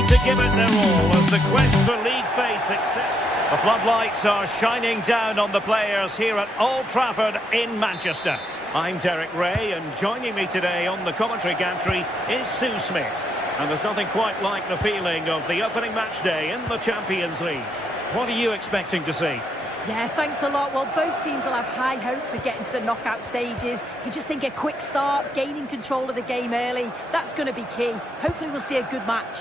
ready to give it their all as the quest for league face accepts. The floodlights are shining down on the players here at Old Trafford in Manchester. I'm Derek Ray, and joining me today on the commentary gantry is Sue Smith. And there's nothing quite like the feeling of the opening match day in the Champions League. What are you expecting to see? Yeah, thanks a lot. Well, both teams will have high hopes of getting to the knockout stages. You just think a quick start, gaining control of the game early, that's going to be key. Hopefully we'll see a good match.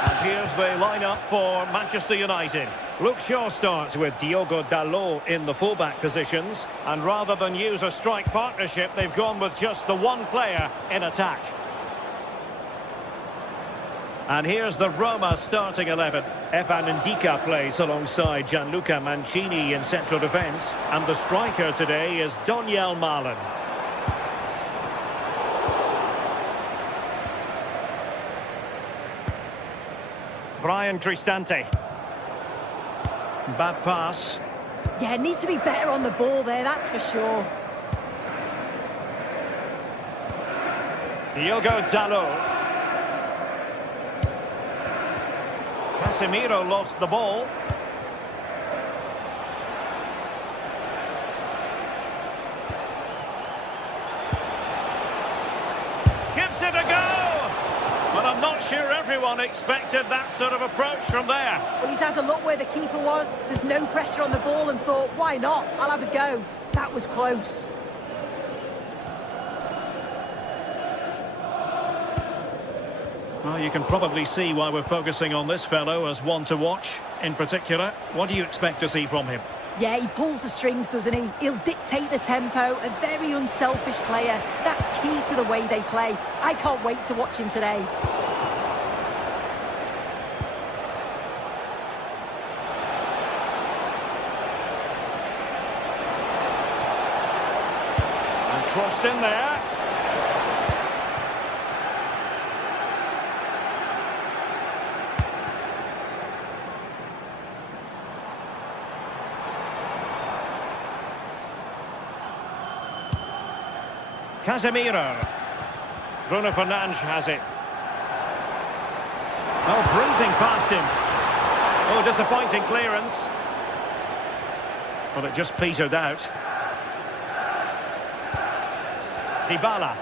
And here's the lineup for Manchester United. Luke Shaw starts with Diogo Dalot in the fullback positions. And rather than use a strike partnership, they've gone with just the one player in attack. And here's the Roma starting 11. Efan Ndika plays alongside Gianluca Mancini in central defence. And the striker today is Donyell Malen. Brian Cristante. Bad pass. Yeah, need to be better on the ball there, that's for sure. Diogo Dalot. Casemiro lost the ball. Gives it a go! But I'm not sure everyone expected that sort of approach from there. Well, he's had a look where the keeper was. There's no pressure on the ball and thought, why not? I'll have a go. That was close. Well, you can probably see why we're focusing on this fellow as one to watch. In particular, what do you expect to see from him? Yeah, he pulls the strings, doesn't he? He'll dictate the tempo, a very unselfish player. That's key to the way they play. I can't wait to watch him today. And crossed in there. Casemiro. Bruno Fernandes has it. Oh, breezing past him. Oh, disappointing clearance. Well, it just petered out. Dybala.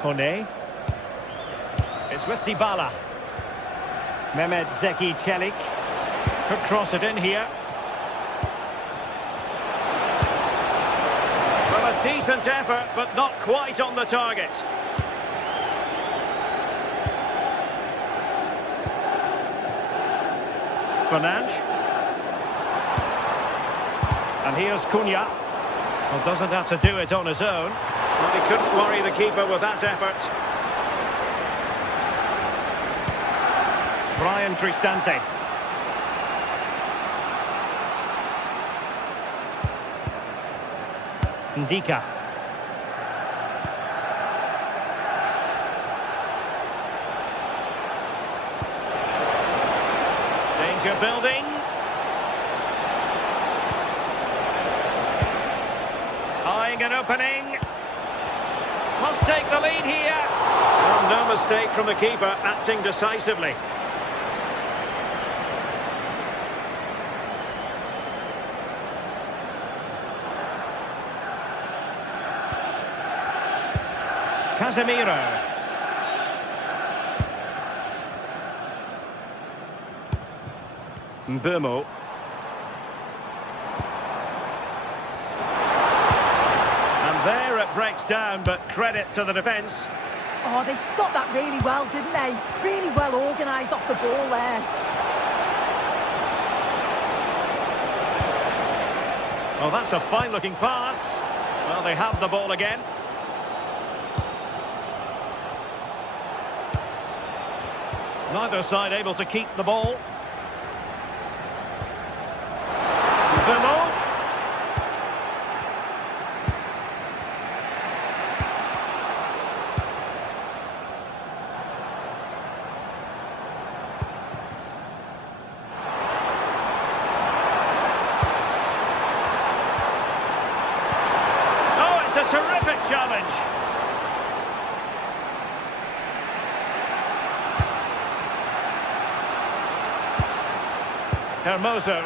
Kone. It's with Dybala. Mehmet Zeki Çelik. Could cross it in here. Well, a decent effort, but not quite on the target. Fernandes. And here's Cunha. Well, doesn't have to do it on his own. Well, he couldn't worry the keeper with that effort. Brian Cristante. Ndika. Danger building. Eyeing an opening. Must take the lead here. Well, no mistake from the keeper, acting decisively. Casemiro. Mbeumo. And there it breaks down, but credit to the defence. Oh, they stopped that really well, didn't they? Really well organised off the ball there. Oh, that's a fine-looking pass. Well, they have the ball again. Neither side able to keep the ball. Mbeumo. Oh, it's a terrific challenge. Hermoso.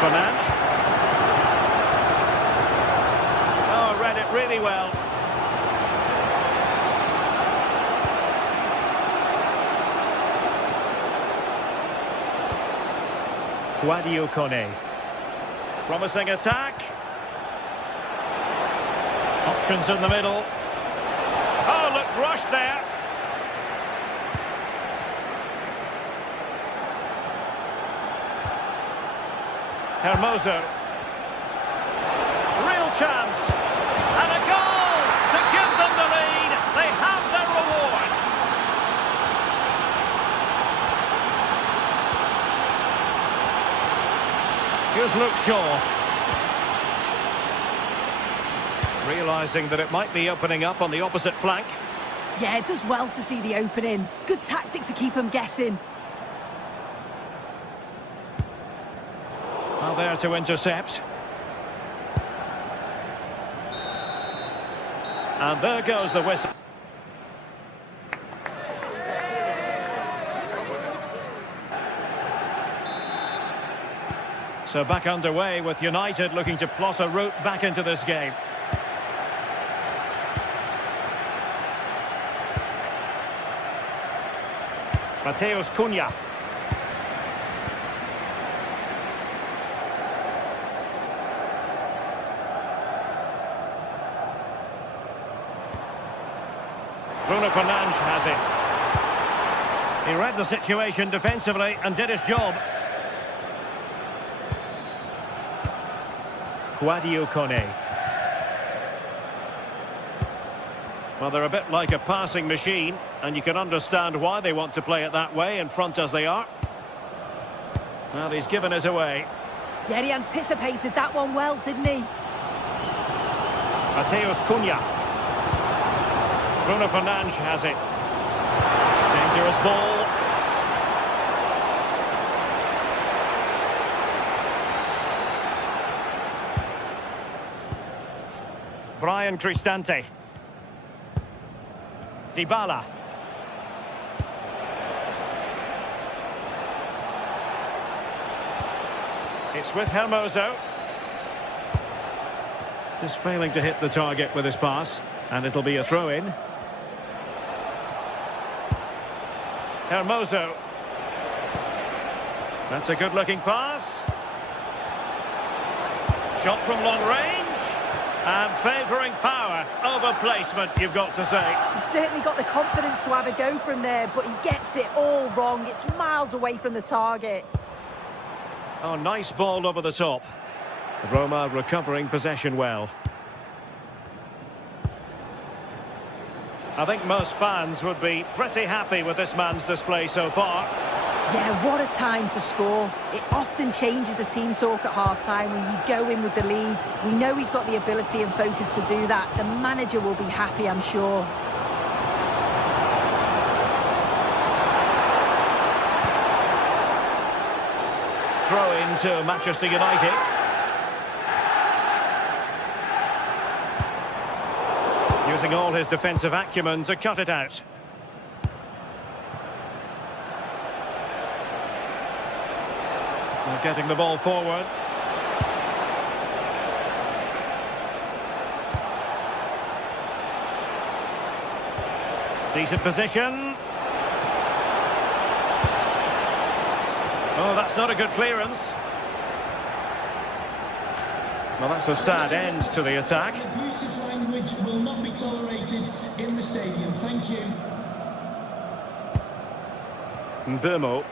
Fernandes. Oh, read it really well. Kone. Promising attack. Options in the middle. Oh, looked rushed there. Hermoso. Real chance. And a goal to give them the lead. They have their reward. Here's Luke Shaw. Realising that it might be opening up on the opposite flank. Yeah, it does well to see the opening. Good tactic to keep them guessing. Well, there to intercept. And there goes the whistle. So back underway with United looking to plot a route back into this game. Mateus Cunha. Bruno Fernandes has it. He read the situation defensively and did his job. Kone. Well, they're a bit like a passing machine, and you can understand why they want to play it that way, in front as they are. Well, he's given it away. Yeah, he anticipated that one well, didn't he? Mateus Cunha. Bruno Fernandes has it. Dangerous ball. Brian Cristante. Dybala. It's with Hermoso. Just failing to hit the target with his pass, and it'll be a throw-in. Hermoso. That's a good-looking pass. Shot from long range. And favouring power over placement, you've got to say. He's certainly got the confidence to have a go from there, but he gets it all wrong. It's miles away from the target. Oh, nice ball over the top. Roma recovering possession well. I think most fans would be pretty happy with this man's display so far. Yeah, what a time to score. It often changes the team talk at half-time when you go in with the lead. We know he's got the ability and focus to do that. The manager will be happy, I'm sure. Throw into Manchester United. Using all his defensive acumen to cut it out. Getting the ball forward. Decent position. Oh, that's not a good clearance. Well, that's a sad end to the attack. Abusive language will not be tolerated in the stadium. Thank you. Mbeumo.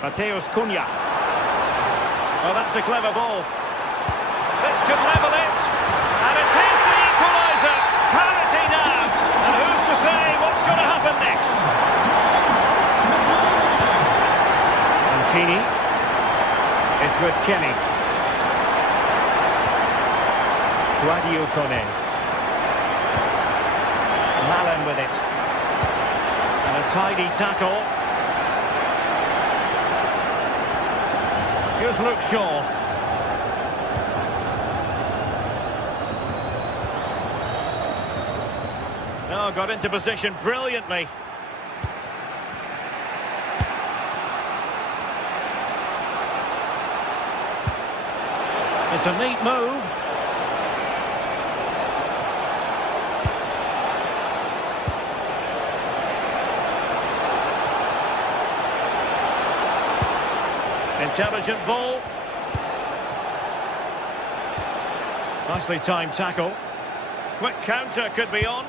Mateus Cunha. Oh, that's a clever ball. This could level it. And it is the equaliser. Parity now. And who's to say what's going to happen next? Mancini. It's with Chenny. Kone. Malen with it. And a tidy tackle. Here's Luke Shaw. Well, got into position brilliantly. It's a neat move. Intelligent ball. Nicely timed tackle. Quick counter could be on.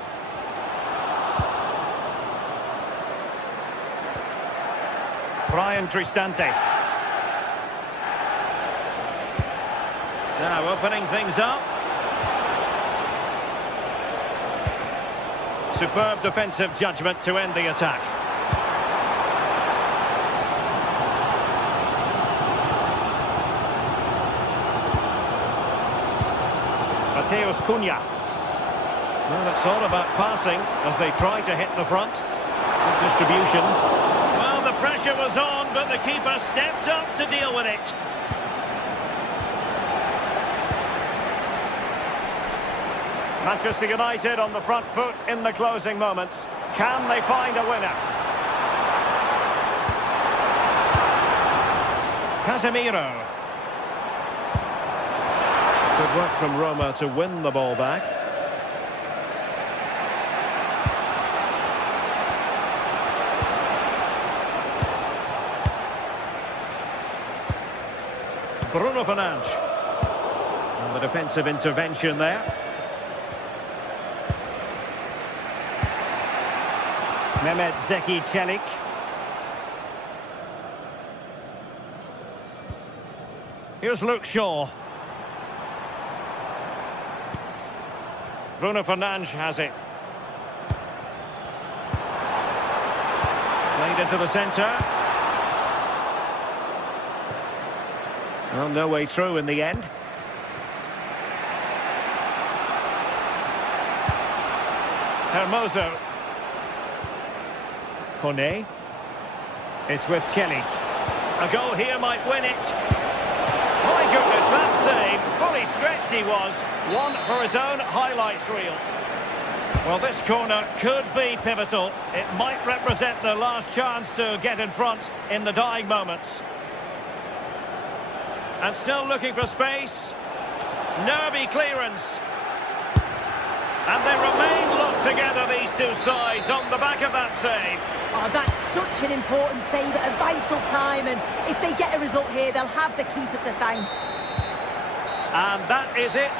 Brian Cristante. Now opening things up. Superb defensive judgment to end the attack. Mateus Cunha. Well, it's all about passing as they try to hit the front. Good distribution. Well, the pressure was on, but the keeper stepped up to deal with it. Manchester United on the front foot in the closing moments. Can they find a winner? Casemiro. Good work from Roma to win the ball back. Bruno Fernandes. And the defensive intervention there. Mehmet Zeki Çelik. Here's Luke Shaw. Bruno Fernandes has it. Played into the centre. Well, no way through in the end. Hermoso. Kone. It's with Çelik. A goal here might win it. My goodness, that save. Fully stretched he was. One for his own highlights reel. Well, this corner could be pivotal. It might represent the last chance to get in front in the dying moments. And still looking for space. Nervy clearance. And they remain locked together, these two sides, on the back of that save. Oh, that's such an important save at a vital time, and if they get a result here, they'll have the keeper to thank. And that is it.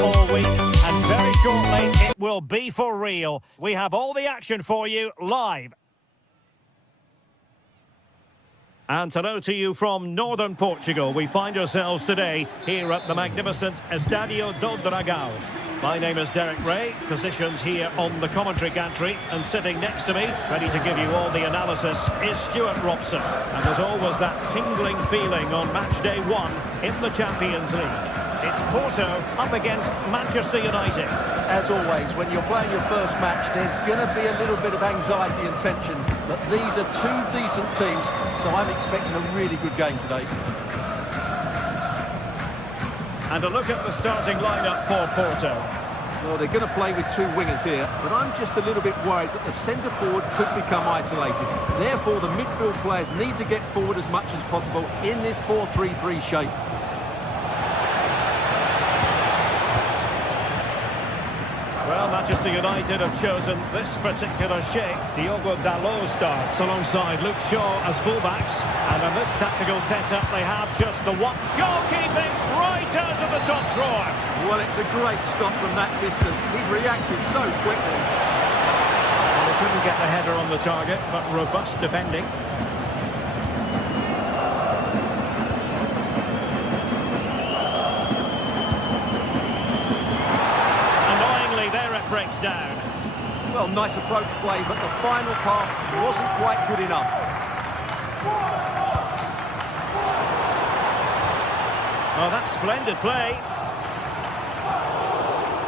All week, and very shortly it will be for real. We have all the action for you live. And hello to you from northern Portugal. We find ourselves today here at the magnificent Estádio do Dragão. My name is Derek Ray, positioned here on the commentary gantry, and sitting next to me, ready to give you all the analysis, is Stuart Robson. And there's always that tingling feeling on match day 1 in the Champions League. It's Porto up against Manchester United. As always, when you're playing your first match, there's going to be a little bit of anxiety and tension. But these are two decent teams, so I'm expecting a really good game today. And a look at the starting lineup for Porto. Well, they're going to play with two wingers here, but I'm just a little bit worried that the centre-forward could become isolated. Therefore, the midfield players need to get forward as much as possible in this 4-3-3 shape. Well, Manchester United have chosen this particular shape. Diogo Dalot starts alongside Luke Shaw as fullbacks. And in this tactical setup, they have just the one. Goalkeeping right out of the top drawer. Well, it's a great stop from that distance. He's reacted so quickly. Well, they couldn't get the header on the target, but robust defending. Breaks down. Well, nice approach play, but the final pass wasn't quite good enough. Oh, that's splendid play.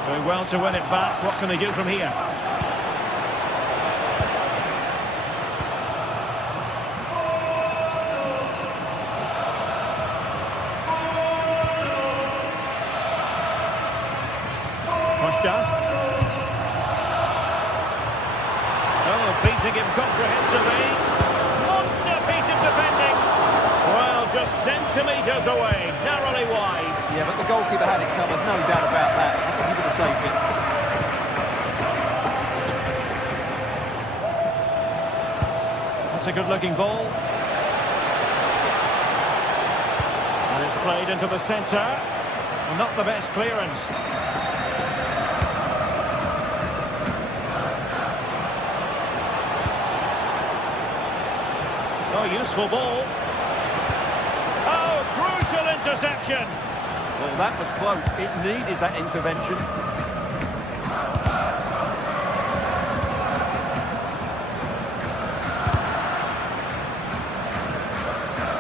Doing well to win it back. What can they do from here? Costa. Beating him comprehensively. Monster piece of defending. Well, just centimetres away, narrowly wide. Yeah, but the goalkeeper had it covered, no doubt about that. I think he would have saved it. That's a good-looking ball. And it's played into the centre. Not the best clearance. Oh, useful ball. Oh, crucial interception. Well, that was close. It needed that intervention.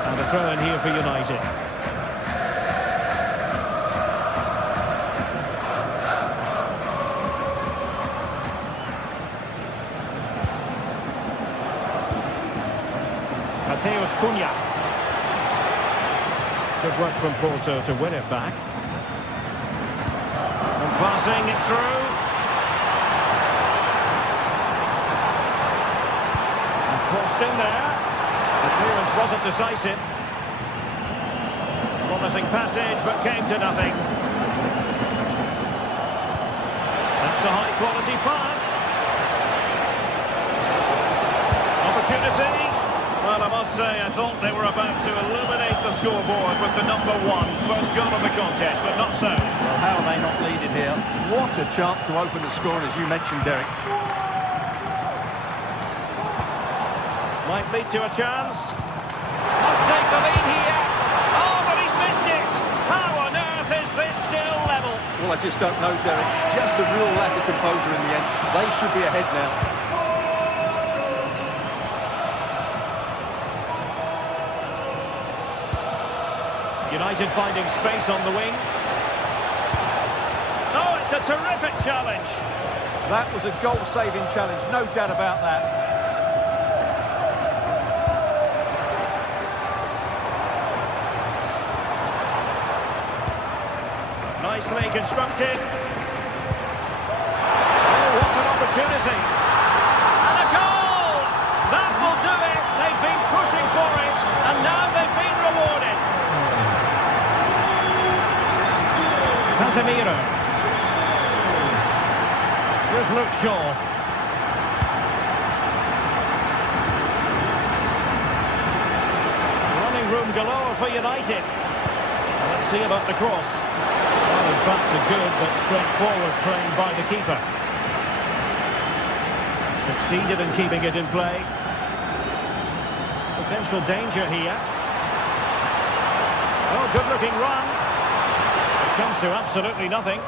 And a throw in here for United. Cunha. Good work from Porto to win it back. And passing it through. And crossed in there. The clearance wasn't decisive. Promising passage, but came to nothing. That's a high-quality pass. Opportunity. Well, I must say, I thought they were about to illuminate the scoreboard with the number 1. First goal of the contest, but not so. Well, how are they not leading here? What a chance to open the score, as you mentioned, Derek. Might lead to a chance. Must take the lead here. Oh, but he's missed it. How on earth is this still level? Well, I just don't know, Derek. Just a real lack of composure in the end. They should be ahead now. United finding space on the wing. Oh, it's a terrific challenge. That was a goal-saving challenge, no doubt about that. Nicely constructed. Oh, what an opportunity. And a goal! That will do it. They've been pushing for it, and now they've been rewarded. Casemiro. Here's Luke Shaw. Running room galore for United. Let's see about the cross. Well, in fact, a good but straightforward claim by the keeper. Succeeded in keeping it in play. Potential danger here. Oh, good-looking run. It comes to absolutely nothing.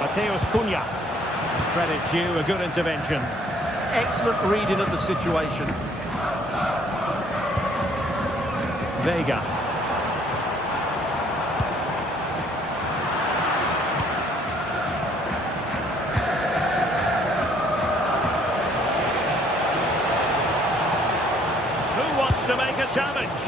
Mateus Cunha. Credit due, a good intervention. Excellent reading of the situation. Vega. Who wants to make a challenge?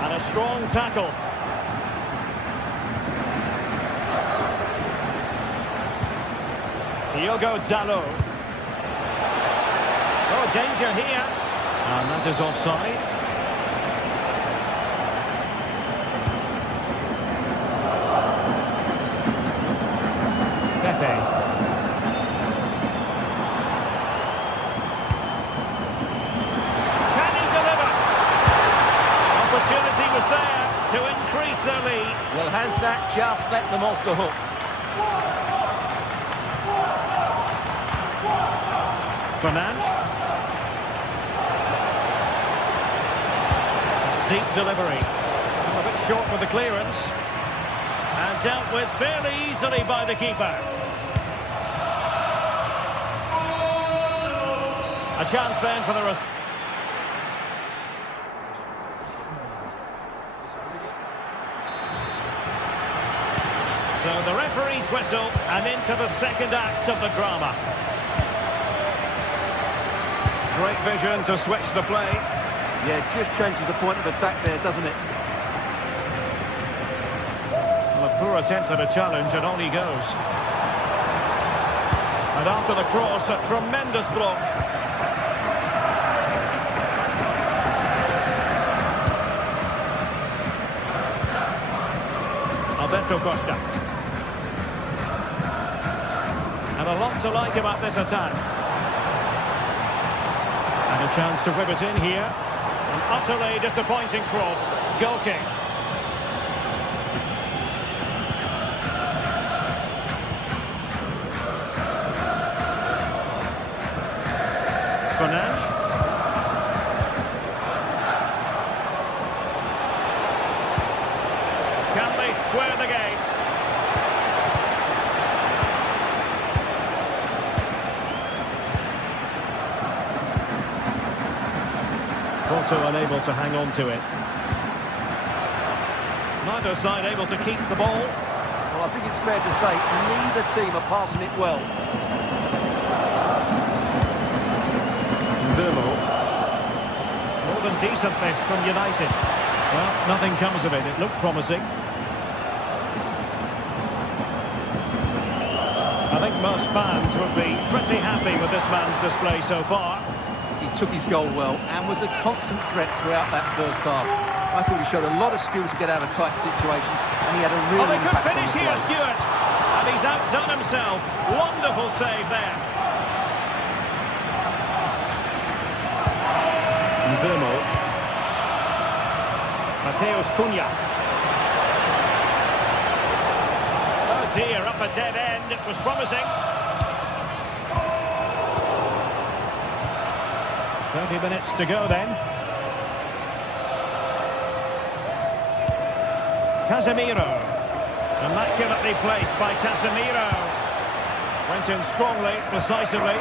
And a strong tackle. Diogo Dalot. Oh, danger here. And that is offside. Pepe. Can he deliver? Opportunity was there to increase their lead. Well, has that just let them off the hook? Fernandes. Deep delivery. A bit short with the clearance. And dealt with fairly easily by the keeper. A chance then for the rest. So the referee's whistle and into the second act of the drama. Great vision to switch the play. Yeah, just changes the point of attack there, doesn't it? Well, a poor attempt at a challenge and on he goes. And after the cross, a tremendous block. Alberto Costa. And a lot to like about this attack. And a chance to whip it in here. An utterly disappointing cross. Goal kick. Fernandes. Can they square the game? Porto unable to hang on to it. Neither side able to keep the ball. Well, I think it's fair to say neither team are passing it well. Burmo. More than decent this from United. Well, nothing comes of it. It looked promising. I think most fans would be pretty happy with this man's display so far. He took his goal well and was a constant threat throughout that first half. I thought he showed a lot of skill to get out of tight situations, and he had a real they could impact on finish the here, play. Stuart. And he's outdone himself. Wonderful save there. Burmo. Mateus Cunha. Oh dear, up a dead end. It was promising. 30 minutes to go then. Casemiro. Immaculately placed by Casemiro. Went in strongly, decisively.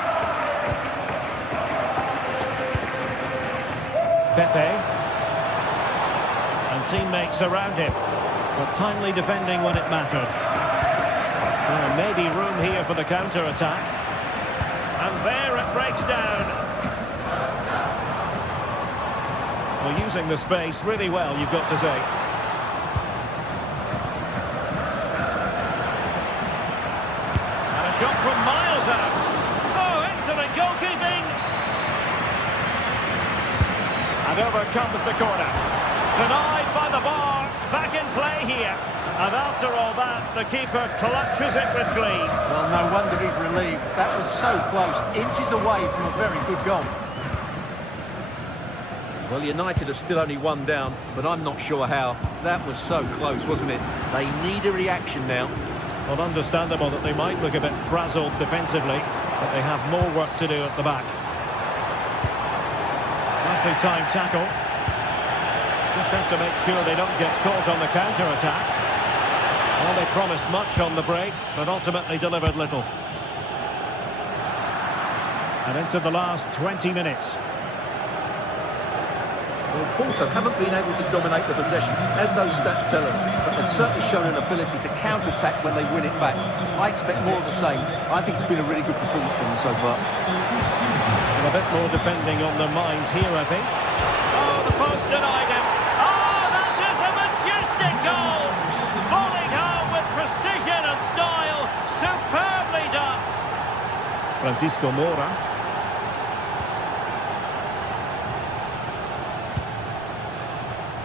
Pepe. And teammates around him. But timely defending when it mattered. Well, maybe room here for the counter-attack. And there it breaks down. Well, using the space really well, you've got to say. And a shot from miles out. Oh, excellent goalkeeping. And over comes the corner. Denied by the bar. Back in play here. And after all that, the keeper clutches it with glee. Well, no wonder he's relieved. That was so close, inches away from a very good goal. Well, United are still only one down, but I'm not sure how. That was so close, wasn't it? They need a reaction now. Well, understandable that they might look a bit frazzled defensively, but they have more work to do at the back. Nicely timed tackle. Just have to make sure they don't get caught on the counter-attack. Well, they promised much on the break, but ultimately delivered little. And into the last 20 minutes. Well, Porto haven't been able to dominate the possession, as those stats tell us, but they've certainly shown an ability to counter-attack when they win it back. I expect more of the same. I think it's been a really good performance from them so far. And a bit more depending on their minds here, I think. Oh, the post denied him. Oh, that is a majestic goal! Falling home with precision and style. Superbly done. Francisco Moura.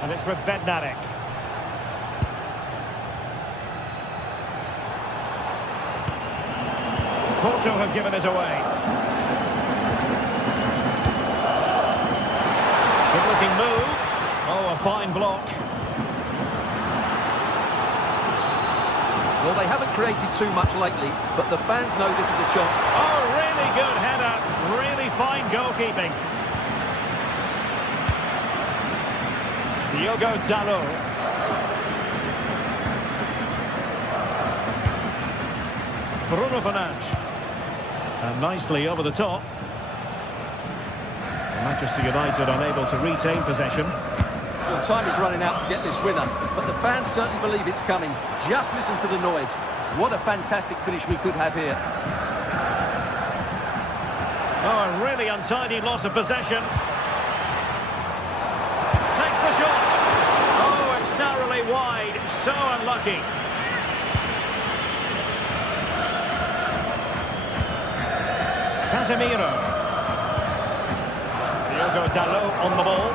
And it's with Bednarek. Porto have given us away. Good looking move. Oh, a fine block. Well, they haven't created too much lately, but the fans know this is a chance. Oh, really good header. Really fine goalkeeping. Diogo Dalot. Bruno Fernandes. And nicely over the top. Manchester United unable to retain possession. Well, time is running out to get this winner, but the fans certainly believe it's coming. Just listen to the noise. What a fantastic finish we could have here. Oh, a really untidy loss of possession. Takes the shot. Oh, it's narrowly wide. So unlucky. Casemiro. Diogo Dalot on the ball.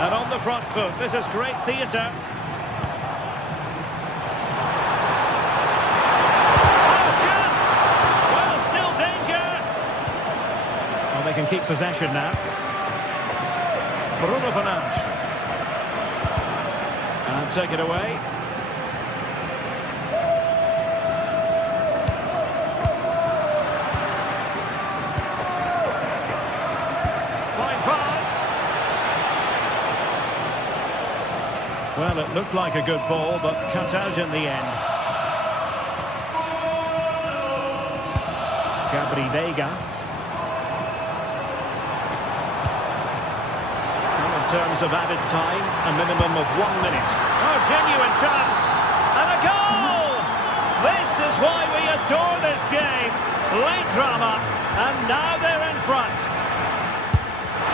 And on the front foot, this is great theatre. They can keep possession now. Bruno Fernandes. And take it away. Fine pass. Well, it looked like a good ball, but cut out in the end. Gabri Veiga. In terms of added time, a minimum of 1 minute. Oh, genuine chance. And a goal! This is why we adore this game. Late drama, and now they're in front.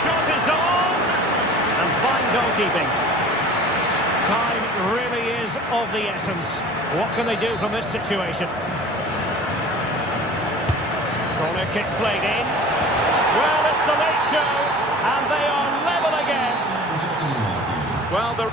Shot is on. And fine goalkeeping. Time really is of the essence. What can they do from this situation? Corner kick played in. Well, it's the late show, and they are level again. Well, the...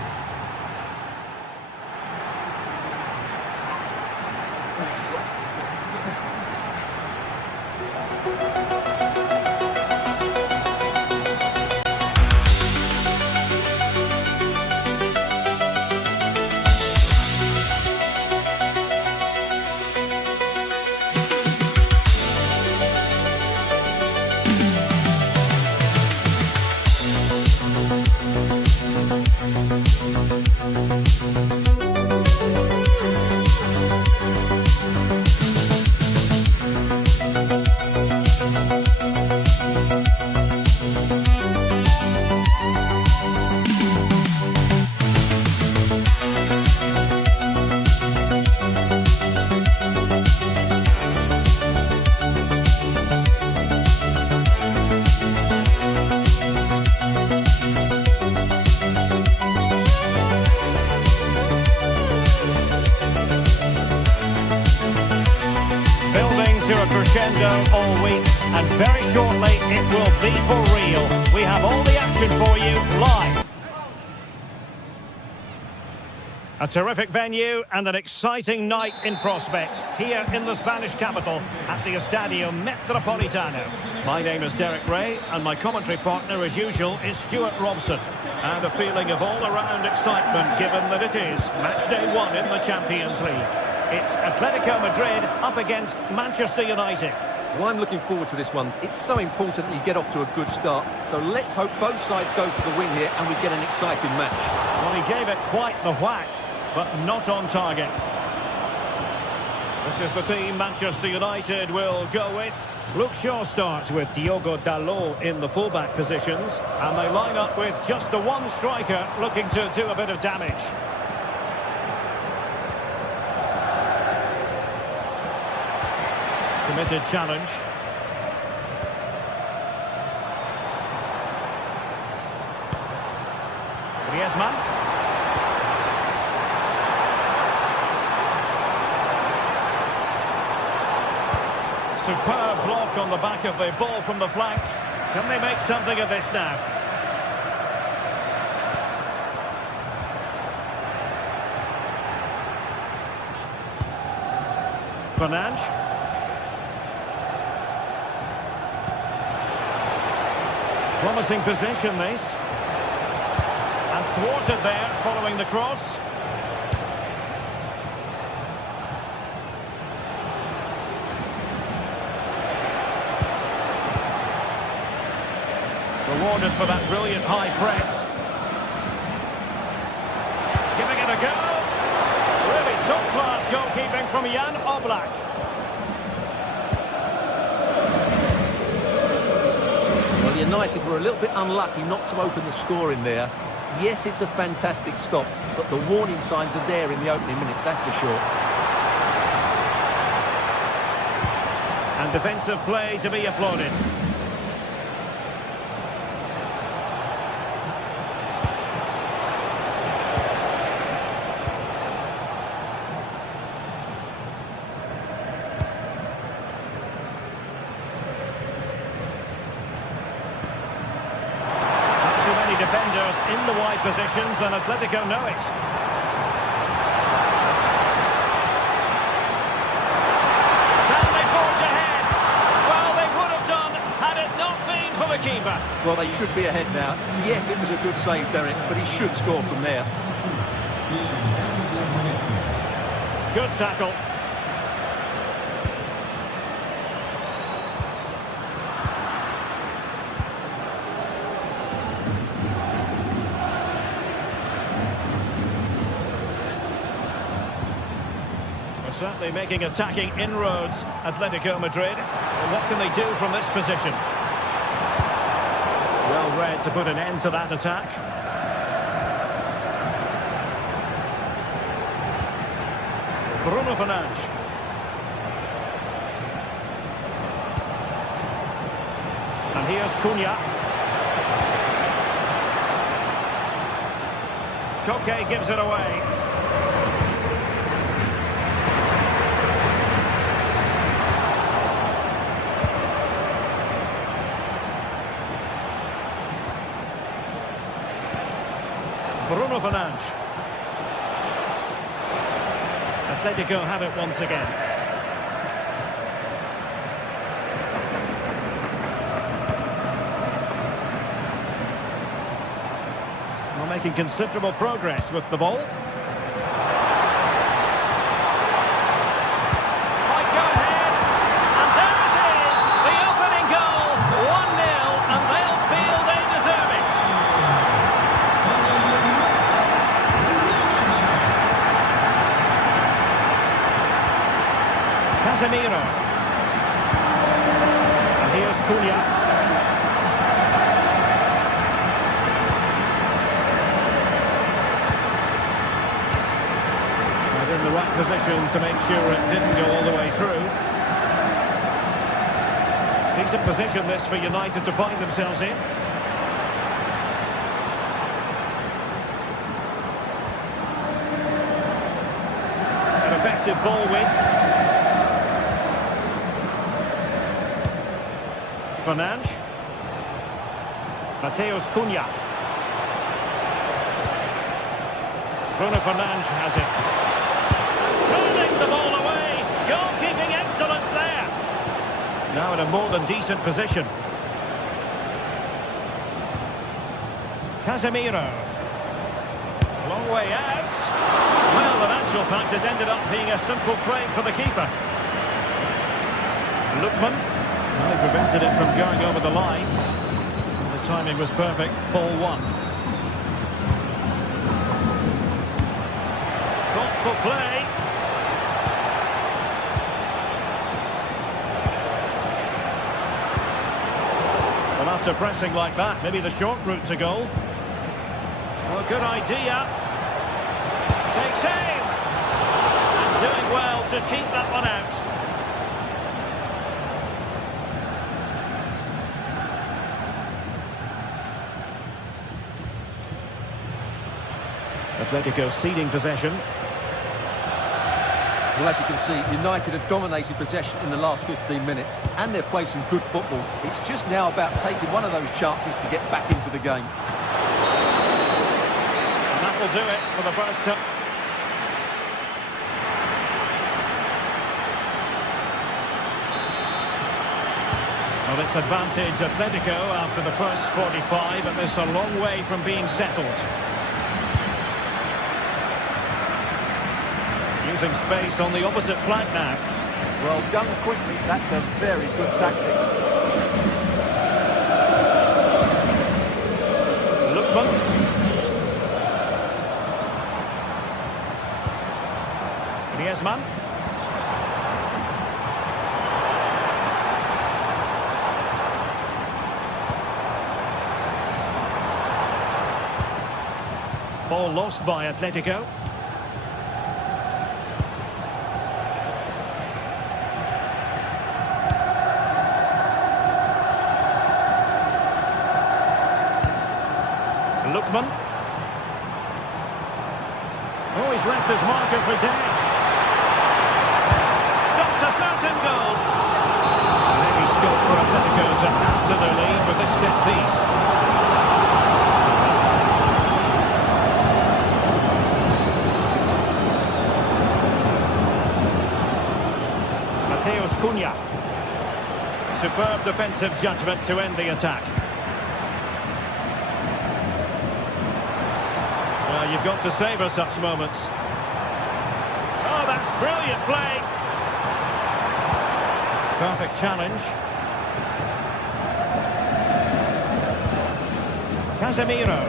to a crescendo all week, and very shortly it will be for real. We have all the action for you live. A terrific venue and an exciting night in prospect here in the Spanish capital at the Estadio Metropolitano. My name is Derek Ray and my commentary partner as usual is Stuart Robson. And a feeling of all-around excitement given that it is match day 1 in the Champions League. It's Atletico Madrid up against Manchester United. Well, I'm looking forward to this one. It's so important that you get off to a good start. So let's hope both sides go for the win here and we get an exciting match. Well, he gave it quite the whack, but not on target. This is the team Manchester United will go with. Luke Shaw starts with Diogo Dalot in the fullback positions, and they line up with just the one striker looking to do a bit of damage. Committed challenge. Griezmann. Superb block on the back of the ball from the flank. Can they make something of this now? Fernandes. Promising position, this. And thwarted there, following the cross. Rewarded for that brilliant high press. Giving it a go. Really top-class goalkeeping from Jan Oblak. Well, United were a little bit unlucky not to open the score in there. Yes, it's a fantastic stop, but the warning signs are there in the opening minutes, that's for sure. And defensive play to be applauded. Defenders in the wide positions, and Atletico know it. Can they forge ahead? Well, they would have done had it not been for the keeper. Well, they should be ahead now. Yes, it was a good save, Derek, but he should score from there. Good tackle. Certainly making attacking inroads, Atletico Madrid. Well, what can they do from this position? Well read to put an end to that attack. Bruno Fernandes. And here's Cunha. Koke gives it away. Bruno Fernandes. Atletico have it once again. We're making considerable progress with the ball. Might go ahead. And there it is, the opening goal. 1-0, and they'll feel they deserve it. Casemiro. And here's Cunha. And in the right position to make sure it didn't go all the way through. Decent position this for United to find themselves in. An effective ball win. Fernandes. Mateus Cunha. Bruno Fernandes has it. Turning the ball away. Goalkeeping excellence there. Now in a more than decent position. Casemiro. Long way out. Well, in actual fact, it ended up being a simple play for the keeper. Lookman. Well, he prevented it from going over the line. The timing was perfect. Ball one. Thoughtful play. Well, after pressing like that, maybe the short route to goal. Well, good idea. Takes aim. And doing well to keep that one out. Atletico ceding possession. Well, as you can see, United have dominated possession in the last 15 minutes, and they've played some good football. It's just now about taking one of those chances to get back into the game. And that will do it for the first time. Well, it's advantage Atletico after the first 45, and it's a long way from being settled. Using space on the opposite flank now. Well, done quickly, that's a very good tactic. Lookman. Griezmann. Ball lost by Atletico. Lookman. Oh, he's left his marker for dead. Stopped a certain goal. Maybe scope for Atletico to add to their lead with this set piece. Mateus Cunha. Superb defensive judgment to end the attack. You've got to savour such moments. Oh, that's brilliant play. Perfect challenge. Casemiro.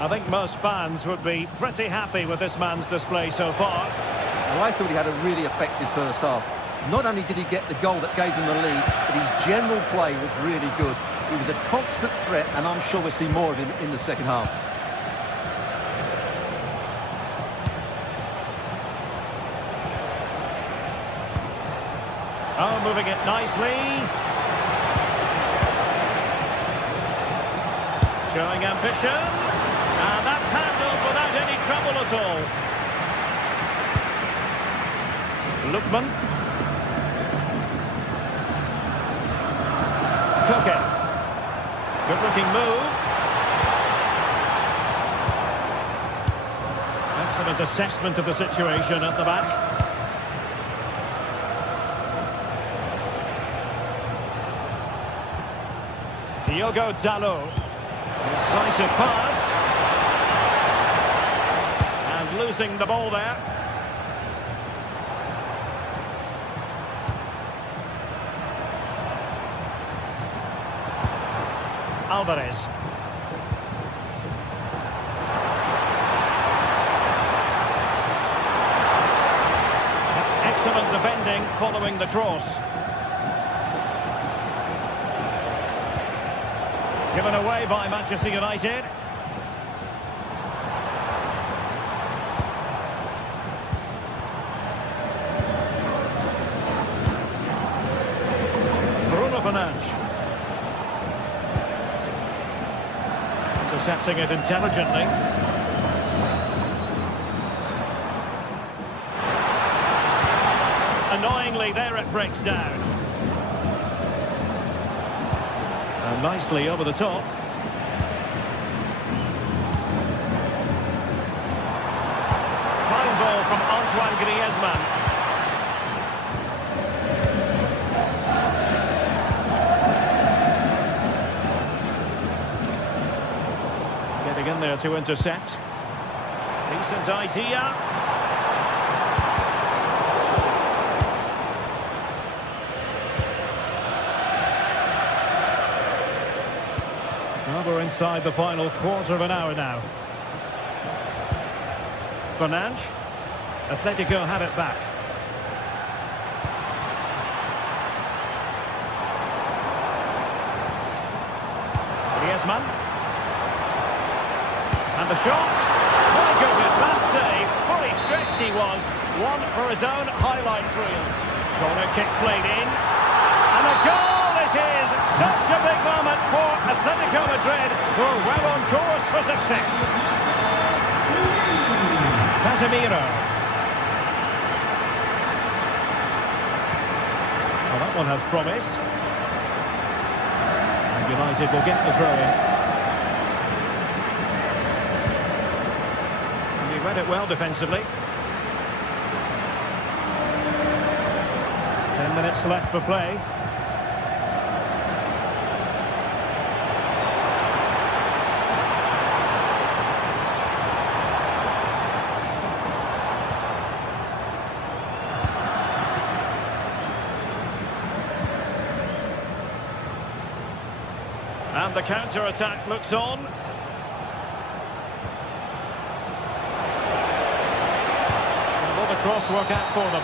I think most fans would be pretty happy with this man's display so far. Well, I thought he had a really effective first half. Not only did he get the goal that gave them the lead, but his general play was really good. He was a constant threat, and I'm sure we'll see more of him in the second half. Oh, moving it nicely. Showing ambition. And that's handled without any trouble at all. Lookman. Koke. Good-looking move. Excellent assessment of the situation at the back. Diogo Dalot. Decisive pass. And losing the ball there. Alvarez. That's excellent defending following the cross. Given away by Manchester United. Bruno Fernandes. Intercepting it intelligently. Annoyingly, there it breaks down. And nicely over the top. from Antoine Griezmann. Getting in there to intercept. Decent idea. Well, we're inside the final quarter of an hour now. Fernandes. Atletico have it back. Griezmann. And the shot. My goodness, that save. Fully stretched he was. One for his own highlights reel. Corner kick played in. And a goal it is. Such a big moment for Atletico Madrid, who are well on course for success. Casemiro. Well, that one has promise. And United will get the throw-in. Read it well defensively. 10 minutes left for play. And the counter-attack looks on. Cross work out for them.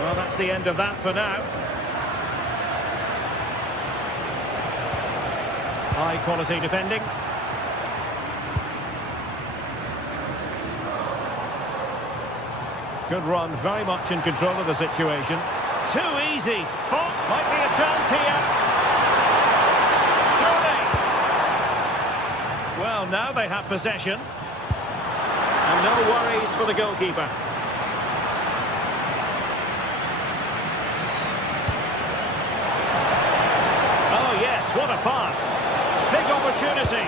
Well, that's the end of that for now. High quality defending. Good run, very much in control of the situation. Too easy. Might be a chance here. Surely. Well, now they have possession. And no worries for the goalkeeper. Oh yes, what a pass. Big opportunity.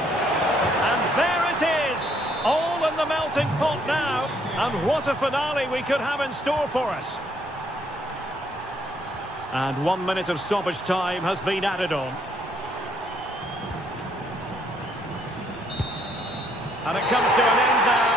And there it is. All in the melting pot now. And what a finale we could have in store for us. And 1 minute of stoppage time has been added on. And it comes to an end now.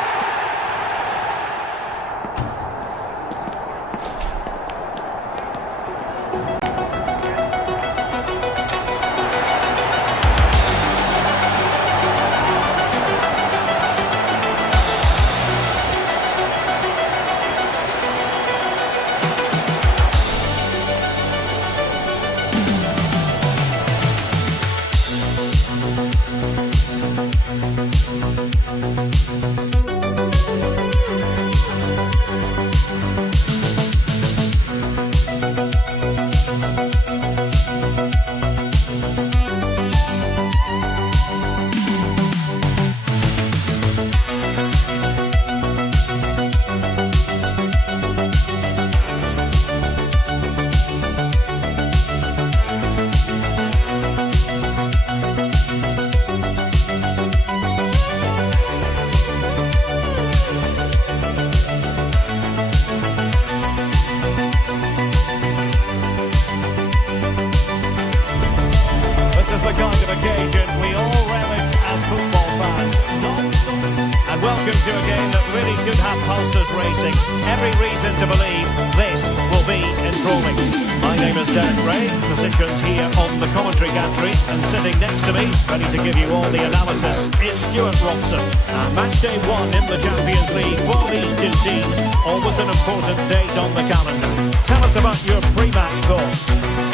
Welcome to a game that really should have pulses racing. Every reason to believe this will be enthralling. My name is Derek Ray, positioned here on the commentary gantry, and sitting next to me, ready to give you all the analysis, is Stuart Robson. Match day 1 in the Champions League for these two teams. Always an important date on the calendar. Tell us about your pre-match thoughts.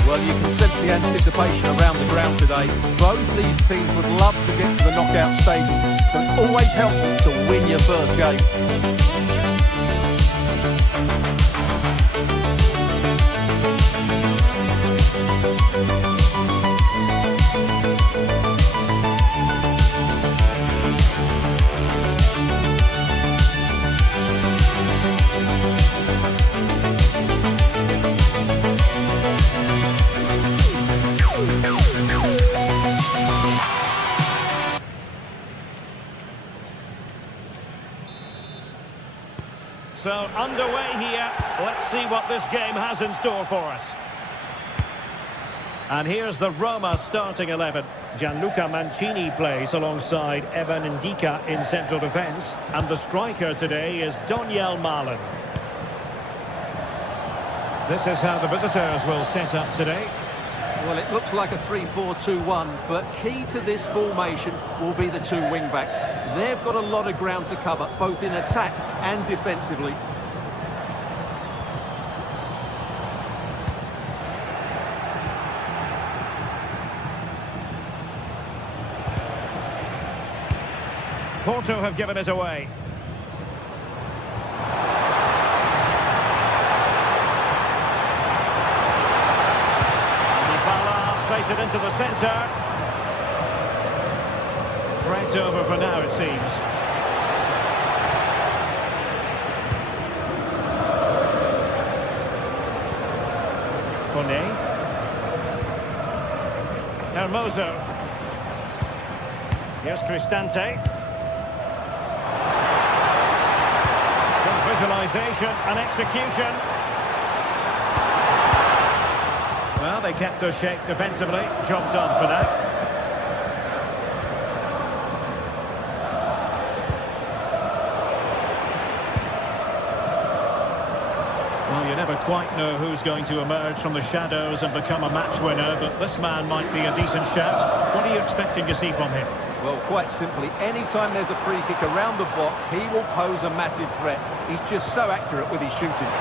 Well, you can sense the anticipation around the ground today. Both these teams would love to get to the knockout stage, so it's always helpful to win your first game. So, underway here. Let's see what this game has in store for us. And here's the Roma starting 11. Gianluca Mancini plays alongside Evan Ndika in central defence. And the striker today is Donyell Malen. This is how the visitors will set up today. Well, it looks like a 3-4-2-1, but key to this formation will be the two wing-backs. They've got a lot of ground to cover, both in attack and defensively. Porto have given us away. Place it into the centre. Threat over for now, it seems. Kone. Hermoso. Here's Cristante. Good visualisation and execution. Well, they kept their shape defensively. Job done for now. Well, you never quite know who's going to emerge from the shadows and become a match winner, but this man might be a decent shout. What are you expecting to see from him? Well, quite simply, anytime there's a free kick around the box, he will pose a massive threat. He's just so accurate with his shooting.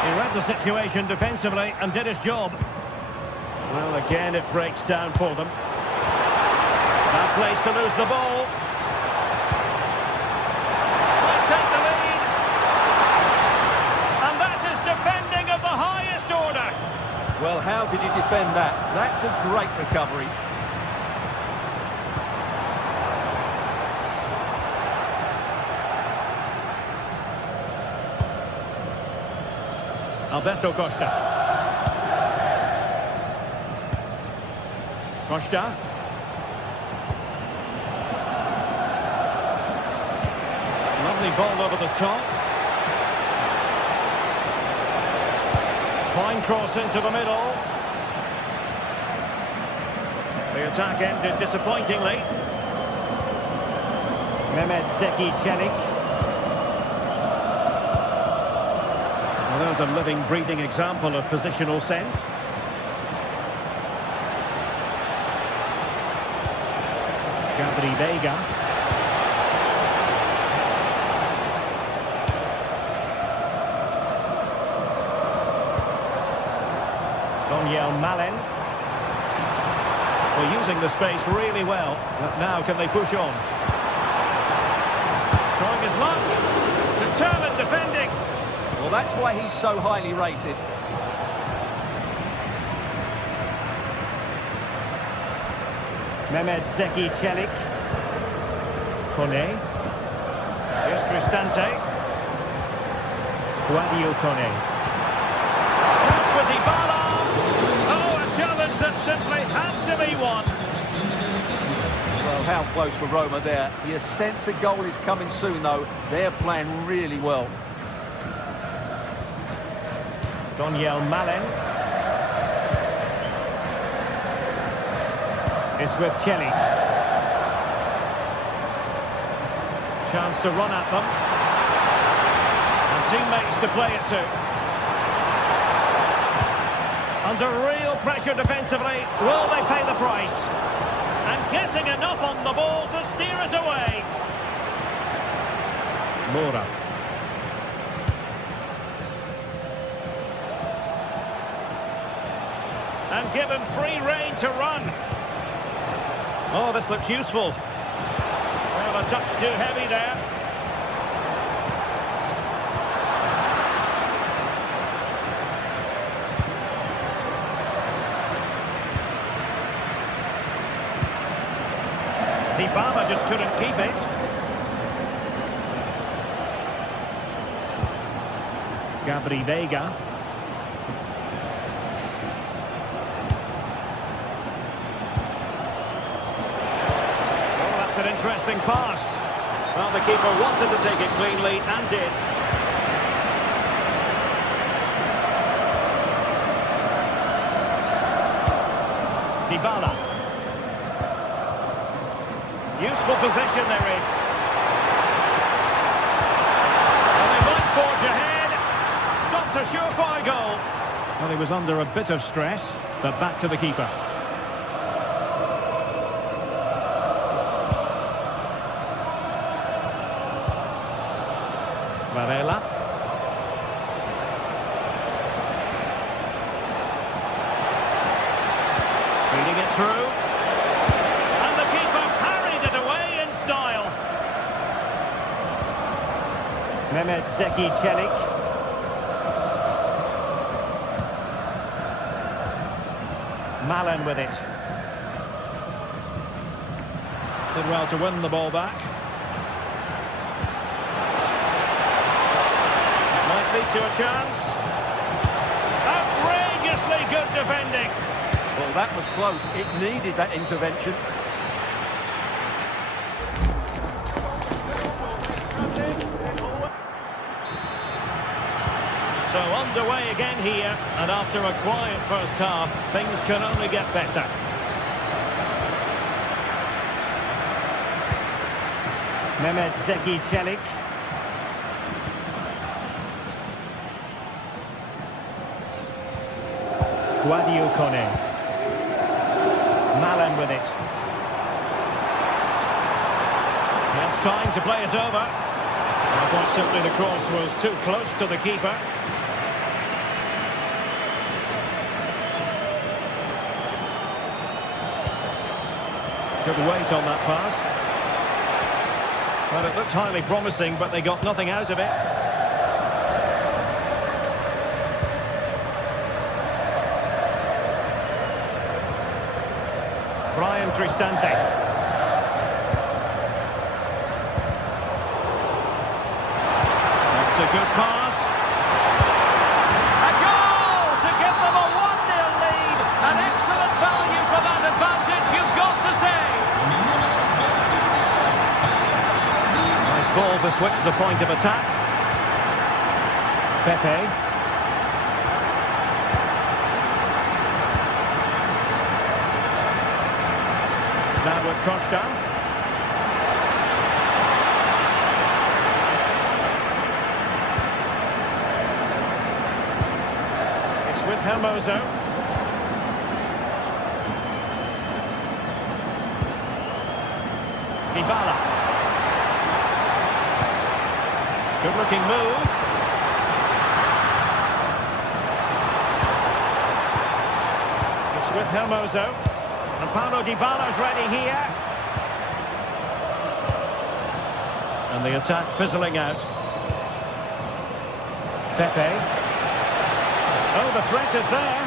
He read the situation defensively and did his job. Well, again, it breaks down for them. Bad place to lose the ball. They take the lead. And that is defending of the highest order. Well, how did he defend that? That's a great recovery. Alberto Costa. Costa. Lovely ball over the top. Fine cross into the middle. The attack ended disappointingly. Mehmet Zeki Çelik. Well, there's a living, breathing example of positional sense. Gabri Veiga. Donyell Malen. Well, using the space really well, but now can they push on? Trying his luck. Determined defending. Well, that's why he's so highly rated. Mehmet Zeki Çelik. Kone. Here's Cristante. Guadio Kone. Chance for Dybala. Oh, a challenge that simply had to be won. Well, how close for Roma there. You sense a goal is coming soon, though. They're playing really well. Donyell Malen. It's with Çelik. Chance to run at them. And teammates to play it to. Under real pressure defensively, will they pay the price? And getting enough on the ball to steer us away. Moura. And given free rein to run. Oh, this looks useful. Well, a touch too heavy there. Dybala just couldn't keep it. Gabri Veiga. An interesting pass. Well, the keeper wanted to take it cleanly and did. Dybala. Useful position they're in. And they might forge ahead. Stopped a surefire goal. Well, he was under a bit of stress, but back to the keeper. Varela. Feeding it through. And the keeper parried it away in style. Mehmet Zeki Çelik. Malen with it. Did well to win the ball back. Might lead to a chance. Outrageously good defending. Well, that was close. It needed that intervention. So underway again here, and after a quiet first half, things can only get better. Mehmet Zeki Çelik. Kone. Malen with it. He has time to play it over. Well, quite simply, the cross was too close to the keeper. Good weight on that pass. Well, it looked highly promising, but they got nothing out of it. Brian Cristante. That's a good pass. A goal to give them a 1-0 lead. An excellent value for that advantage, you've got to say. Nice ball to switch the point of attack. Pepe. Now with Costa. It's with Hermoso. Dybala. Good looking move. It's with Hermoso. And Paulo Dybala's ready here. And the attack fizzling out. Pepe. Oh, the threat is there.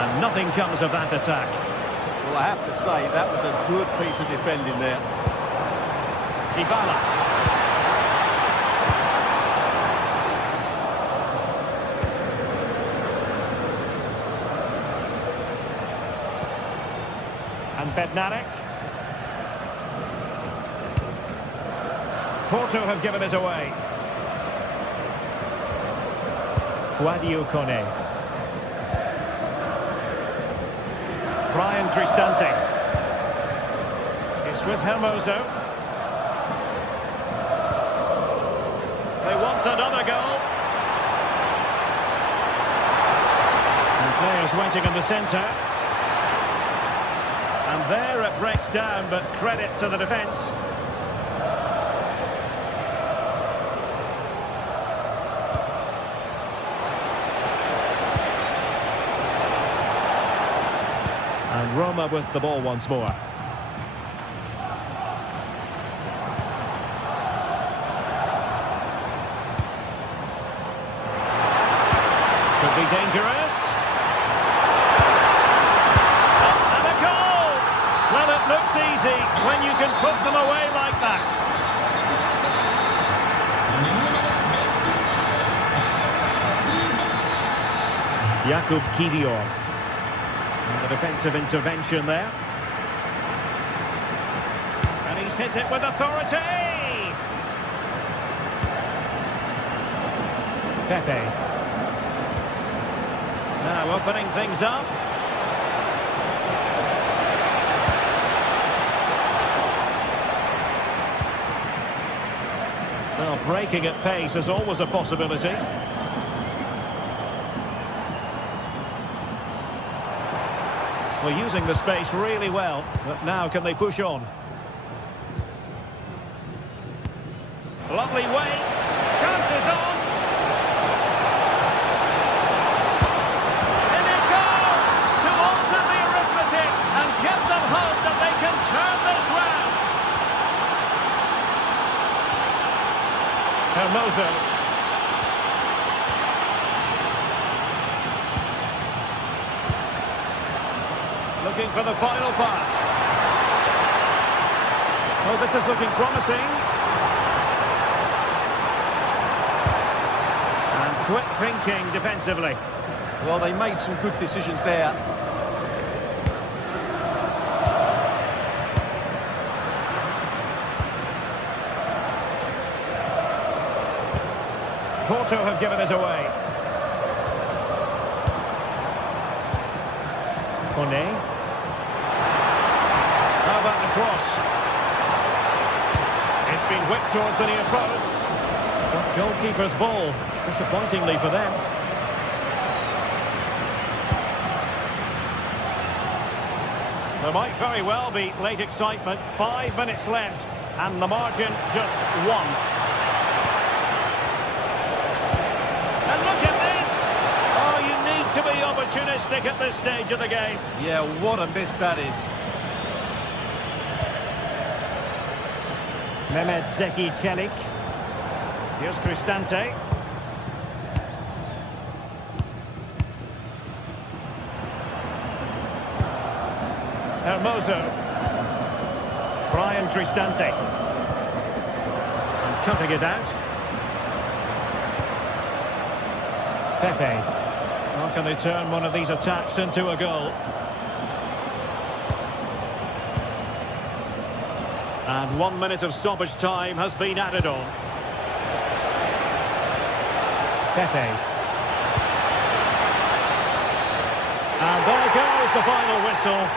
And nothing comes of that attack. Well, I have to say, that was a good piece of defending there. Dybala. And Bednarek. Porto have given us away. Kone. Brian Cristante. It's with Hermoso. They want another goal. And players waiting in the centre. And there it breaks down, but credit to the defence. And Roma with the ball once more. Could be dangerous. And a goal! Well, it looks easy when you can put them away like that. Jakub Kiwior. And the defensive intervention there. hit it with authority. Pepe. Now opening things up. Well, breaking at pace is always a possibility. We're using the space really well, but now can they push on? Lovely weight. Chances on. In it goes to alter the arithmetic and give them hope that they can turn this round. Hermoso. Looking for the final pass. Oh, this is looking promising. And quick thinking defensively. Well, they made some good decisions there. Porto have given us away. Kone. How about the cross? It's been whipped towards the near post. But goalkeeper's ball, disappointingly for them. There might very well be late excitement. 5 minutes left, and the margin just 1. And look at this! Oh, you need to be opportunistic at this stage of the game. Yeah, what a miss that is. Mehmet Zeki Çelik. Here's Cristante. Hermoso. Brian Cristante. And cutting it out. Pepe. How can they turn one of these attacks into a goal? And 1 minute of stoppage time has been added on. Pepe. And there goes the final whistle.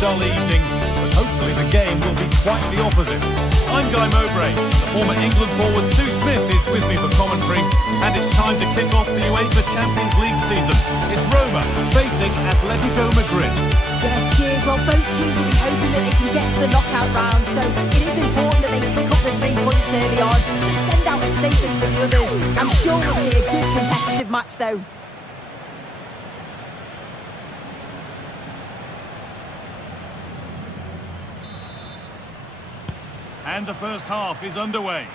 dull evening, but hopefully the game will be quite the opposite. I'm Guy Mowbray. The former England forward Sue Smith is with me for commentary, and it's time to kick off the UEFA Champions League season. It's Roma facing Atletico Madrid. Yeah, cheers. Well, both teams will be hoping that they can get to the knockout round, so it is important that they pick up the 3 points early on. Just send out a statement to the others. I'm sure we'll see a good competitive match, though. And the first half is underway.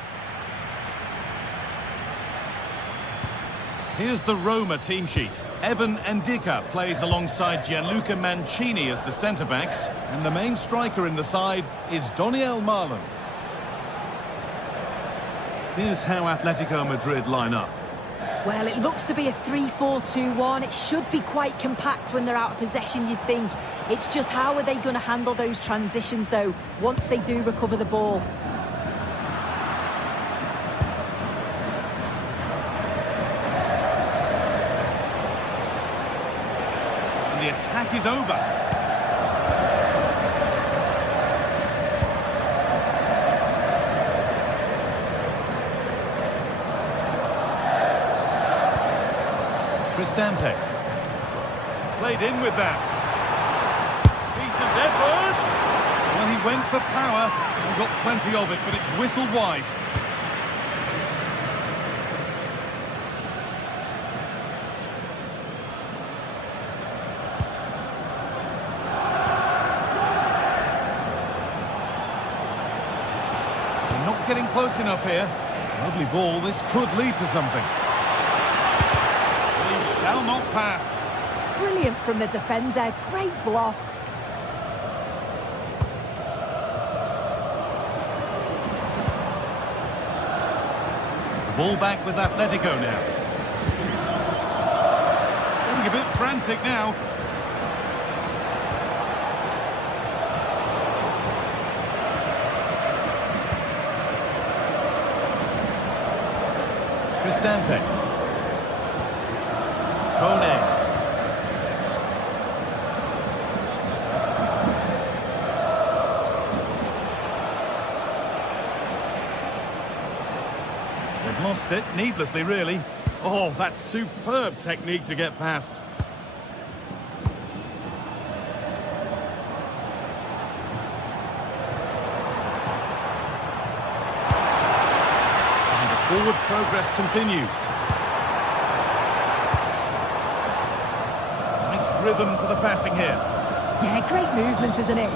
Here's the Roma team sheet. Evan Ndika plays alongside Gianluca Mancini as the centre-backs. And the main striker in the side is Daniel Marlon. Here's how Atletico Madrid line up. Well, it looks to be a 3-4-2-1. It should be quite compact when they're out of possession, you'd think. It's just how are they going to handle those transitions, though, once they do recover the ball. And the attack is over. Cristante. Played in with that. Decent effort. Well, he went for power. He got plenty of it, but it's whistled wide. They're not getting close enough here. Lovely ball. This could lead to something. Shall not pass. Brilliant from the defender. Great block. The ball back with Atletico now. Getting a bit frantic now. Cristante. They've lost it, needlessly really. Oh, that's superb technique to get past. And the forward progress continues. Rhythm for the passing here. Yeah, great movement, isn't it?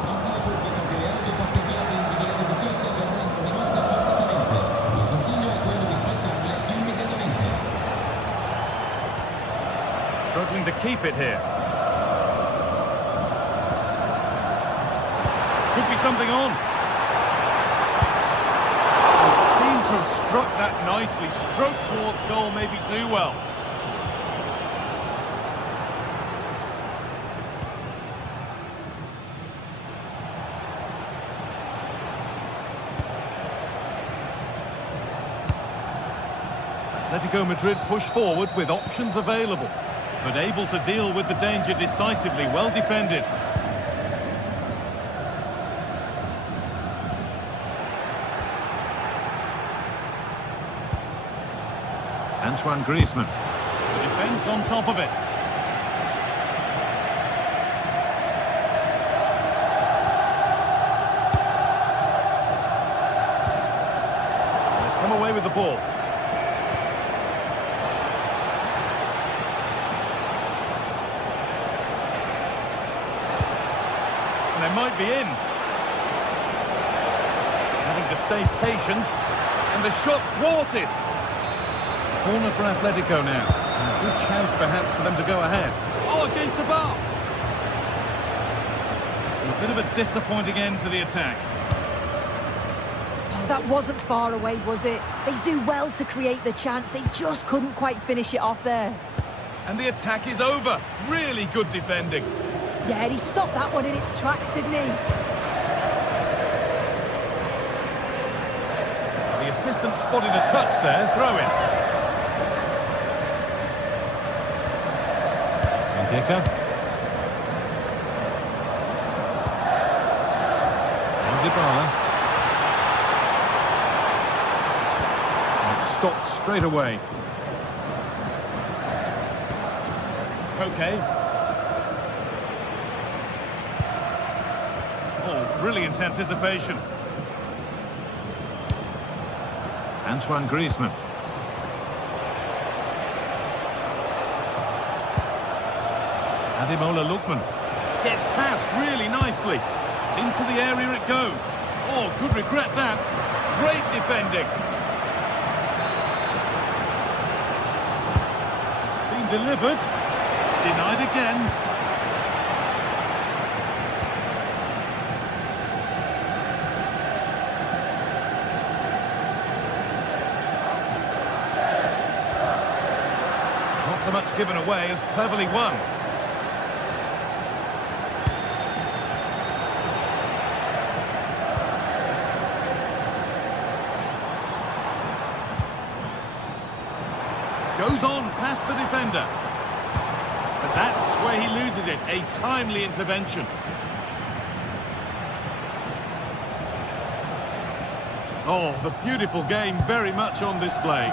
Struggling to keep it here. Could be something on. Seemed to have struck that nicely. Stroked towards goal, maybe too well. Atletico Madrid push forward with options available, but able to deal with the danger decisively. Well defended. Antoine Griezmann. The defence on top of it. They've come away with the ball. They might be in. Having to stay patient. And the shot thwarted. Corner for Atletico now. And a good chance perhaps for them to go ahead. Oh, against the bar. And a bit of a disappointing end to the attack. Oh, that wasn't far away, was it? They do well to create the chance. They just couldn't quite finish it off there. And the attack is over. Really good defending. Yeah, and he stopped that one in its tracks, didn't he? The assistant spotted a touch there, throw in. Ndika. And stopped straight away. Okay. Oh, brilliant anticipation. Antoine Griezmann. Ademola Lookman. Gets past really nicely. Into the area it goes. Oh, could regret that. Great defending. It's been delivered. Denied again. Not so much given away as cleverly won. Goes on past the defender. But that's where he loses it. A timely intervention. Oh, the beautiful game very much on display.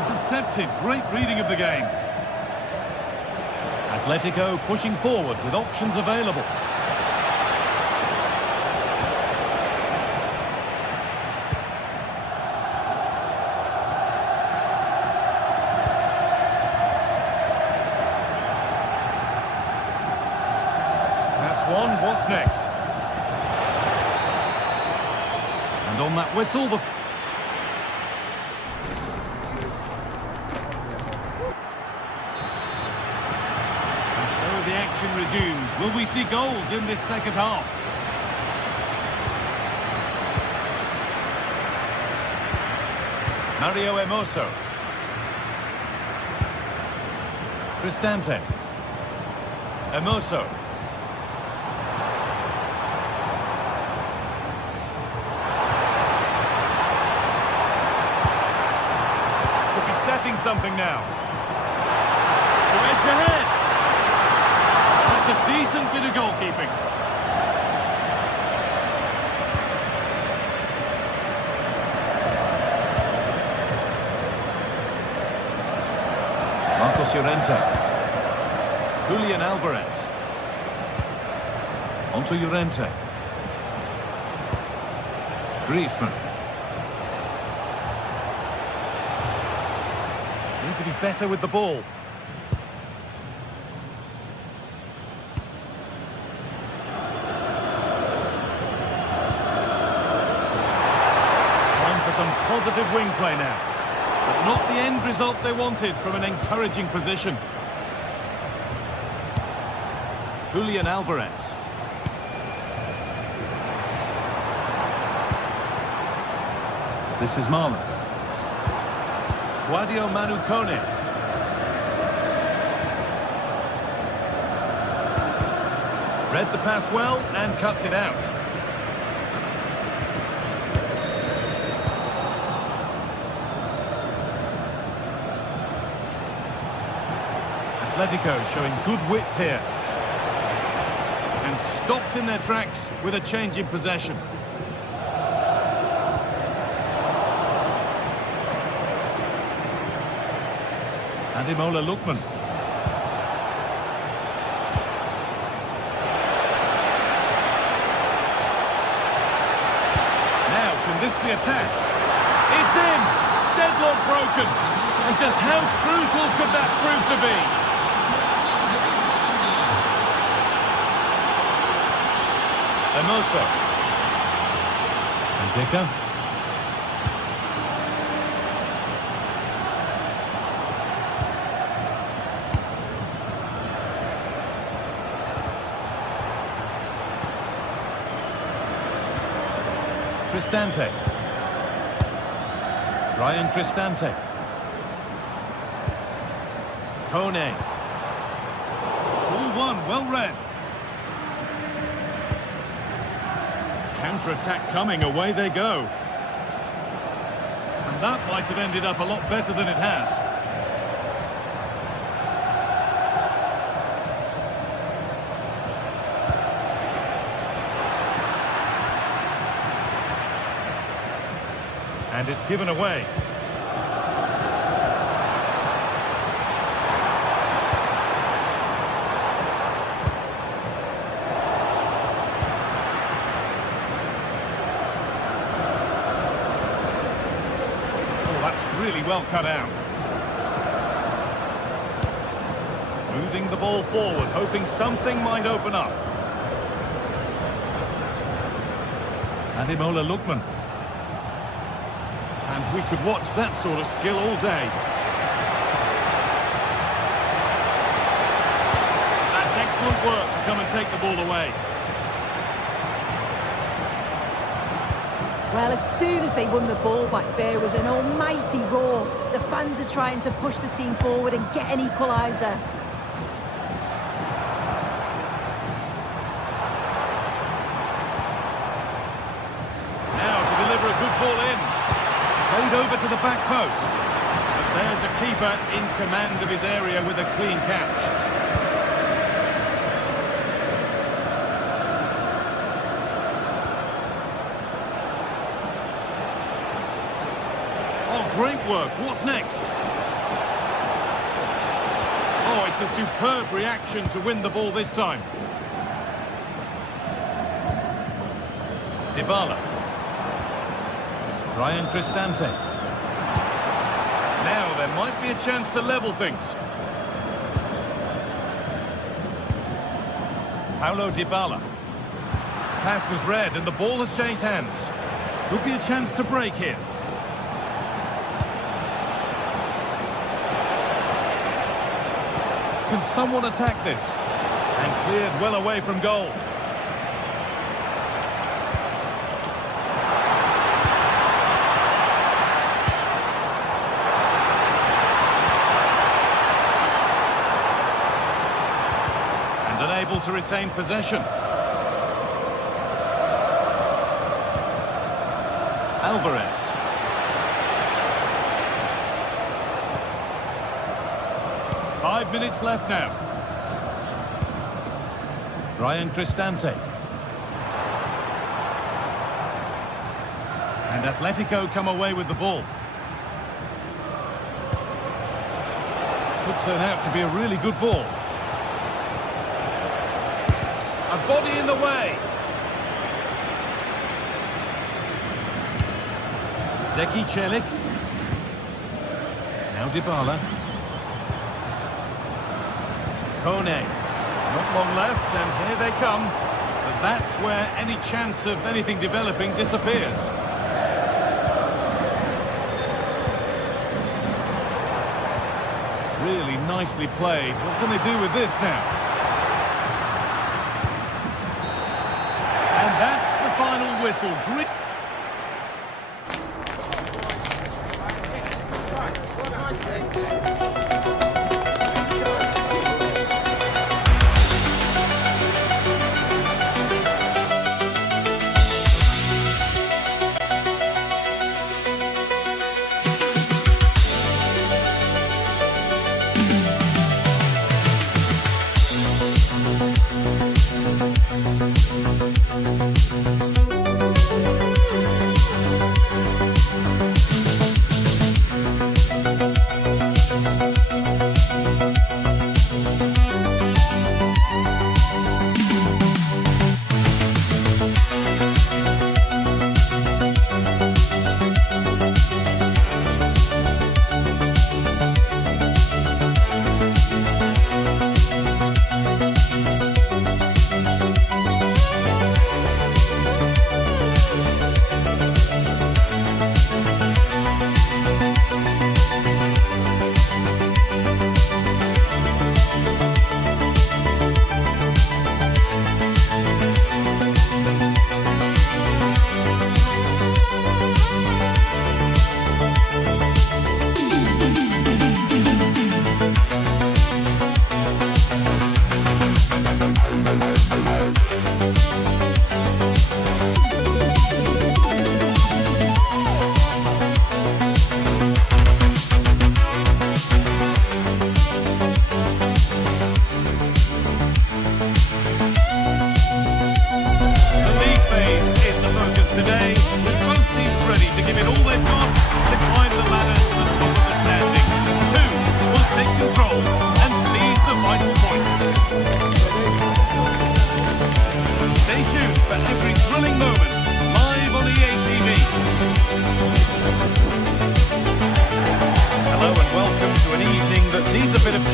Intercepted. Great reading of the game. Atletico pushing forward with options available. What's next? And on that whistle, and so the action resumes. Will we see goals in this second half? Mario Hermoso. Cristante. Hermoso. Setting something now. To edge ahead. That's a decent bit of goalkeeping. Marcos Llorente. Julian Alvarez. Onto Llorente. Griezmann. To be better with the ball. Time for some positive wing play now. But not the end result they wanted from an encouraging position. Julian Alvarez. This is Marlon. Guadio Manu Kone. Read the pass well and cuts it out. Atletico showing good width here. And stopped in their tracks with a change in possession. Ademola Lookman. Now, can this be attacked? It's in! Deadlock broken! And just how crucial could that prove to be? Hermoso. Antica. Cristante. Ryan Cristante. Kone. Ball one, well read. Counter-attack coming, away they go. And that might have ended up a lot better than it has. And it's given away. Oh, that's really well cut out. Moving the ball forward, hoping something might open up. Ademola Lookman. And we could watch that sort of skill all day. That's excellent work to come and take the ball away. Well, as soon as they won the ball back, there was an almighty roar. The fans are trying to push the team forward and get an equaliser. Now to deliver a good ball in. Played over to the back post. But there's a keeper in command of his area with a clean catch. Great work. What's next? Oh, it's a superb reaction to win the ball this time. Dybala. Ryan Cristante. Now there might be a chance to level things. Paulo Dybala. Pass was read and the ball has changed hands. Could be a chance to break here. Can someone attack this? And cleared well away from goal. And unable to retain possession. Alvarez. 5 minutes left now. Ryan Cristante. And Atletico come away with the ball. Could turn out to be a really good ball. A body in the way. Zeki Celik. Now Dybala. Kone, not long left, and here they come. But that's where any chance of anything developing disappears. Really nicely played. What can they do with this now? And that's the final whistle.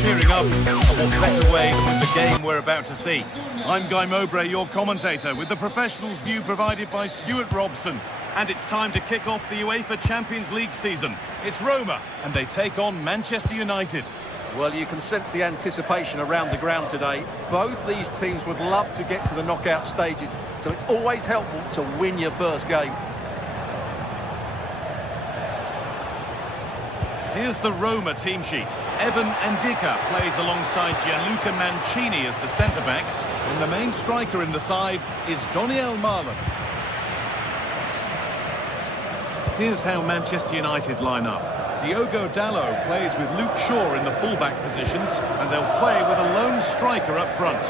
Cheering up. up, and what better way than with the game we're about to see. I'm Guy Mowbray, your commentator, with the professionals' view provided by Stuart Robson. And it's time to kick off the UEFA Champions League season. It's Roma, and they take on Manchester United. Well, you can sense the anticipation around the ground today. Both these teams would love to get to the knockout stages, so it's always helpful to win your first game. Here's the Roma team sheet. Evan Ndika plays alongside Gianluca Mancini as the centre-backs, and the main striker in the side is Daniel Marlon. Here's how Manchester United line up. Diogo Dalot plays with Luke Shaw in the full-back positions, and they'll play with a lone striker up front.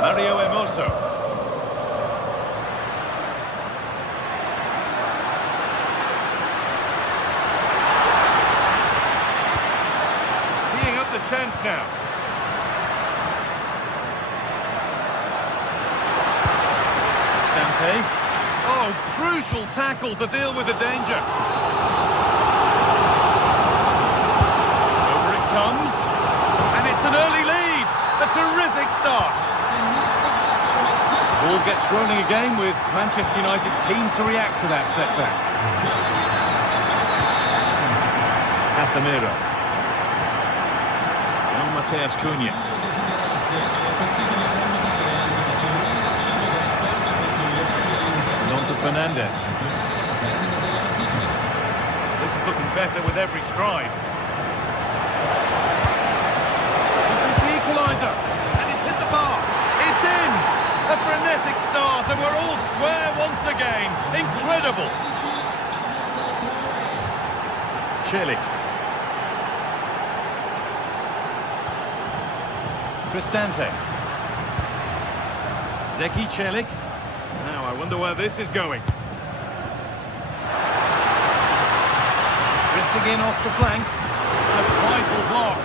Mario Hermoso. Teeing up the chance now. Oh, crucial tackle to deal with the danger. Over it comes. And it's an early lead. A terrific start. Ball gets rolling again with Manchester United keen to react to that setback. Casemiro. And Mateus Cunha. On to Fernandes. This is looking better with every stride. Is this the equaliser? And it's hit the bar. It's in! A frenetic start, and we're all square once again. Incredible! Celik. Cristante. Zeki Celik. Now, I wonder where this is going. Drifting in off the flank. A vital block.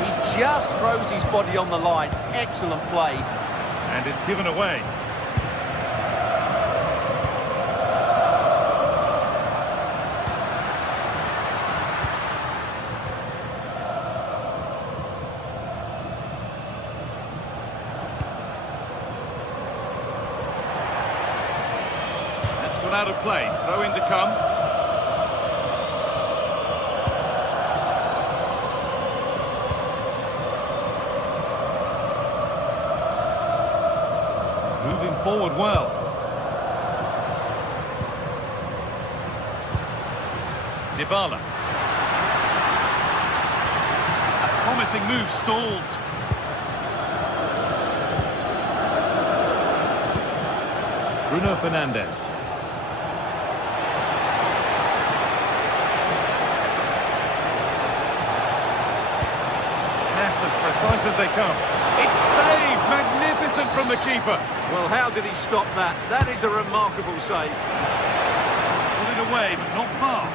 He just throws his body on the line. Excellent play. And it's given away. Out of play, throw in to come. Moving forward well. Dybala. A promising move stalls. Bruno Fernandes. As precise as they come. It's saved! Magnificent from the keeper. Well, how did he stop that? That is a remarkable save. Put it away, but not far.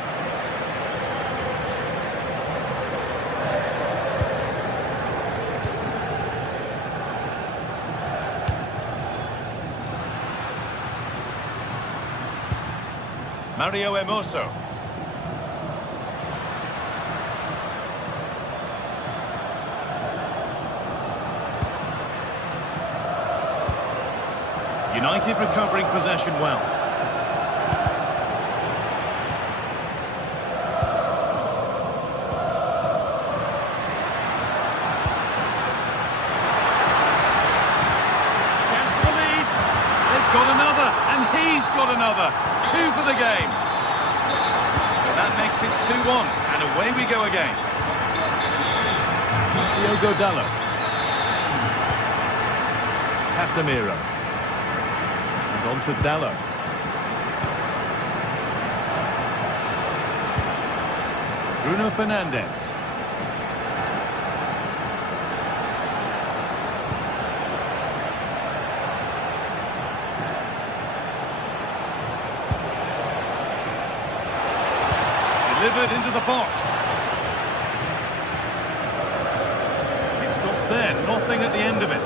Mario Hermoso. United recovering possession well. Chance for the lead. They've got another, and he's got another. 2 for the game. So that makes it 2-1, and away we go again. Diogo Dalot. Casemiro. On to Dalot. Bruno Fernandes. Delivered into the box. It stops there, nothing at the end of it.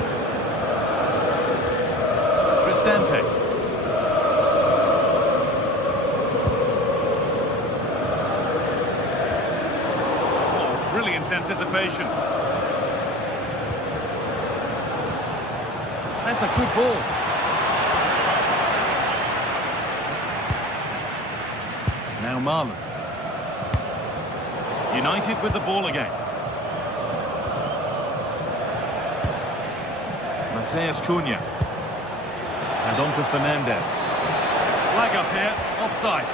Cristante. takes anticipation. That's a good ball. Now Marlon. United with the ball again. Mateus Cunha. And on to Fernandez. Flag up here, offside.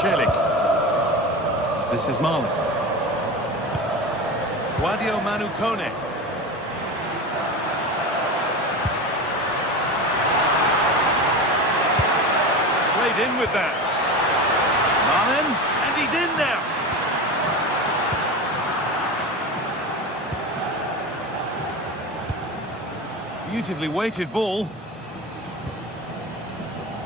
Celik. This is Marlon. Guadio Manu Kone. Played in with that. Marlon, and he's in now. Beautifully weighted ball.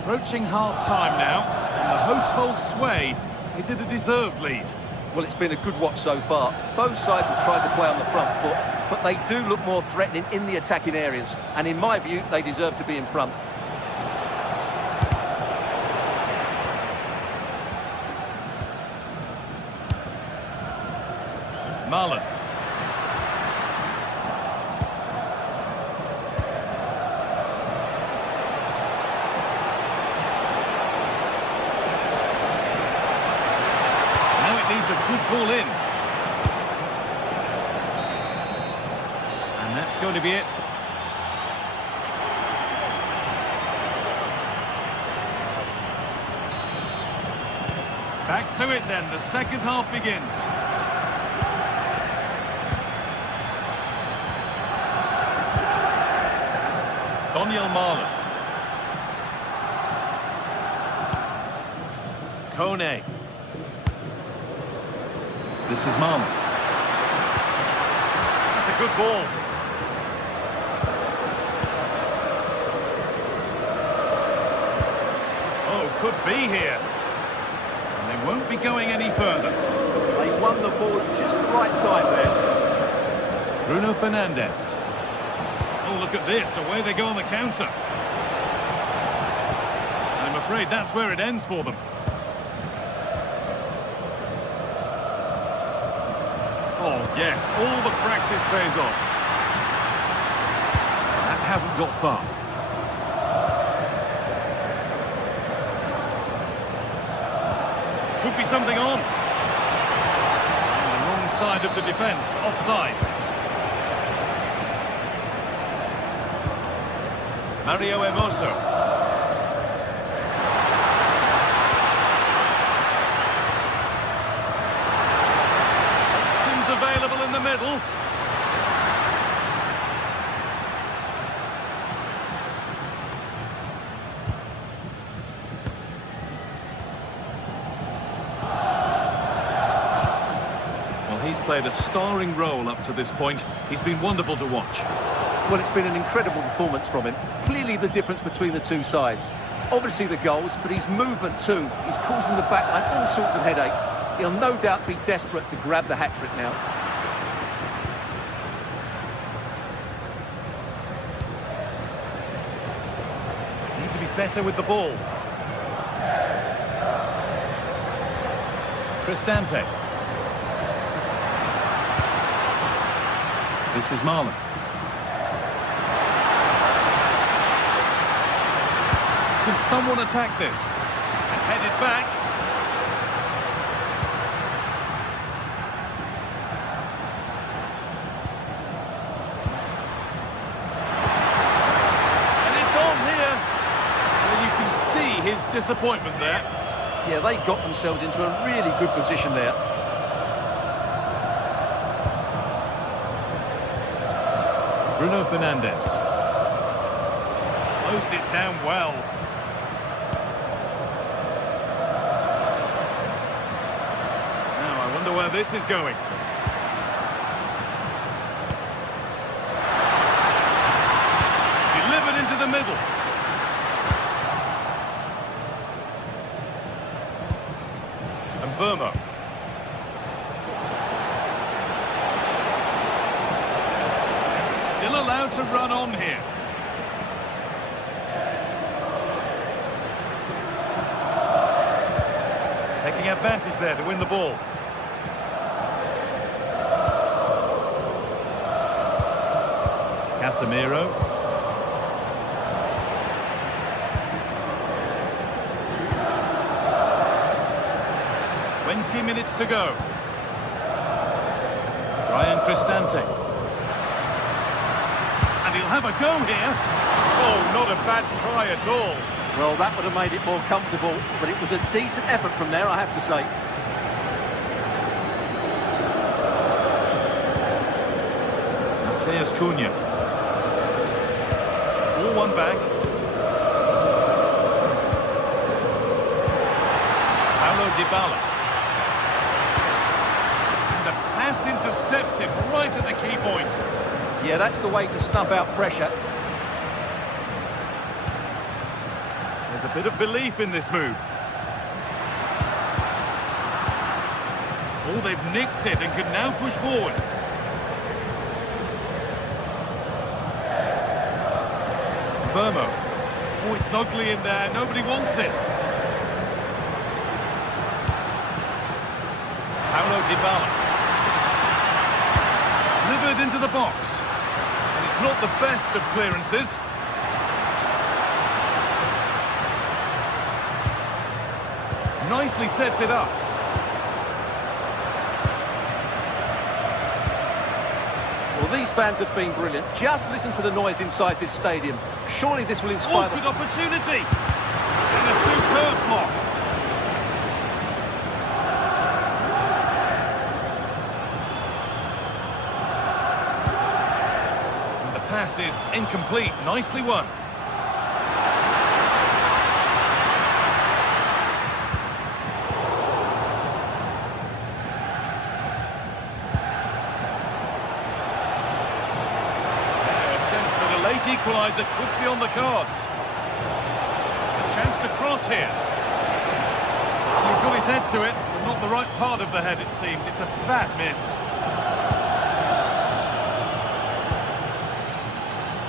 Approaching half-time now, and the hosts hold sway. Is it a deserved lead? Well, it's been a good watch so far. Both sides have tried to play on the front foot, but they do look more threatening in the attacking areas. And in my view, they deserve to be in front. Marlon. Now it needs a good ball in. And that's going to be it. Back to it then, the second half begins. Daniel Marlon. Kone. This is Marlon. That's a good ball. Oh, could be here. And they won't be going any further. They won the ball just the right time there. Bruno Fernandes. Oh, look at this. Away they go on the counter. I'm afraid that's where it ends for them. Oh, yes. All the practice pays off. That hasn't got far. Could be something on. On the wrong side of the defence. Offside. Mario Hermoso. Options available in the middle. Well, he's played a starring role up to this point. He's been wonderful to watch. Well, it's been an incredible performance from him. Clearly the difference between the two sides. Obviously the goals, but his movement too. He's causing the backline all sorts of headaches. He'll no doubt be desperate to grab the hat-trick now. Need to be better with the ball. Cristante. This is Marlon. Can someone attack this? And head it back. And it's on here. Well, you can see his disappointment there. Yeah, they got themselves into a really good position there. Bruno Fernandes. Closed it down well. Now, I wonder where this is going. Delivered into the middle. And Burma. Still allowed to run on here. Taking advantage there to win the ball. Casemiro. Minutes to go. Ryan Cristante. And he'll have a go here. Oh, not a bad try at all. Well, that would have made it more comfortable, but it was a decent effort from there, I have to say. Mateus Cunha. All one back. Paulo Dybala. Pass intercepted right at the key point. Yeah, that's the way to snuff out pressure. There's a bit of belief in this move. Oh, they've nicked it and can now push forward. Vermo. Oh, it's ugly in there. Nobody wants it. Paulo Dybala. Delivered into the box. And it's not the best of clearances. Nicely sets it up. Well, these fans have been brilliant. Just listen to the noise inside this stadium. Surely this will inspire them. Good opportunity. And a superb block. Pass is incomplete. Nicely won. There's a sense that a late equaliser could be on the cards. A chance to cross here. He got his head to it, but not the right part of the head, it seems. It's a bad miss.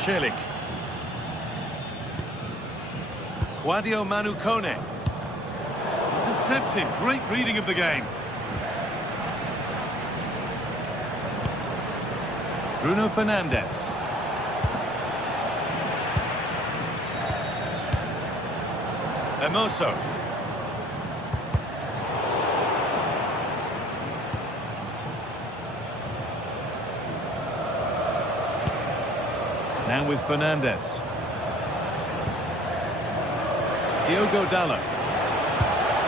Celik. Quadio Manu Kone. Intercepted. Great reading of the game. Bruno Fernandes. Hermoso. Now with Fernandes. Diogo Dalot.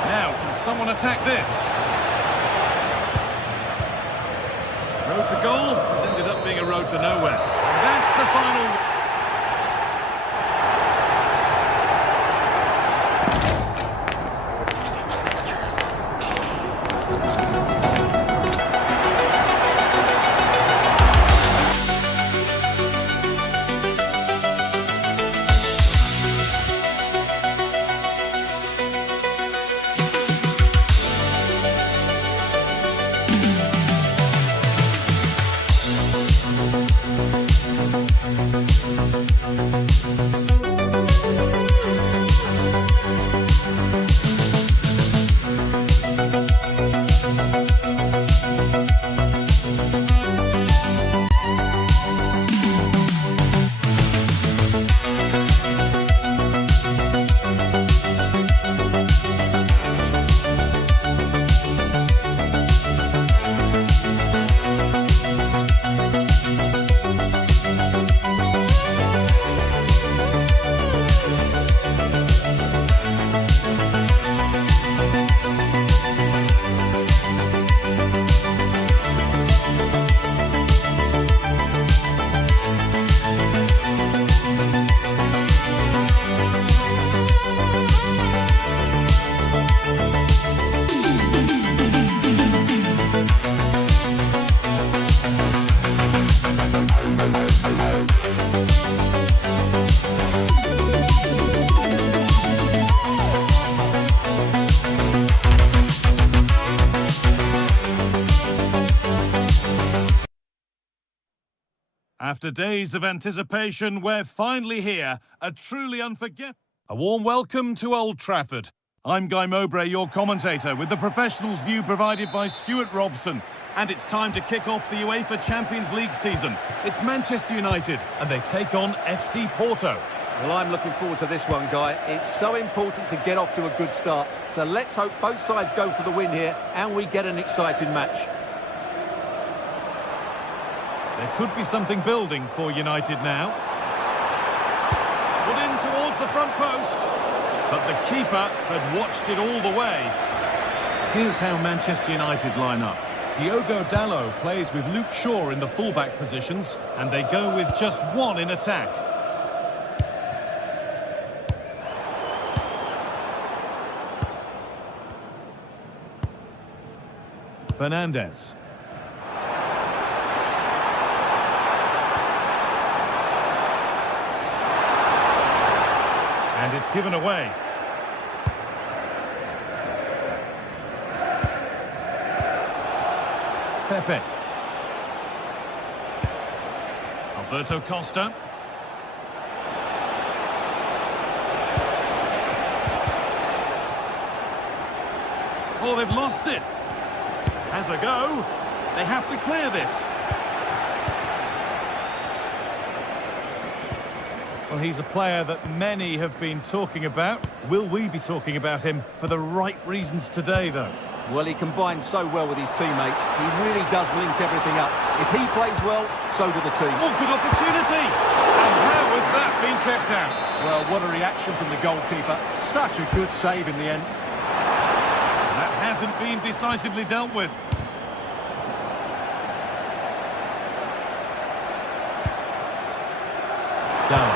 Now, can someone attack this? Road to goal has ended up being a road to nowhere. And that's the final... After days of anticipation, we're finally here. A truly unforgettable... A warm welcome to Old Trafford. I'm Guy Mowbray, your commentator, with the professionals' view provided by Stuart Robson. And it's time to kick off the UEFA Champions League season. It's Manchester United, and they take on FC Porto. Well, I'm looking forward to this one, Guy. It's so important to get off to a good start. So let's hope both sides go for the win here, and we get an exciting match. There could be something building for United now. Put in towards the front post. But the keeper had watched it all the way. Here's how Manchester United line up. Diogo Dalot plays with Luke Shaw in the fullback positions, and they go with just one in attack. Fernandes. And it's given away. Pepe. Alberto Costa. Oh, they've lost it. Has a go. They have to clear this. Well, he's a player that many have been talking about. Will we be talking about him for the right reasons today, though? Well, he combines so well with his teammates. He really does link everything up. If he plays well, so do the team. Oh, good opportunity! And how has that been kept out? Well, what a reaction from the goalkeeper. Such a good save in the end. That hasn't been decisively dealt with. Down.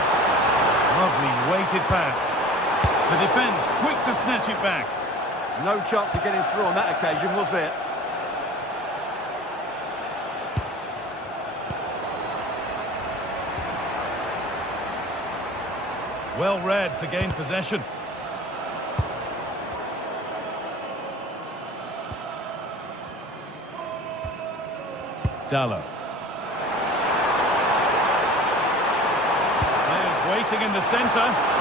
Lovely weighted pass. The defence quick to snatch it back. No chance of getting through on that occasion, was there? Well read to gain possession. Dalot. Players waiting in the centre.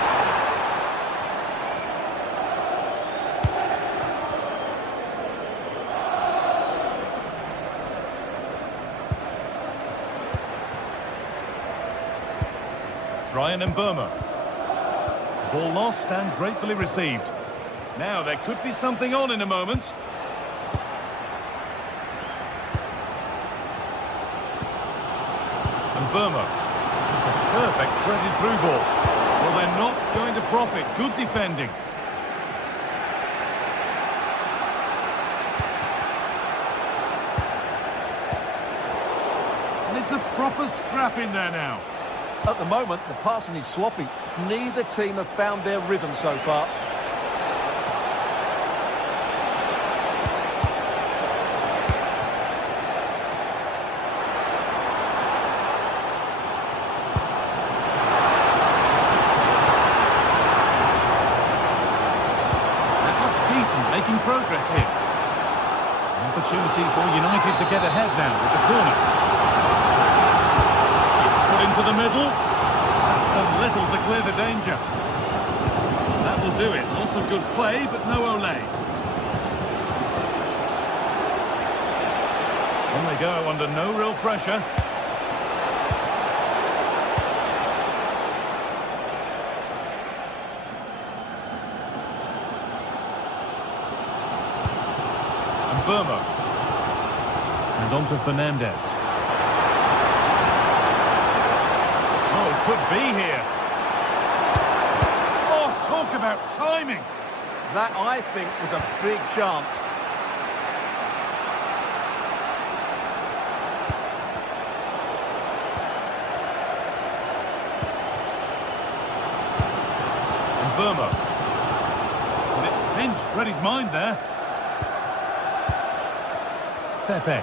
Brian Mbeumo. Ball lost and gratefully received. Now there could be something on in a moment. Mbeumo. It's a perfect threaded through ball. Well, they're not going to profit. Good defending. And it's a proper scrap in there now. At the moment, the passing is sloppy. Neither team have found their rhythm so far. That looks decent, making progress here. An opportunity for United to get ahead now with the corner. Into the middle. That's done little to clear the danger. That will do it. Lots of good play, but no Olé. On they go under no real pressure. And Mbeumo. And on to Fernandes. Could be here. Oh, talk about timing. That, I think, was a big chance. And Mbeumo. And it's pinched Reddy's mind there. Pepe.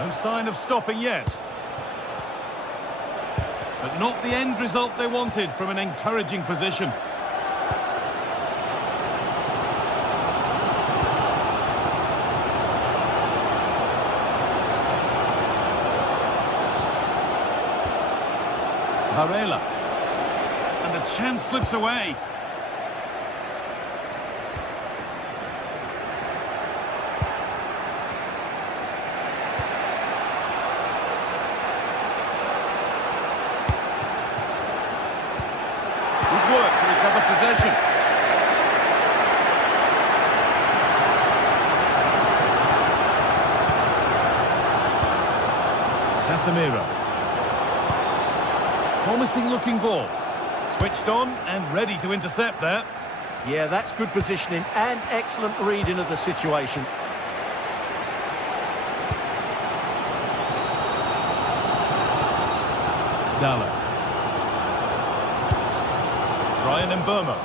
No sign of stopping yet. But not the end result they wanted from an encouraging position. Varela. And the chance slips away. Casemiro. Promising looking ball. Switched on and ready to intercept there. Yeah, that's good positioning and excellent reading of the situation. Dalla. Brian Mbeumo.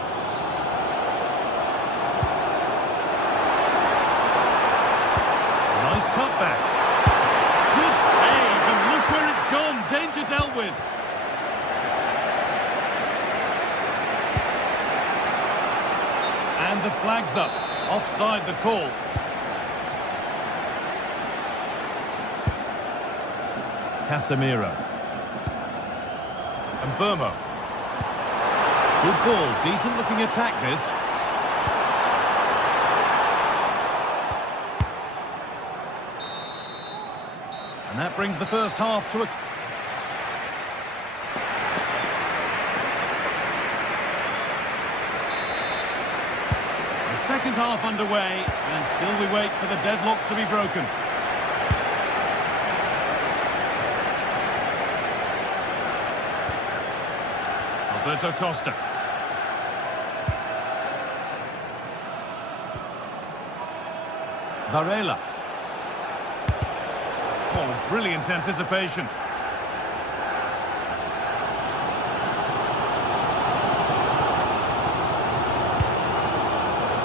Nice cutback. Good save, and look where it's gone. Danger dealt with. And the flag's up. Offside the call. Casemiro. Mbeumo. Good ball. Decent looking attack this. And that brings the first half to a... Second half underway, and still we wait for the deadlock to be broken. Alberto Costa. Varela. Oh, brilliant anticipation.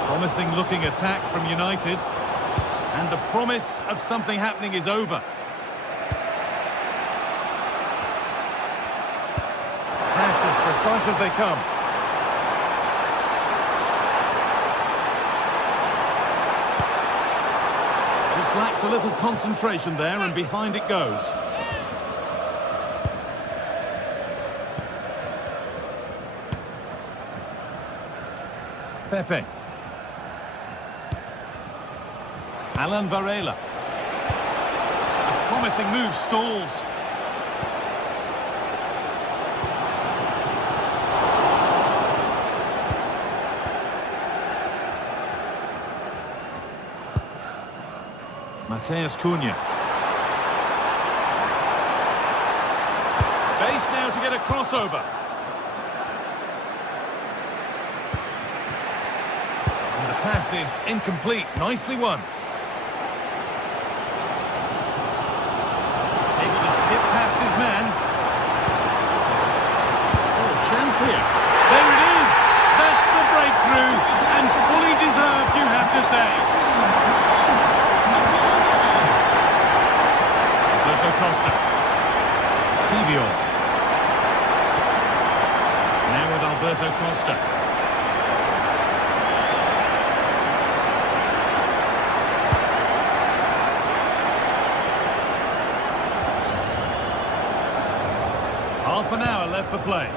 Promising looking attack from United. And the promise of something happening is over. Pass as precise as they come. Just lacked a little concentration there, and behind it goes. Pepe. Alan Varela. A promising move stalls. Matheus Cunha. Space now to get a crossover. And the pass is incomplete. Nicely won. Man. Oh, chance here. There it is. That's the breakthrough. And fully deserved, you have to say. Alberto Costa. Kivior. Now with Alberto Costa. Half an hour left for play.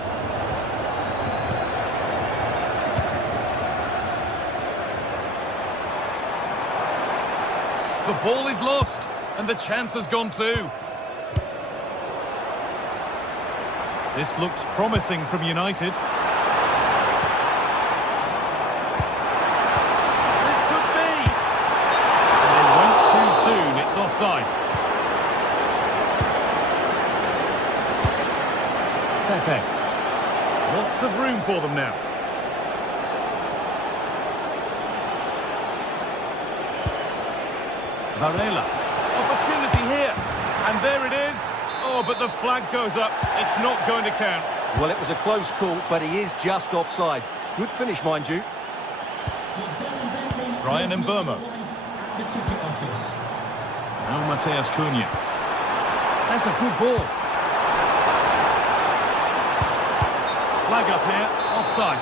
The ball is lost, and the chance has gone too. This looks promising from United. This could be. And they went too soon. It's offside. Pepe. Lots of room for them now. Varela. Opportunity here. And there it is. Oh, but the flag goes up. It's not going to count. Well, it was a close call, but he is just offside. Good finish, mind you. Brian Mbeumo. The ticket office. Now Matheus Cunha. That's a good ball. Flag up here, offside.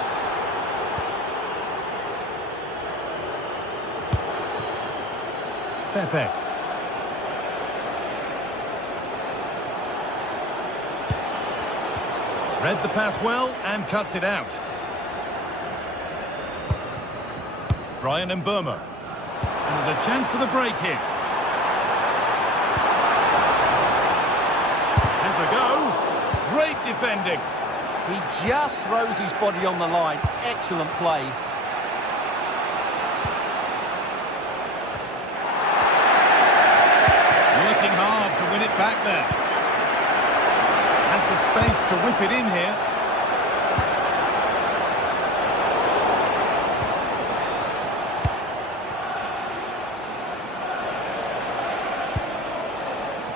Pepe. Read the pass well and cuts it out. Brian Mbeumo. And there's a chance for the break here. There's a go. Great defending. He just throws his body on the line. Excellent play. Working hard to win it back there. space to whip it in here.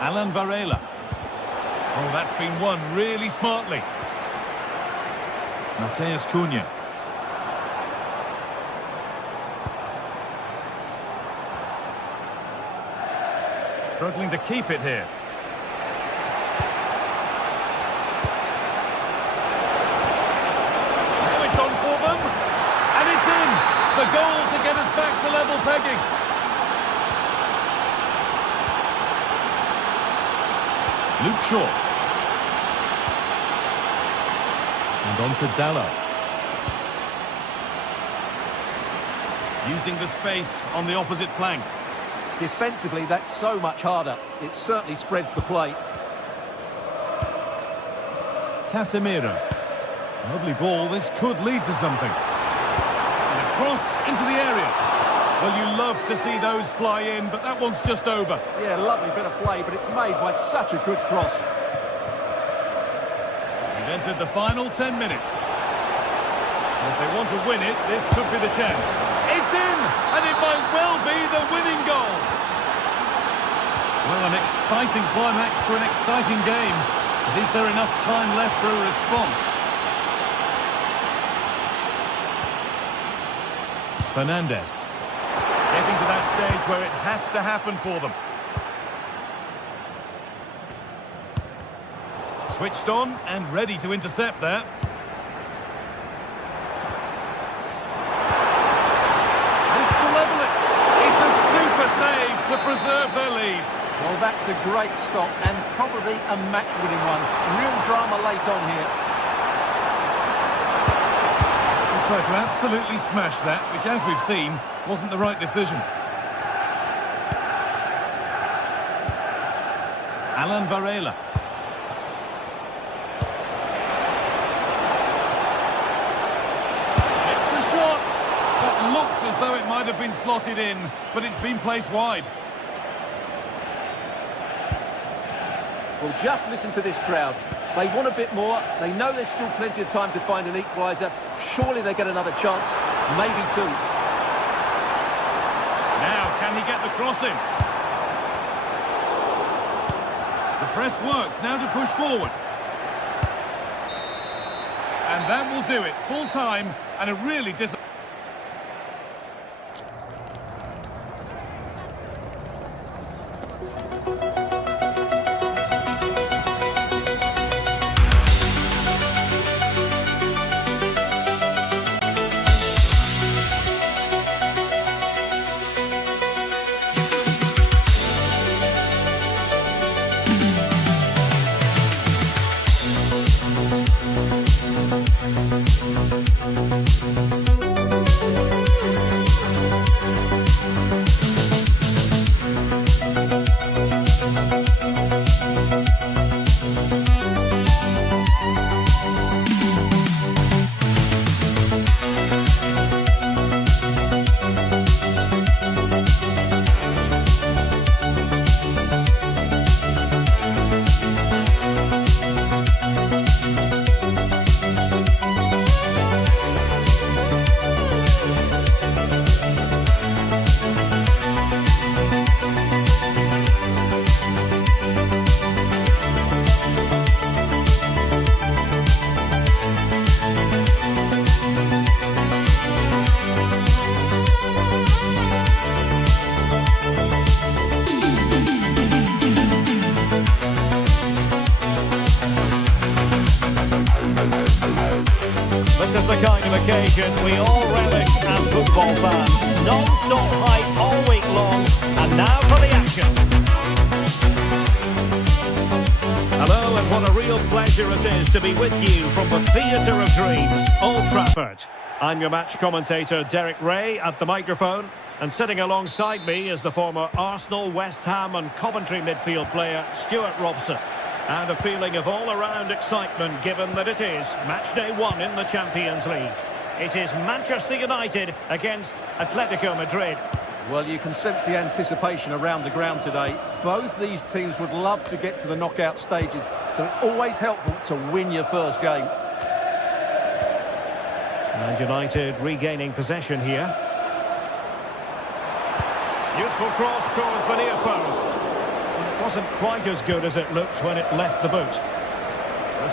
Alan Varela. Oh, that's been won really smartly. Mateus Cunha. Struggling to keep it here. Now it's on for them. And it's in. The goal to get us back to level pegging. Luke Shaw. And on to Dallo. Using the space on the opposite flank. Defensively, that's so much harder. It certainly spreads the play. Casemiro. Lovely ball. This could lead to something. And a cross into the area. Well, you love to see those fly in, but that one's just over. Yeah, lovely bit of play, but it's made by such a good cross. We've entered the final 10 minutes. If they want to win it, this could be the chance. It's in, and it might well be the winning goal. Well, an exciting climax to an exciting game. But is there enough time left for a response? Fernandes. Getting to that stage where it has to happen for them. Switched on and ready to intercept there. This to level it. It's a super save to preserve their lead. Well, that's a great stop and probably a match-winning one. Real drama late on here. He tried to absolutely smash that, which, as we've seen, wasn't the right decision. Alan Varela. It's the shot! That looked as though it might have been slotted in, but it's been placed wide. Well, just listen to this crowd. They want a bit more. They know there's still plenty of time to find an equaliser. Surely they get another chance. Maybe two. Now, can he get the cross in? The press works. Now to push forward. And that will do it. Full time and a really disappointing. This is the kind of occasion we all relish as football fans. Non-stop hype all week long, and now for the action. Hello, and what a real pleasure it is to be with you from the Theatre of Dreams, Old Trafford. I'm your match commentator, Derek Ray, at the microphone, and sitting alongside me is the former Arsenal, West Ham and Coventry midfield player, Stuart Robson. And a feeling of all-around excitement given that it is match day 1 in the Champions League. It is Manchester United against Atletico Madrid. Well, you can sense the anticipation around the ground today. Both these teams would love to get to the knockout stages so it's always helpful to win your first game. And United regaining possession here. Useful cross towards the near post. It wasn't quite as good as it looked when it left the boot.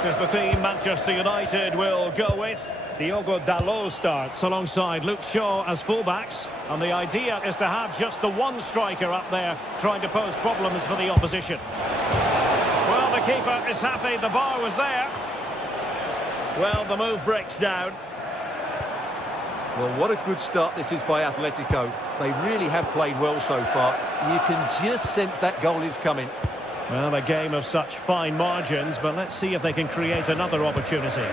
This is the team Manchester United will go with. Diogo Dalot starts alongside Luke Shaw as fullbacks. And the idea is to have just the one striker up there trying to pose problems for the opposition. Well, the keeper is happy the bar was there. Well, the move breaks down. Well, what a good start this is by Atletico. They really have played well so far. You can just sense that goal is coming. Well, a game of such fine margins, but let's see if they can create another opportunity.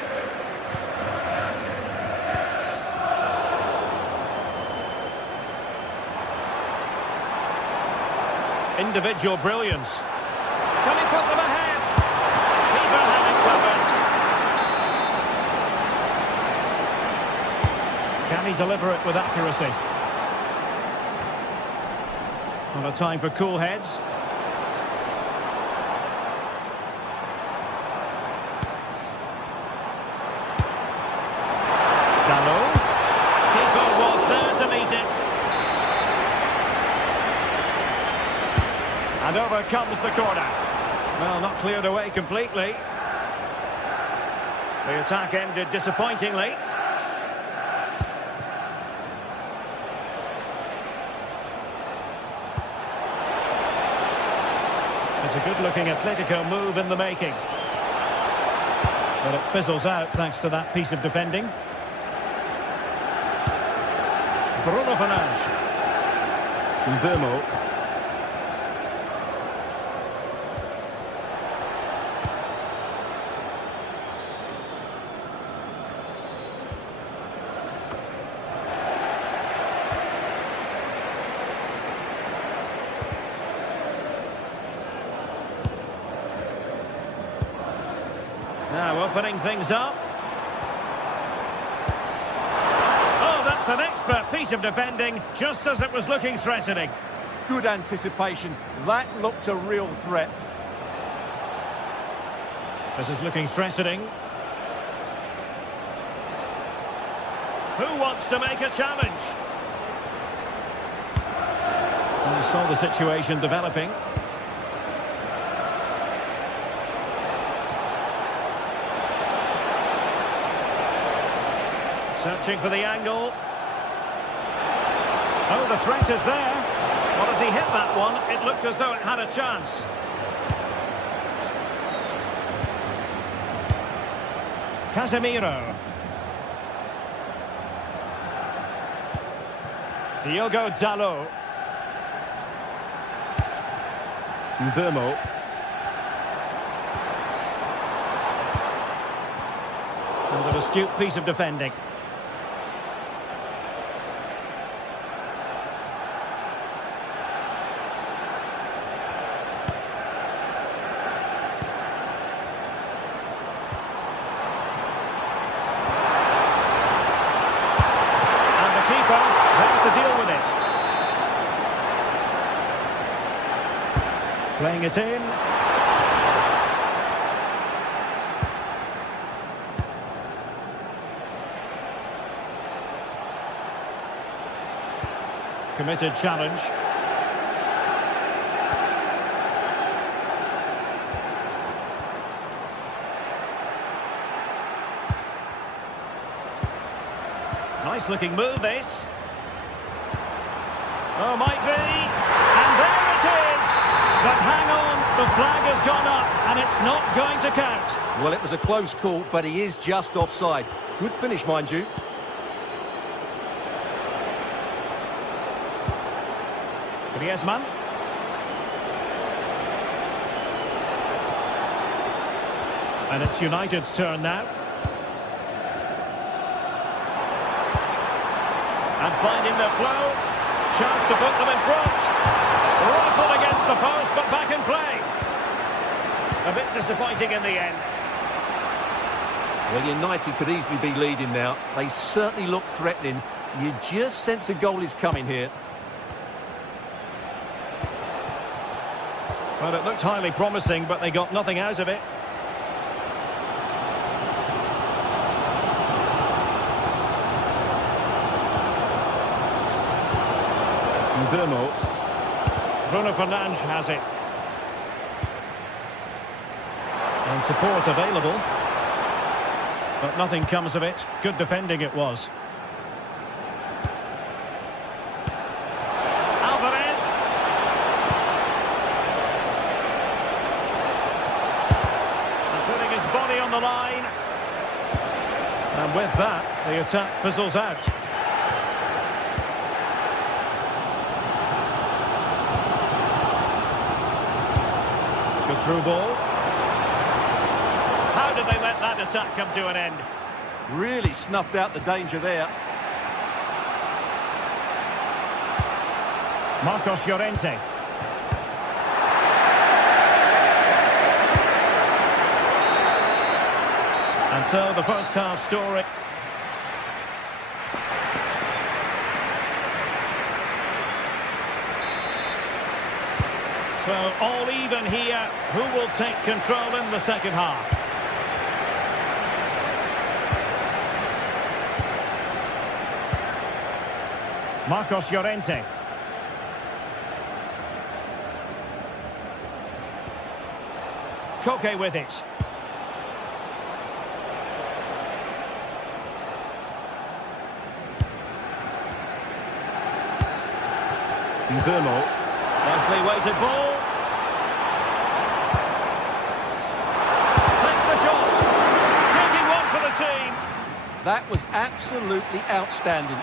Individual brilliance. Can he put them ahead? Keeper had it covered. Can he deliver it with accuracy? Not a time for cool heads. Dalot. Keeper was there to meet it. And over comes the corner. Well, not cleared away completely. The attack ended disappointingly. It's a good-looking Atletico move in the making. But it fizzles out thanks to that piece of defending. Bruno Fernandes. Mbeumo. Now opening things up. Oh, that's an expert piece of defending, just as it was looking threatening. Good anticipation. That looked a real threat. This is looking threatening. Who wants to make a challenge? And we saw the situation developing. Searching for the angle. Oh, the threat is there. Well, as he hit that one, it looked as though it had a chance. Casemiro. Diogo Dalot. Mbeumo. And an astute piece of defending. To deal with it. Playing it in. Committed challenge. Nice looking move this. Oh, might be. And there it is. But hang on, the flag has gone up and it's not going to count. Well, it was a close call, but he is just offside. Good finish, mind you. Griezmann. And it's United's turn now. And finding their flow. Chance to put them in front. Rifled against the post, but back in play. A bit disappointing in the end. Well, United could easily be leading now. They certainly look threatening. You just sense a goal is coming here. Well, it looked highly promising, but they got nothing out of it. Burmo. Bruno Fernandes has it. And support available. But nothing comes of it. Good defending it was. Alvarez. And putting his body on the line. And with that, the attack fizzles out. Good through ball. How did they let that attack come to an end? Really snuffed out the danger there. Marcos Llorente. And so the first half story. So all even here. Who will take control in the second half? Marcos Llorente. Koke with it. Burmo. Nicely weighted ball. Takes the shot. Taking one for the team. That was absolutely outstanding.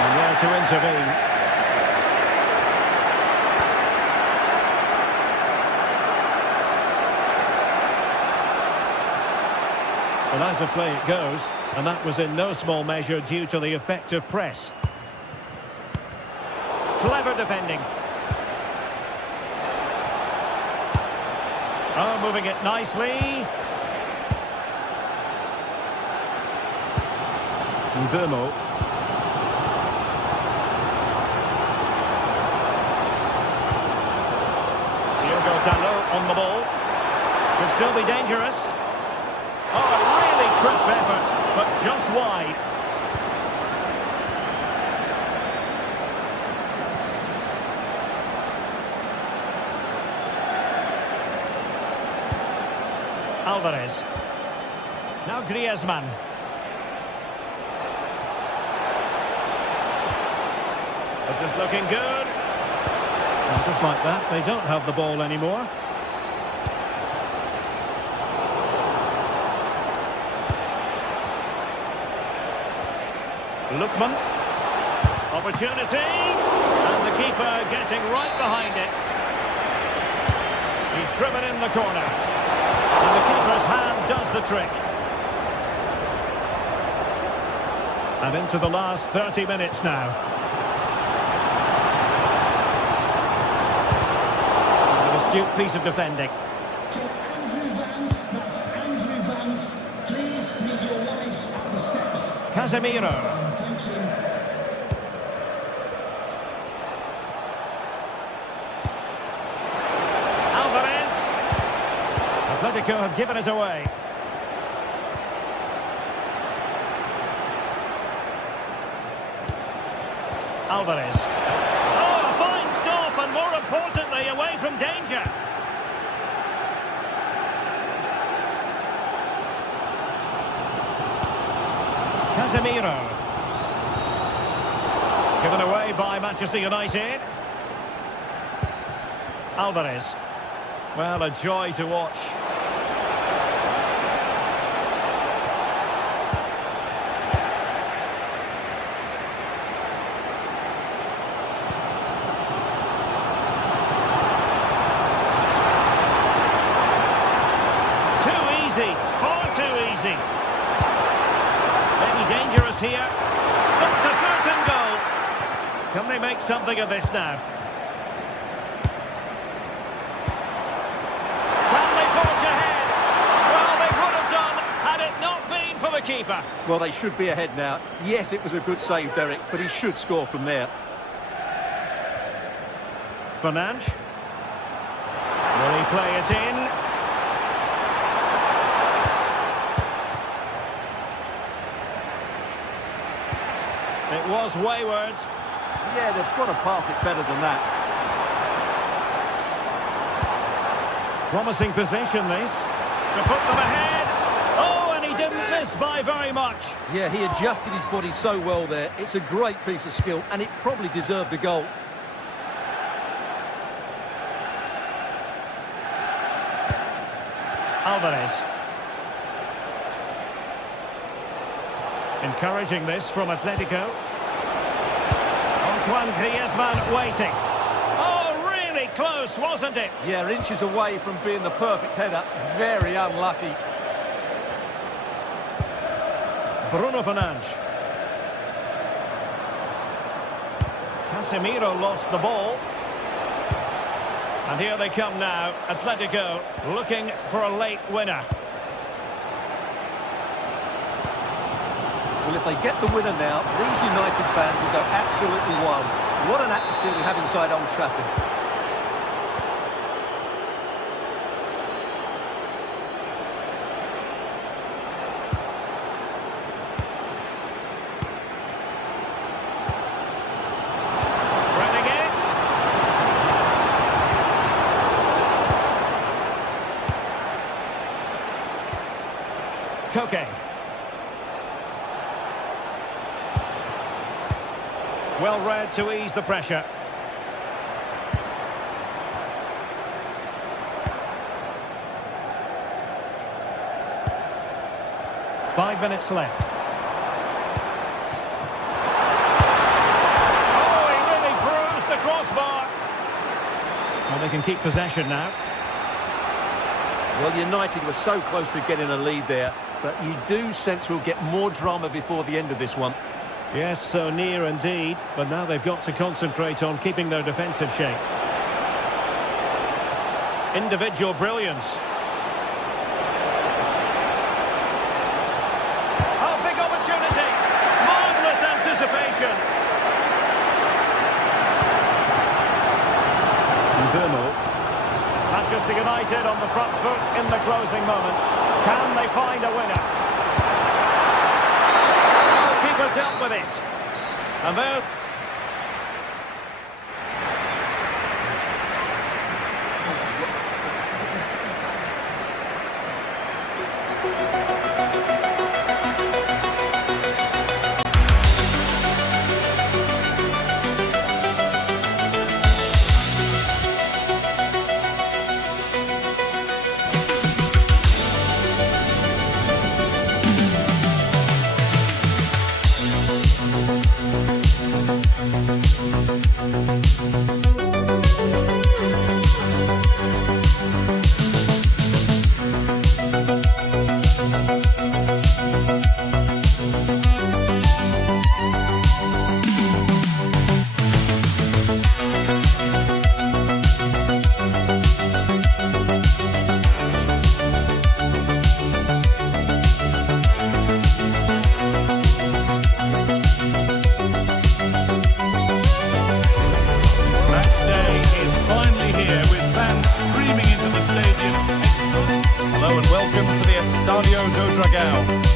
And there to intervene. Well, out of play it goes, and that was in no small measure due to the effective press. Clever defending. Oh, moving it nicely. Burmo. Diogo Dalot on the ball. Could still be dangerous. Oh, a really crisp effort, but just wide. Alvarez. Now Griezmann. This is looking good. And just like that, they don't have the ball anymore. Lookman. Opportunity. And the keeper getting right behind it. He's driven in the corner. And the keeper's hand does the trick. And into the last 30 minutes now. And an astute piece of defending. Can Andrew Vance, that's Andrew Vance, please meet your wife at the steps. Casemiro. Thank you. Alvarez. Atletico have given us away. Alvarez. Oh, a fine stop, and more importantly, away from danger. Casemiro. Given away by Manchester United. Alvarez. Well, a joy to watch. Far too easy. Maybe dangerous here. Stopped a certain goal. Can they make something of this now? Can they forge ahead? Well, they would have done had it not been for the keeper. Well, they should be ahead now. Yes, it was a good save, Derek, but he should score from there. Fernandes. Will he play it in? It was wayward. Yeah, they've got to pass it better than that. Promising position, this. To put them ahead. Oh, and he didn't miss by very much. Yeah, he adjusted his body so well there. It's a great piece of skill, and it probably deserved the goal. Alvarez. Encouraging this from Atletico. Antoine Griezmann waiting. Oh, really close, wasn't it? Yeah, inches away from being the perfect header. Very unlucky. Bruno Fernandes. Casemiro lost the ball. And here they come now, Atletico looking for a late winner. Well, if they get the winner now, these United fans will go absolutely wild. What an atmosphere we have inside Old Trafford. Koke. Well read to ease the pressure. Five minutes left. Oh, he really bruised the crossbar. Well, they can keep possession now. Well, United were so close to getting a lead there, but you do sense we'll get more drama before the end of this one. Yes, so near indeed, but now they've got to concentrate on keeping their defensive shape. Individual brilliance. Oh, big opportunity! Marvellous anticipation! Mbumo. Manchester United on the front foot in the closing moments. Can they find a winner? Oh, keeper dealt with it. And there...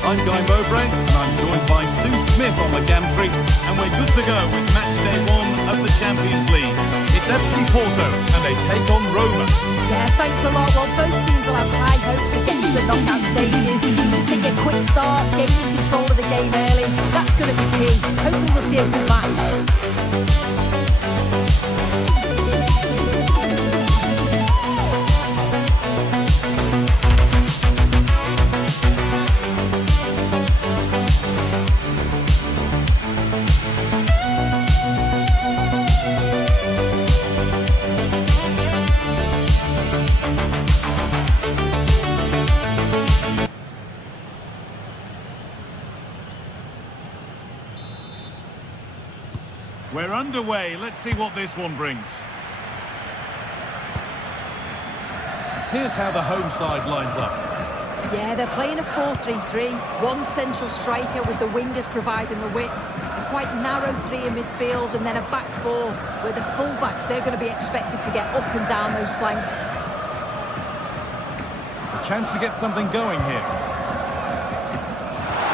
I'm Guy Mowbray, and I'm joined by Sue Smith on the gantry, and we're good to go with match day 1 of the Champions League. It's FC Porto, and they take on Roma. Yeah, thanks a lot. Well, both teams will have high hopes to get to the knockout stages. Just take a quick start, gaining control of the game early. That's going to be key. Hopefully we'll see a good match. We're underway. Let's see what this one brings. Here's how the home side lines up. Yeah, they're playing a 4-3-3. One central striker with the wingers providing the width. A quite narrow three in midfield, and then a back four where the fullbacks, they're going to be expected to get up and down those flanks. A chance to get something going here.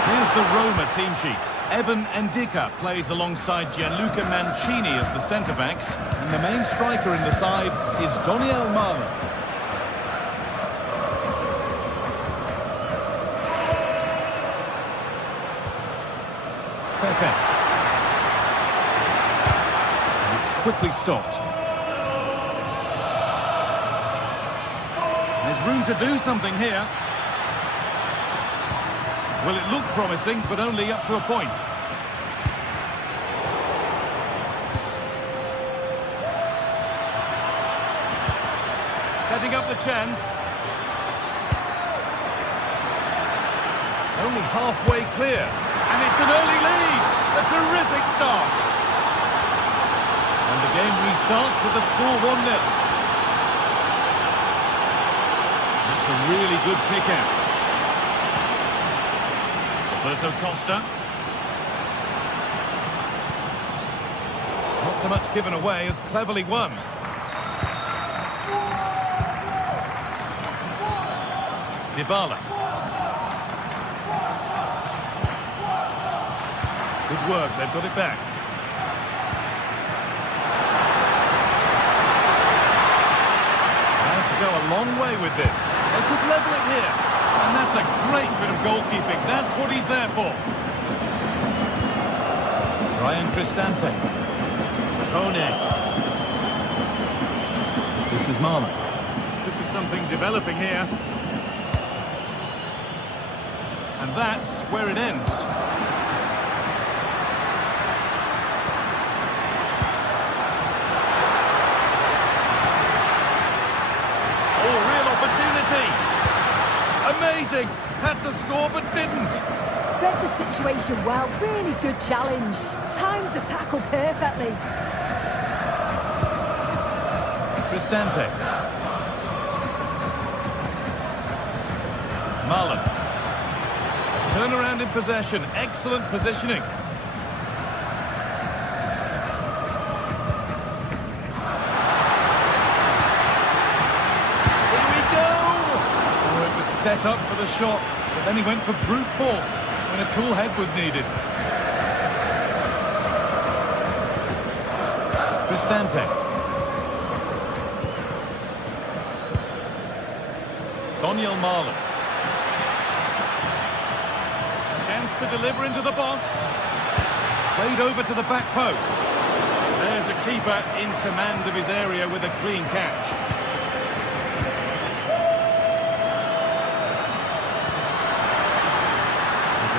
Here's the Roma team sheet. Evan Ndika plays alongside Gianluca Mancini as the centre-backs, and the main striker in the side is Doniel Marlon. Pepe. And it's quickly stopped. There's room to do something here. Well, it looked promising, but only up to a point. Setting up the chance. It's only halfway clear. And it's an early lead. A terrific start. And the game restarts with the score 1-0. That's a really good pick out. Roberto Costa. Not so much given away as cleverly won. Dybala. Good work, they've got it back. Now to go a long way with this. They could level it here. And that's a great bit of goalkeeping. That's what he's there for. Ryan Cristante. Kone. This is Marlon. Could be something developing here. And that's where it ends. Oh, real opportunity. Amazing! Had to score but didn't. Read the situation well, really good challenge. Times the tackle perfectly. Cristante. Marlon. A turnaround in possession, excellent positioning. Set up for the shot, but then he went for brute force when a cool head was needed. Cristante. Doniel Marlon. Chance to deliver into the box. Played over to the back post. There's a keeper in command of his area with a clean catch.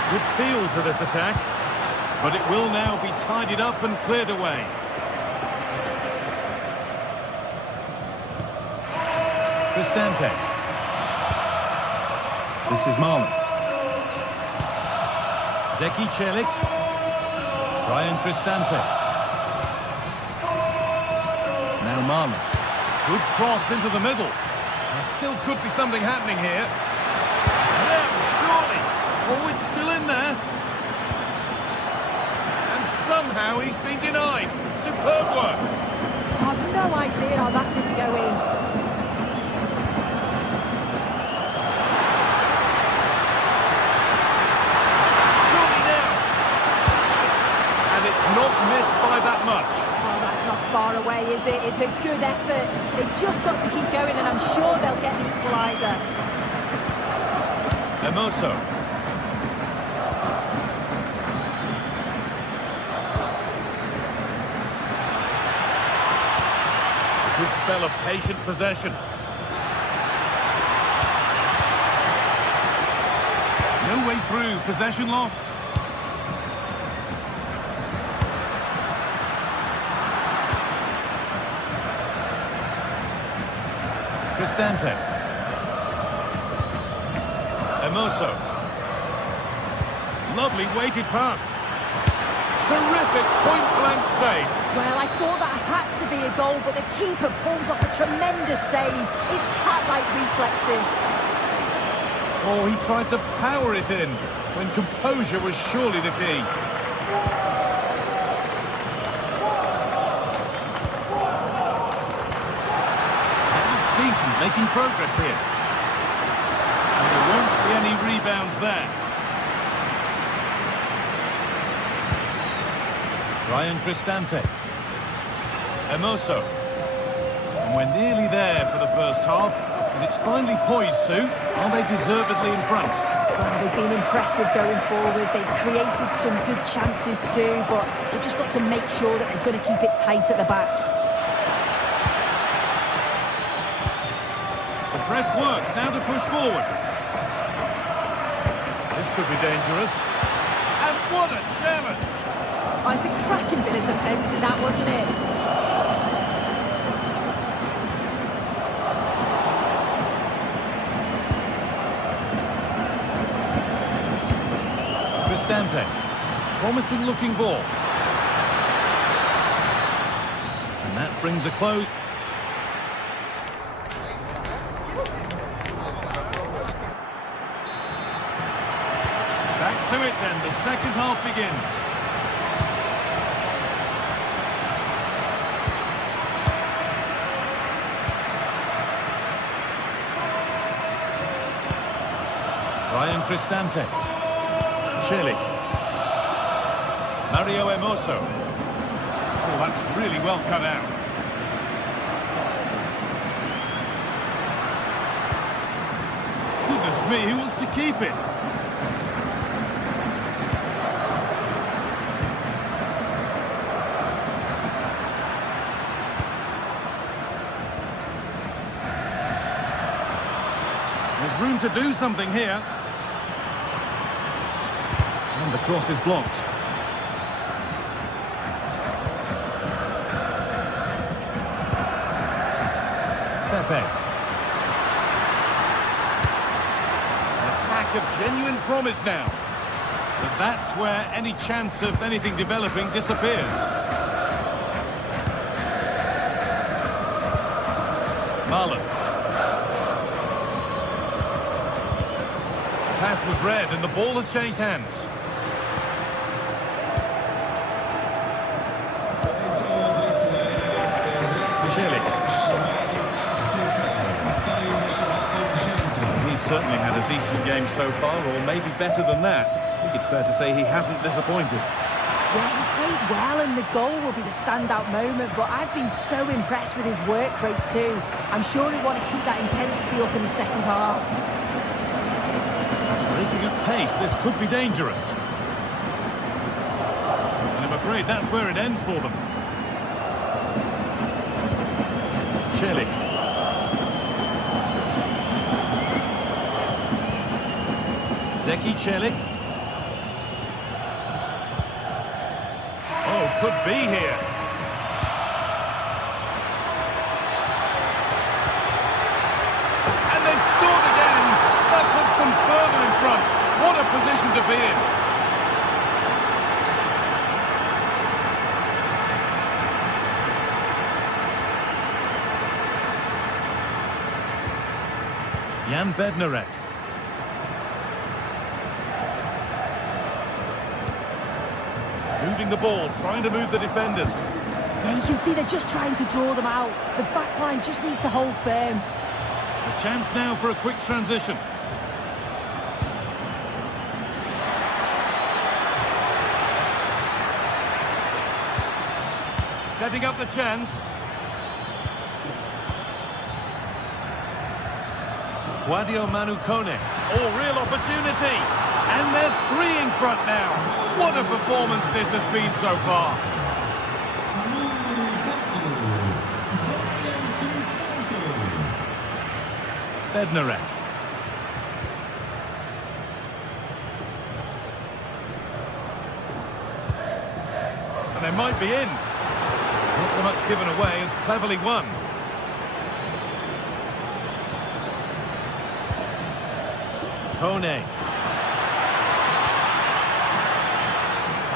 Good feel to this attack, but it will now be tidied up and cleared away. Cristante. This is Marlon. Zeki Celik. Ryan Cristante. Now Marlon. Good cross into the middle. There still could be something happening here. Oh, it's still in there. And somehow he's been denied. Superb work. I've no idea how that didn't go in. Surely now. And it's not missed by that much. Oh, that's not far away, is it? It's a good effort. They've just got to keep going, and I'm sure they'll get the equaliser. Hermoso. Good spell of patient possession. No way through, possession lost. Cristante. Hermoso. Lovely weighted pass. Terrific point-blank save. Well, I thought that had to be a goal, but the keeper pulls off a tremendous save. It's cat-like reflexes. Oh, he tried to power it in, when composure was surely the key. That looks decent, making progress here. And there won't be any rebounds there. Ryan Cristante. Hermoso. And we're nearly there for the first half. And it's finally poised, Sue. Are they deservedly in front? Well, they've been impressive going forward. They've created some good chances too, but they've just got to make sure that they're going to keep it tight at the back. The press work, now to push forward. This could be dangerous. And what a challenge! Oh, it's a cracking bit of defence in that, wasn't it? Cristante. Promising looking ball. And that brings a close. Back to it then, the second half begins. Ryan Cristante. Celik. Mario Hermoso. Oh, that's really well cut out. Goodness me, who wants to keep it? There's room to do something here. And the cross is blocked. Pepe. An attack of genuine promise now. But that's where any chance of anything developing disappears. Marlon. Pass was read and the ball has changed hands. He's certainly had a decent game so far, or maybe better than that. I think it's fair to say he hasn't disappointed. Yeah, he's played well and the goal will be the standout moment, but I've been so impressed with his work rate too. I'm sure he'll want to keep that intensity up in the second half. Breaking at pace, this could be dangerous. And I'm afraid that's where it ends for them. Celik. Zeki Celik. Oh, could be here. And they've scored again. That puts them further in front. What a position to be in. Jan Bednarek. Moving the ball, trying to move the defenders. Yeah, you can see they're just trying to draw them out. The back line just needs to hold firm. A chance now for a quick transition. Setting up the chance. Guadio Manu Kone. Oh, real opportunity. And they're 3 in front now. What a performance this has been so far. Bednarek. And they might be in. Not so much given away as cleverly won. Kone.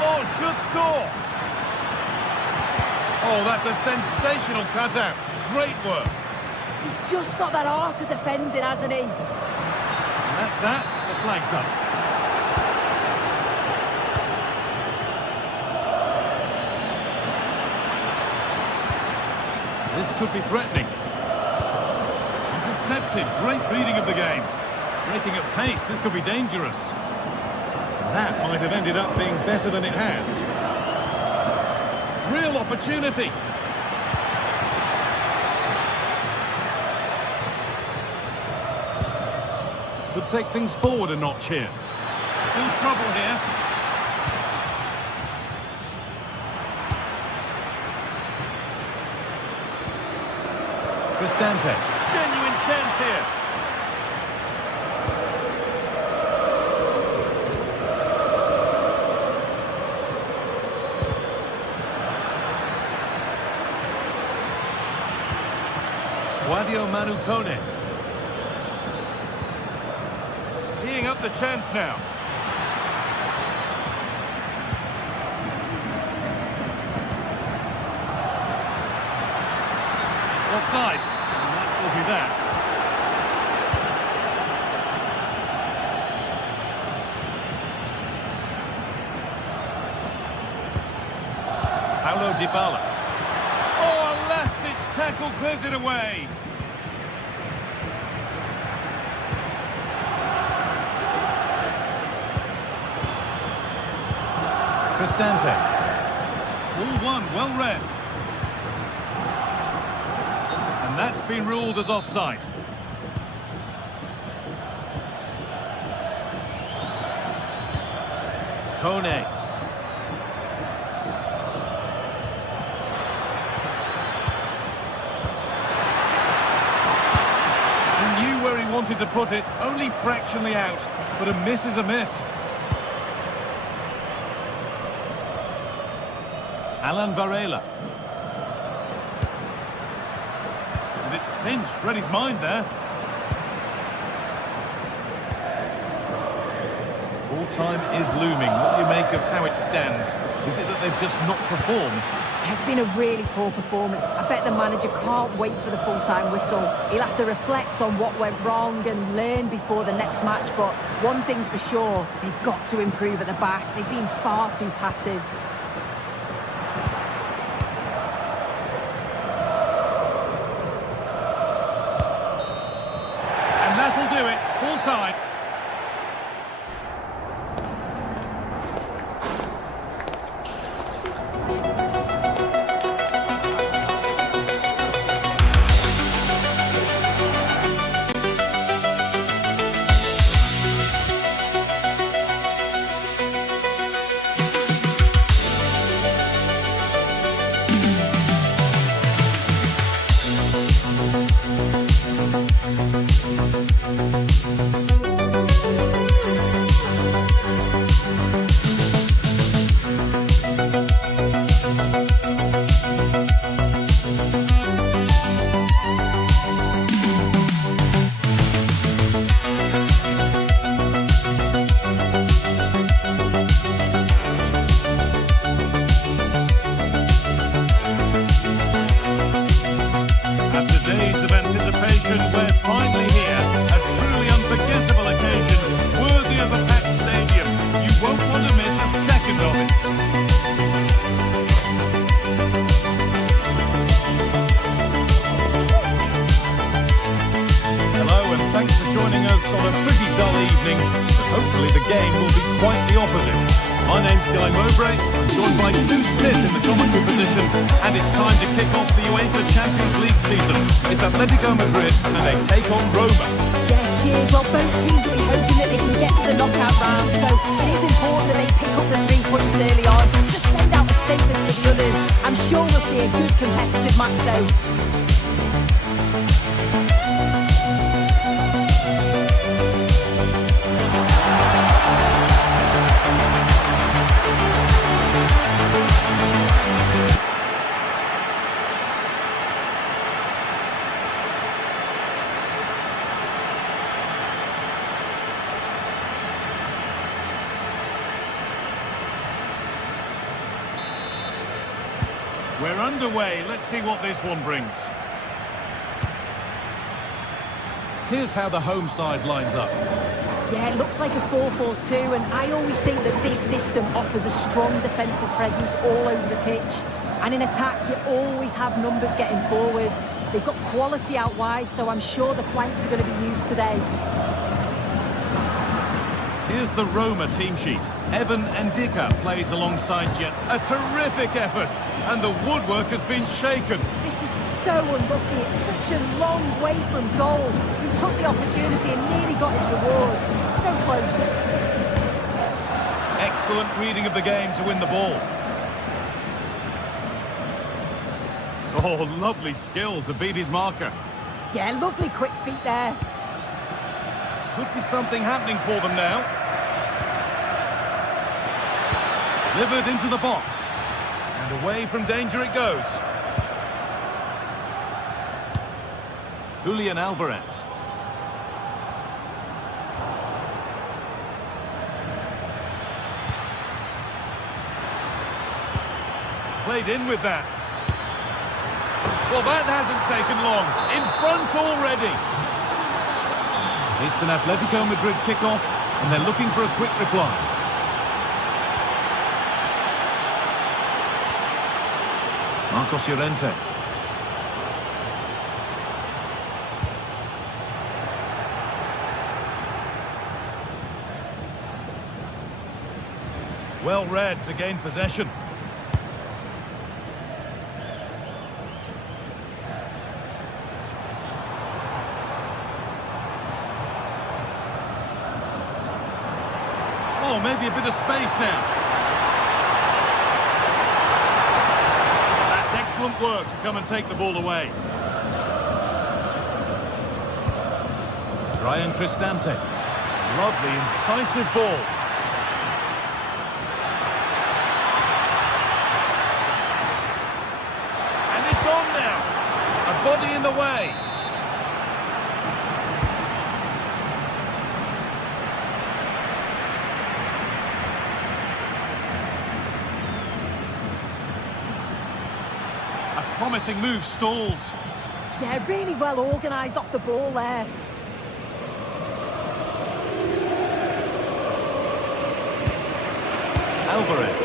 Oh, should score. Oh, that's a sensational cutout. Great work. He's just got that art of defending, hasn't he? And that's that. The flag's up. This could be threatening. Intercepted. Great reading of the game. Breaking at pace, this could be dangerous. That might have ended up being better than it has. Real opportunity. Could take things forward a notch here. Still trouble here. Cristante. Genuine chance here. Guadio Manu Kone. Teeing up the chance now. It's offside. And that will be that. Paulo Dybala. Oh, a last-ditch tackle clears it away. Cristante. Ball one, well read. And that's been ruled as offside. Kone. He knew where he wanted to put it, only fractionally out, but a miss is a miss. Alan Varela. And it's pinched, read his mind there. Full time is looming. What do you make of how it stands? Is it that they've just not performed? It's been a really poor performance. I bet the manager can't wait for the full-time whistle. He'll have to reflect on what went wrong and learn before the next match. But one thing's for sure, they've got to improve at the back. They've been far too passive. That'll do it, full time. I'm joined by Stu Smith in the commentary position, and it's time to kick off the UEFA Champions League season. It's Atletico Madrid, and they take on Roma. Yeah, cheers. Well, both teams will be hoping that they can get to the knockout round, so it is important that they pick up the 3 points early on. Just send out a statement to the others. I'm sure we'll see a good competitive match, though. We're underway. Let's see what this one brings. Here's how the home side lines up. Yeah, it looks like a 4-4-2, and I always think that this system offers a strong defensive presence all over the pitch. And in attack, you always have numbers getting forward. They've got quality out wide, so I'm sure the flanks are going to be used today. Here's the Roma team sheet. Evan Ndika plays alongside Jet. A terrific effort, and the woodwork has been shaken. This is so unlucky. It's such a long way from goal. He took the opportunity and nearly got his reward. So close. Excellent reading of the game to win the ball. Oh, lovely skill to beat his marker. Yeah, lovely quick feet there. Could be something happening for them now. Delivered into the box. And away from danger it goes. Julian Alvarez. Played in with that. Well, that hasn't taken long. In front already. It's an Atletico Madrid kickoff, and they're looking for a quick reply. Marcos Llorente. Well read to gain possession. Oh, maybe a bit of space now. That's excellent work to come and take the ball away. Ryan Cristante. Lovely, incisive ball. And it's on now. A body in the way. Promising move stalls. Yeah, really well organised off the ball there. Alvarez.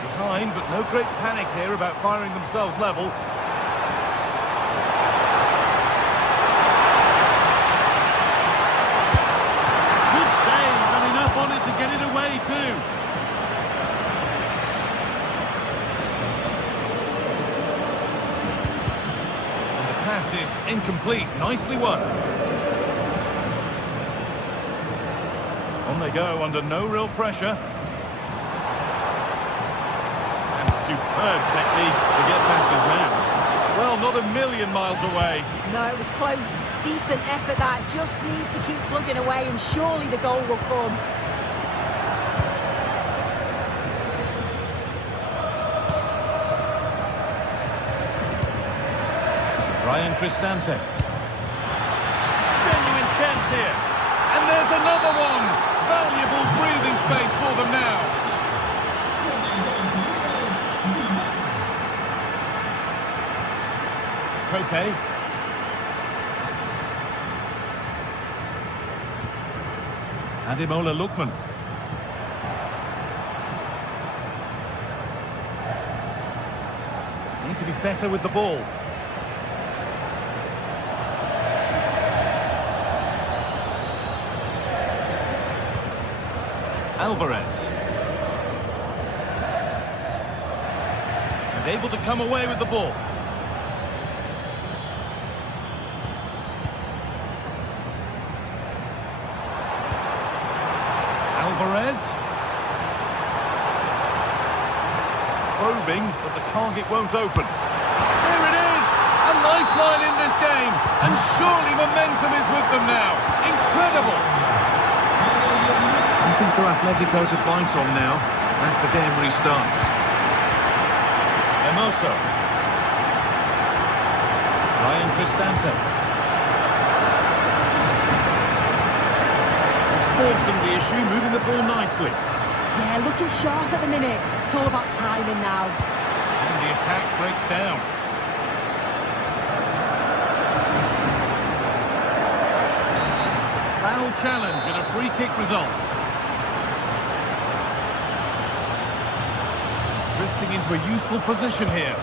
Behind, but no great panic here about firing themselves level. Good save, and enough on it to get it away too. Pass is incomplete. Nicely won. On they go under no real pressure. And superb technique to get past his man. Well, not a million miles away. No, it was close. Decent effort that. Just need to keep plugging away and surely the goal will come. Ryan Cristante. Genuine chance here. And there's another one. Valuable breathing space for them now. Koke. Ademola Lookman. Need to be better with the ball. Alvarez. And able to come away with the ball. Alvarez. Probing, but the target won't open. Here it is! A lifeline in this game. And surely momentum is with them now. Incredible! Something for Atletico to bite on now as the game restarts. Hermoso. Ryan Cristante. Forcing the issue, moving the ball nicely. Yeah, looking sharp at the minute. It's all about timing now. And the attack breaks down. Foul challenge and a free kick results. Drifting into a useful position here.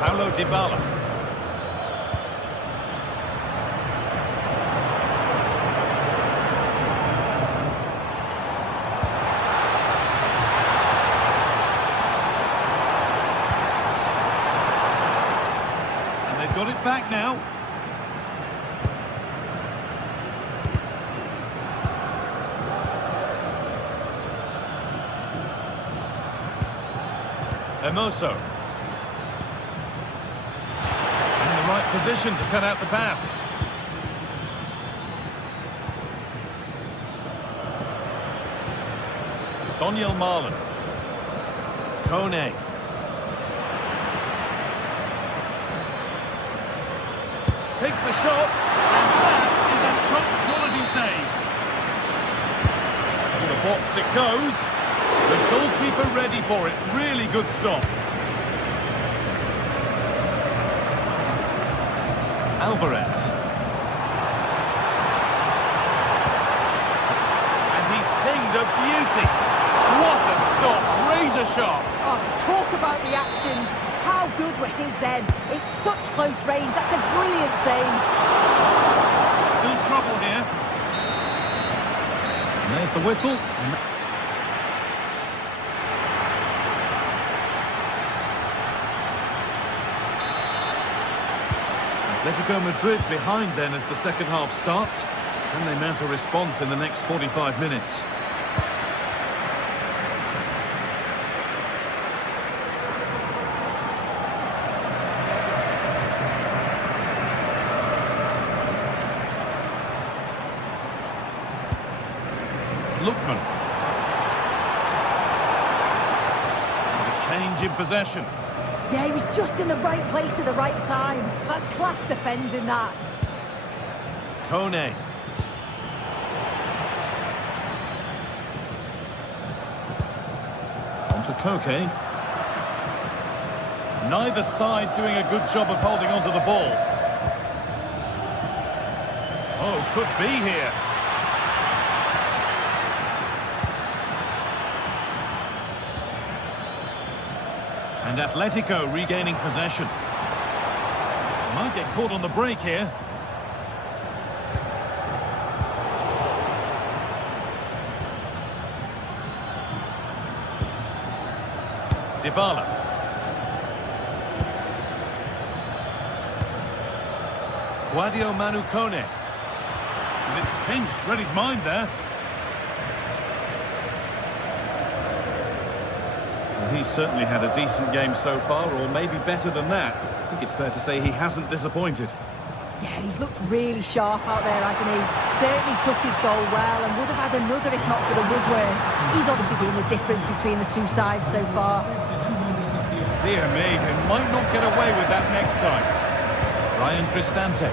Paulo Dybala. got it back now. Hermoso. In the right position to cut out the pass. Daniel Marlon. Kone. Takes the shot, and that is a top-quality save. To the box it goes. The goalkeeper ready for it. Really good stop. Alvarez. And he's pinged a beauty. What a stop. Razor sharp. Oh, talk about reactions. How good were his then? It's such close range. That's a brilliant save. Still trouble here. And there's the whistle. Atletico Madrid behind then as the second half starts. Can they mount a response in the next 45 minutes? Lookman. A change in possession. Yeah, he was just in the right place at the right time. That's class defending that. Kone. On to Koke. Neither side doing a good job of holding onto the ball. Oh, could be here. And Atletico regaining possession. Might get caught on the break here. Dybala. Guadio Manu Kone. And it's pinched, read his mind there. Well, he's certainly had a decent game so far, or maybe better than that. I think it's fair to say he hasn't disappointed. Yeah, he's looked really sharp out there, hasn't he? Certainly took his goal well and would have had another if not for the woodwork. He's obviously been the difference between the two sides so far. Dear me, they might not get away with that next time. Ryan Cristante.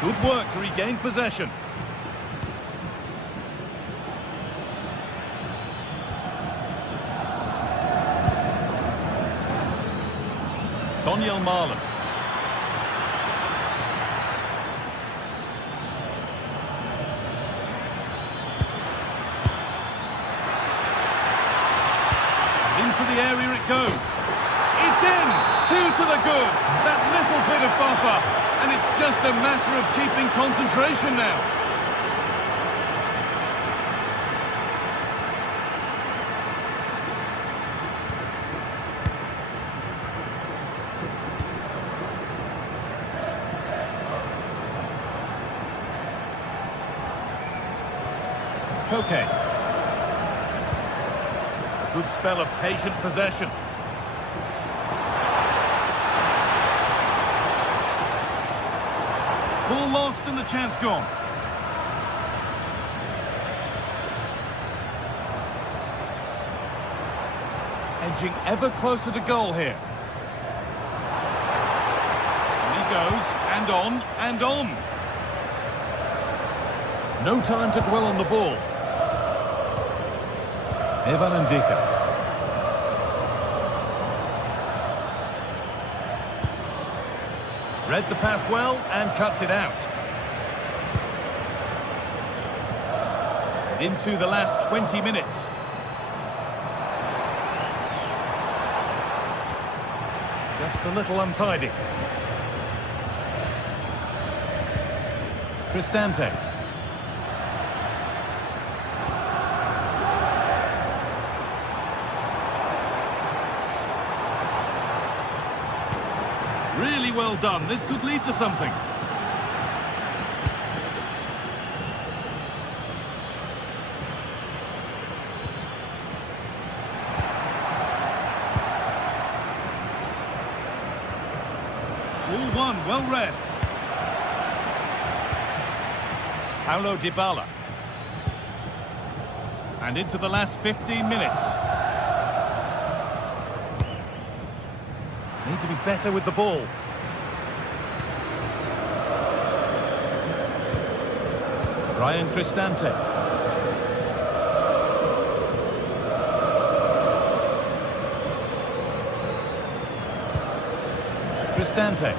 Good work to regain possession. Daniel Marlon. Into the area it goes. It's in! 2 to the good. That little bit of buffer. And it's just a matter of keeping concentration now. Koke. Good spell of patient possession. Ball lost and the chance gone. Edging ever closer to goal here. And he goes, and on, and on. No time to dwell on the ball. Evan Ndika. Read the pass well and cuts it out. Into the last 20 minutes. Just a little untidy. Cristante. Really well done. This could lead to something. All one, well read. Paulo Dybala. And into the last 15 minutes. Need to be better with the ball. Ryan Cristante. Cristante.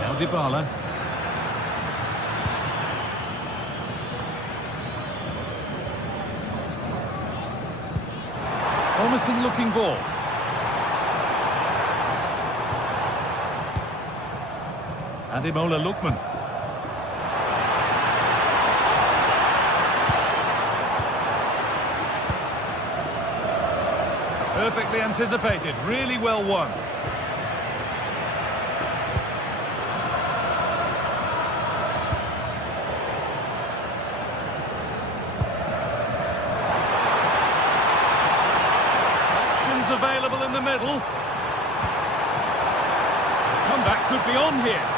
Now Dybala. Promising looking ball. Ademola Lookman. Perfectly anticipated, really well won. Options available in the middle. Comeback could be on here.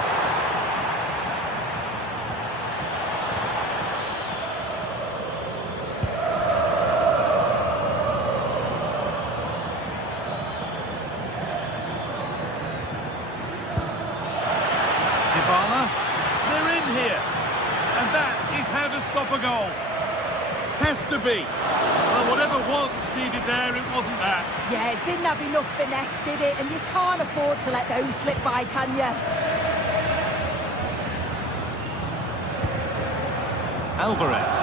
They're in here, and that is how to stop a goal. Has to be. Well, whatever was needed there, it wasn't that. Yeah, it didn't have enough finesse, did it? And you can't afford to let those slip by, can you? Alvarez.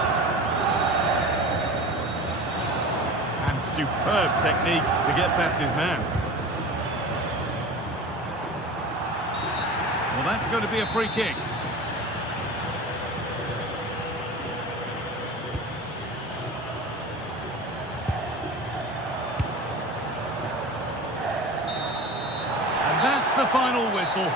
And superb technique to get past his man. Well, that's going to be a free kick. And that's the final whistle.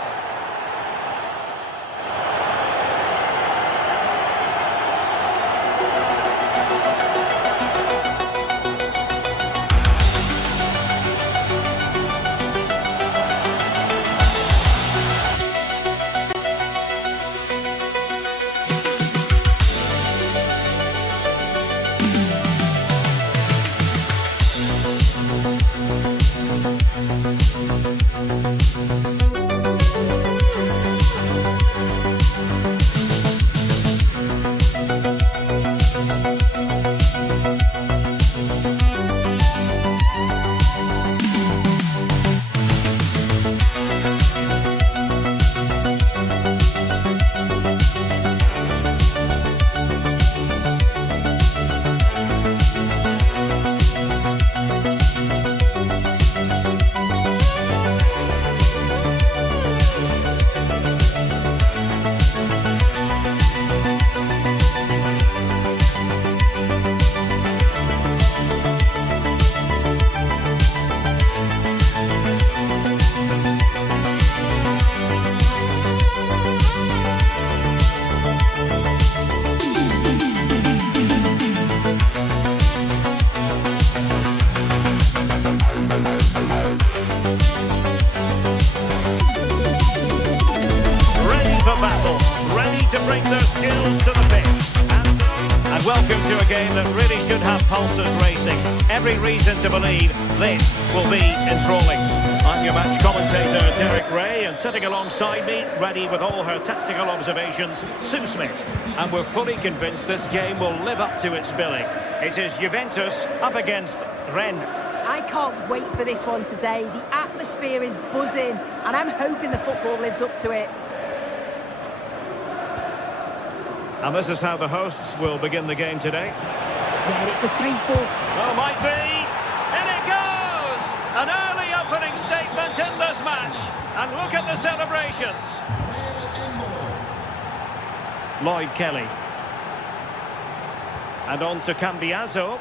bring their skills to the pitch. And welcome to a game that really should have pulses racing. Every reason to believe this will be enthralling. I'm your match commentator, Derek Ray, and sitting alongside me, ready with all her tactical observations, Sue Smith. And we're fully convinced this game will live up to its billing. It is Juventus up against Rennes. I can't wait for this one today. The atmosphere is buzzing, and I'm hoping the football lives up to it. And this is how the hosts will begin the game today. Yeah, it's a 3-4. Well, might be. In it goes! An early opening statement in this match. And look at the celebrations. Lloyd Kelly. And on to Cambiaso.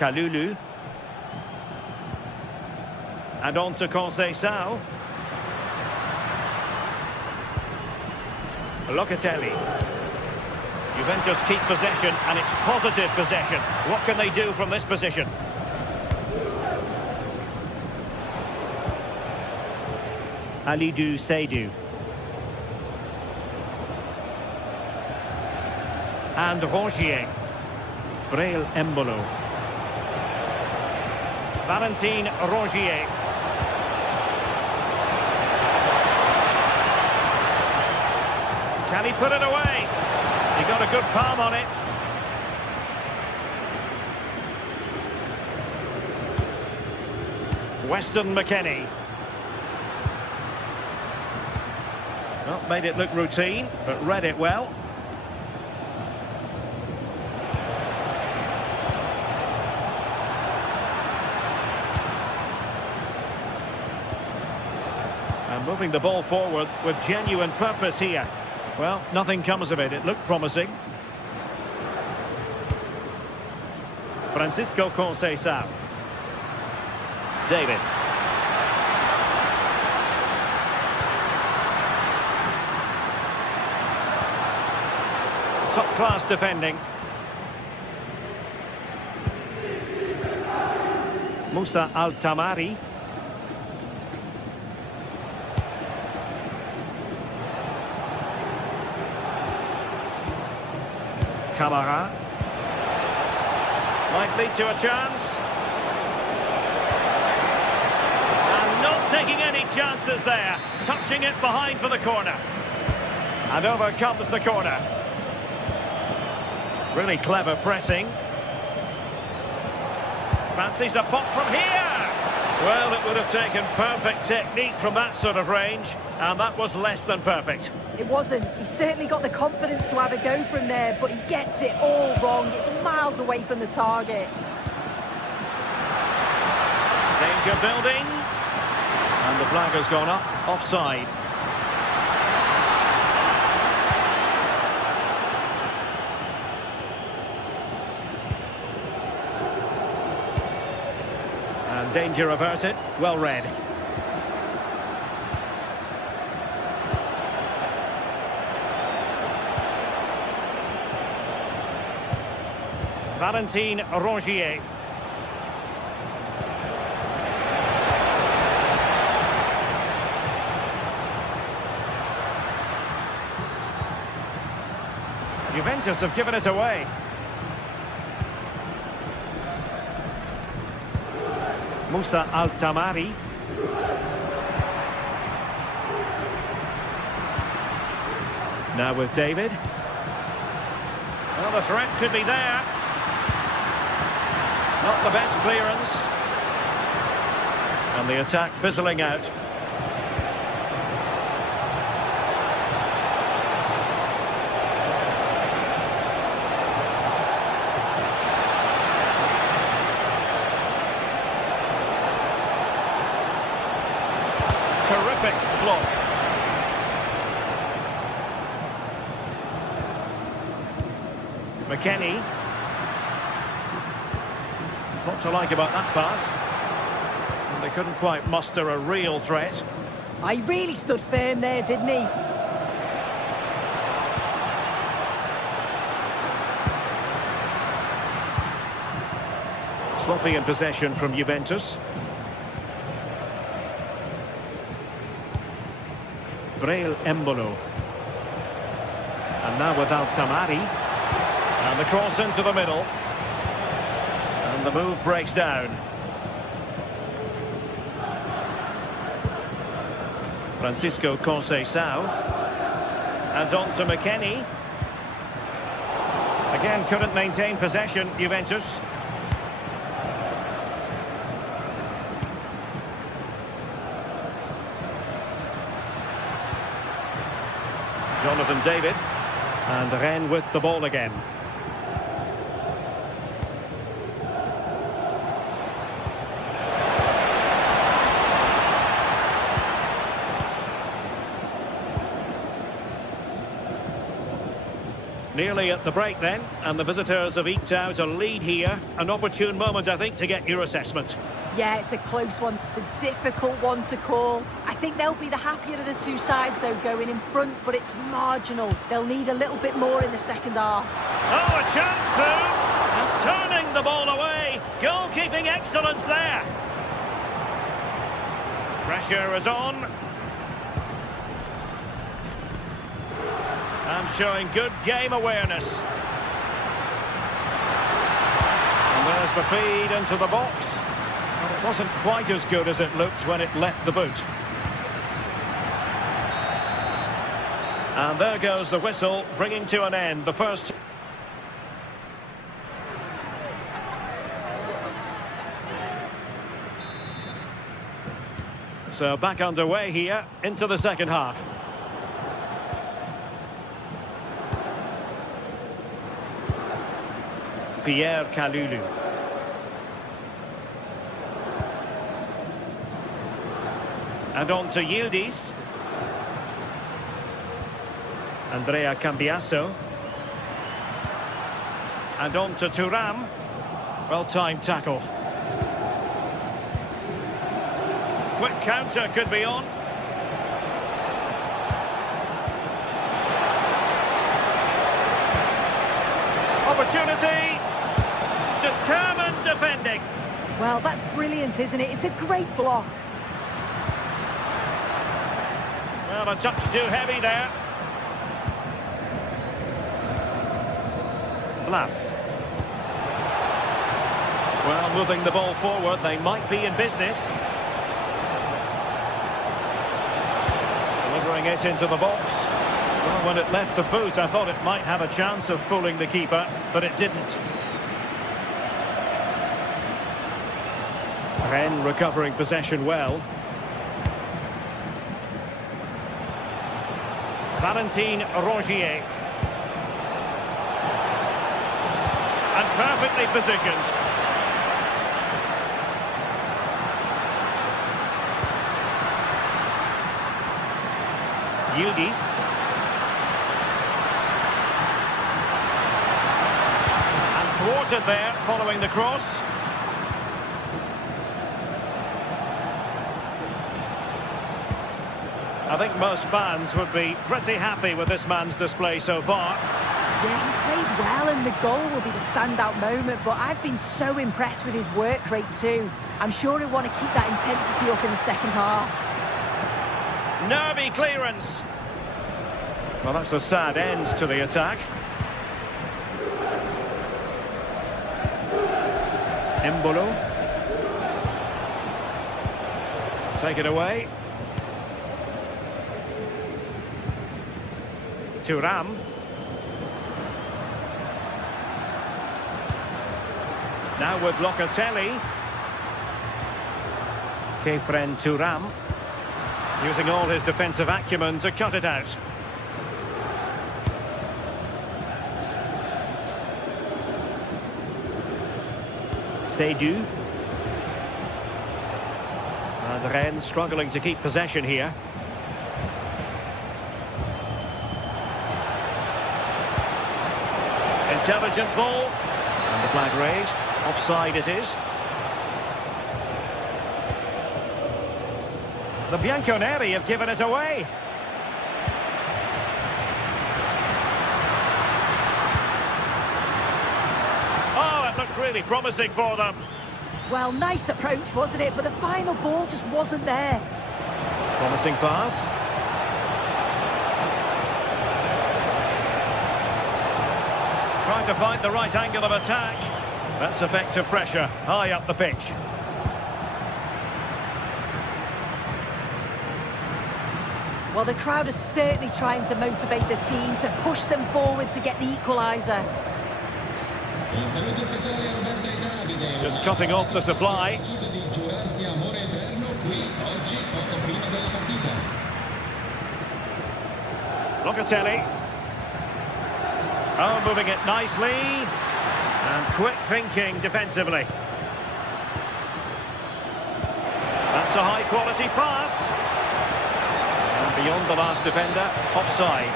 Kalulu. And on to Conceição. Locatelli. Juventus keep possession, and it's positive possession. What can they do from this position? Alidou Seydou. And Rongier. Breel Embolo. Valentin Rongier. Can he put it away? He got a good palm on it. Weston McKennie. Well, made it look routine, but read it well. And moving the ball forward with genuine purpose here. Well, nothing comes of it. It looked promising. Francisco Conceição. David. Top-class defending. Moussa Al-Tamari. Camara. Might lead to a chance. And not taking any chances there. Touching it behind for the corner. And over comes the corner. Really clever pressing. Fancies a pop from here. Well, it would have taken perfect technique from that sort of range, and that was less than perfect. It wasn't. He certainly got the confidence to have a go from there, but he gets it all wrong. It's miles away from the target. Danger building. And the flag has gone up. Offside. And danger averted. Well read. Valentin Rongier. Juventus have given it away. Moussa Al-Tamari. Now with David. Well, the threat could be there. Not the best clearance. And the attack fizzling out. Terrific block. McKennie. What to like about that pass? And they couldn't quite muster a real threat. He really stood firm there, didn't he? Sloppy in possession from Juventus. Breel Embolo. And now with Al-Tamari. And the cross into the middle. And the move breaks down. Francisco Conceição. And on to McKennie. Again, couldn't maintain possession, Juventus. Jonathan David. And Rennes with the ball again. Nearly at the break then, and the visitors have eked out a lead here. An opportune moment, I think, to get your assessment. Yeah, it's a close one. the difficult one to call. I think they'll be the happier of the two sides, though, going in front, but it's marginal. They'll need a little bit more in the second half. Oh, a chance soon! And turning the ball away. Goalkeeping excellence there. Pressure is on. And showing good game awareness. And there's the feed into the box. But it wasn't quite as good as it looked when it left the boot. And there goes the whistle, bringing to an end the first. So back underway here into the second half. Pierre Kalulu. And on to Yildiz. Andrea Cambiasso. And on to Thuram. Well-timed tackle. Quick counter could be on. Opportunity. Determined defending. Well, that's brilliant, isn't it? It's a great block. Well, a touch too heavy there. Blas. Well, moving the ball forward, they might be in business. Delivering it into the box. Well, when it left the boot, I thought it might have a chance of fooling the keeper, but it didn't. Rennes recovering possession well. Valentin Rogier. And perfectly positioned. Yildiz. And thwarted there following the cross. I think most fans would be pretty happy with this man's display so far. Yeah, he's played well and the goal will be the standout moment, but I've been so impressed with his work rate too. I'm sure he'll want to keep that intensity up in the second half. Nervy clearance. Well, that's a sad end to the attack. Embolo. Take it away. Thuram. Now with Locatelli. Kefren Thuram. Using all his defensive acumen to cut it out. Seydu. And Rennes struggling to keep possession here. Intelligent ball. And the flag raised. Offside it is. The Bianconeri have given us away. Oh, it looked really promising for them. Well, nice approach, wasn't it? But the final ball just wasn't there. Promising pass. Trying to find the right angle of attack. That's effective pressure, high up the pitch. Well, the crowd is certainly trying to motivate the team to push them forward to get the equaliser. Just cutting off the supply. Locatelli. Oh, moving it nicely. And quick thinking defensively. That's a high-quality pass. And beyond the last defender, offside.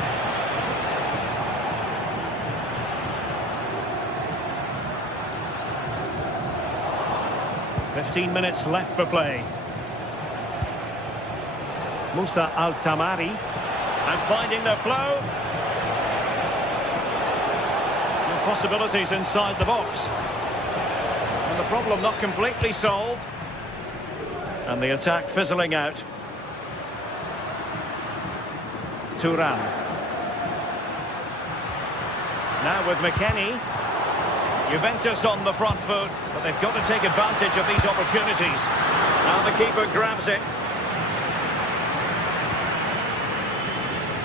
.15 minutes left for play. Musa Al-Tamari. And finding the flow. And possibilities inside the box. And the problem not completely solved. And the attack fizzling out. Thuram. Now with McKennie. Juventus on the front foot, but they've got to take advantage of these opportunities. Now the keeper grabs it.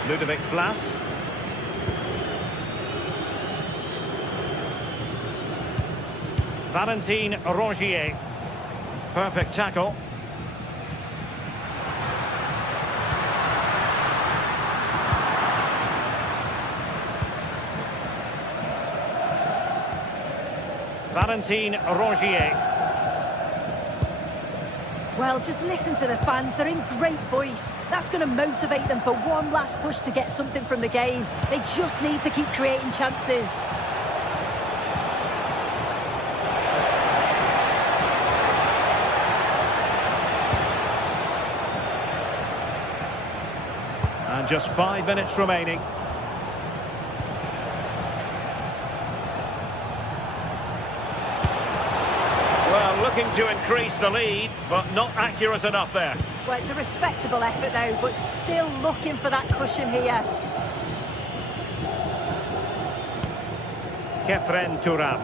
Ludovic Blas. Valentin Rongier. Perfect tackle. Valentin Rongier. Well, just listen to the fans. They're in great voice. That's going to motivate them for one last push to get something from the game. They just need to keep creating chances. And just 5 minutes remaining. Well, looking to increase the lead, but not accurate enough there. Well, it's a respectable effort, though, but still looking for that cushion here. Kefren Thuram.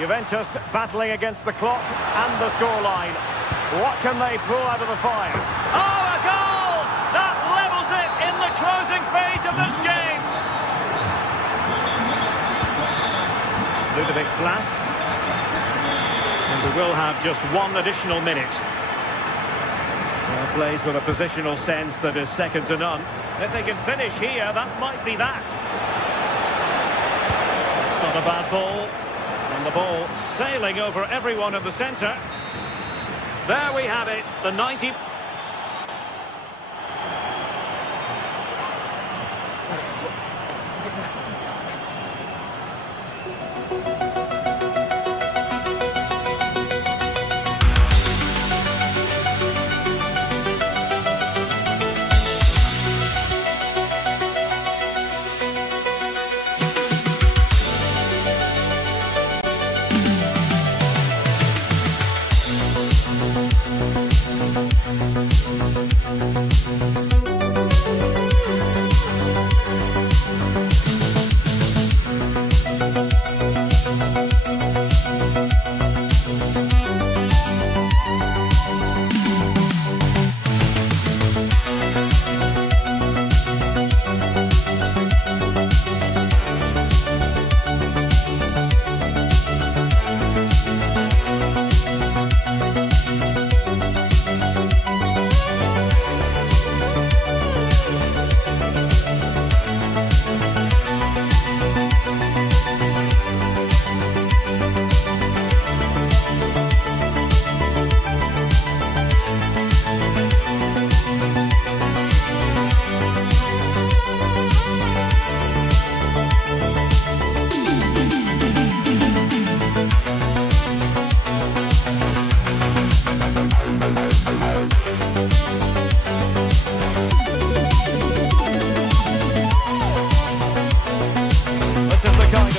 Juventus battling against the clock and the scoreline. What can they pull out of the fire? Oh, a goal! That levels it in the closing phase of this game. Ludovic Blas. And we will have just one additional minute. Well, plays with a positional sense that is second to none. If they can finish here, that might be that. It's not a bad ball. And the ball sailing over everyone in the centre. There we have it, the 90...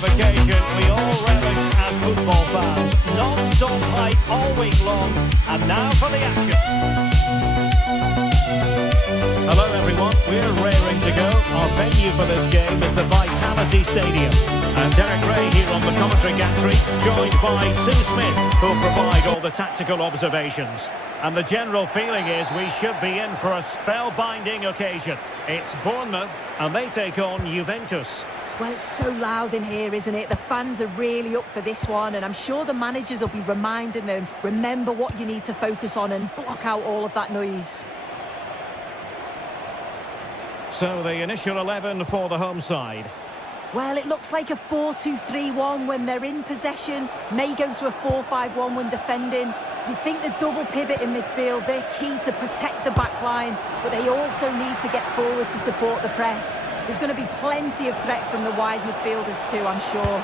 occasion we all relish as football fans. Non-stop hype all week long, and now for the action. Hello everyone, we're raring to go. Our venue for this game is the Vitality Stadium. And Derek Ray here on the commentary gantry, joined by Sue Smith, who'll provide all the tactical observations. And the general feeling is we should be in for a spellbinding occasion. It's Bournemouth, and they take on Juventus. Well, it's so loud in here, isn't it? The fans are really up for this one, and I'm sure the managers will be reminding them, remember what you need to focus on and block out all of that noise. So the initial 11 for the home side. Well, it looks like a 4-2-3-1 when they're in possession, may go to a 4-5-1 when defending. You think the double pivot in midfield, they're key to protect the back line, but they also need to get forward to support the press. There's going to be plenty of threat from the wide midfielders too, I'm sure.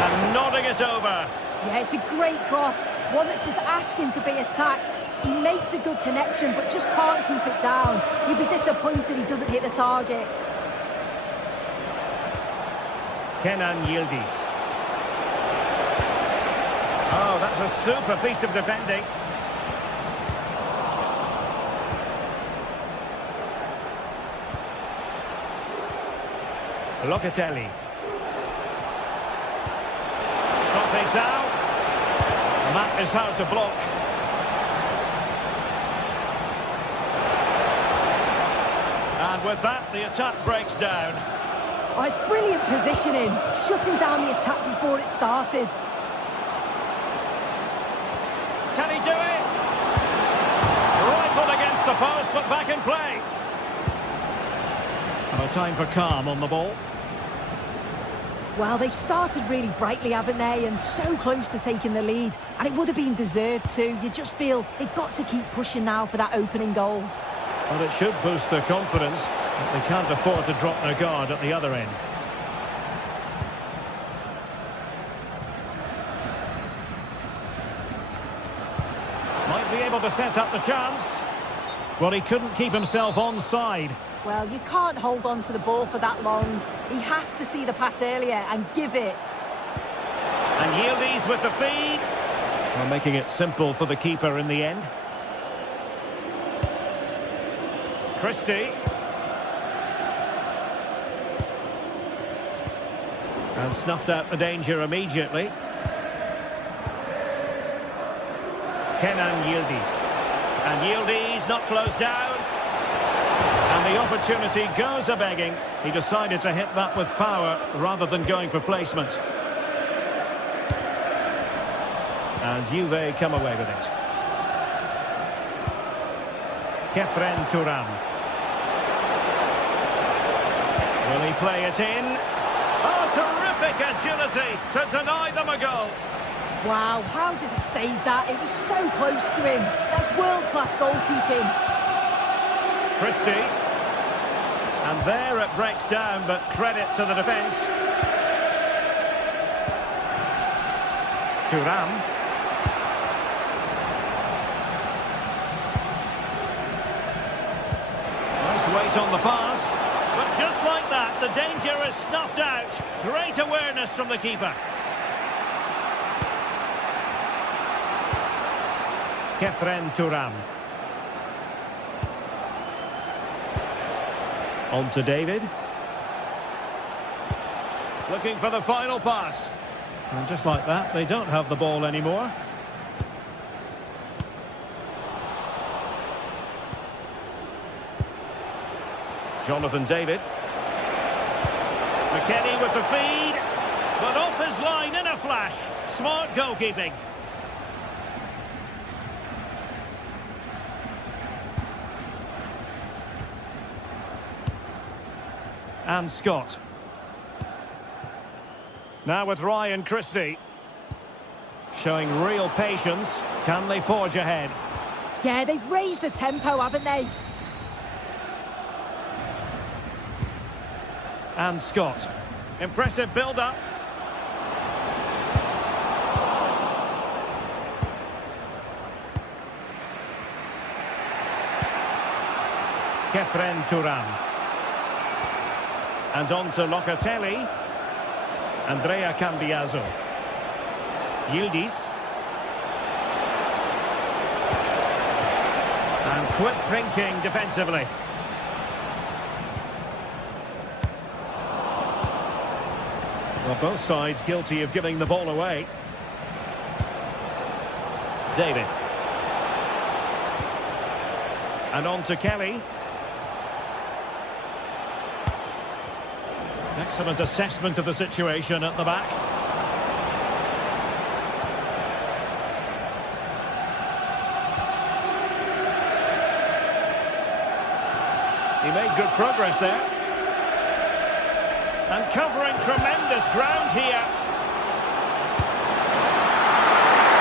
And nodding it over. Yeah, it's a great cross. One that's just asking to be attacked. He makes a good connection, but just can't keep it down. You'd be disappointed he doesn't hit the target. Kenan Yildiz. Oh, that's a super piece of defending. Locatelli. Conceição. And that is how to block. And with that, the attack breaks down. Oh, it's brilliant positioning, shutting down the attack before it started. Can he do it? Rifled against the post, but back in play. And a time for calm on the ball. Well, they've started really brightly, haven't they? And so close to taking the lead. And it would have been deserved too. You just feel they've got to keep pushing now for that opening goal. Well, it should boost their confidence, but they can't afford to drop their guard at the other end. Might be able to set up the chance. Well, he couldn't keep himself onside. Well, you can't hold on to the ball for that long. He has to see the pass earlier and give it. And Yildiz with the feed. Well, making it simple for the keeper in the end. Christie. And snuffed out the danger immediately. Kenan Yildiz. And Yildiz not closed down. And the opportunity goes a-begging. He decided to hit that with power rather than going for placement. And Juve come away with it. Kefren Turam. Will he play it in? Oh, terrific agility to deny them a goal. Wow, how did he save that? It was so close to him. That's world-class goalkeeping. Christie. And there it breaks down, but credit to the defence. Thuram. Nice weight on the pass. But just like that, the danger is snuffed out. Great awareness from the keeper. Kefren Turam. On to David. Looking for the final pass. And just like that, they don't have the ball anymore. Jonathan David. McKennie with the feed. But off his line in a flash. Smart goalkeeping. And Scott. Now with Ryan Christie. Showing real patience. Can they forge ahead? Yeah, they've raised the tempo, haven't they? And Scott. Impressive build-up. Kefren Turam. And on to Locatelli. Andrea Cambiaso. Yildiz. And quick thinking defensively. Well, both sides guilty of giving the ball away. David. And on to Kelly. Excellent assessment of the situation at the back. He made good progress there. And covering tremendous ground here.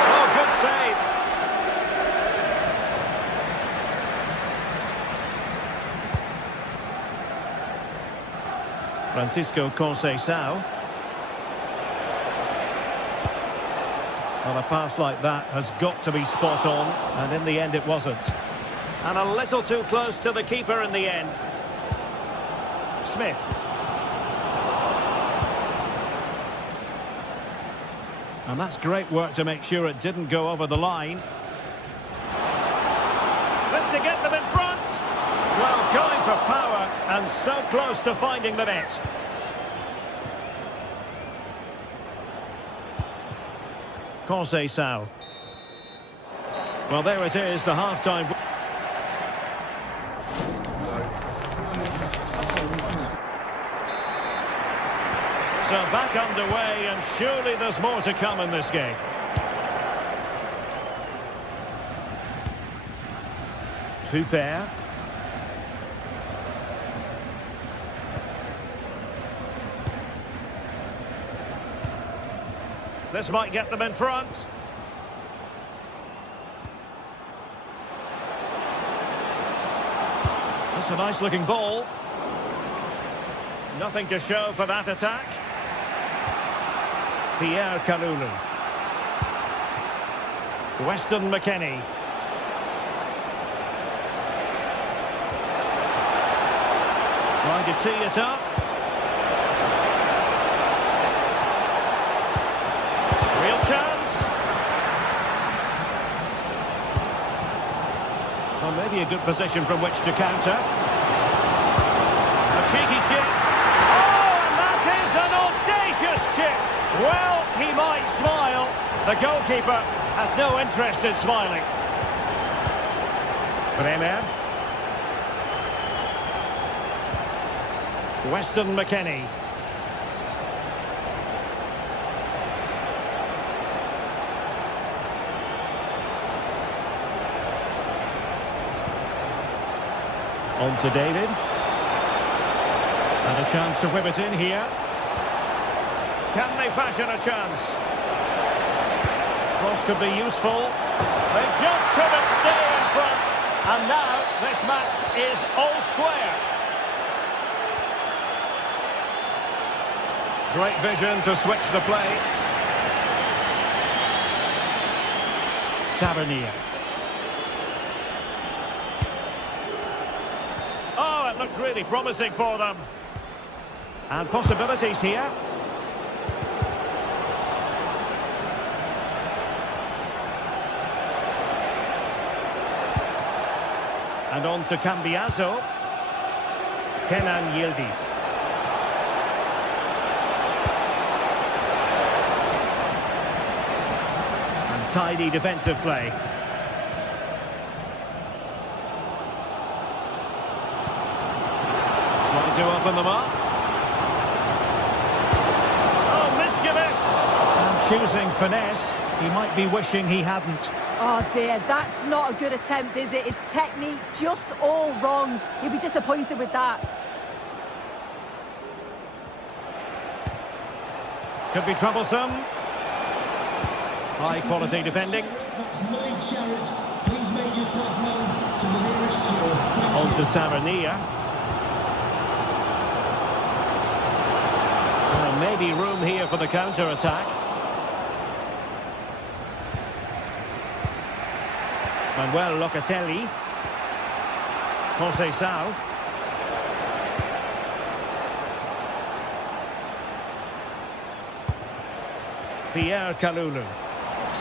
Oh, good save. Francisco Conceição. Well, a pass like that has got to be spot on, and in the end it wasn't. And a little too close to the keeper in the end. Smith. And that's great work to make sure it didn't go over the line. This to get them in front. Well, going for power and so close to finding the net. Conceição. Well, there it is, the half-time. So back underway, and surely there's more to come in this game. Too fair. This might get them in front. That's a nice-looking ball. Nothing to show for that attack. Pierre Kalulu. Weston McKennie. Trying to tee it up. Real chance. Well, maybe a good position from which to counter. A cheeky chip. Oh, and that is an audacious chip. Well, he might smile. The goalkeeper has no interest in smiling. Bremer. Weston McKennie. On to David. And a chance to whip it in here. Can they fashion a chance? Cross could be useful. They just couldn't stay in front. And now this match is all square. Great vision to switch the play. Tavernier. Oh, it looked really promising for them. And possibilities here. And on to Cambiaso. Kenan Yildiz. And tidy defensive play. Trying to open them up. Oh, mischievous! And choosing finesse. He might be wishing he hadn't. Oh dear, that's not a good attempt, is it? His technique just all wrong. He'll be disappointed with that. Could be troublesome. High quality defending. That's my chariot. Please make yourself known to the nearest store. On to Tavernier. Well, maybe room here for the counter-attack. Manuel Locatelli. Conceição. Pierre Kalulu.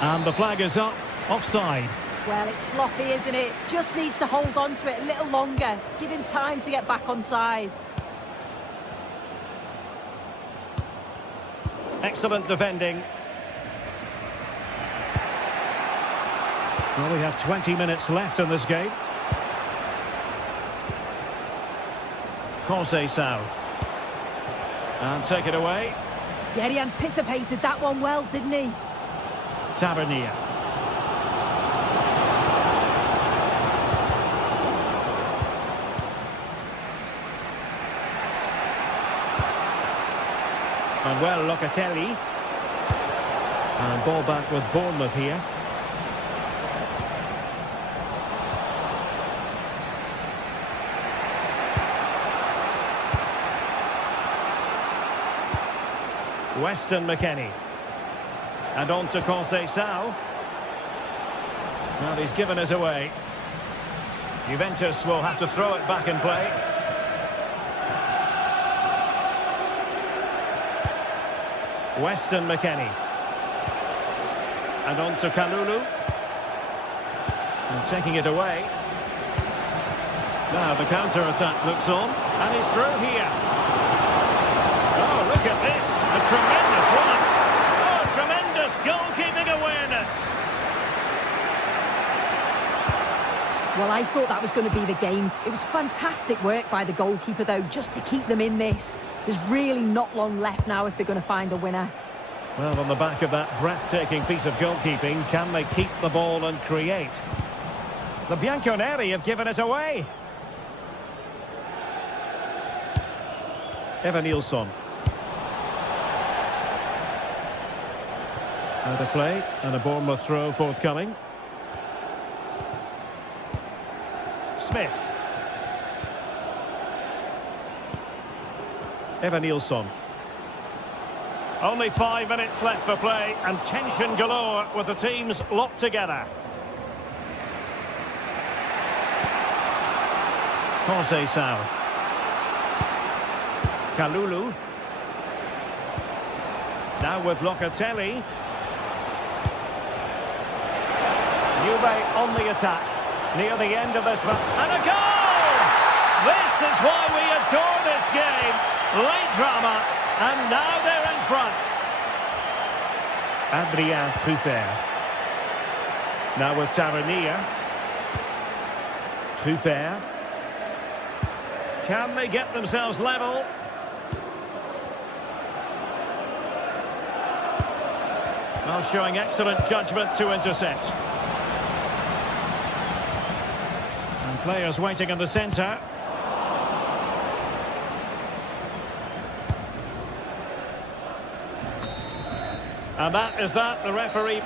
And the flag is up. Offside. Well, it's sloppy, isn't it? Just needs to hold on to it a little longer. Give him time to get back on side. Excellent defending. Well, we have 20 minutes left in this game. Conceição. And take it away. Yeah, he anticipated that one well, didn't he? Tavernier. Manuel Locatelli. And ball back with Bournemouth here. Weston McKennie. And on to Conceição. Well, he's given us away. Juventus will have to throw it back in play. Weston McKennie. And on to Kalulu. And taking it away. Now the counter-attack looks on. And he's through here. Oh, look at this. A tremendous run. Oh, tremendous goalkeeping awareness. Well, I thought that was going to be the game. It was fantastic work by the goalkeeper, though, just to keep them in this. There's really not long left now if they're going to find a winner. Well, on the back of that breathtaking piece of goalkeeping, can they keep the ball and create? The Bianconeri have given us away. Evanilson. Out of play, and a Bournemouth throw forthcoming. Smith. Evanilson. Only 5 minutes left for play, and tension galore with the teams locked together. Conceição. Kalulu. Now with Locatelli. Juve on the attack. Near the end of this one. And a goal! This is why we adore this game. Late drama. And now they're in front. Adrien Truffert. Now with Tavernier. Truffert. Can they get themselves level? Well, showing excellent judgment to intercept. And players waiting in the centre. And that is that, the referee.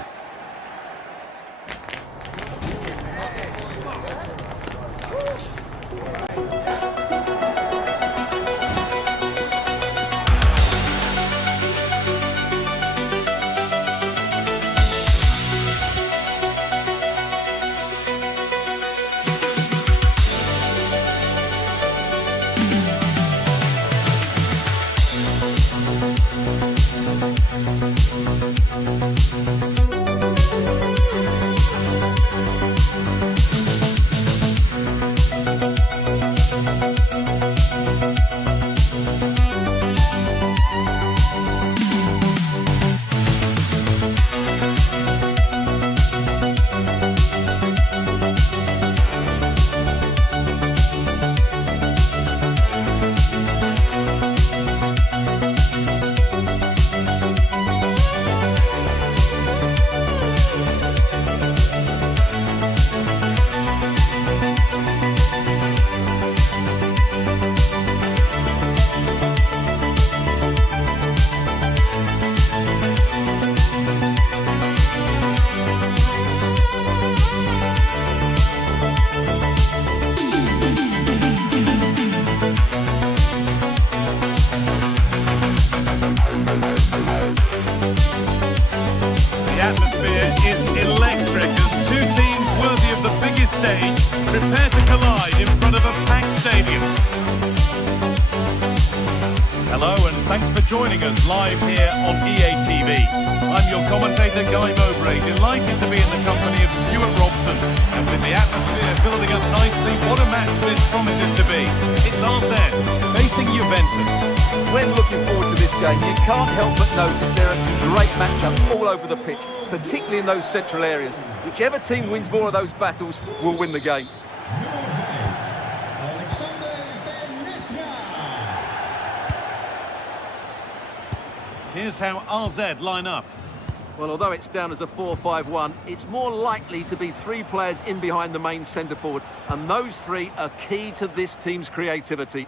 Prepare to collide in front of a packed stadium. Hello and thanks for joining us live here on EA TV. I'm your commentator Guy Mowbray, delighted to be in the company of Stuart Robson. And with the atmosphere building up nicely, what a match this promises to be. It's RZ facing Juventus. When looking forward to this game, you can't help but notice there are some great matchups all over the pitch, particularly in those central areas. Whichever team wins more of those battles will win the game. Here's how RZ line up. Well, although it's down as a 4-5-1, it's more likely to be 3 players in behind the main centre-forward, and those 3 are key to this team's creativity.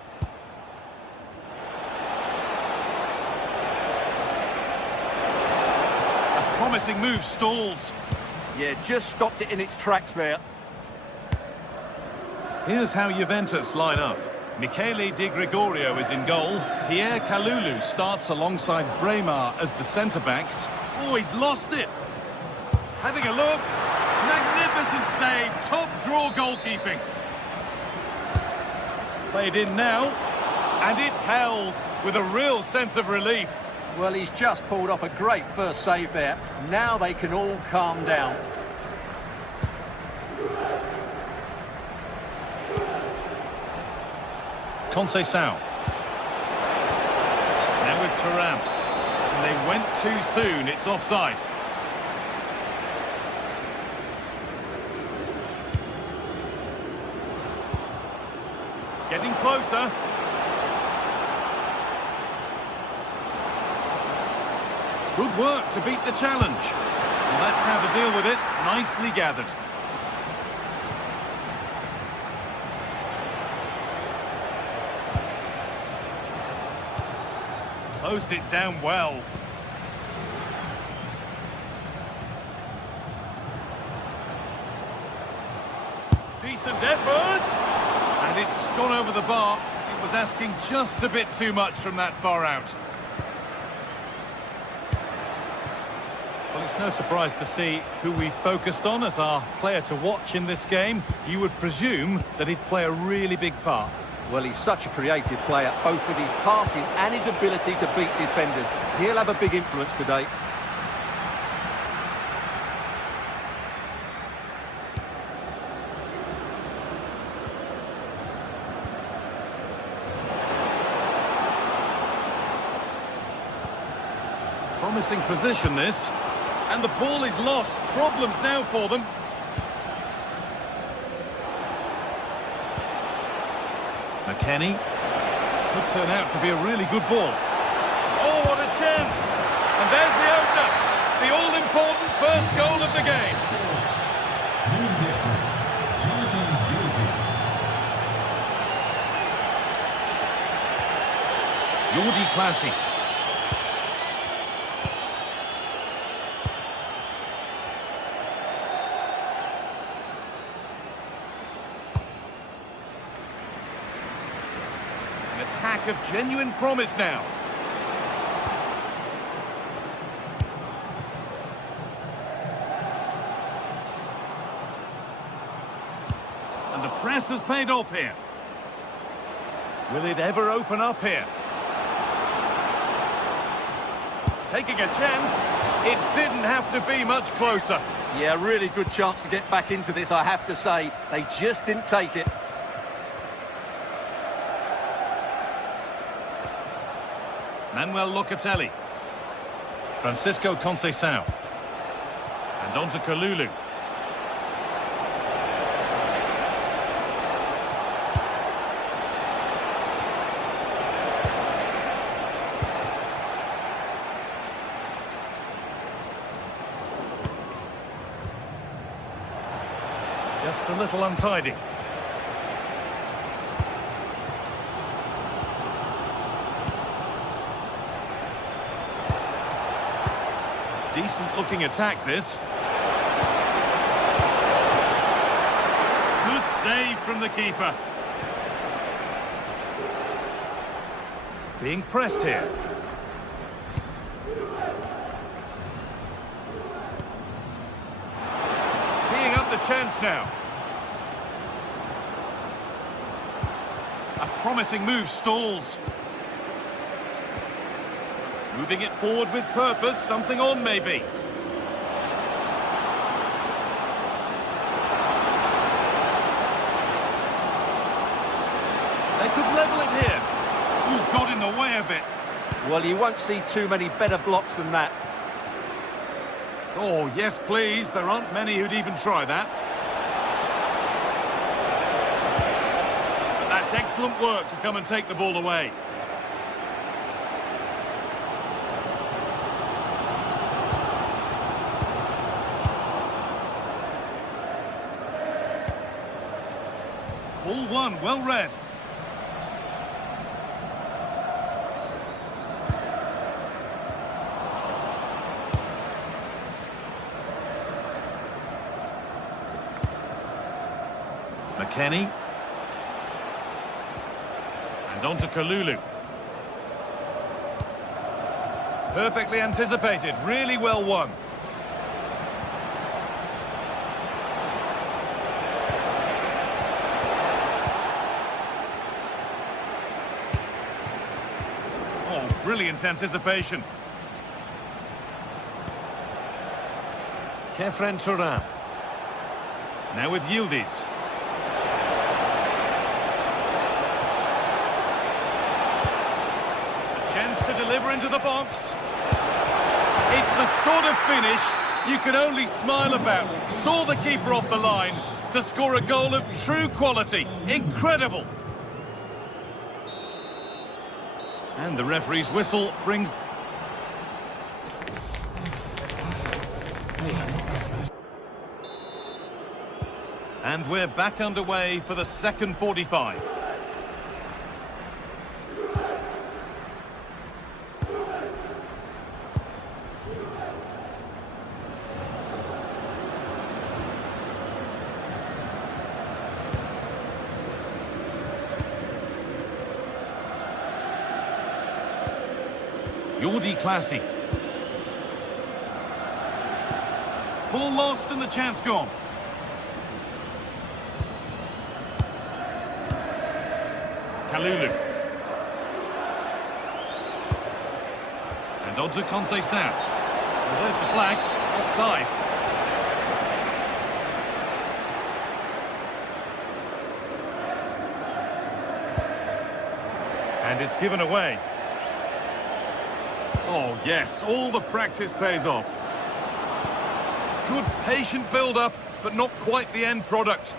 A promising move stalls. Yeah, just stopped it in its tracks there. Here's how Juventus line up. Michele Di Gregorio is in goal. Pierre Kalulu starts alongside Bremer as the centre-backs. Oh, he's lost it. Having a look. Magnificent save. Top draw goalkeeping. It's played in now. And it's held with a real sense of relief. Well, he's just pulled off a great first save there. Now they can all calm down. Conceição. Now with Thuram. And they went too soon. It's offside. Getting closer. Good work to beat the challenge. Well, that's how to deal with it. Nicely gathered. Closed it down well. Decent effort. And it's gone over the bar. It was asking just a bit too much from that far out. Well, it's no surprise to see who we focused on as our player to watch in this game. You would presume that he'd play a really big part. Well, he's such a creative player, both with his passing and his ability to beat defenders. He'll have a big influence today. Promising position, this. And the ball is lost. Problems now for them. McKennie. Could turn out to be a really good ball. Oh, what a chance! And there's the opener. The all-important first goal of the game. Jordi Classy. Attack of genuine promise now. And the press has paid off here. Will it ever open up here? Taking a chance. It didn't have to be much closer. Yeah, really good chance to get back into this, I have to say. They just didn't take it. Manuel Locatelli. Francisco Conceição. And on to Kalulu. Just a little untidy. Decent-looking attack, this. Good save from the keeper. Being pressed here. Teeing up the chance now. A promising move stalls. Moving it forward with purpose, something on maybe. They could level it here. Ooh, got in the way of it. Well, you won't see too many better blocks than that. Oh, yes, please. There aren't many who'd even try that. But that's excellent work to come and take the ball away. Ball one, well read. McKennie. And on to Kalulu. Perfectly anticipated, really well won. Oh, brilliant anticipation. Kefren Turan. Now with Yildiz. A chance to deliver into the box. It's the sort of finish you can only smile about. Saw the keeper off the line to score a goal of true quality. Incredible. And the referee's whistle brings... And we're back underway for the second 45. Jordi Classy. Ball lost and the chance gone. Kalulu. And on to Conceição. Well, there's the flag. Offside. And it's given away. Oh, yes, all the practice pays off. Good patient build-up, but not quite the end product.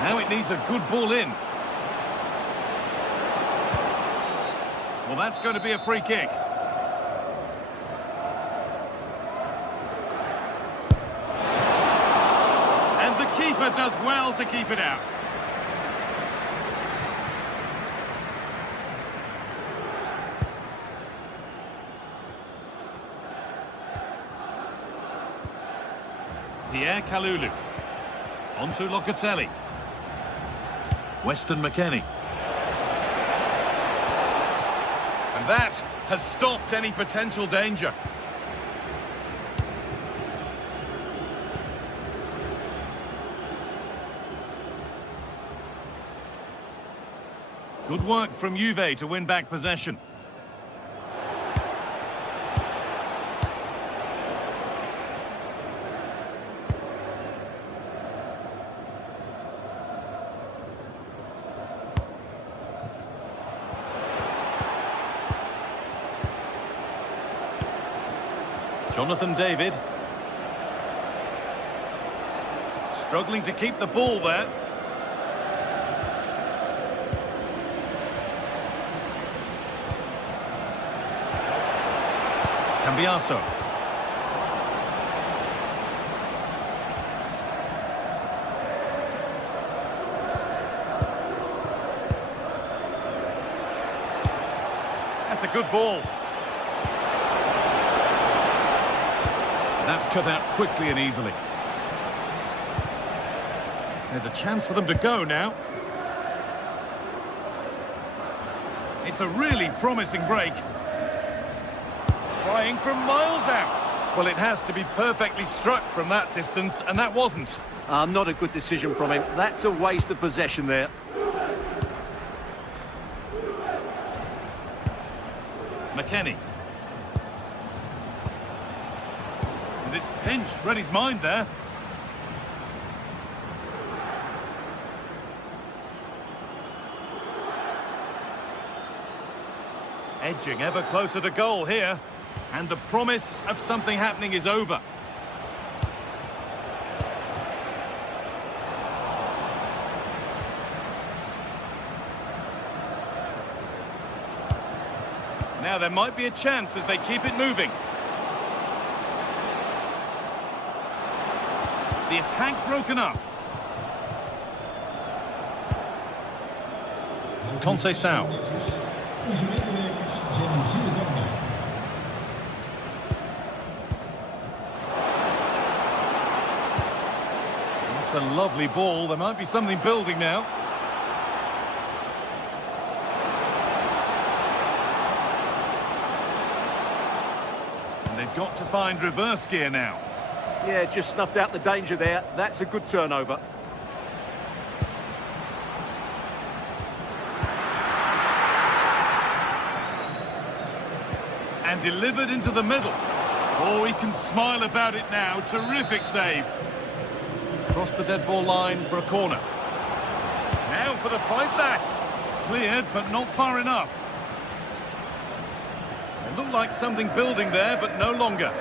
Now it needs a good ball in. Well, that's going to be a free kick. And the keeper does well to keep it out. Pierre Kalulu. On to Locatelli. Weston McKennie. And that has stopped any potential danger. Good work from Juve to win back possession. Jonathan David. Struggling to keep the ball there. Cambiaso. That's a good ball. That's cut out quickly and easily. There's a chance for them to go now. It's a really promising break. Trying from miles out. Well, it has to be perfectly struck from that distance, and that wasn't. Not a good decision from him. That's a waste of possession there. McKennie. And it's pinched, read his mind there. Edging ever closer to goal here. And the promise of something happening is over. Now there might be a chance as they keep it moving. The attack broken up. Conceição. a lovely ball. There might be something building now. And they've got to find reverse gear now. Yeah, just snuffed out the danger there. That's a good turnover. And delivered into the middle. Oh, he can smile about it now. Terrific save. Across the dead ball line for a corner. Now for the fight back. Cleared, but not far enough. It looked like something building there, but no longer.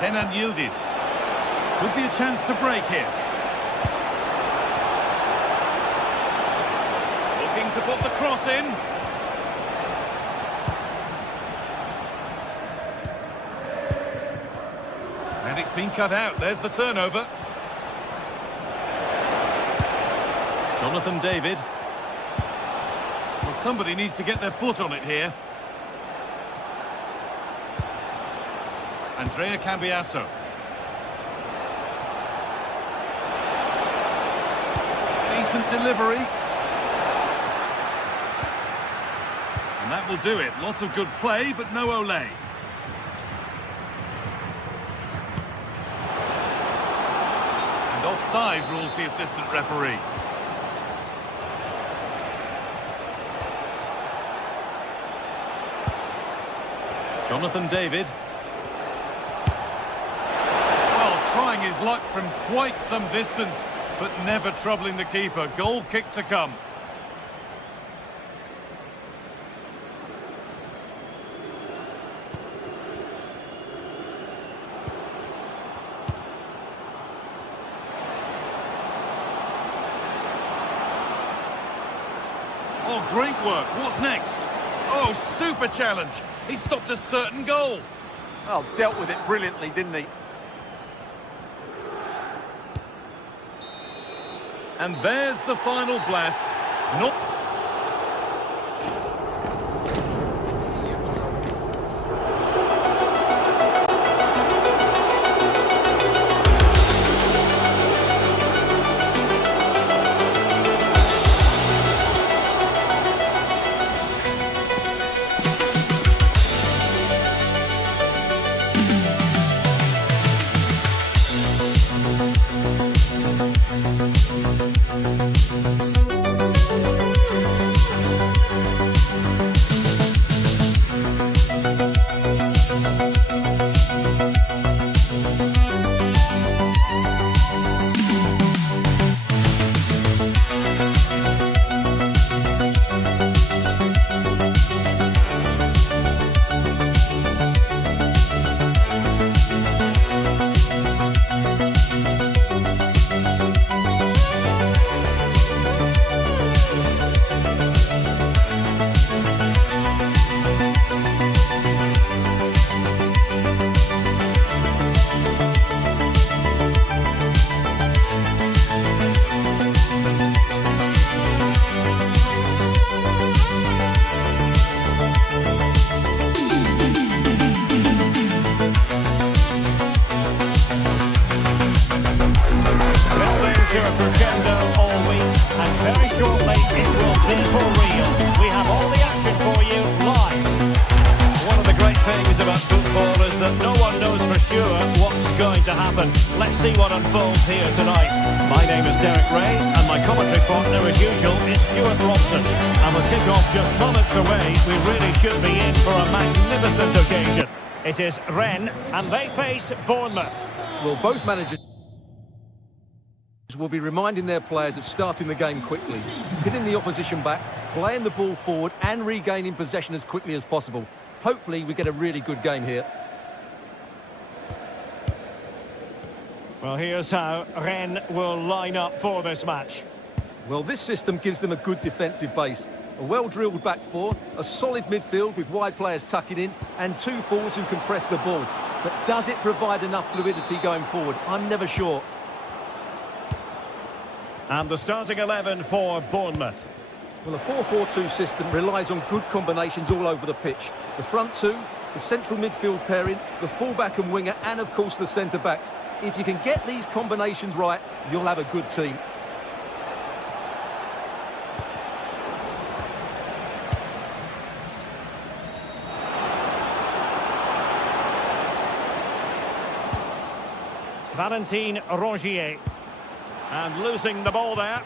Kenan Yildiz. Could be a chance to break here. Looking to put the cross in. And it's been cut out. There's the turnover. Jonathan David. Well, somebody needs to get their foot on it here. Andrea Cambiasso. Decent delivery. And that will do it. Lots of good play, but no Olé. And offside rules the assistant referee. Jonathan David. Trying his luck from quite some distance, but never troubling the keeper. Goal kick to come. Oh, great work. What's next? Oh, super challenge. He stopped a certain goal. Oh, dealt with it brilliantly, didn't he? And there's the final blast. Nope. Let's see what unfolds here tonight. My name is Derek Ray, and my commentary partner, as usual, is Stuart Robson. And with kick-off just moments away, we really should be in for a magnificent occasion. It is Rennes, and they face Bournemouth. Well, both managers will be reminding their players of starting the game quickly, hitting the opposition back, playing the ball forward, and regaining possession as quickly as possible. Hopefully, we get a really good game here. Well, here's how Rennes will line up for this match. Well, this system gives them a good defensive base. A well-drilled back four, a solid midfield with wide players tucking in, and two forwards who can press the ball. But does it provide enough fluidity going forward? I'm never sure. And the starting 11 for Bournemouth. Well, a 4-4-2 system relies on good combinations all over the pitch. The front two, the central midfield pairing, the fullback and winger, and of course the centre-backs. If you can get these combinations right, you'll have a good team. Valentin Rongier. And losing the ball there.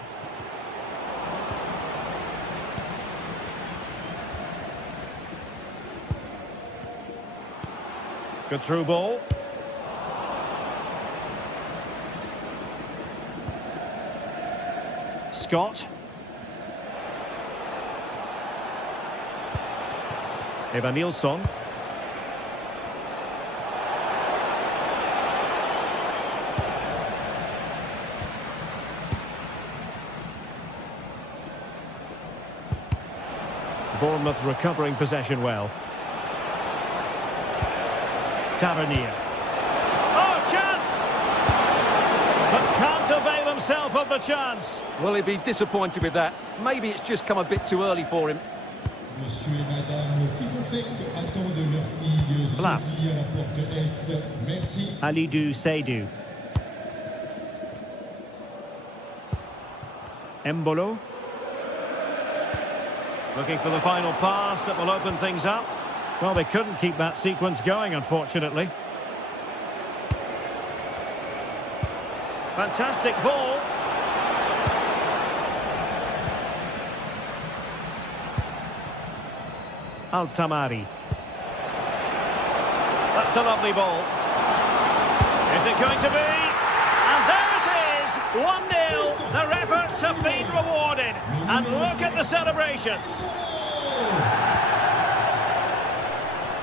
Good through ball. Scott. Evanilson. Bournemouth recovering possession well. Tavernier. Oh, chance! But can't avail himself of the chance. Well, he'd be disappointed with that. Maybe it's just come a bit too early for him. Monsieur et Madame Fifofek attendent leur fille Blas. Sophie à la porte S. Merci. Alidou Seydou. Embolo. Looking for the final pass that will open things up. Well, they couldn't keep that sequence going, unfortunately. Fantastic ball. Altamari. That's a lovely ball. Is it going to be? And there it is! 1-0. Their efforts have been rewarded. And look at the celebrations.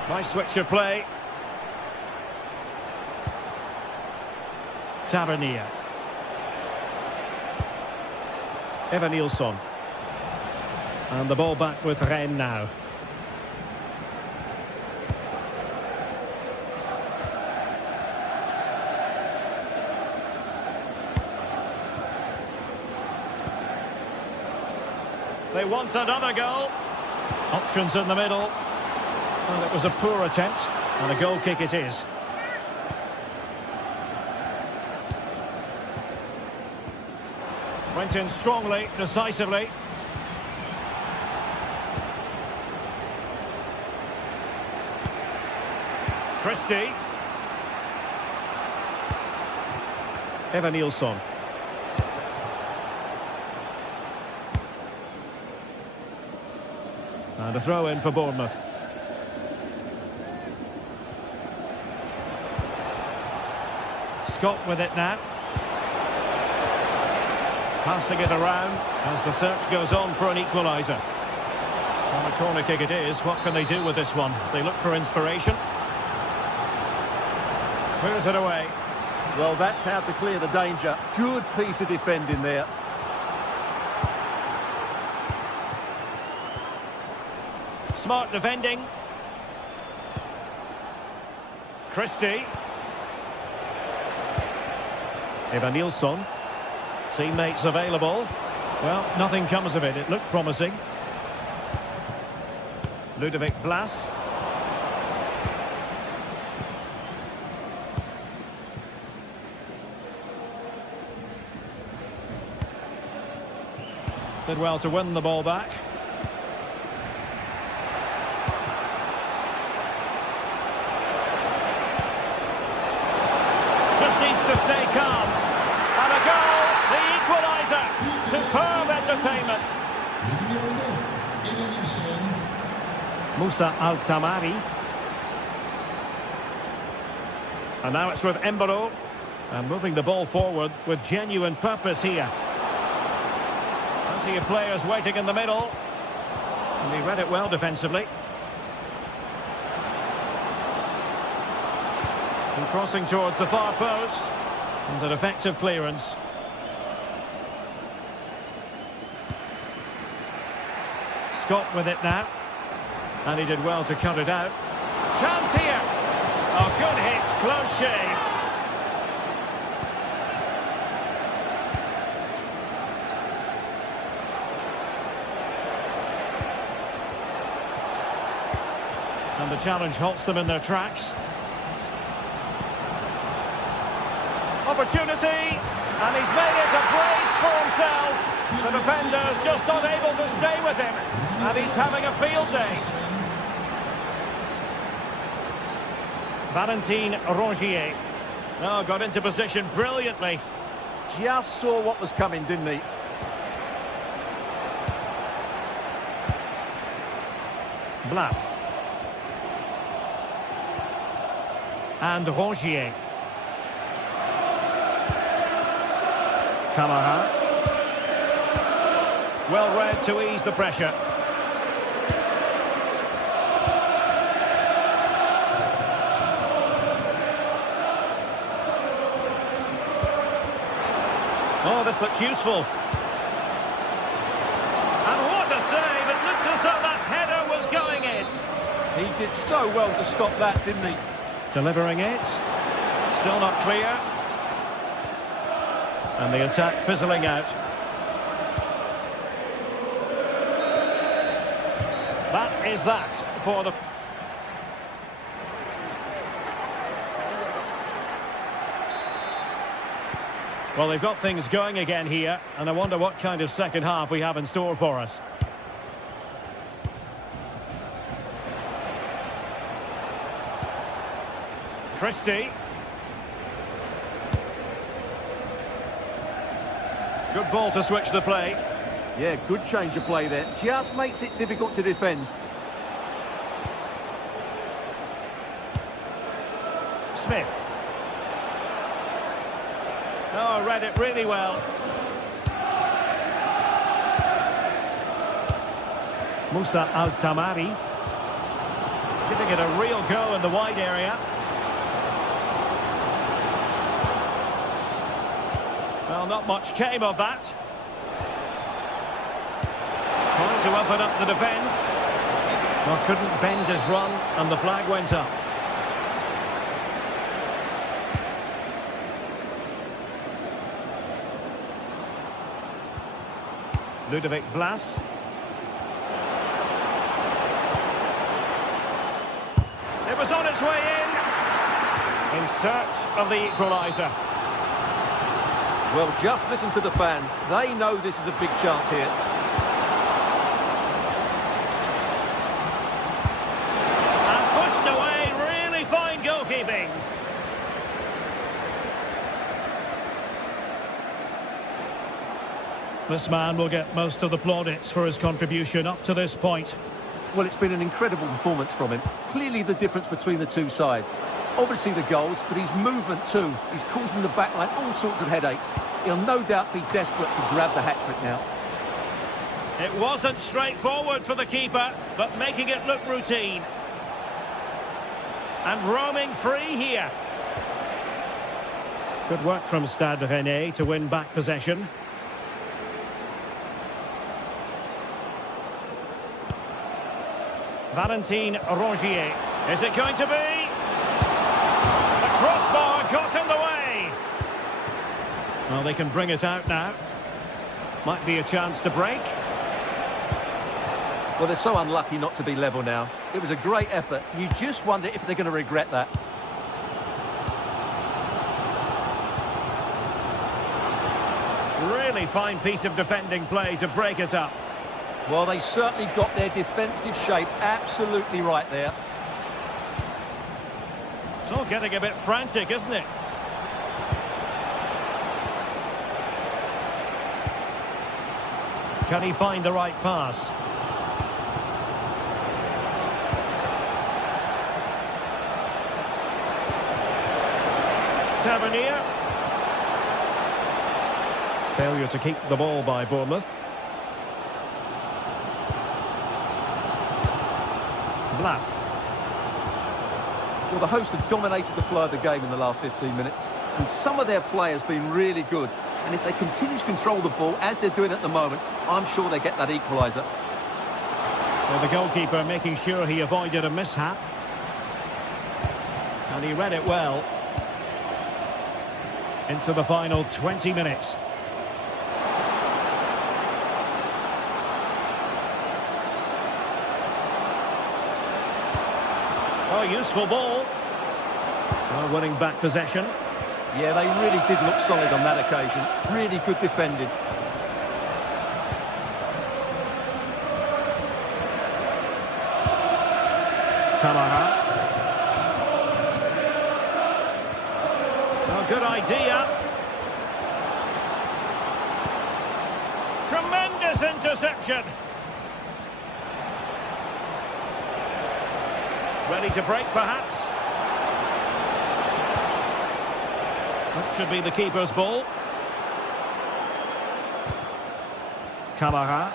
Nice switch of play. Tavernier. Evanilson. And the ball back with Rennes now. They want another goal. Options in the middle. Well, it was a poor attempt, and a goal kick it is. Went in strongly, decisively. Christie. Evanilson. And a throw in for Bournemouth. Scott with it now. Passing it around as the search goes on for an equaliser. On a corner kick it is. What can they do with this one as they look for inspiration? Clears it away. Well, that's how to clear the danger. Good piece of defending there. Smart defending. Christie. Evanilson. Teammates available. Well, nothing comes of it. It looked promising. Ludovic Blas. Did well to win the ball back. Just needs to stay calm. And a goal, the equaliser. Superb entertainment. Moussa Altamari. And now it's with Embolo. And moving the ball forward with genuine purpose here. Plenty of players waiting in the middle. And he read it well defensively. And crossing towards the far post. And an effective clearance. Scott with it now. And he did well to cut it out. Chance here. Oh, good hit. Close shave. And the challenge halts them in their tracks. Opportunity, and he's made it a place for himself. The defender's just unable to stay with him, and he's having a field day. Valentin Rongier. Oh, got into position brilliantly. Just saw what was coming, didn't he? Blas. And Rongier. Camara. Well read to ease the pressure. Oh, this looks useful. And what a save! It looked as though that header was going in. He did so well to stop that, didn't he? Delivering it. Still not clear. And the attack fizzling out. That is that for the... Well, they've got things going again here, and I wonder what kind of second half we have in store for us. Christie. Good ball to switch the play. Yeah, good change of play there. Just makes it difficult to defend. Smith. Oh, read it really well. Musa Al-Tamari. Giving it a real go in the wide area. Well, not much came of that. Trying to open up the defence. Well, couldn't bend his run, and the flag went up. Ludovic Blas. It was on its way in search of the equaliser. Well, just listen to the fans. They know this is a big chance here. And pushed away, really fine goalkeeping. This man will get most of the plaudits for his contribution up to this point. Well, it's been an incredible performance from him. Clearly the difference between the two sides. Obviously the goals, but his movement too. He's causing the backline all sorts of headaches. He'll no doubt be desperate to grab the hat-trick now. It wasn't straightforward for the keeper, but making it look routine. And roaming free here. Good work from Stade Rennais to win back possession. Valentin Rongier. Is it going to be? The crossbar got in the way. Well, they can bring it out now. Might be a chance to break. Well, they're so unlucky not to be level now. It was a great effort. You just wonder if they're going to regret that. Really fine piece of defending play to break it up. Well, they certainly got their defensive shape absolutely right there. It's all getting a bit frantic, isn't it? Can he find the right pass? Tavernier. Failure to keep the ball by Bournemouth. Blas. Well, the hosts have dominated the flow of the game in the last 15 minutes. And some of their play has been really good. And if they continue to control the ball, as they're doing at the moment, I'm sure they get that equaliser. Well, the goalkeeper making sure he avoided a mishap. And he read it well. Into the final 20 minutes. Oh, useful ball. Well, winning back possession. Yeah, they really did look solid on that occasion. Really good defending. Kamara. Oh, good idea. Tremendous interception. Ready to break, perhaps. That should be the keeper's ball. Kamara.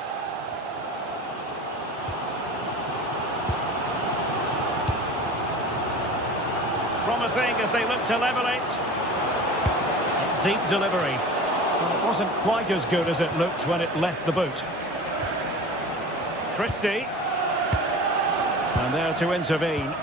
Promising as they look to level it. Deep delivery. Well, it wasn't quite as good as it looked when it left the boot. Christie. And there to intervene.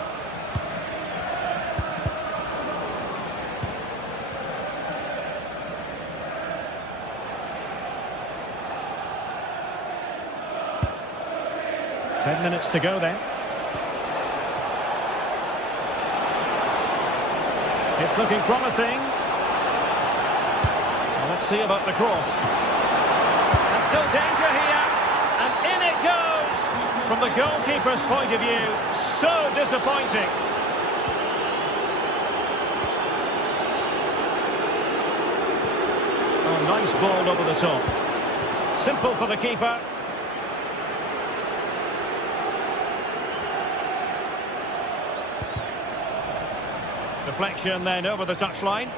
Ten minutes to go then. It's looking promising. Well, let's see about the cross. There's still danger here. And in it goes. From the goalkeeper's point of view, so disappointing. Oh, nice ball over the top. Simple for the keeper. Deflection then over the touchline.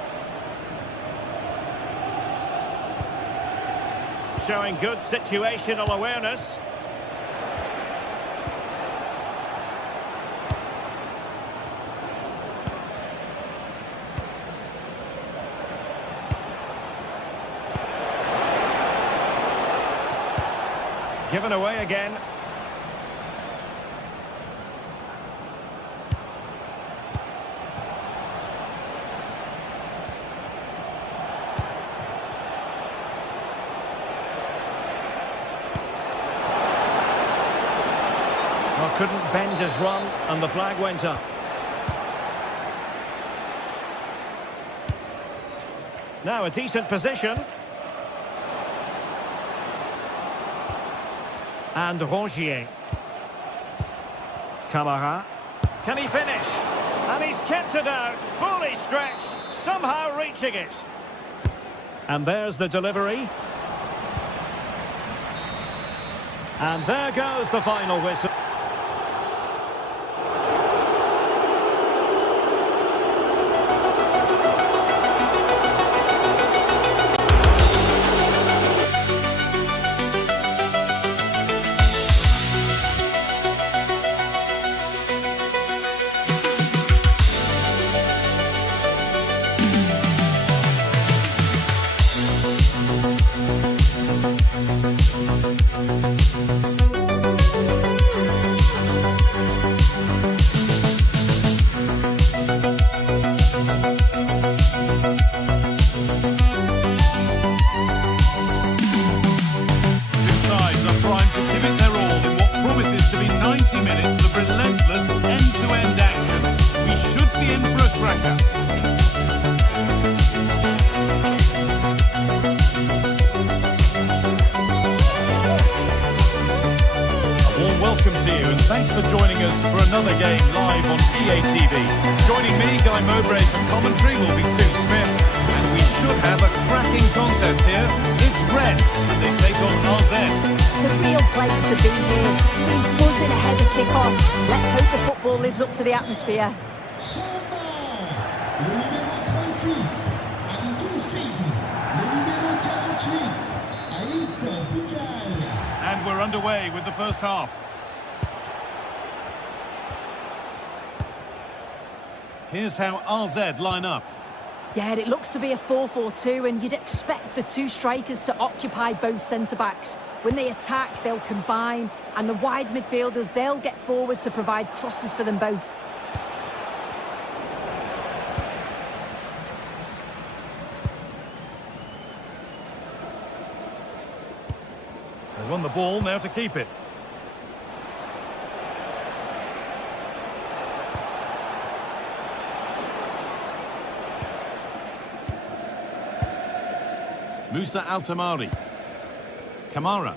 Showing good situational awareness. Given away again. Well, couldn't bend his run, and the flag went up. Now a decent position. And Rongier. Kamara. Can he finish? And he's kept it out, fully stretched, somehow reaching it. And there's the delivery. And there goes the final whistle. Thanks for joining us for another game live on EA TV. Joining me, Guy Mowbray for commentary, will be Stu Smith, and we should have a cracking contest here. It's red, and they take on RZ. It's a real pleasure to be here. He's buzzing ahead of kick-off. Let's hope the football lives up to the atmosphere. Samba, le numéro 36, Aïdou Seydou, le numéro 48, Aïd Bougal. And we're underway with the first half. Here's how RZ line up. Yeah, it looks to be a 4-4-2, and you'd expect the two strikers to occupy both centre-backs. When they attack, they'll combine, and the wide midfielders, they'll get forward to provide crosses for them both. They won the ball, now to keep it. Musa Altamari. Kamara.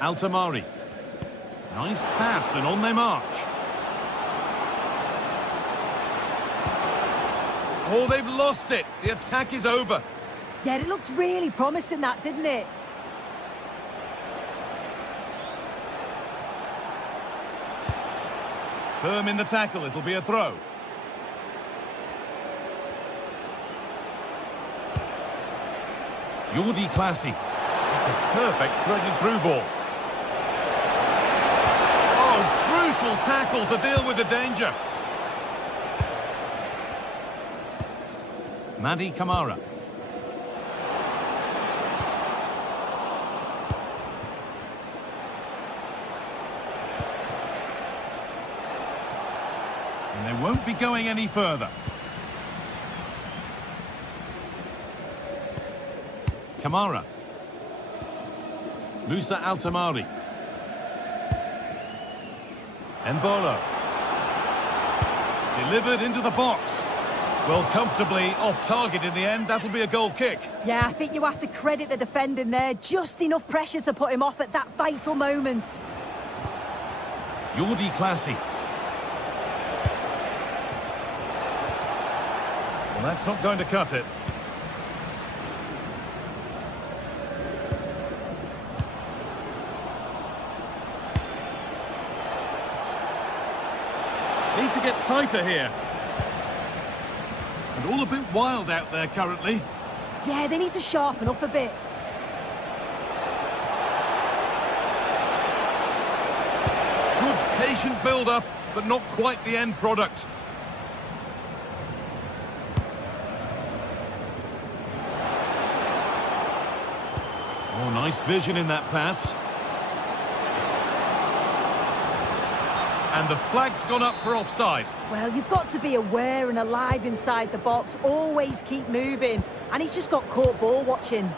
Altamari. Nice pass, and on they march. Oh, they've lost it. The attack is over. Yeah, it looked really promising, that, didn't it? Firm in the tackle, it'll be a throw. Jordi Classy. It's a perfect threaded through ball. Oh, crucial tackle to deal with the danger. Madi Kamara. And they won't be going any further. Kamara. Musa Altamari. Mbolo. Delivered into the box. Well, comfortably off target in the end. That'll be a goal kick. Yeah, I think you have to credit the defending there. Just enough pressure to put him off at that vital moment. Jordi Classy. Well, that's not going to cut it. Need to get tighter here. And all a bit wild out there currently. Yeah, they need to sharpen up a bit. Good patient build-up, but not quite the end product. Oh, nice vision in that pass. And the flag's gone up for offside. Well, you've got to be aware and alive inside the box. Always keep moving. And he's just got caught ball watching.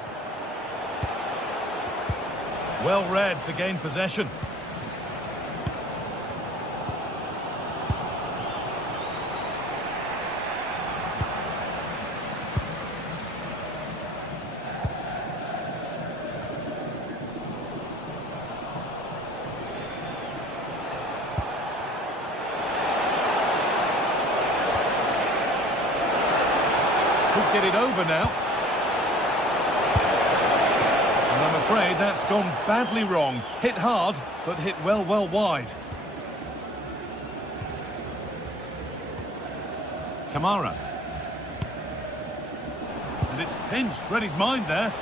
Well read to gain possession. Could get it over now. And I'm afraid that's gone badly wrong. Hit hard, but hit well wide. Kamara. And it's pinched, read his mind there.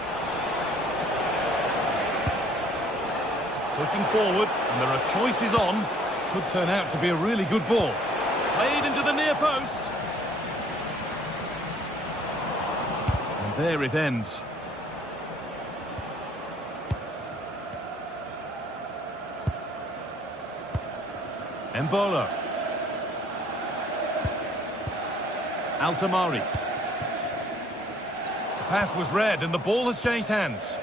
Pushing forward, and there are choices on. Could turn out to be a really good ball. Played into the near post. And there it ends. Mbolo. Altamari. The pass was read and the ball has changed hands.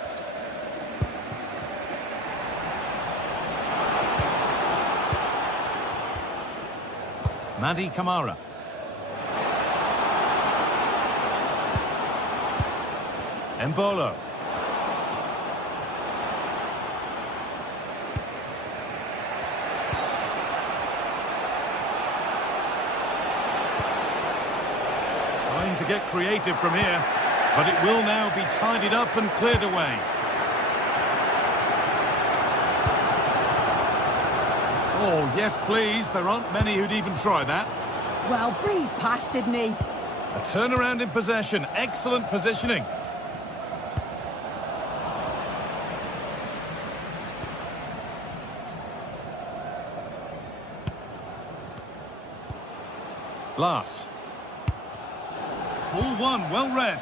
Madi Kamara. Mbolo. Time to get creative from here, but it will now be tidied up and cleared away. Oh, yes, please. There aren't many who'd even try that. Well, breeze past, didn't he? A turnaround in possession. Excellent positioning. Glass. Ball one, well read.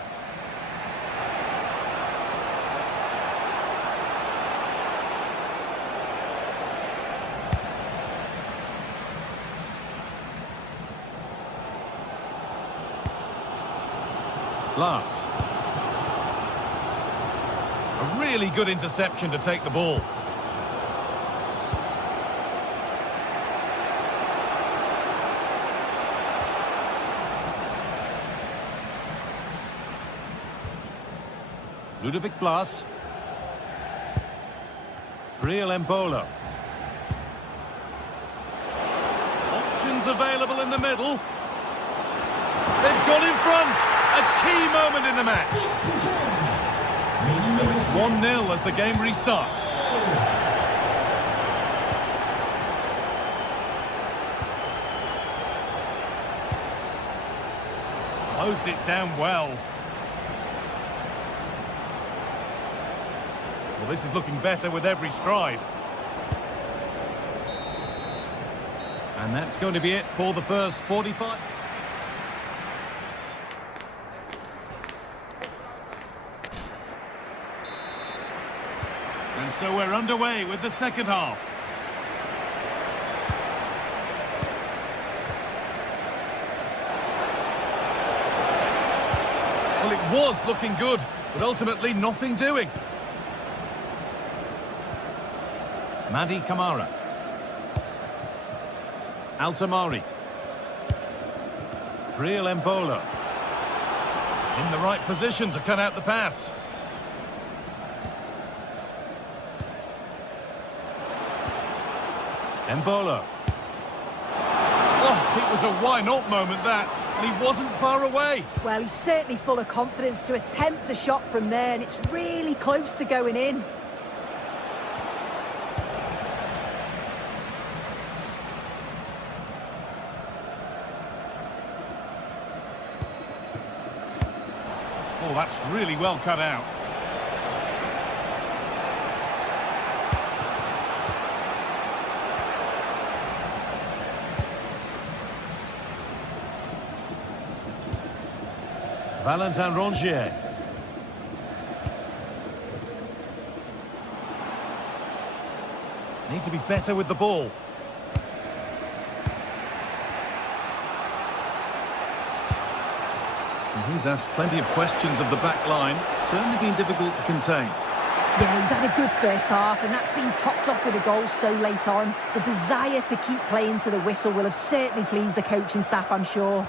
Glass. A really good interception to take the ball. Ludovic Blas. Briel Embolo. Options available in the middle. They've got in front. A key moment in the match. So it's 1-0 as the game restarts. Closed it down well. Well, this is looking better with every stride. And that's going to be it for the first 45. And so we're underway with the second half. Well, it was looking good, but ultimately nothing doing. Madi Camara. Altamari. Briel Embolo. In the right position to cut out the pass. Embolo. Oh, it was a why-not moment, that. And he wasn't far away. Well, he's certainly full of confidence to attempt a shot from there, and it's really close to going in. Oh, that's really well cut out. Valentin Rongier. Need to be better with the ball. And he's asked plenty of questions of the back line. Certainly been difficult to contain. Yeah, he's had a good first half, and that's been topped off with a goal so late on. The desire to keep playing to the whistle will have certainly pleased the coaching staff, I'm sure.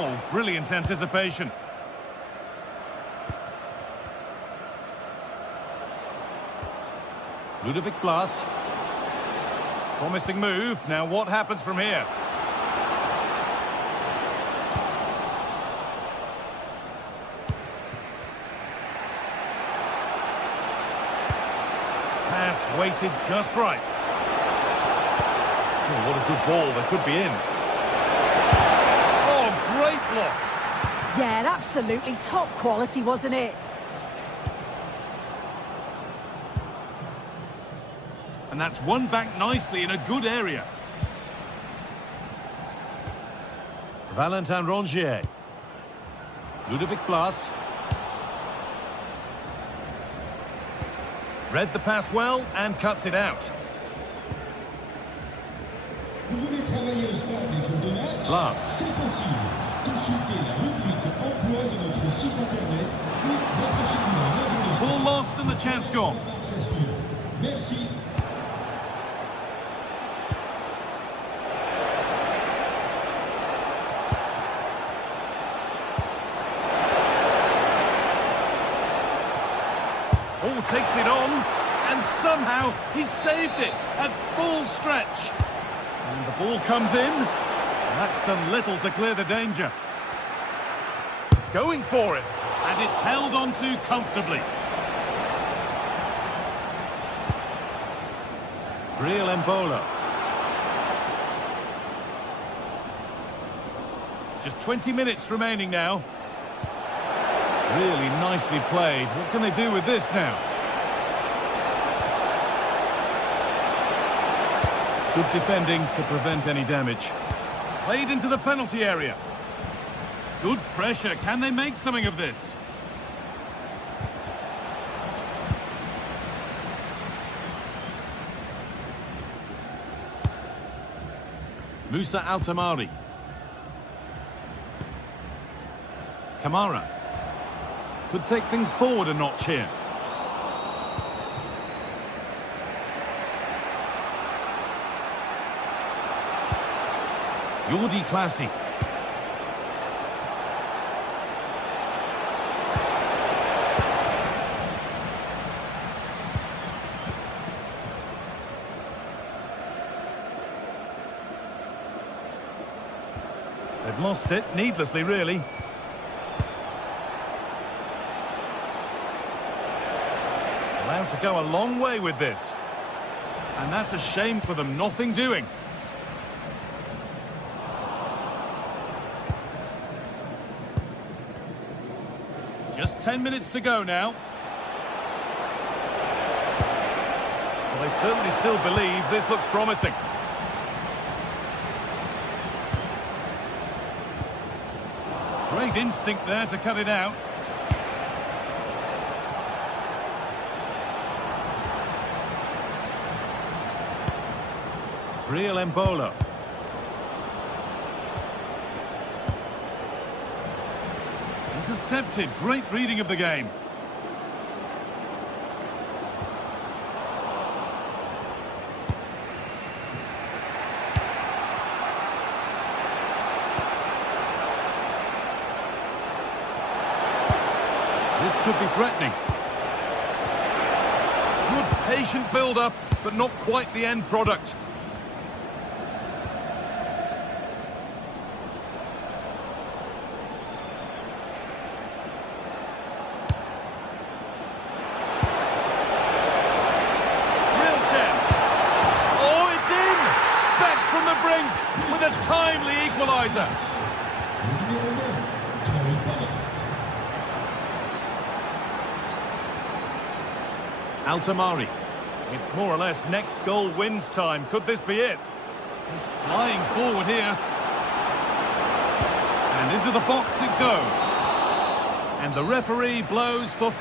Oh, brilliant anticipation. Ludovic Blas. Promising move. Now what happens from here? Pass weighted just right. Oh, what a good ball. They could be in. Great block. Yeah, absolutely top quality, wasn't it? And that's won back nicely in a good area. Valentin Rongier. Ludovic Blas. Read the pass well and cuts it out. Blas. C'est possible. Consultez la rubrique emploi de notre site internet ou rapprochez-vous Ball lost and the chance gone. Merci. Oh, takes it on, and somehow he saved it at full stretch. And the ball comes in, and that's done little to clear the danger. Going for it, and it's held on to comfortably. Briel Embolo. Just 20 minutes remaining now. Really nicely played. What can they do with this now? Good defending to prevent any damage. Played into the penalty area. Good pressure. Can they make something of this? Musa Altamari. Camara. Could take things forward a notch here. Jordi Classy. They've lost it, needlessly really. Allowed to go a long way with this. And that's a shame for them, nothing doing. Just 10 minutes to go now. Well, they certainly still believe this looks promising. Great instinct there to cut it out. Real Embolo. Intercepted. Great reading of the game. This could be threatening. Good patient build-up, but not quite the end product. Real chance. Oh, it's in! Back from the brink with a timely equaliser. Altamari. It's more or less next goal wins time. Could this be it? He's flying forward here. And into the box it goes. And the referee blows for...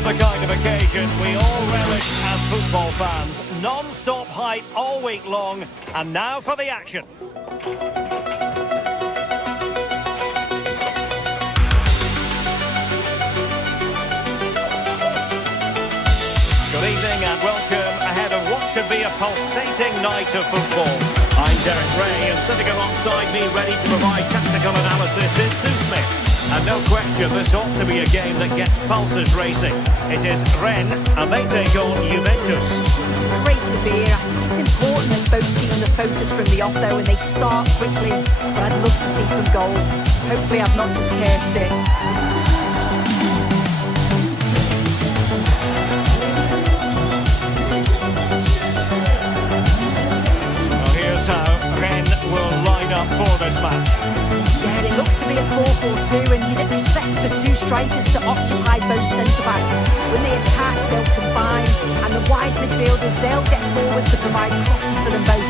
is the kind of occasion we all relish as football fans. Non-stop hype all week long, and now for the action. Good evening and welcome ahead of what should be a pulsating night of football. I'm Derek Ray, and sitting alongside me ready to provide tactical analysis is Sue Smith. And no question, this ought to be a game that gets pulses racing. It is Rennes, and they take on Juventus. Great to be here. It's important that both teams are focused from the off though, and they start quickly. But I'd love to see some goals. Hopefully I've not just cursed it. Will line up for this match. Yeah, it looks to be a 4-4-2, and you'd expect the two strikers to occupy both centre-backs. When they attack, they'll combine, and the wide midfielders, they'll get forward to provide crosses for them both.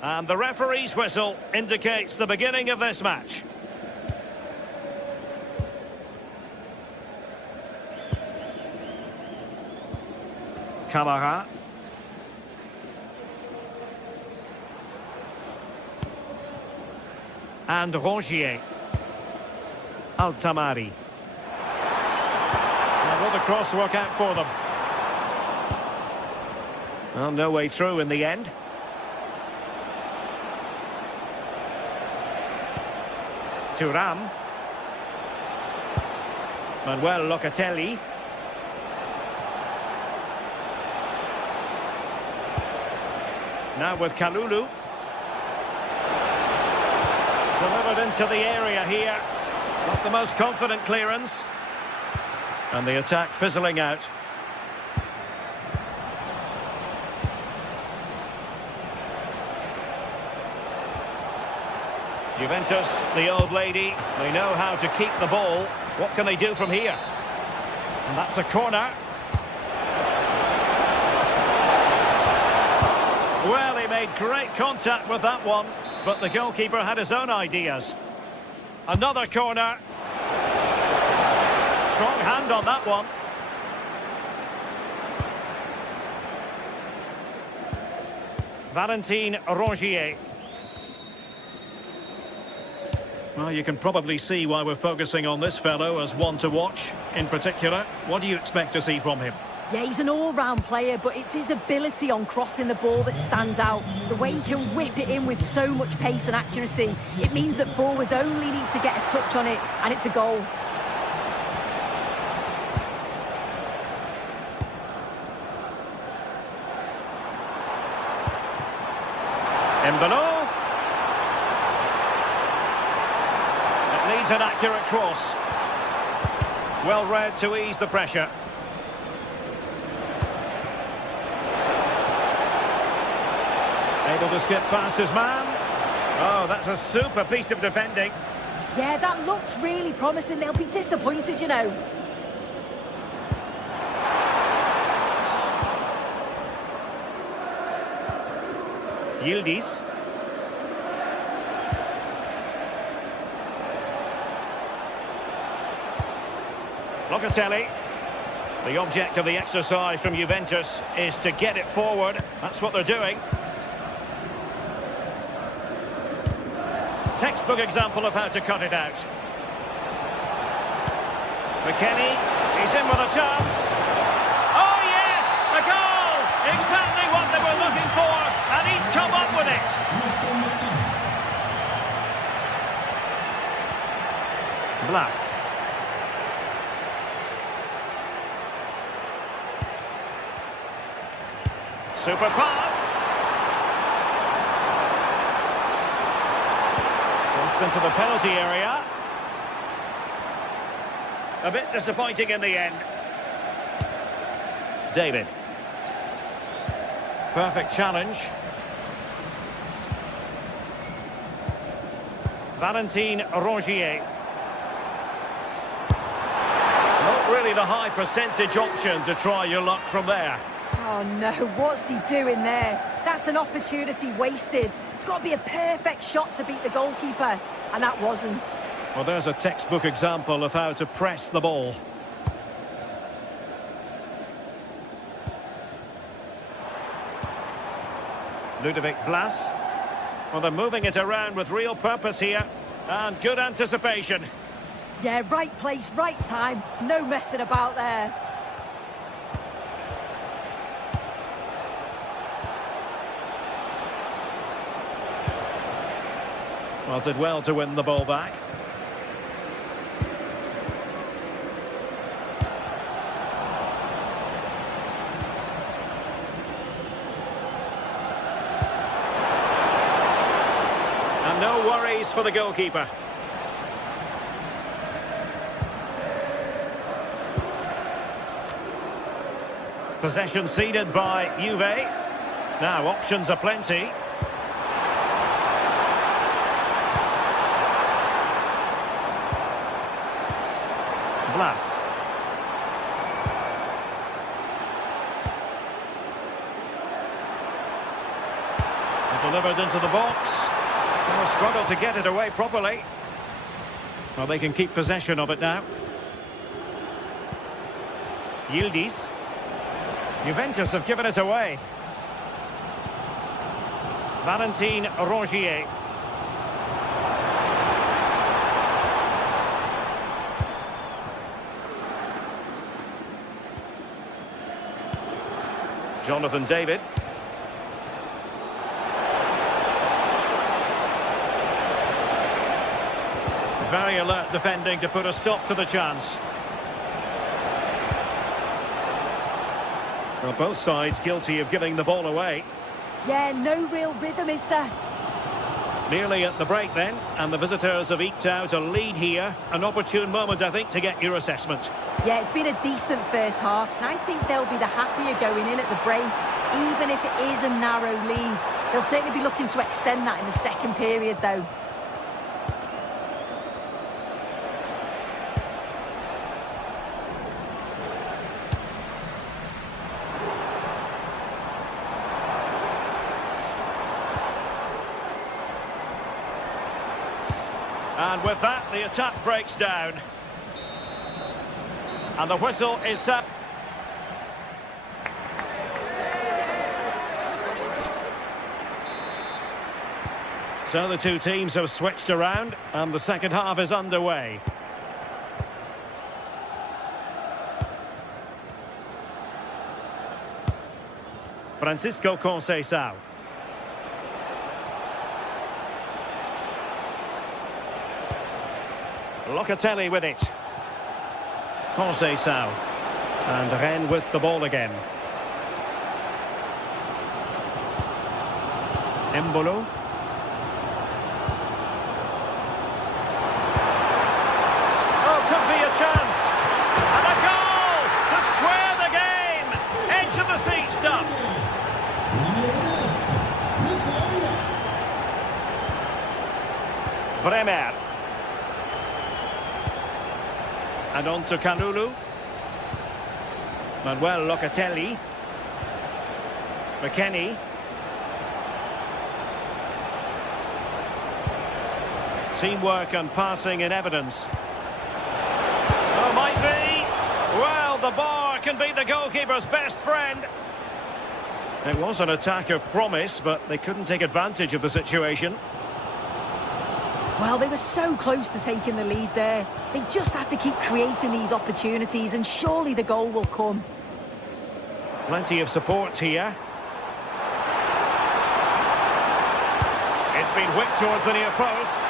And the referee's whistle indicates the beginning of this match. Camara. And Rongier. Altamari. And will the cross work out for them? Well, no way through in the end. Thuram. Manuel Locatelli. Now with Kalulu. Delivered into the area here. Not the most confident clearance. And the attack fizzling out. Juventus, the old lady, they know how to keep the ball. What can they do from here? And that's a corner. Well, he made great contact with that one, but the goalkeeper had his own ideas. Another corner. Strong hand on that one. Valentin Rongier. Well, you can probably see why we're focusing on this fellow as one to watch. In particular, what do you expect to see from him? Yeah, he's an all-round player, but it's his ability on crossing the ball that stands out. The way he can whip it in with so much pace and accuracy. It means that forwards only need to get a touch on it, and it's a goal. Embolo. Needs an accurate cross. Well read to ease the pressure. Able to skip past his man. Oh, that's a super piece of defending. Yeah, that looks really promising. They'll be disappointed, you know. Yildiz. Locatelli. The object of the exercise from Juventus is to get it forward. That's what they're doing. Textbook example of how to cut it out. McKennie, he's in with a chance. Oh yes, a goal! Exactly what they were looking for, and he's come up with it. Blas. Super pass. Crossed into the penalty area. A bit disappointing in the end. David. Perfect challenge. Valentin Rongier. Not really the high percentage option to try your luck from there. Oh no, what's he doing there? That's an opportunity wasted. It's got to be a perfect shot to beat the goalkeeper, and that wasn't. Well, there's a textbook example of how to press the ball. Ludovic Blas. Well, they're moving it around with real purpose here. And good anticipation. Yeah, right place, right time. No messing about there. Well, did well to win the ball back. And no worries for the goalkeeper. Possession ceded by Juve. Now options are plenty. Blas. Delivered into the box. They'll struggle to get it away properly. Well, they can keep possession of it now. Yildiz. Juventus have given it away. Valentin Rongier. Jonathan David. Very alert defending to put a stop to the chance. Well, both sides guilty of giving the ball away. Yeah, no real rhythm, is there? Nearly at the break then, and the visitors have eked out a lead here. An opportune moment, I think, to get your assessment. Yeah, it's been a decent first half, and I think they'll be the happier going in at the break, even if it is a narrow lead. They'll certainly be looking to extend that in the second period, though. And with that, the attack breaks down. And the whistle is set. So the two teams have switched around, and the second half is underway. Francisco Conceição. Locatelli with it. Conceição. And Rennes with the ball again. Embolo. Oh, could be a chance. And a goal to square the game. Edge of the seat stuff. Bremer. And on to Kalulu. Manuel Locatelli. McKennie. Teamwork and passing in evidence. Oh, might be. Well, the bar can be the goalkeeper's best friend. It was an attack of promise, but they couldn't take advantage of the situation. Well, they were so close to taking the lead there. They just have to keep creating these opportunities, and surely the goal will come. Plenty of support here. It's been whipped towards the near post.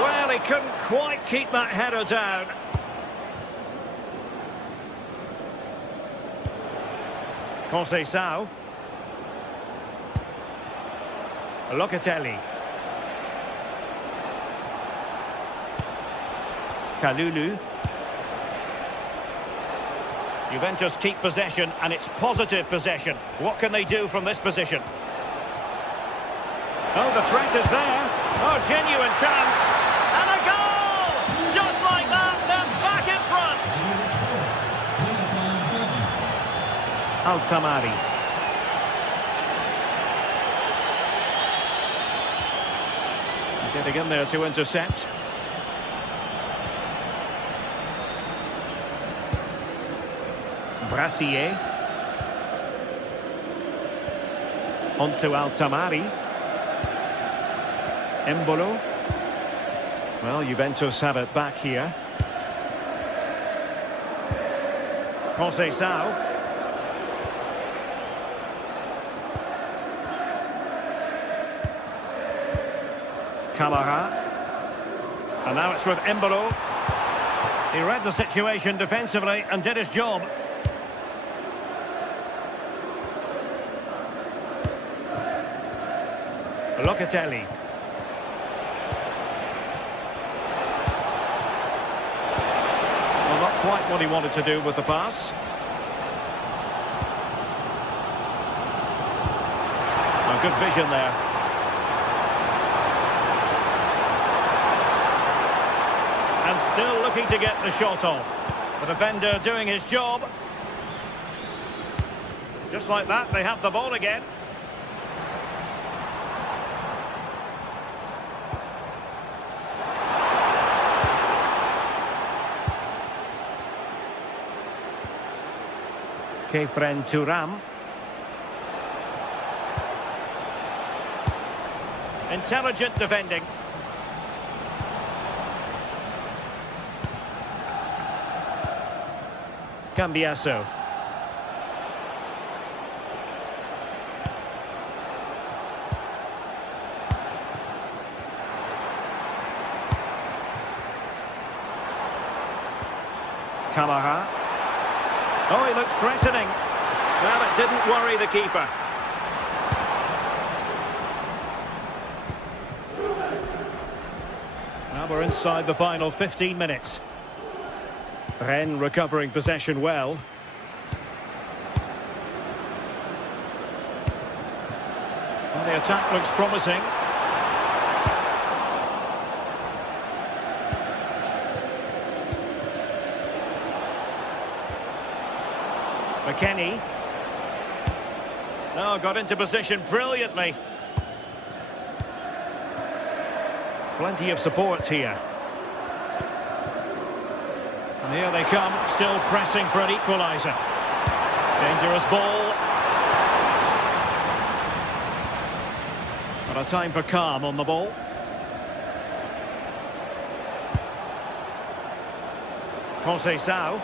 Well, he couldn't quite keep that header down. Conceição. Locatelli. Kalulu. Juventus keep possession, and it's positive possession. What can they do from this position? Oh, the threat is there. Oh, genuine chance. And a goal! Just like that, they're back in front. Altamari. Getting in there to intercept. Brassier. Onto Altamari. Embolo. Well, Juventus have it back here. Conceição. Camara. And now it's with Embolo. He read the situation defensively and did his job. Locatelli. Well, not quite what he wanted to do with the pass. A good vision there. And still looking to get the shot off. The defender doing his job. Just like that, they have the ball again. Kefren Turam. Intelligent defending. Cambiasso. Camara. Oh, he looks threatening. Well, it didn't worry the keeper. Now we're inside the final 15 minutes. Rennes recovering possession well. Well, the attack looks promising. McKennie. Oh, got into position brilliantly. Plenty of support here. And here they come, still pressing for an equaliser. Dangerous ball. But a time for calm on the ball. Conceição.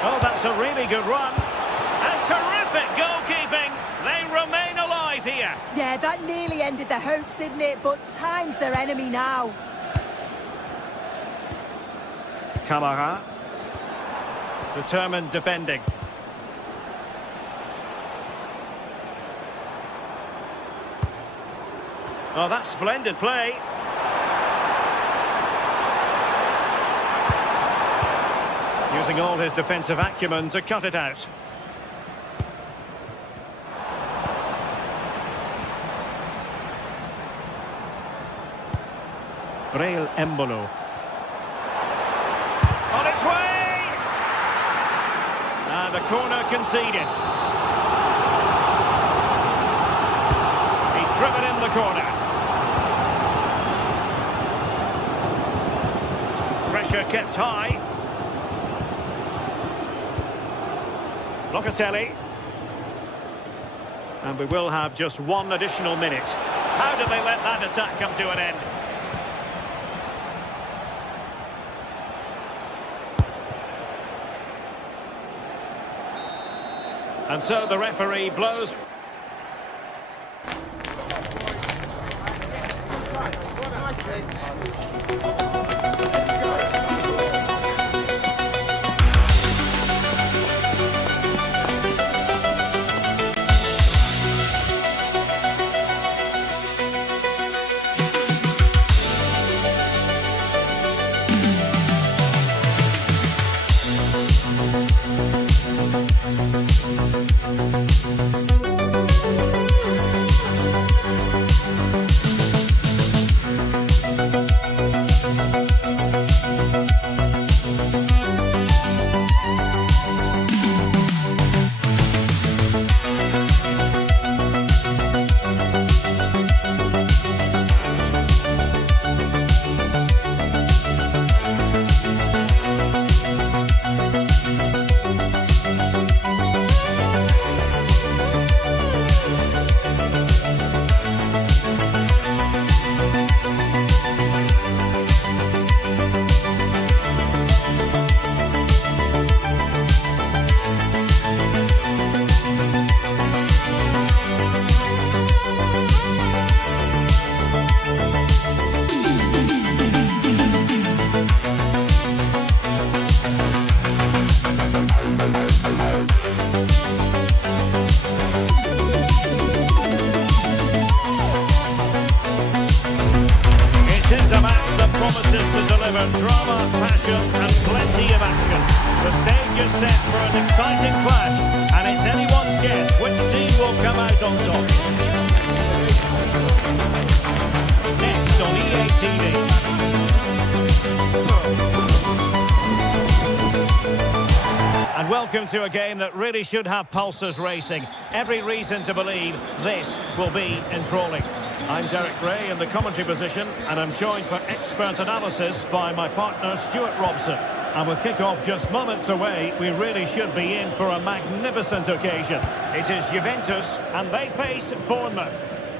Oh, that's a really good run. And terrific goalkeeping. They remain alive here. Yeah, that nearly ended their hopes, didn't it? But time's their enemy now. Camara. Determined defending. Oh, that's splendid play. Using all his defensive acumen to cut it out. Breel Embolo. On its way! And the corner conceded. He's driven in the corner. Pressure kept high. Locatelli. And we will have just one additional minute. How did they let that attack come to an end? And so the referee blows. deliver drama, passion and plenty of action. The stage is set for an exciting clash, and it's anyone's guess which team will come out on top. Next on EA TV. And welcome to a game that really should have pulses racing. Every reason to believe this will be enthralling. I'm Derek Ray in the commentary position, and I'm joined for expert analysis by my partner Stuart Robson. And with kick-off just moments away, we really should be in for a magnificent occasion. It is Juventus, and they face Bournemouth.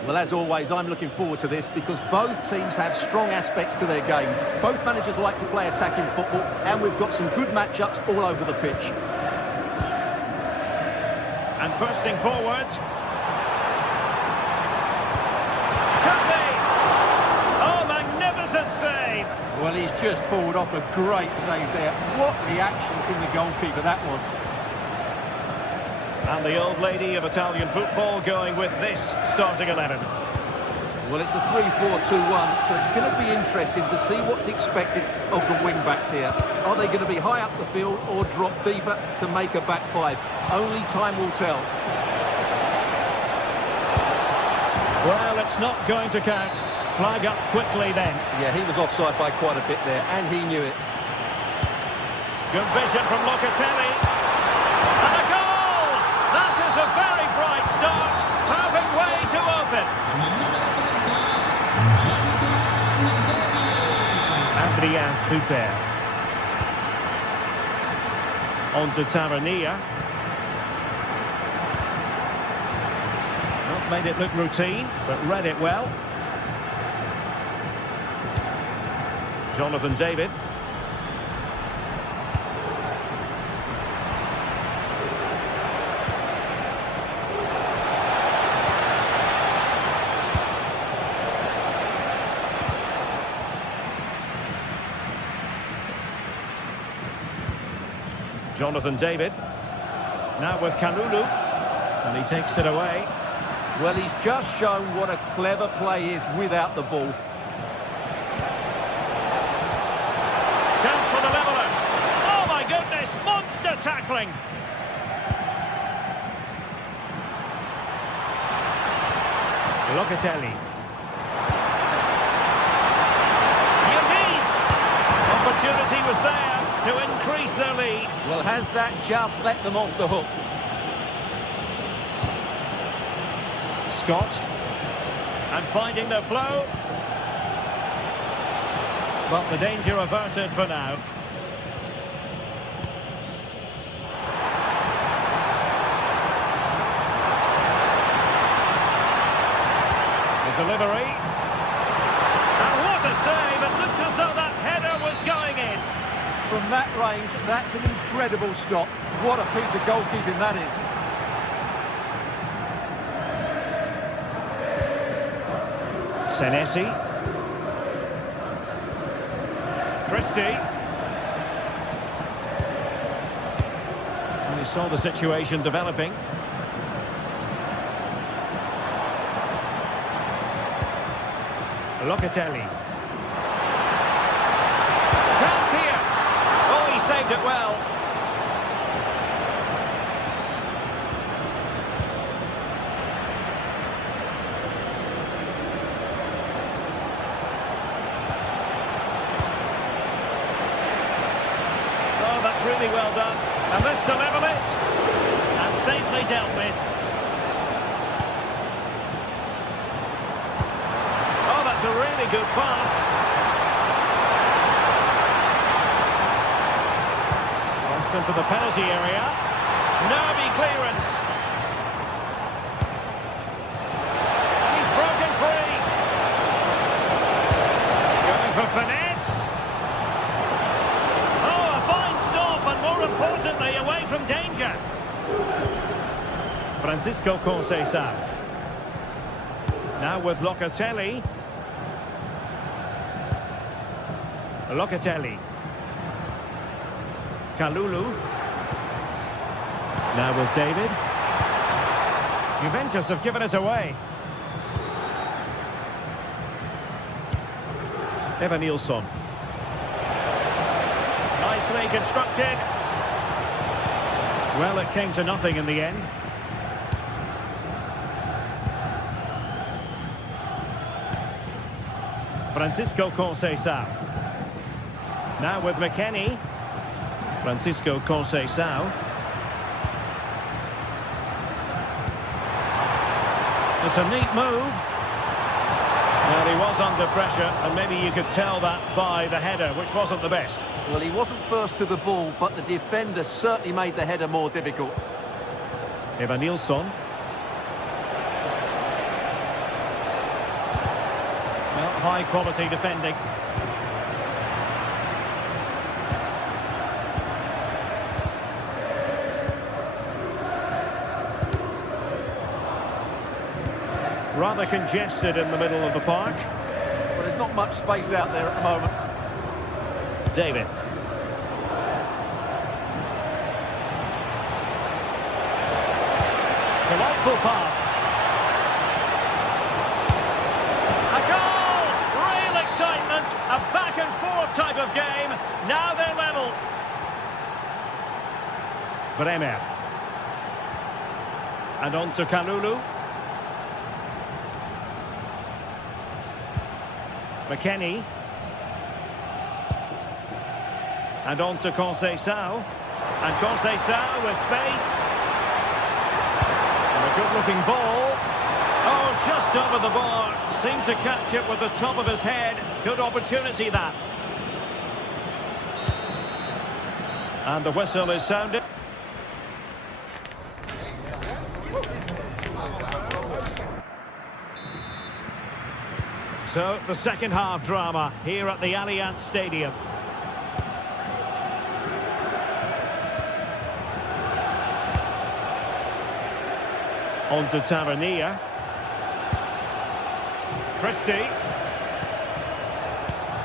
Well, as always, I'm looking forward to this because both teams have strong aspects to their game. Both managers like to play attacking football, and we've got some good matchups all over the pitch. And bursting forward. Could be! Oh, magnificent save! Well, he's just pulled off a great save there. What reaction from the goalkeeper that was. And the old lady of Italian football going with this starting 11. Well, it's a 3-4-2-1, so it's going to be interesting to see what's expected of the wing-backs here. Are they going to be high up the field or drop deeper to make a back five? Only time will tell. Well, it's not going to count. Flag up quickly then. Yeah, he was offside by quite a bit there, and he knew it. Good vision from Locatelli. And a goal! That is a very bright start. Perfect way to open. Adrien Truffert. On to Tavernier. Not made it look routine, but read it well. Jonathan David. Jonathan David. Now with Kalulu. And he takes it away. Well, he's just shown what a clever play is without the ball. Chance for the leveller. Oh my goodness, monster tackling. Locatelli. Yanis. Opportunity was there to increase their lead. Well, has that just let them off the hook? Scott. And finding the flow. But the danger averted for now. The delivery. And what a save! It looked as though that header was going in. From that range, that's an incredible stop. What a piece of goalkeeping that is. Senesi. Christie. And we saw the situation developing. Locatelli. Chance here. Oh, he saved it well. Oh, that's really well done. And this to level it. And safely dealt with. That's a really good pass. Crossed into the penalty area. Nervy clearance. He's broken free. Going for finesse. Oh, a fine stop, and more importantly, away from danger. Francisco Conceição. Now with Locatelli. Locatelli. Kalulu. Now with David. Juventus have given it away. Evan Nilsson. constructed. Well, it came to nothing in the end. Francisco Conceição. Now with McKennie. Francisco Conceição. It's a neat move. Well, he was under pressure, and maybe you could tell that by the header, which wasn't the best. Well, he wasn't first to the ball, but the defender certainly made the header more difficult. Evanilson. Well, high quality defending. Rather congested in the middle of the park. Well, there's not much space out there at the moment. David. Delightful pass. A goal! Real excitement. A back and forth type of game. Now they're level. Bremer. And on to Kalulu. McKennie. And on to Conceição. And Conceição with space. And a good-looking ball. Oh, just over the bar. Seemed to catch it with the top of his head. Good opportunity, that. And the whistle is sounded. So, the second half drama here at the Allianz Stadium. On to Tavernier. Christie.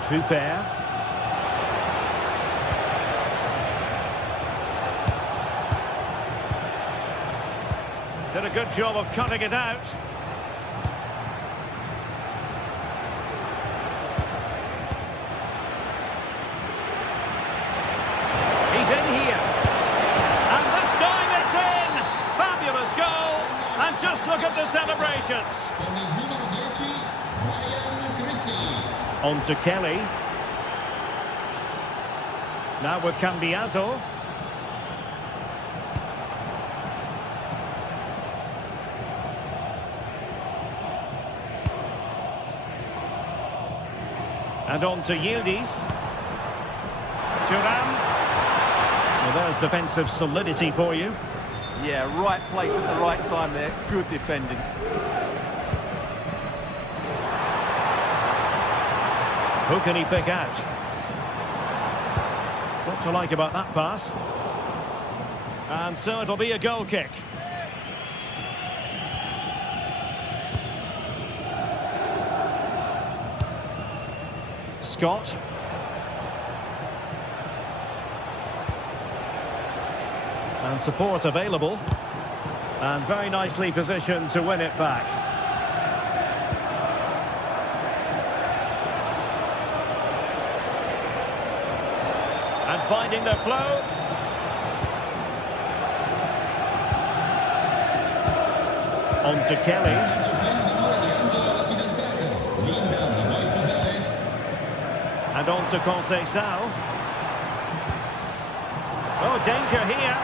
Too fair. Did a good job of cutting it out. He's in here. And this time it's in! Fabulous goal! And just look at the celebrations. On to Kelly. Now with Cambiaso. And on to Yildiz. Thuram. Well, there's defensive solidity for you. Yeah, right place at the right time there. Good defending. Who can he pick out? What to like about that pass? And so it'll be a goal kick. Scott. And support available. And very nicely positioned to win it back. And finding the flow. On to Kelly. And on to Conceição. Oh, danger here.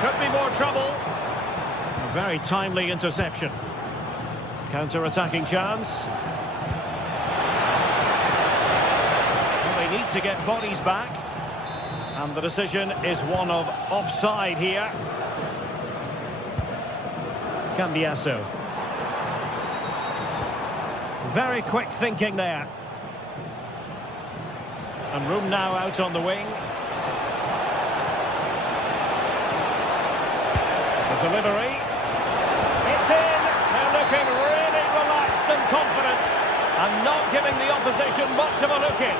Could be more trouble. A very timely interception. Counter-attacking chance. Well, they need to get bodies back. And the decision is one of offside here. Cambiaso. Very quick thinking there. And room now out on the wing. The delivery. It's in. They're looking really relaxed and confident. And not giving the opposition much of a look in.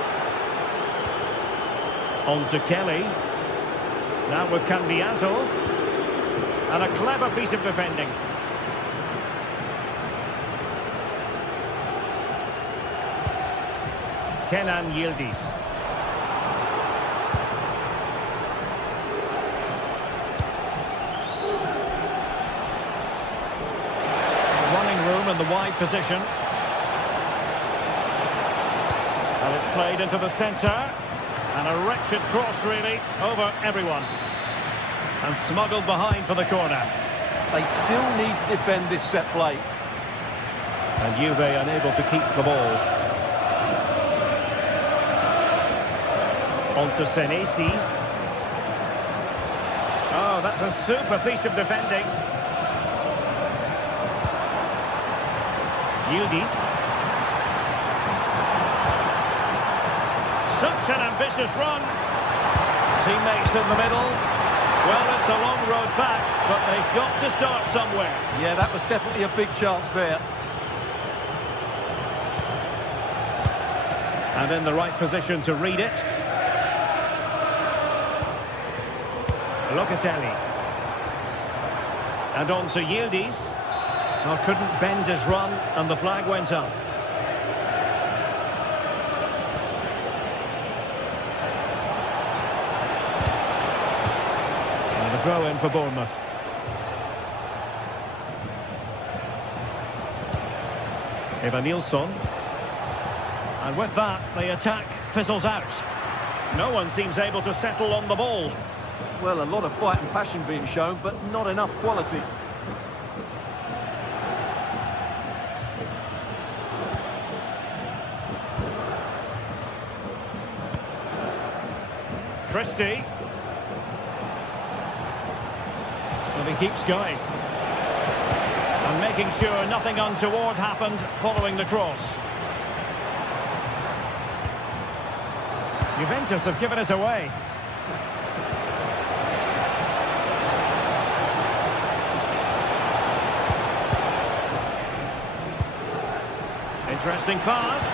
On to Kelly. Now with Cambiaso. And a clever piece of defending. Kenan Yildiz. Running room in the wide position. And it's played into the centre. And a wretched cross, really, over everyone. And smuggled behind for the corner. They still need to defend this set play. And Juve unable to keep the ball. On to Senesi. Oh, that's a super piece of defending. Yildiz. Such an ambitious run. Teammates in the middle. Well, it's a long road back, but they've got to start somewhere. Yeah, that was definitely a big chance there. And in the right position to read it. Locatelli. And on to Yildiz. Oh, couldn't bend his run, and the flag went up. And a throw in for Bournemouth. Evanilson. And with that, the attack fizzles out. No one seems able to settle on the ball. Well, a lot of fight and passion being shown, but not enough quality. Christie. And he keeps going. And making sure nothing untoward happened following the cross. Juventus have given it away. Interesting pass.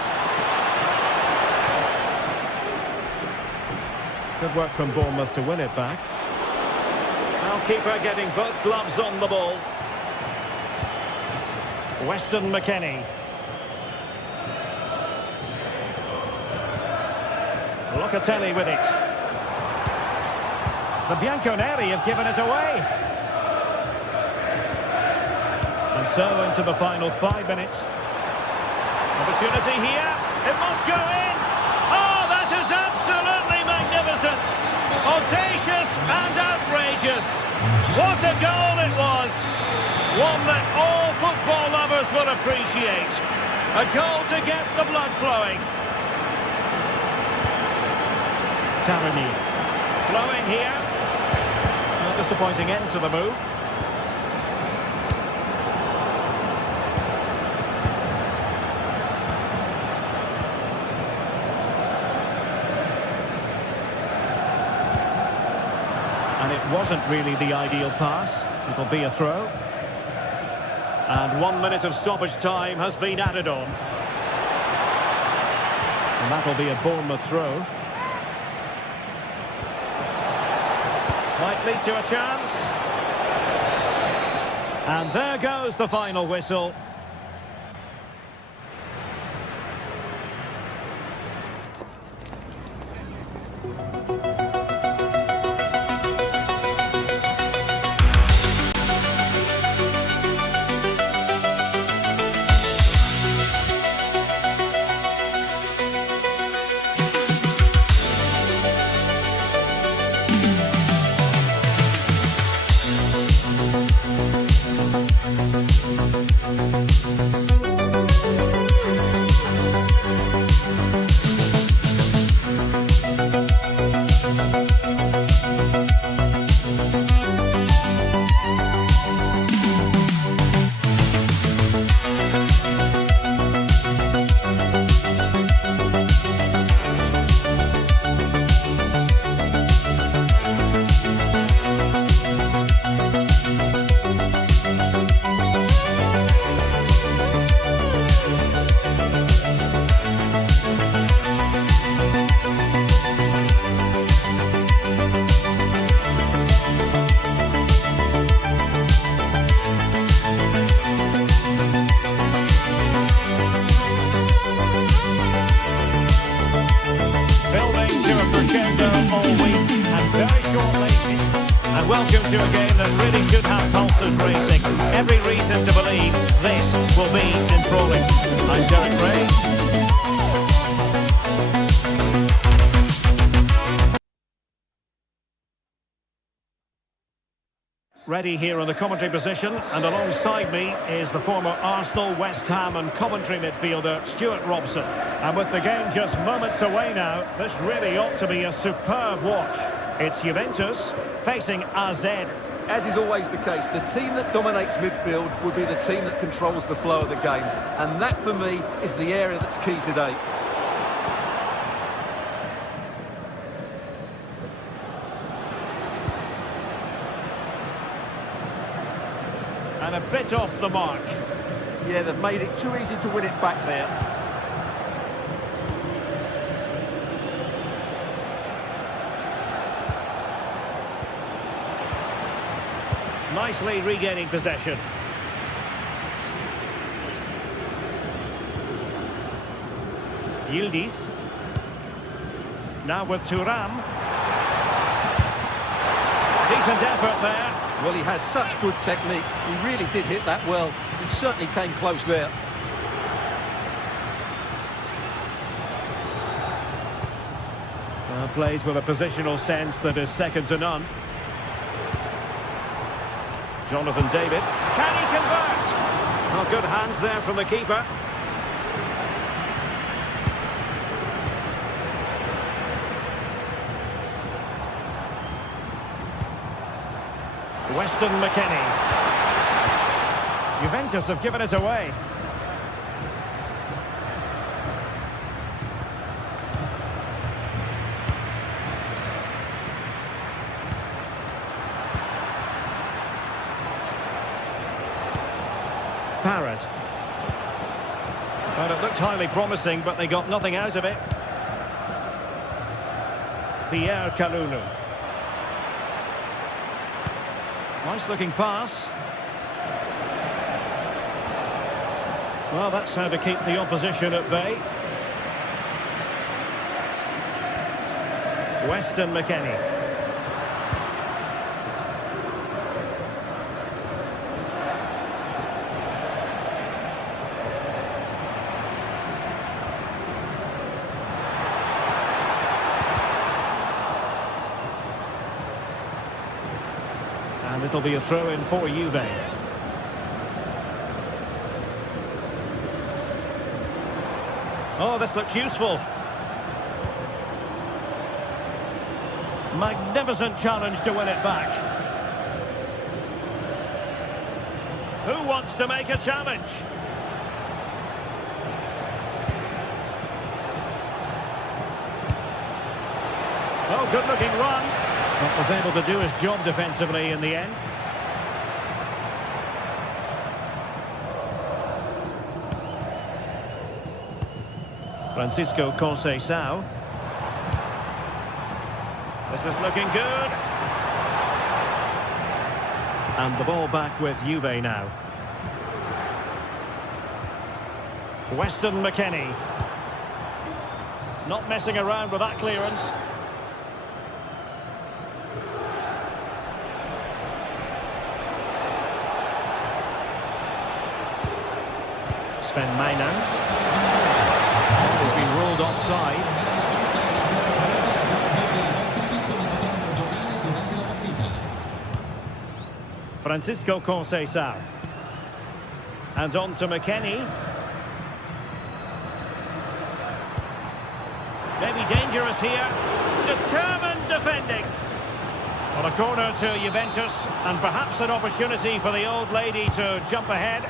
Good work from Bournemouth to win it back. Now keeper getting both gloves on the ball. Weston McKennie. Locatelli with it. The Bianconeri have given us away. And so into the final 5 minutes. Opportunity here. It must go in. Oh, that is absolutely magnificent. Audacious and outrageous. What a goal it was. One that all football lovers will appreciate. A goal to get the blood flowing. Tavernier. Flowing here. A disappointing end to the move. And it wasn't really the ideal pass. It'll be a throw. And 1 minute of stoppage time has been added on. And that'll be a Bournemouth throw. Might lead to a chance. And there goes the final whistle. welcome to a game that really should have pulses racing. Every reason to believe this will be enthralling. I'm Derek Ray. Ready here on the commentary position, and alongside me is the former Arsenal, West Ham and Coventry midfielder Stuart Robson. And with the game just moments away now, this really ought to be a superb watch. It's Juventus facing AZ. As is always the case, the team that dominates midfield will be the team that controls the flow of the game. And that, for me, is the area that's key today. And a bit off the mark. Yeah, they've made it too easy to win it back there. Nicely regaining possession. Yildiz. Now with Thuram. Decent effort there. Well, he has such good technique. He really did hit that well. He certainly came close there. Plays with a positional sense that is second to none. Jonathan David. Can he convert? Oh, good hands there from the keeper. Weston McKennie. Juventus have given it away. Parrott. Well, it looked highly promising, but they got nothing out of it. Pierre Kalulu. Nice looking pass. Well, that's how to keep the opposition at bay. Weston McKennie. And it'll be a throw-in for Juve. Oh, this looks useful. Magnificent challenge to win it back. Who wants to make a challenge? Oh, good-looking run. But was able to do his job defensively in the end. Francisco Conceição. This is looking good. And the ball back with Juve now. Weston McKennie. Not messing around with that clearance. Sven Mainans. He's been ruled offside. Francisco Conceição. And on to McKennie. Maybe dangerous here. Determined defending. On a corner to Juventus, and perhaps an opportunity for the old lady to jump ahead.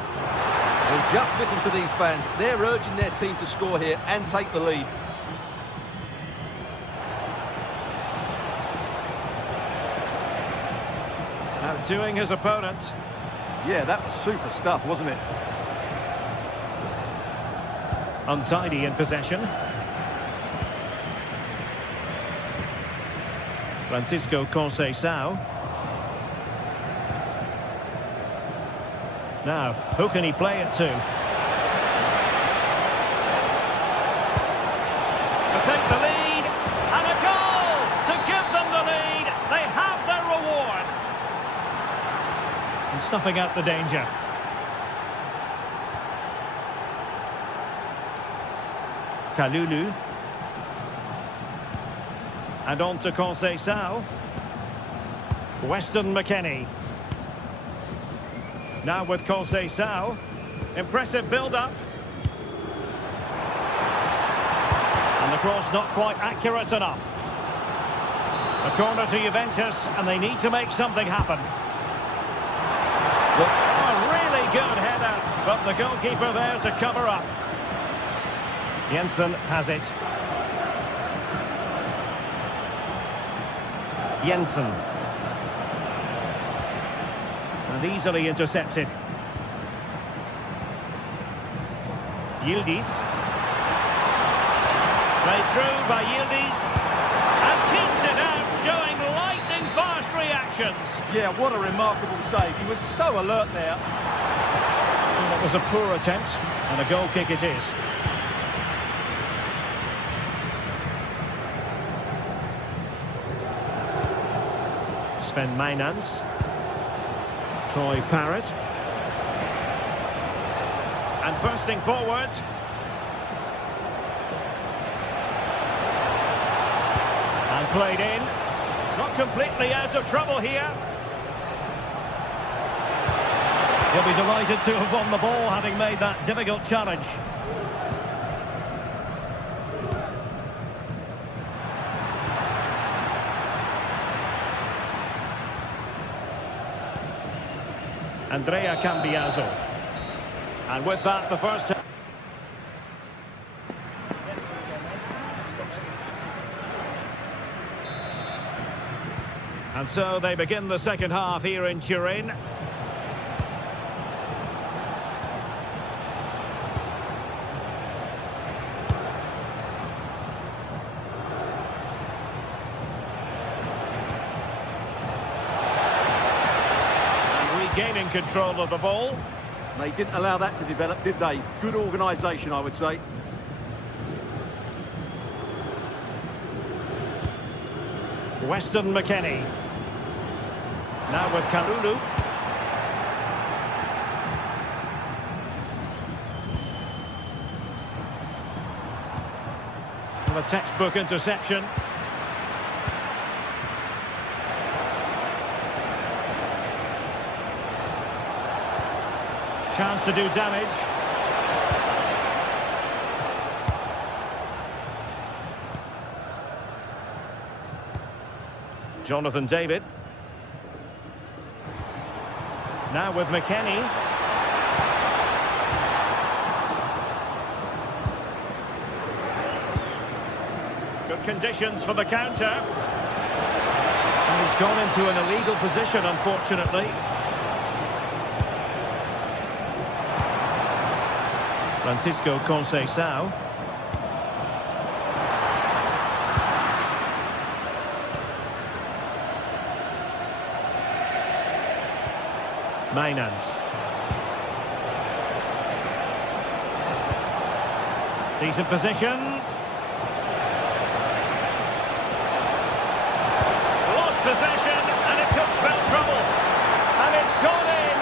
Well, just listen to these fans. They're urging their team to score here and take the lead. Outdoing his opponent. Yeah, that was super stuff, wasn't it? Untidy in possession. Francisco Conceição. Now, who can he play it to? To take the lead, and a goal to give them the lead. They have their reward. snuffing out the danger. Kalulu. And on to Conceição. Weston McKennie. Now with Conceição. Impressive build-up. And the cross not quite accurate enough. A corner to Juventus, and they need to make something happen. A really good header, but the goalkeeper there to cover up. Jensen has it. Jensen. And easily intercepted. Yildiz. Played through by Yildiz. And keeps it out, showing lightning-fast reactions. Yeah, what a remarkable save. He was so alert there. Well, that was a poor attempt, and a goal kick it is. Sven Mijnans. Troy Parrott. And bursting forward. And played in. Not completely out of trouble here. He'll be delighted to have won the ball, having made that difficult challenge. Andrea Cambiaso. And with that, the first... And so they begin the second half here in Turin. Gaining control of the ball. They didn't allow that to develop, did they? Good organisation, I would say. Weston McKennie. Now with Kalulu. And a textbook interception. Chance to do damage. Jonathan David. Now with McKennie. Good conditions for the counter. And he's gone into an illegal position, unfortunately. Francisco Conceição. Mijnans. Decent position. Lost possession, and it could spell trouble. And it's gone in.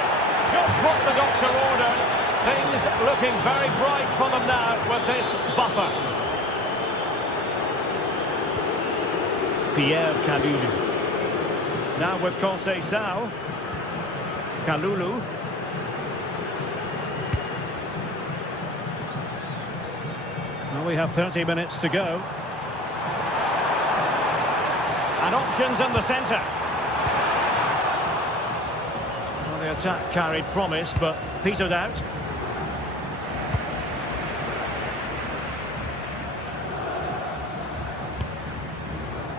Just what the doctor ordered. Things looking very bright for them now with this buffer. Pierre Kalulu. Now with Conceição. Kalulu. Well, we have 30 minutes to go. And options in the centre. Well, the attack carried promise, but petered out.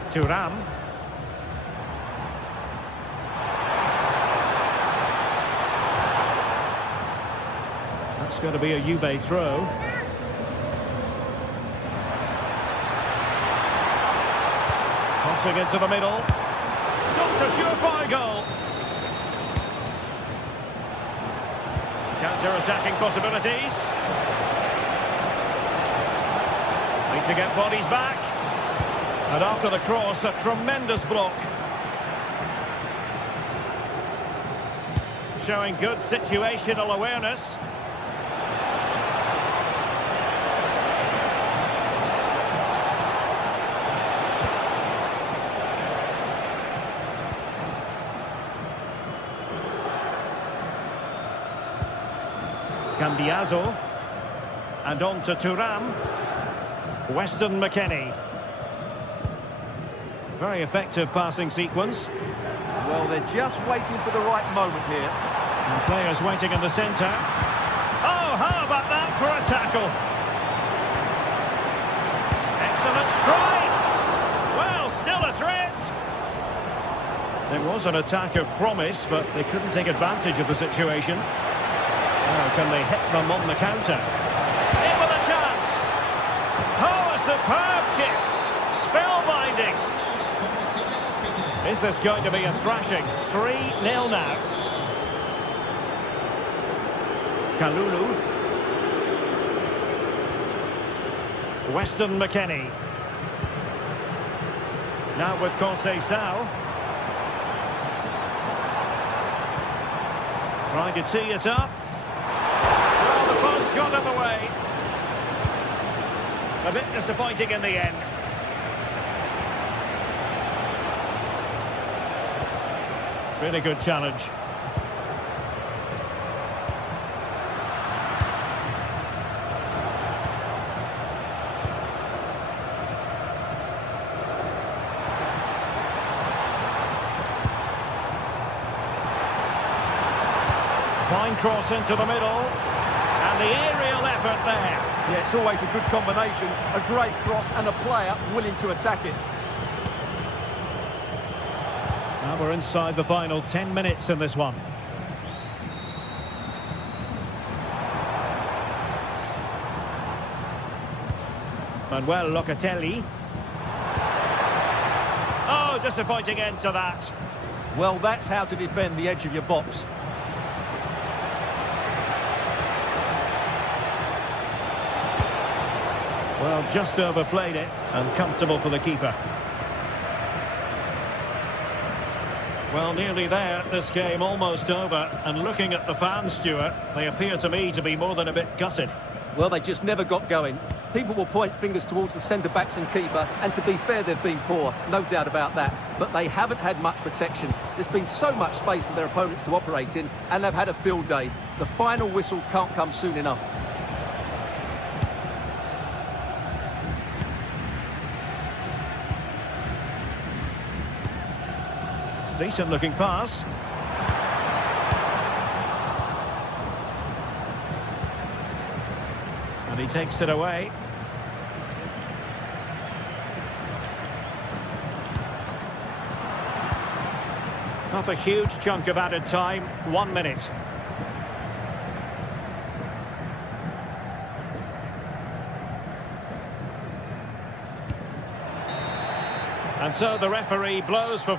Thuram. That's going to be a Juve throw. Crossing into the middle. Not a surefire goal. Counter-attacking possibilities. Need to get bodies back. And after the cross, a tremendous block. showing good situational awareness. Cambiaso. And on to Thuram. Weston McKennie. Very effective passing sequence. Well, they're just waiting for the right moment here. And players waiting in the centre. Oh, how about that for a tackle? Excellent strike. Well, still a threat. There was an attack of promise, but they couldn't take advantage of the situation. Now, can they hit them on the counter? In with a chance. Oh, a superb chip. Spellbinding. Is this going to be a thrashing? 3-0 now. Kalulu. Weston McKennie. Now with Conceição. Trying to tee it up. Well, the post got in the way. A bit disappointing in the end. Really good challenge. Fine cross into the middle. And the aerial effort there. Yeah, it's always a good combination. A great cross and a player willing to attack it. Now we're inside the final 10 minutes in this one. Manuel Locatelli. Oh, disappointing end to that. Well, that's how to defend the edge of your box. Well, just overplayed it and comfortable for the keeper. Well, nearly there. This game almost over. And looking at the fans, Stuart, they appear to me to be more than a bit gutted. Well, they just never got going. People will point fingers towards the centre-backs and keeper, and to be fair, they've been poor, no doubt about that. But they haven't had much protection. There's been so much space for their opponents to operate in, and they've had a field day. The final whistle can't come soon enough. Decent looking pass. And he takes it away. Not a huge chunk of added time, 1 minute. And so the referee blows for...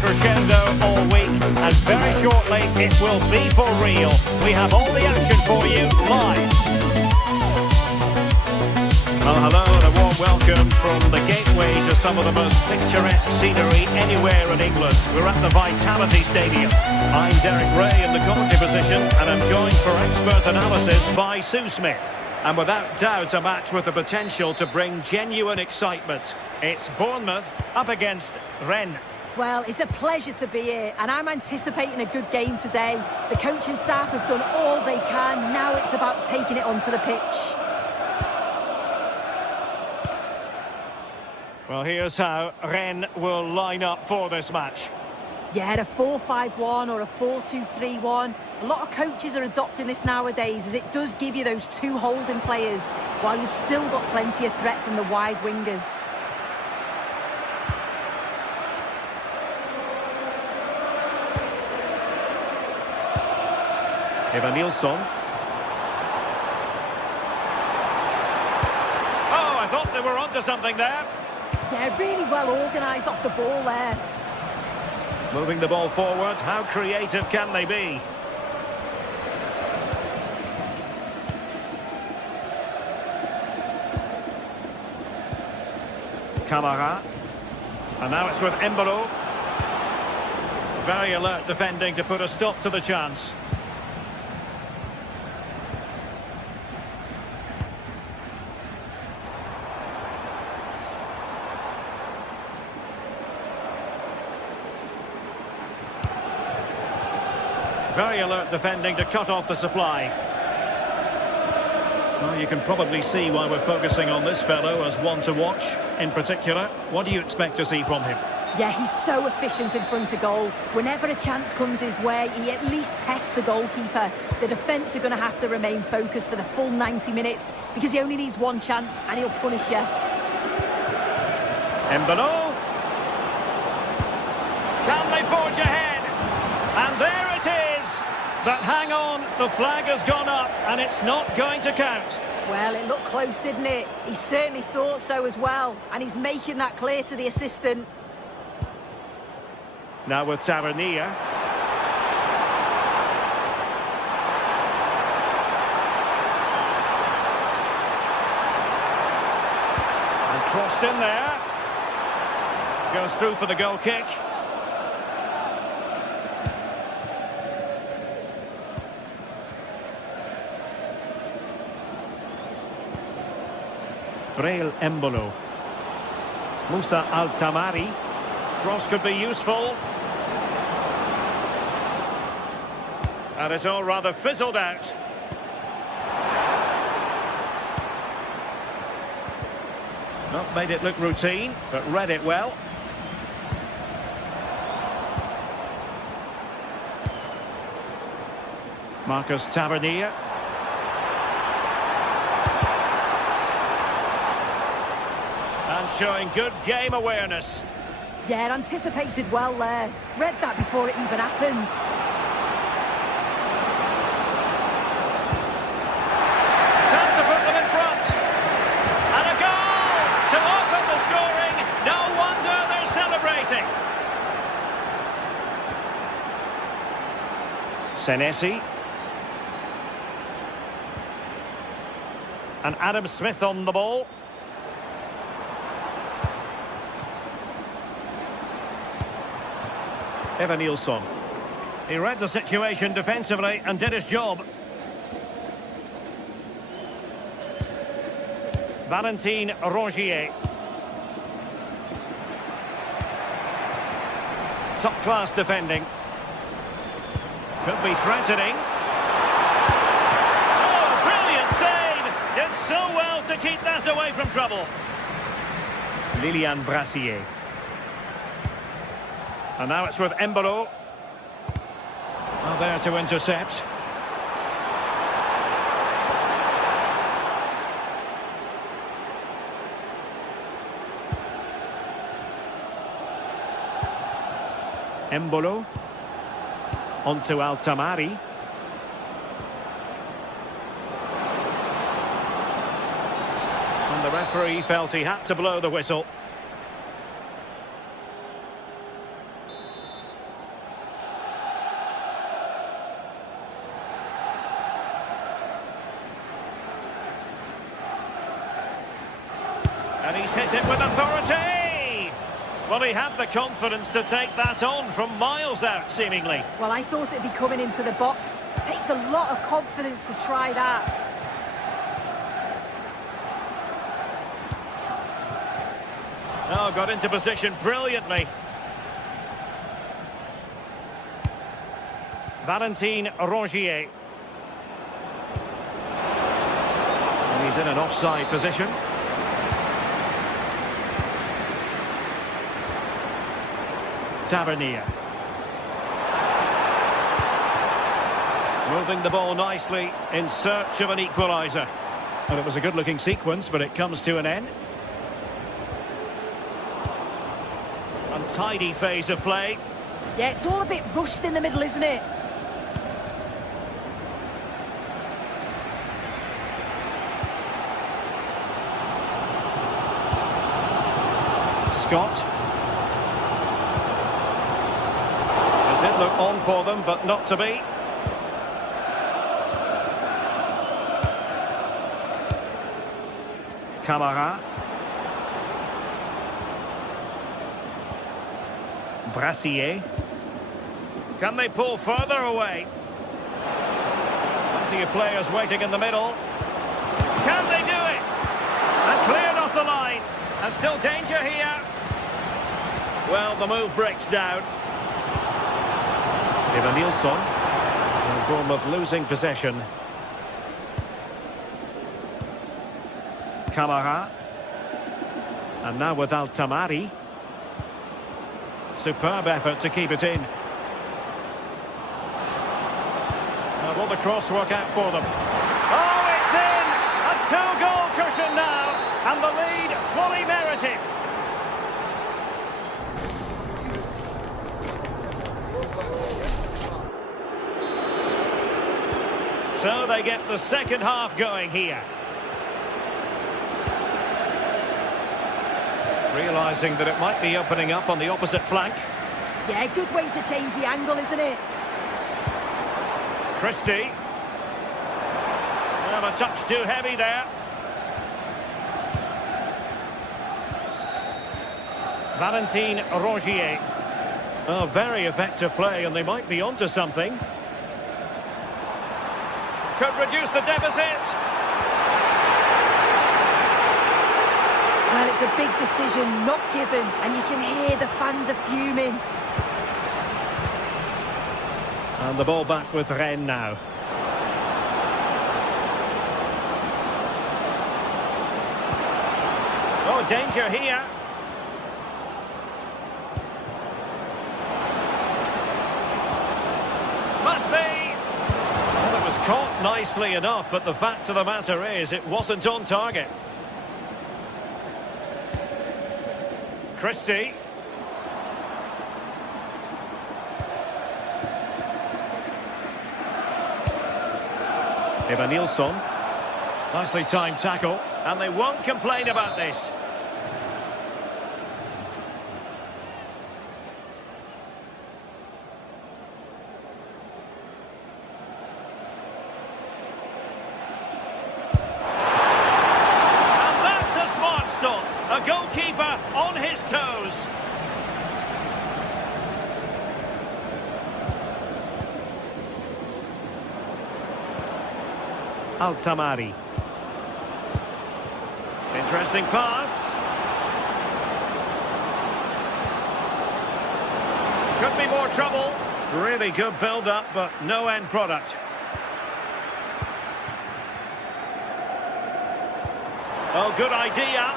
crescendo all week, and very shortly it will be for real. We have all the action for you live. welcome from the gateway to some of the most picturesque scenery anywhere in England. We're at the Vitality Stadium. I'm Derek Ray in the commentary position, and I'm joined for expert analysis by Sue Smith. And without doubt, a match with the potential to bring genuine excitement. It's Bournemouth up against Rennes. Well, it's a pleasure to be here, and I'm anticipating a good game today. The coaching staff have done all they can. Now it's about taking it onto the pitch. Well, here's how Rennes will line up for this match. Yeah, a 4-5-1 or a 4-2-3-1. A lot of coaches are adopting this nowadays, as it does give you those two holding players, while you've still got plenty of threat from the wide wingers. Evanilson. Oh, I thought they were onto something there. Yeah, really well organised off the ball there. Moving the ball forward, how creative can they be? Camara. And now it's with Embolo. Very alert defending to put a stop to the chance. Very alert defending to cut off the supply. Well, you can probably see why we're focusing on this fellow as one to watch. In particular, what do you expect to see from him? Yeah, he's so efficient in front of goal. Whenever a chance comes his way, he at least tests the goalkeeper. The defence are going to have to remain focused for the full 90 minutes because he only needs one chance and he'll punish you. Embolo. Can they forge ahead? And there it is. But hang on, the flag has gone up and it's not going to count. Well, it looked close, didn't it? He certainly thought so as well, and he's making that clear to the assistant. Now with Tavernier. And crossed in there. Goes through for the goal kick. Breel Embolo. Moussa Altamari. Cross could be useful. And it's all rather fizzled out. Not made it look routine, but read it well. Marcus Tavernier. And showing good game awareness. Yeah, anticipated well there. Read that before it even happened. Chance to put them in front. And a goal to open the scoring. No wonder they're celebrating. Senesi. And Adam Smith on the ball. Evanilson. He read the situation defensively and did his job. Valentin Rongier. Top-class defending. Could be threatening. Oh, brilliant save! Did so well to keep that away from trouble. Lilian Brassier. And now it's with Embolo. Well, there to intercept. Embolo. Onto Altamari. And the referee felt he had to blow the whistle. And he's hit it with authority! Well, he had the confidence to take that on from miles out, seemingly. Well, I thought it'd be coming into the box. It takes a lot of confidence to try that. Oh, got into position brilliantly. Valentin Rongier. And he's in an offside position. Tavernier. Moving the ball nicely in search of an equaliser. Well, it was a good-looking sequence, but it comes to an end. Untidy phase of play. Yeah, it's all a bit rushed in the middle, isn't it? Scott. It did look on for them, but not to be. Camara. Brassier. Can they pull further away? Plenty of players waiting in the middle. Can they do it? And cleared off the line. And still danger here. Well, the move breaks down. Evanilson. Bournemouth losing possession. Camara. And now with Altamari. Superb effort to keep it in. Will the cross work out for them? Oh, it's in! A two-goal cushion now, and the lead fully merited. So they get the second half going here. Realising that it might be opening up on the opposite flank. Yeah, good way to change the angle, isn't it? Christie. Well, a touch too heavy there. Valentin Rongier. Oh, very effective play, and they might be onto something. Could reduce the deficit. Well, it's a big decision, not given, and you can hear the fans are fuming. And the ball back with Rennes now. Oh, danger here. Must be. Well, it was caught nicely enough, but the fact of the matter is it wasn't on target. Christie. Evanilson. Nicely timed tackle, and they won't complain about this. And that's a smart stop. A goalkeeper on his toes. Altamari. Interesting pass. Could be more trouble. Really good build-up, but no end product. Oh, good idea.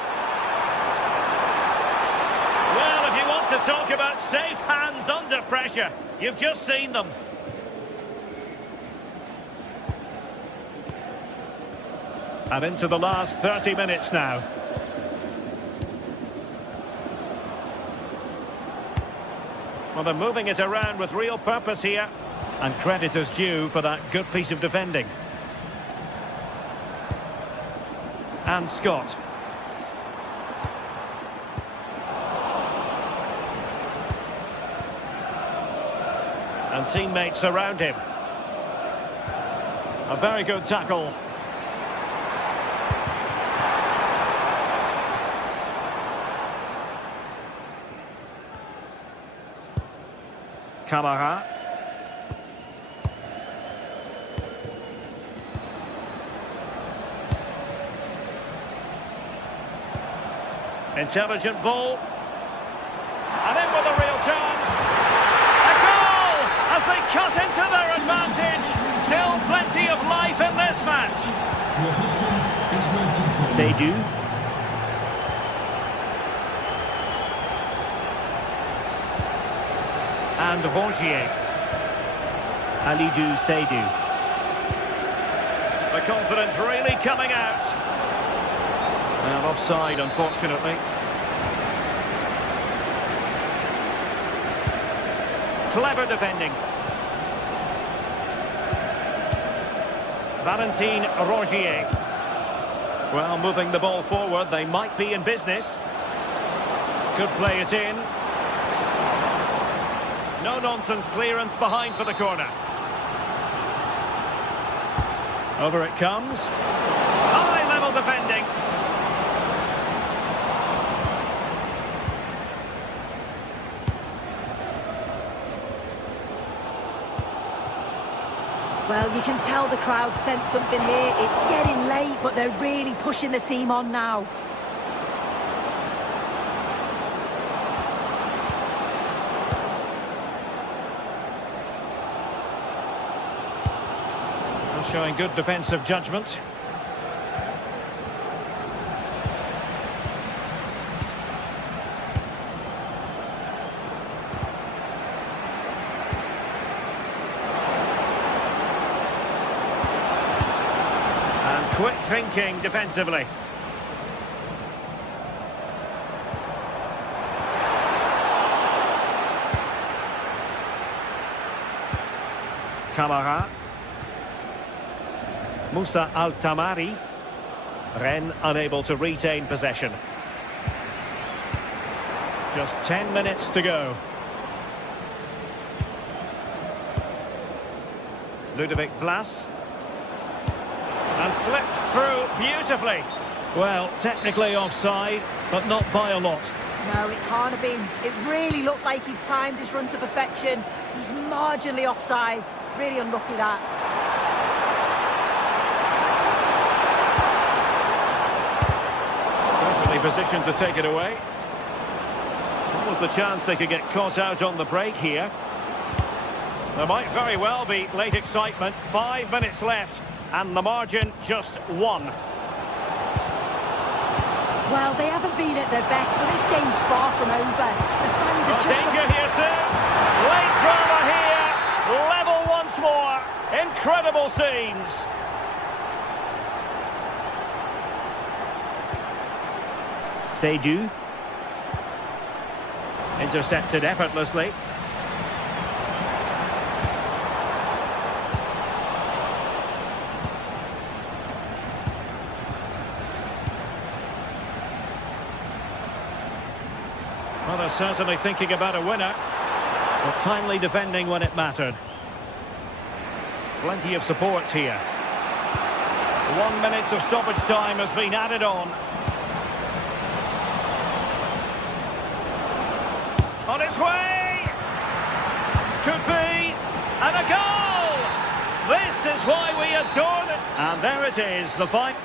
Well, if you want to talk about safe hands under pressure, you've just seen them. And into the last 30 minutes now. Well, they're moving it around with real purpose here. And credit is due for that good piece of defending. And Scott. And teammates around him. A very good tackle. Camara. Intelligent ball. And in with a real chance. A goal as they cut into their advantage. Still plenty of life in this match. Your husband is waiting for you. Seydoux. And Rongier. Alidou Seydoux. The confidence really coming out. Well, offside, unfortunately. Clever defending. Valentin Rongier. Well, moving the ball forward, they might be in business. Could play it in. No-nonsense clearance behind for the corner. Over it comes. High-level defending. Well, you can tell the crowd sense something here. It's getting late, but they're really pushing the team on now. Showing good defensive judgment. And quick thinking defensively. Camara. Moussa Al-Tamari. Rennes unable to retain possession. Just 10 minutes to go. Ludovic Blas. And slipped through beautifully. Well, technically offside, but not by a lot. No, it can't have been. It really looked like he timed his run to perfection. He's marginally offside. Really unlucky that. Position to take it away. What was the chance they could get caught out on the break here? There might very well be late excitement. 5 minutes left and the margin just 1. Well, they haven't been at their best, but this game's far from over. The fans are just... Danger here soon. Late drama here. Level once more. Incredible scenes. Seydoux. Intercepted effortlessly. Well, they're certainly thinking about a winner, but timely defending when it mattered. Plenty of support here. 1 minute of stoppage time has been added on. On its way! Could be! And a goal! This is why we adore it! And there it is, the fight.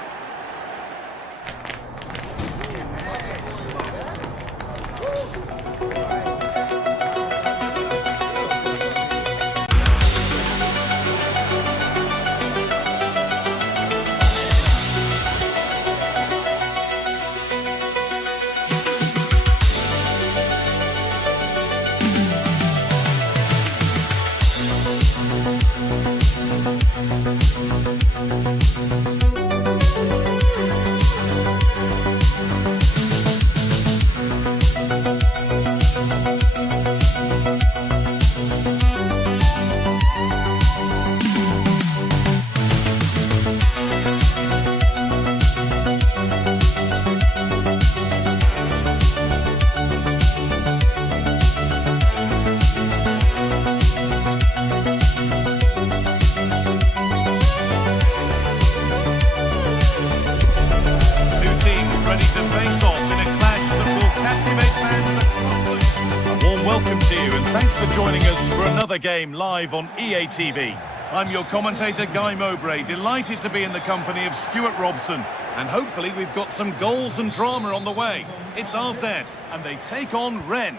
another game live on EA TV. I'm your commentator, Guy Mowbray, delighted to be in the company of Stuart Robson. And hopefully we've got some goals and drama on the way. It's RZ, and they take on Rennes.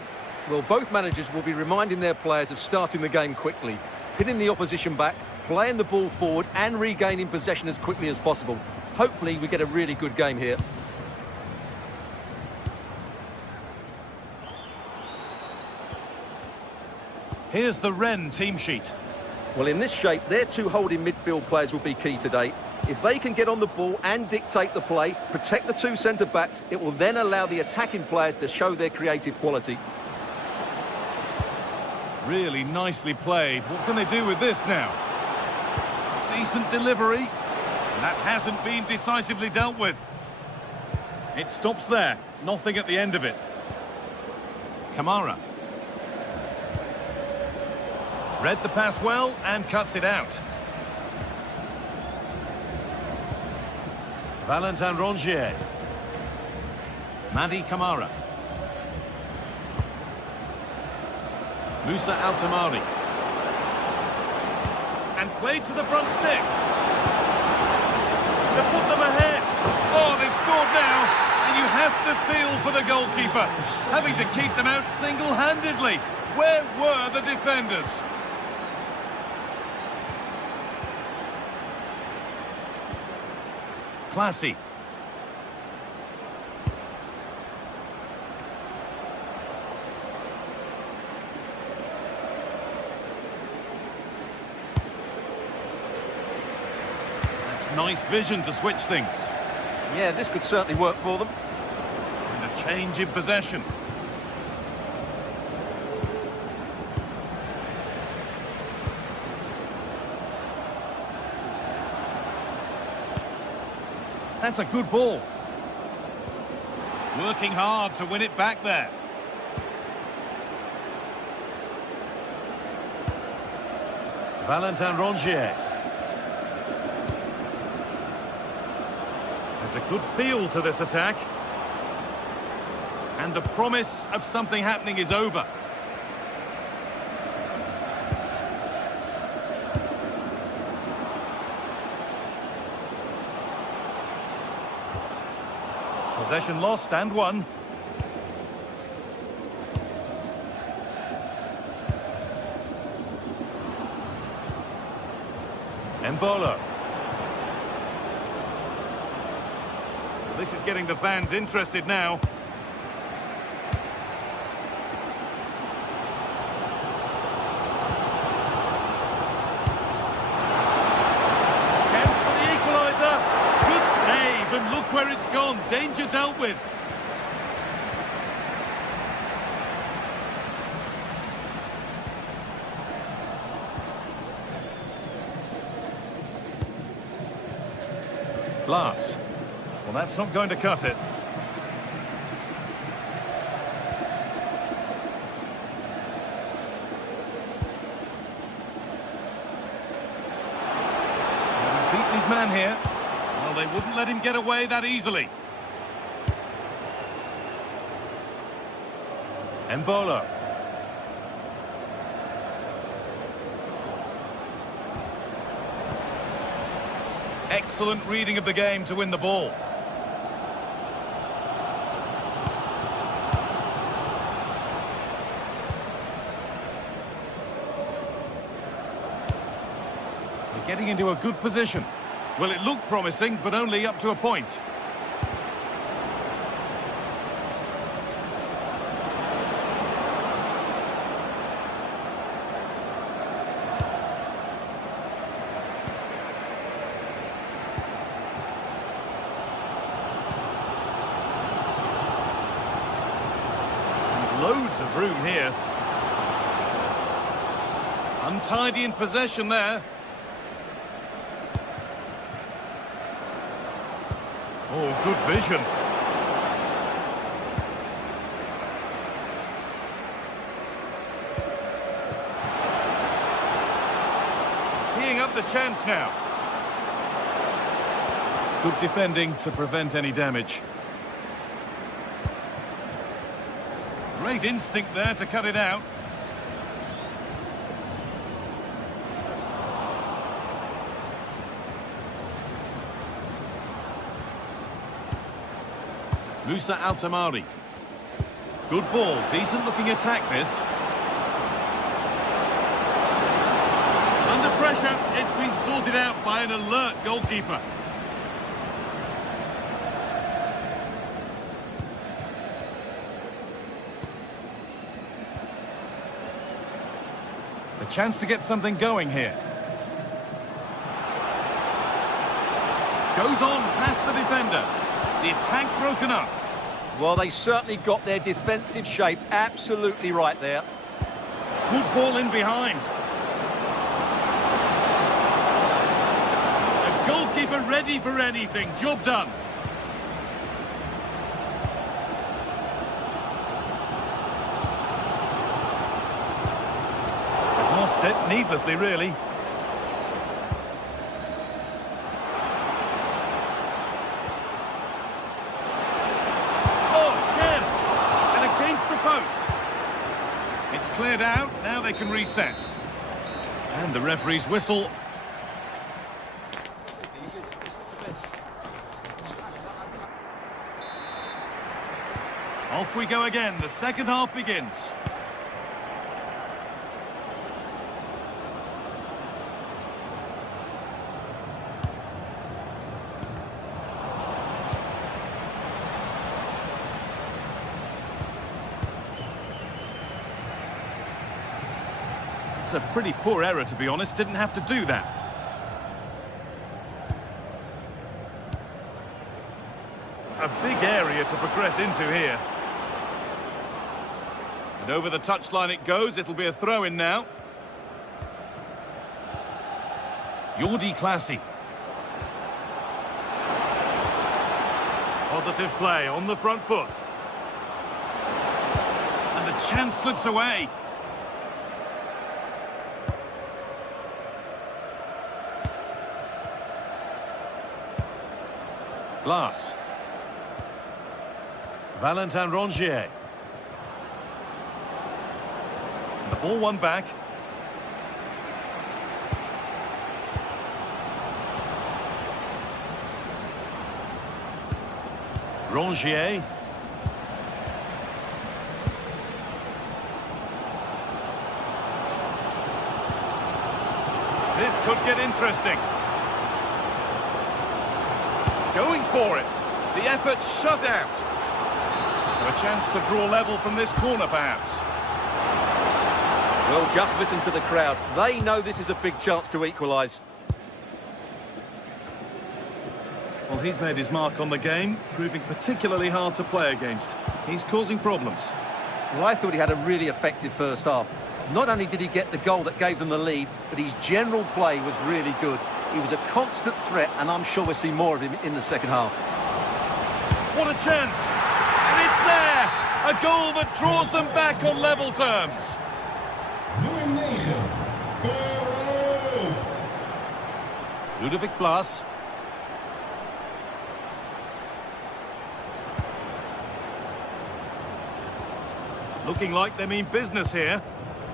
Well, both managers will be reminding their players of starting the game quickly, pinning the opposition back, playing the ball forward and regaining possession as quickly as possible. Hopefully we get a really good game here. Here's the Rennes team sheet. Well, in this shape, their two holding midfield players will be key today. If they can get on the ball and dictate the play, protect the two centre-backs, it will then allow the attacking players to show their creative quality. Really nicely played. What can they do with this now? Decent delivery. That hasn't been decisively dealt with. It stops there. Nothing at the end of it. Kamara. Read the pass well and cuts it out. Valentin Rongier. Madi Kamara. Musa Altamari. And played to the front stick. To put them ahead. Oh, they've scored now. And you have to feel for the goalkeeper. Having to keep them out single-handedly. Where were the defenders? Classy. That's nice vision to switch things. Yeah, this could certainly work for them. And a change in possession. That's a good ball. Working hard to win it back there. Valentin Rongier. There's a good feel to this attack. And the promise of something happening is over. Possession lost and won. Mbolo. This is getting the fans interested now. And look where it's gone. Danger dealt with. Glass. Well, that's not going to cut it. He's beaten his man here. They wouldn't let him get away that easily. Mbolo. Excellent reading of the game to win the ball. They're getting into a good position. Well, it looked promising, but only up to a point. And loads of room here. Untidy in possession there. Oh, good vision. Teeing up the chance now. Good defending to prevent any damage. Great instinct there to cut it out. Musa Altamari. Good ball, decent looking attack this. Under pressure, it's been sorted out by an alert goalkeeper. A chance to get something going here. Goes on past the defender. The attack broken up. Well, they certainly got their defensive shape absolutely right there. Good ball in behind. A goalkeeper ready for anything. Job done. Lost it needlessly, really. It's cleared out, now they can reset. And the referee's whistle. Off we go again, the second half begins. It's a pretty poor error, to be honest. Didn't have to do that. A big area to progress into here. And over the touchline it goes. It'll be a throw-in now. Jordi Classy. Positive play on the front foot. And the chance slips away. Glass. Valentin Rongier. The ball won back. Rongier. This could get interesting. Going for it. The effort shut out. So a chance to draw level from this corner, perhaps. Well, just listen to the crowd. They know this is a big chance to equalise. Well, he's made his mark on the game, proving particularly hard to play against. He's causing problems. Well, I thought he had a really effective first half. Not only did he get the goal that gave them the lead, but his general play was really good. He was a constant threat, and I'm sure we'll see more of him in the second half. What a chance! And it's there! A goal that draws them back on level terms. Nummer 9. Ludovic Blas. Looking like they mean business here.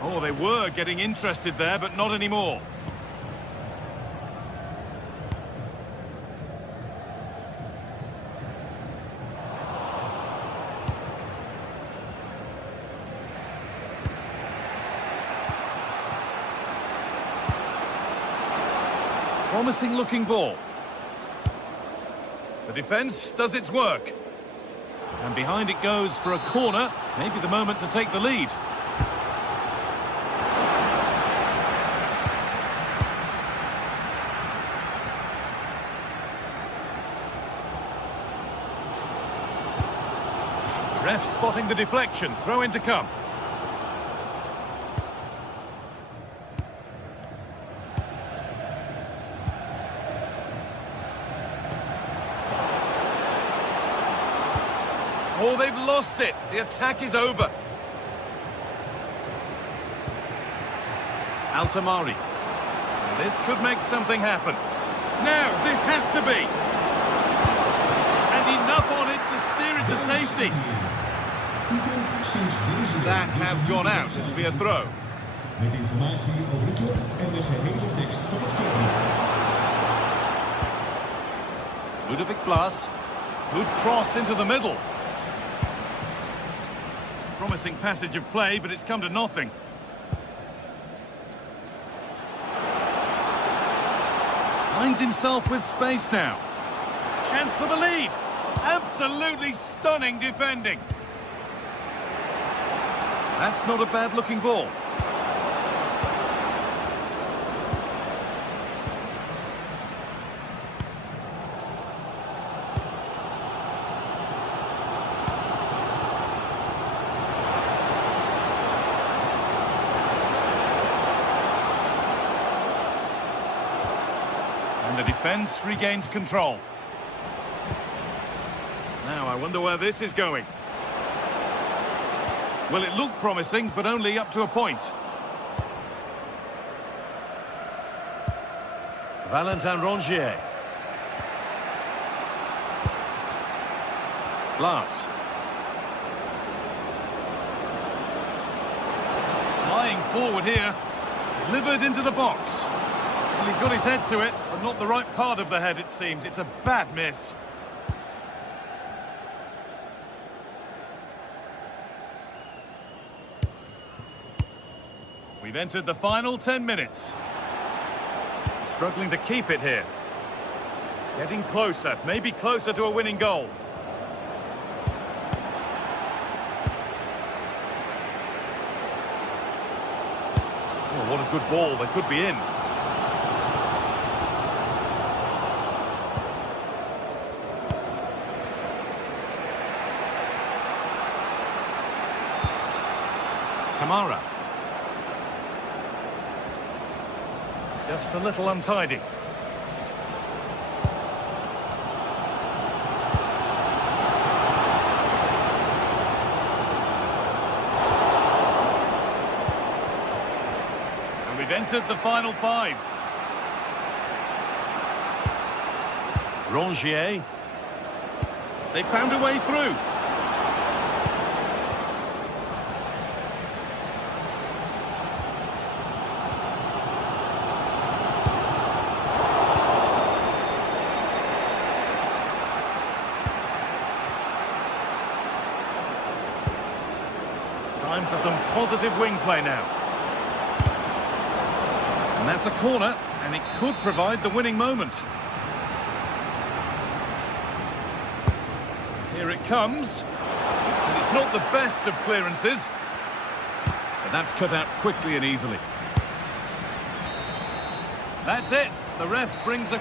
Oh, they were getting interested there, but not anymore. Promising looking ball. The defence does its work. And behind it goes for a corner. Maybe the moment to take the lead. Ref spotting the deflection. Throw in to come. Oh, they've lost it. The attack is over. Altamari. This could make something happen. Now, this has to be. And enough on it to steer it to safety. That has gone out. It'll be a throw. Met informatie over de club en de gehele tekst van het clublied. Ludovic Blas. Good cross into the middle. promising passage of play, but it's come to nothing. Finds himself with space now. Chance for the lead. Absolutely stunning defending. That's not a bad-looking ball. And the defence regains control. Now, I wonder where this is going. Well, it looked promising, but only up to a point. Valentin Rongier. Glass. Flying forward here. Delivered into the box. Well, he got his head to it, but not the right part of the head, it seems. It's a bad miss. We've entered the final 10 minutes. Struggling to keep it here. Getting closer, maybe closer to a winning goal. Oh, what a good ball, they could be in. Kamara. Just a little untidy. And we've entered the final 5. Rongier. They found a way through. Time for some positive wing play now. And that's a corner, and it could provide the winning moment. Here it comes. And it's not the best of clearances. But that's cut out quickly and easily. That's it. The ref brings a...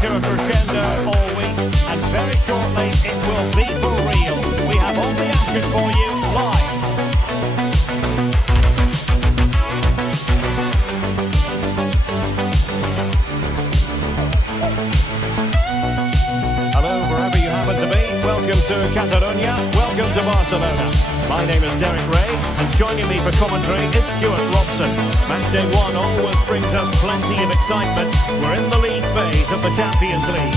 To a crescendo all week, and very shortly it will be for real. We have all the action for you live. Hello, wherever you happen to be. Welcome to Catalonia. Welcome to Barcelona. My name is Derek Ray, and joining me for commentary is Stuart Robson. Match day 1 always brings us plenty of excitement. We're in the league phase of the Champions League.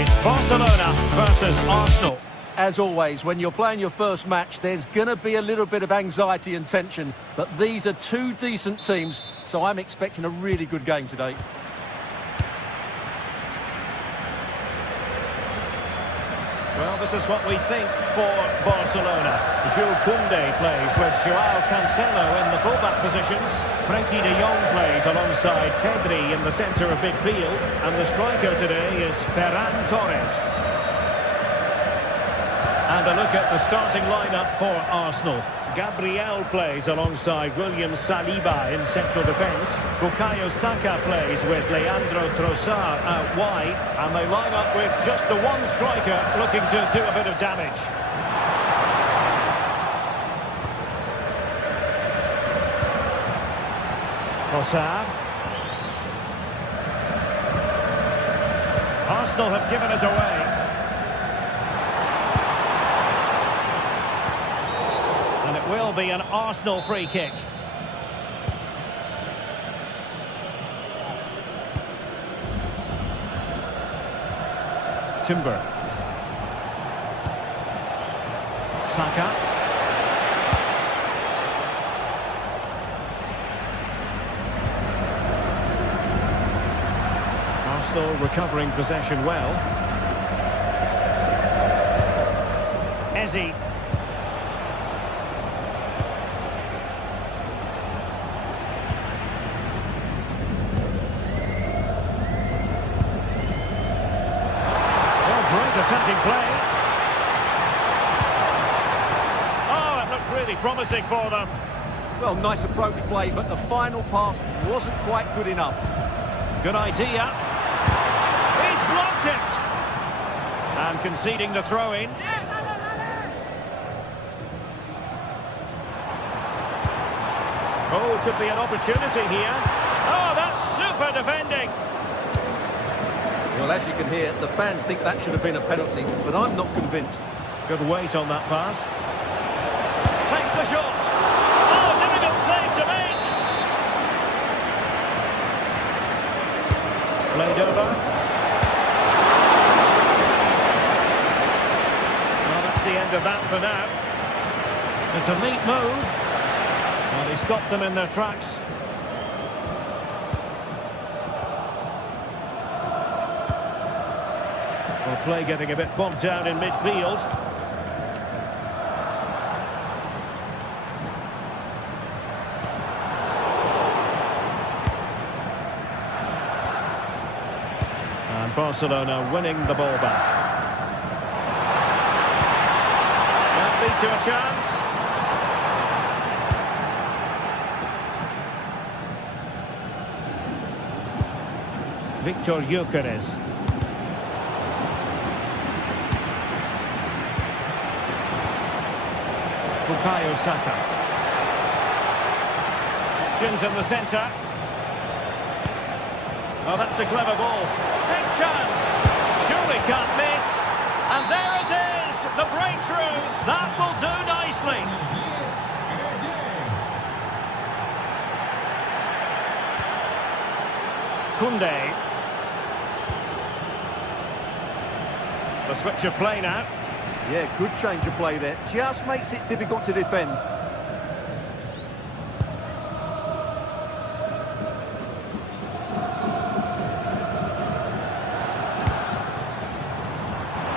It's Barcelona versus Arsenal. As always, when you're playing your first match, there's going to be a little bit of anxiety and tension, but these are two decent teams, So I'm expecting a really good game today. Well, this is what we think for Barcelona. Jules Koundé plays with Joao Cancelo in the fullback positions. Frenkie de Jong plays alongside Pedri in the centre of midfield. And the striker today is Ferran Torres. And a look at the starting lineup for Arsenal. Gabriel plays alongside William Saliba in central defence. Bukayo Saka plays with Leandro Trossard out wide. And they line up with just the one striker looking to do a bit of damage. Trossard. Arsenal have given us away. Will be an Arsenal free kick. Timber. Saka. Arsenal recovering possession well. Eze. Attacking play. Oh, it looked really promising for them. Well, nice approach play, but the final pass wasn't quite good enough. Good idea. He's blocked it. And conceding the throw-in. Oh, could be an opportunity here. Oh, that's super defending. Well, as you can hear, the fans think that should have been a penalty, but I'm not convinced. Good weight on that pass. Takes the shot. Oh, difficult save to make. Played over. Well, that's the end of that for now. It's a neat move. And he stopped them in their tracks. Play getting a bit bogged down in midfield. And Barcelona winning the ball back. That lead to a chance. Victor Gyökeres. Bukayo Saka. Options in the centre. Oh, that's a clever ball. Big chance. Surely can't miss. And there it is, the breakthrough. That will do nicely. Koundé. The switch of play now. Yeah, good change of play there. Just makes it difficult to defend.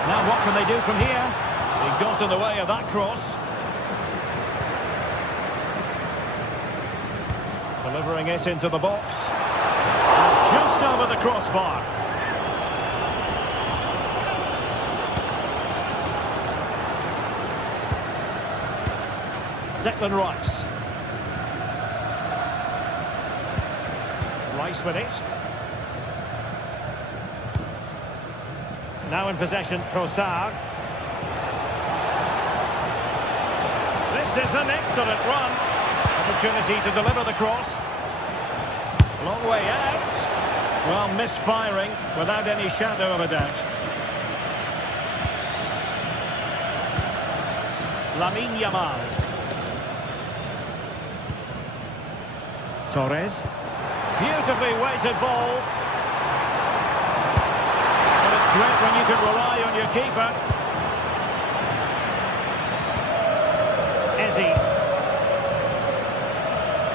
Now what can they do from here? He got in the way of that cross. Delivering it into the box. And just over the crossbar. Declan Rice. Rice with it. Now in possession, Trossard. This is an excellent run. Opportunity to deliver the cross. Long way out. Well, misfiring without any shadow of a doubt. Lamine Yamal. Torres. Beautifully weighted ball. And it's great when you can rely on your keeper. Eze.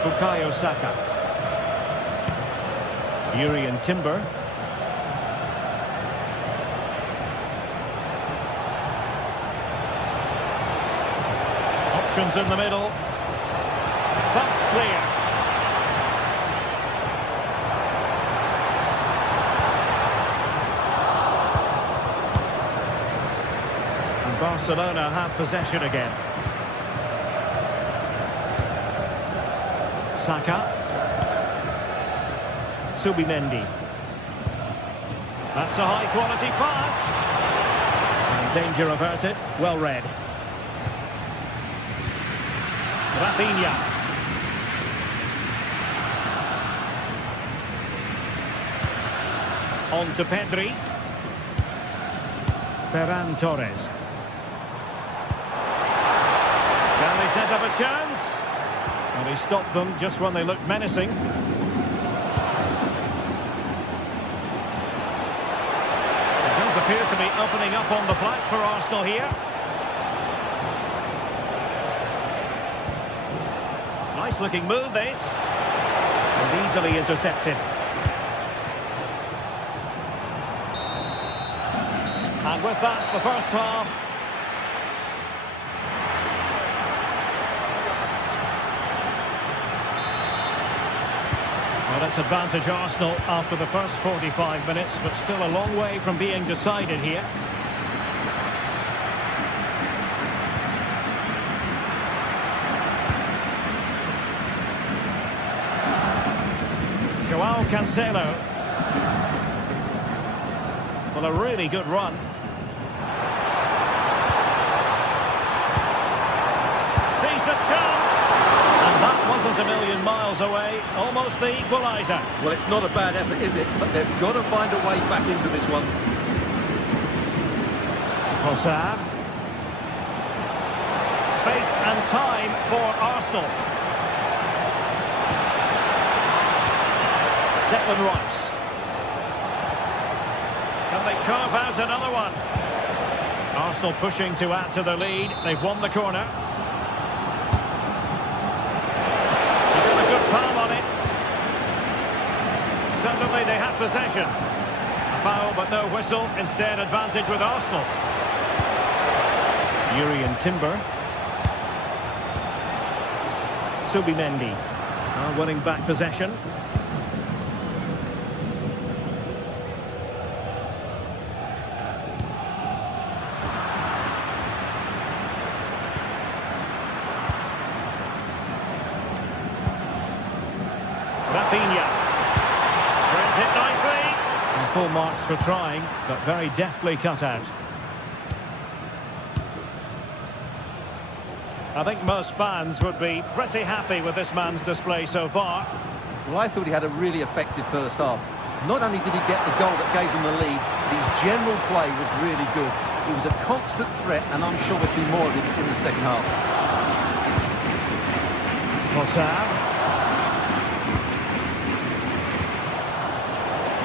Bukayo Saka. Yuri Timber. Options in the middle. That's clear. And Barcelona have possession again. Saka. Subimendi. That's a high-quality pass. And danger averted. Well read. Rafinha. On to Pedri. Ferran Torres. Can they set up a chance? Well, he stopped them just when they looked menacing. It does appear to be opening up on the flank for Arsenal here. Nice looking move this. And easily intercepted. And with that, the first half. Well, it's advantage Arsenal after the first 45 minutes, but still a long way from being decided here. Joao Cancelo. Well, a really good run. Decent chance. And that wasn't a million miles away. Almost the equaliser. Well, it's not a bad effort, is it? But they've got to find a way back into this one. Trossard. Space and time for Arsenal. Declan Rice. Can they carve out another one? Arsenal pushing to add to the lead. They've won the corner. They got a good palm on it. Suddenly they have possession. A foul but no whistle. Instead advantage with Arsenal. Yuri Timber. Subimendi. Winning back possession. Rafinha. Brings it nicely. And full marks for trying, but very deftly cut out. I think most fans would be pretty happy with this man's display so far. Well, I thought he had a really effective first half. Not only did he get the goal that gave them the lead, but his general play was really good. He was a constant threat, and I'm sure we'll see more of it in the second half. Trossard.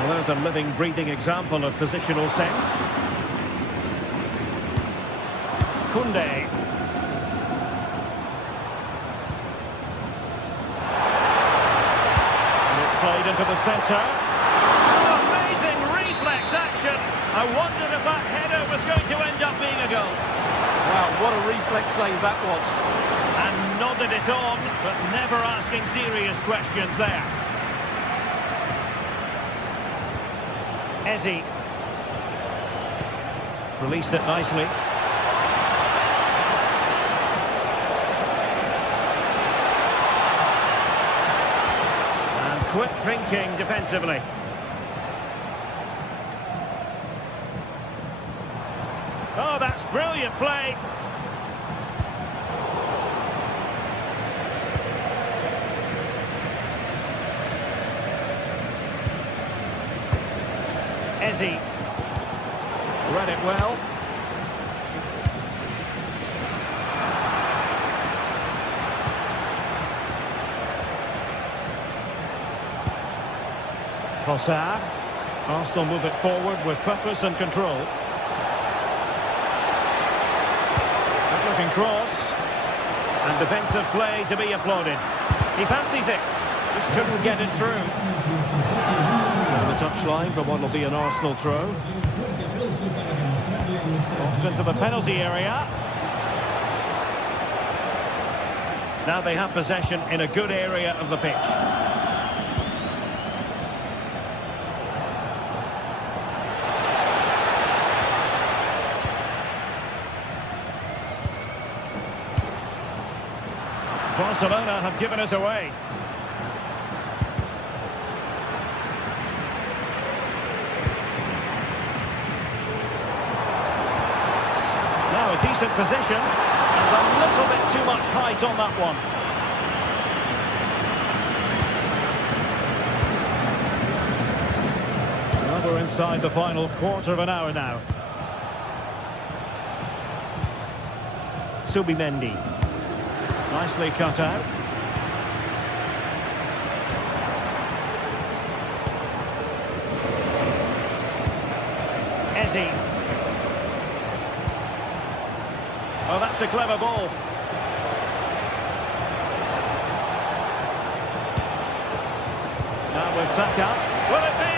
Well, there's a living, breathing example of positional sense. Koundé. And it's played into the centre. Oh, amazing reflex action. I wondered if that header was going to end up being a goal. Wow, what a reflex save that was. And nodded it on, but never asking serious questions there. Eze. Released it nicely. And quick thinking defensively. Oh, that's brilliant play. Eze. Read it well. Trossard. Arsenal move it forward with purpose and control. Good looking cross. And defensive play to be applauded. He fancies it. Just couldn't get it through. the touchline for what will be an Arsenal throw. Boxed into the penalty area. Now they have possession in a good area of the pitch. Barcelona have given us away. Now a decent position, and a little bit too much height on that one. Well, we're inside the final quarter of an hour now. Subimendi. Nicely cut out. Ezzy. Oh, that's a clever ball. Now with Saka. Will it be?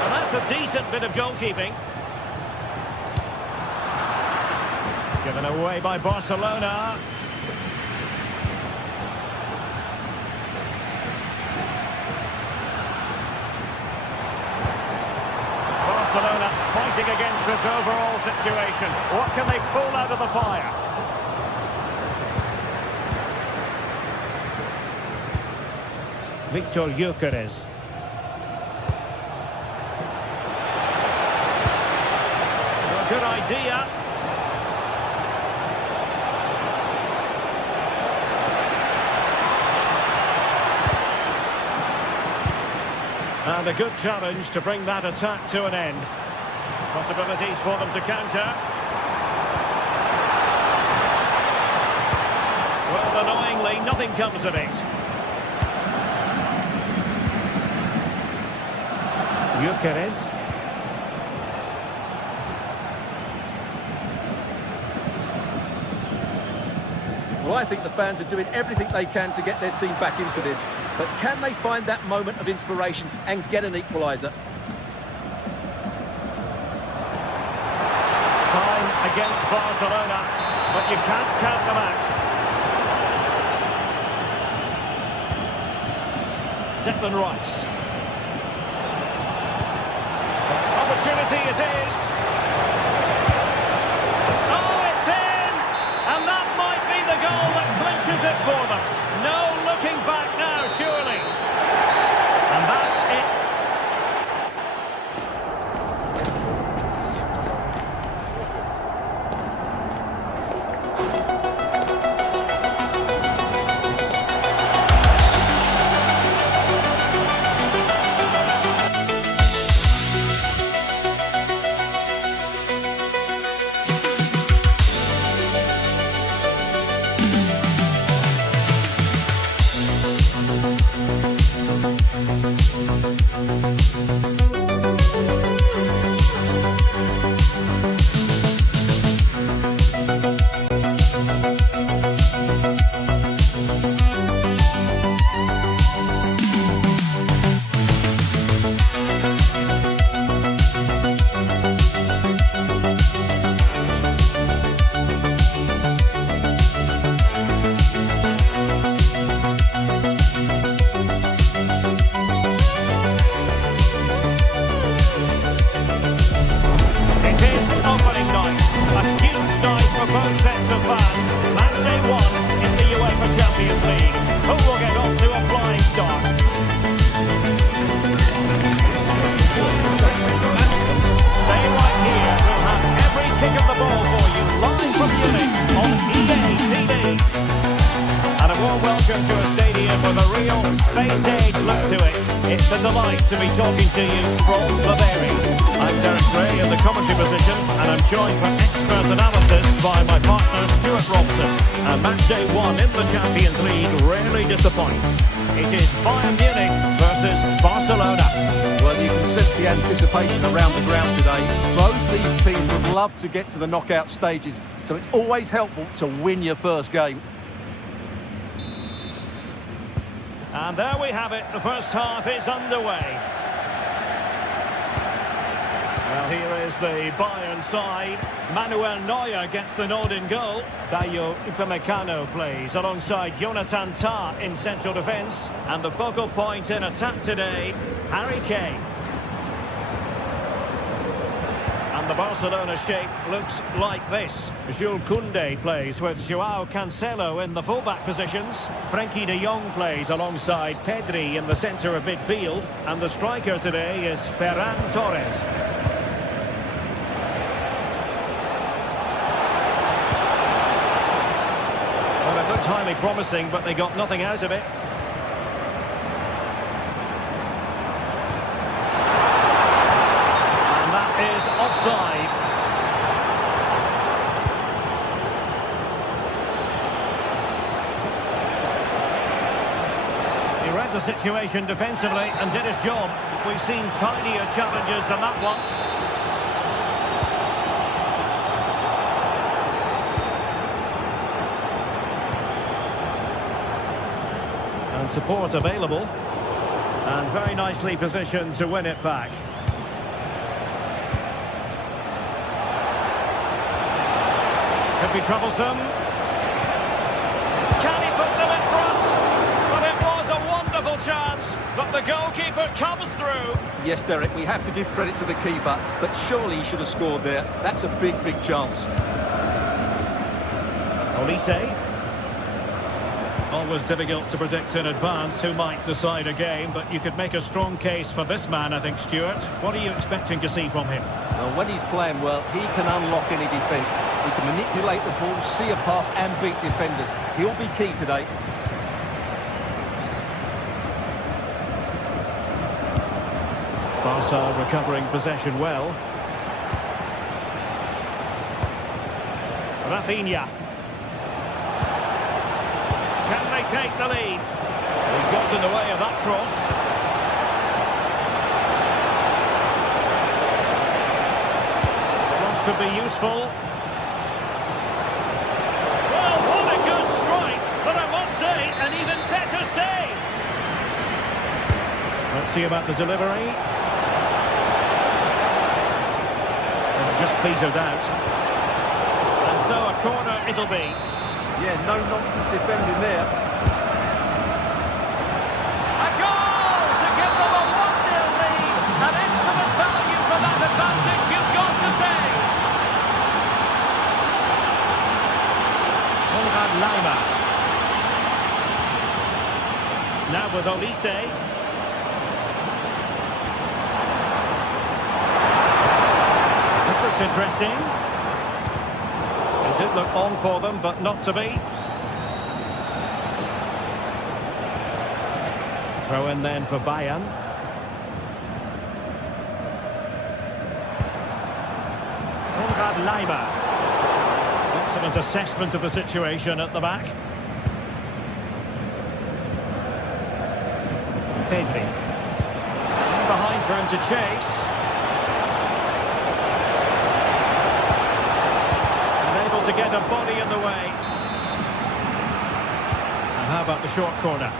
And that's a decent bit of goalkeeping. Given away by Barcelona. Barcelona fighting against this overall situation. What can they pull out of the fire? Victor Gyökeres. A good idea. And a good challenge to bring that attack to an end. Possibilities for them to counter. Well, annoyingly, nothing comes of it. Gyökeres. Well, I think the fans are doing everything they can to get their team back into this. But can they find that moment of inspiration and get an equaliser? Time against Barcelona, but you can't count them out. Declan Rice. Opportunity it is. Oh, it's in! And that might be the goal that clinches it for them. No looking back now, surely. And that's it. Space-age look to it. It's a delight to be talking to you from Bavaria. I'm Derek Ray in the commentary position, and I'm joined for expert analysis by my partner Stuart Robson. And match day one in the Champions League rarely disappoints. It is Bayern Munich versus Barcelona. Well, you can sense the anticipation around the ground today. Both these teams would love to get to the knockout stages, so it's always helpful to win your first game. And there we have it. The first half is underway. Well, here is the Bayern side. Manuel Neuer gets the nod in goal. Dayo Upamecano plays alongside Jonathan Tah in central defence. And the focal point in attack today, Harry Kane. And the Barcelona shape looks like this. Jules Koundé plays with Joao Cancelo in the fullback positions. Frenkie de Jong plays alongside Pedri in the centre of midfield. And the striker today is Ferran Torres. Well, it looked highly promising, but they got nothing out of it. Is offside. He read the situation defensively and did his job. We've seen tinier challenges than that one. And support available. And very nicely positioned to win it back. Could be troublesome. Can he put them in front? But it was a wonderful chance. But the goalkeeper comes through. Yes, Derek, we have to give credit to the keeper, but surely he should have scored there. That's a big, big chance. Olise. Always difficult to predict in advance who might decide a game, but you could make a strong case for this man, I think, Stuart. What are you expecting to see from him? Well, when he's playing well, he can unlock any defence. He can manipulate the ball, see a pass and beat defenders. He'll be key today. Barca recovering possession well. Rafinha. Can they take the lead? He got in the way of that cross. The cross could be useful. Well, what a good strike, but I must say, an even better save. Let's see about the delivery. Just petered out. And so a corner it'll be. Yeah, no nonsense defending there. A goal to give them a 1-0 lead. An excellent value for that advantage, you've got to say. Konrad Laimer. Now with Olise. Looks interesting. It did look on for them, but not to be. Throw in then for Bayern. Konrad Laimer. Excellent assessment of the situation at the back. Pedri. Behind for him to chase. To get a body in the way. And how about the short corner?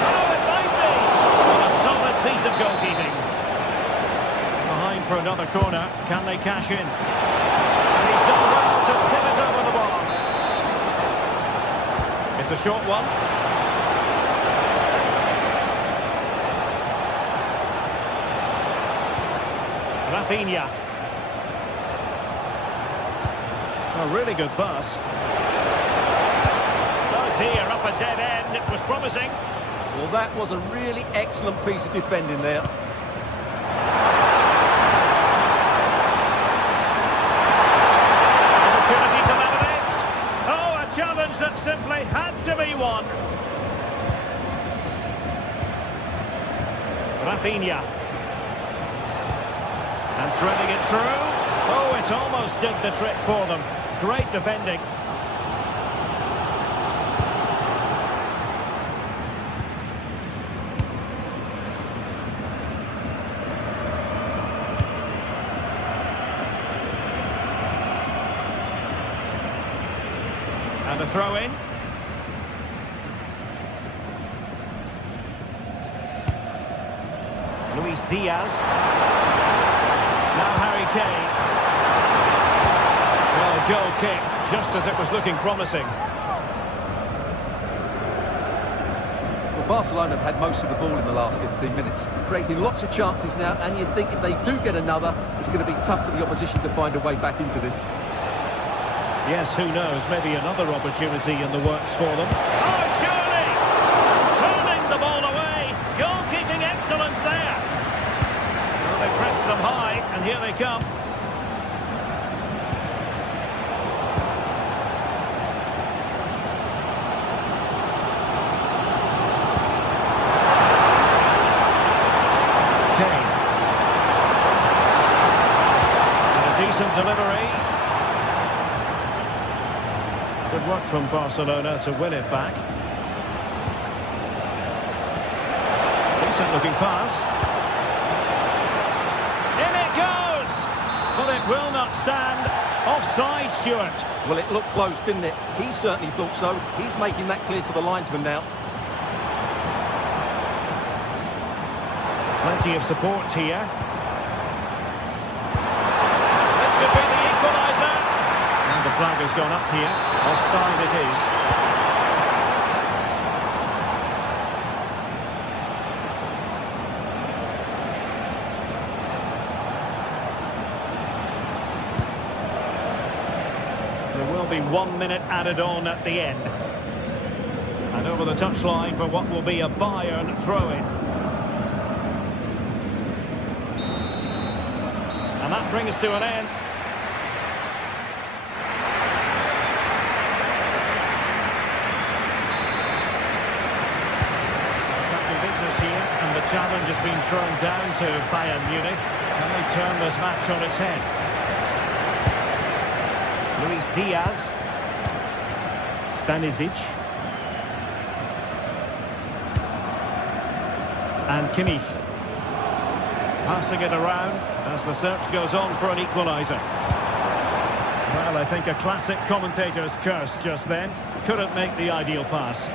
Oh, it might be! What a solid piece of goalkeeping. Behind for another corner. Can they cash in? And he's done well to tip it over the bar. It's a short one. Rafinha. A really good pass. Oh dear, up a dead end. It was promising. Well, that was a really excellent piece of defending there. Opportunity to level it. Oh, a challenge that simply had to be won. Rafinha. And threading it through. Oh, it almost did the trick for them. Great defending. And And a throw in. Luis Diaz. Now Harry Kane. Well, goal kick, just as it was looking promising. Well, Barcelona have had most of the ball in the last 15 minutes, creating lots of chances now, and you think if they do get another, it's going to be tough for the opposition to find a way back into this. Yes, who knows, maybe another opportunity in the works for them. Oh, surely! Turning the ball away. Goalkeeping excellence there. Well, they pressed them high, and here they come. Kane. And a decent delivery. Good work from Barcelona to win it back. Decent looking pass. In it goes! But it will not stand. Offside, Stuart. Well, it looked close, didn't it? He certainly thought so. He's making that clear to the linesman now. Plenty of support here. This could be the equaliser. And the flag has gone up here. Offside it is. There will be 1 minute added on at the end. And over the touchline for what will be a Bayern throw-in. And that brings to an end. And the challenge has been thrown down to Bayern Munich. Can they turn this match on its head? Luis Diaz. Stanisic. And Kimmich. Passing it around as the search goes on for an equaliser. Well, I think a classic commentator's curse just then. Couldn't make the ideal pass.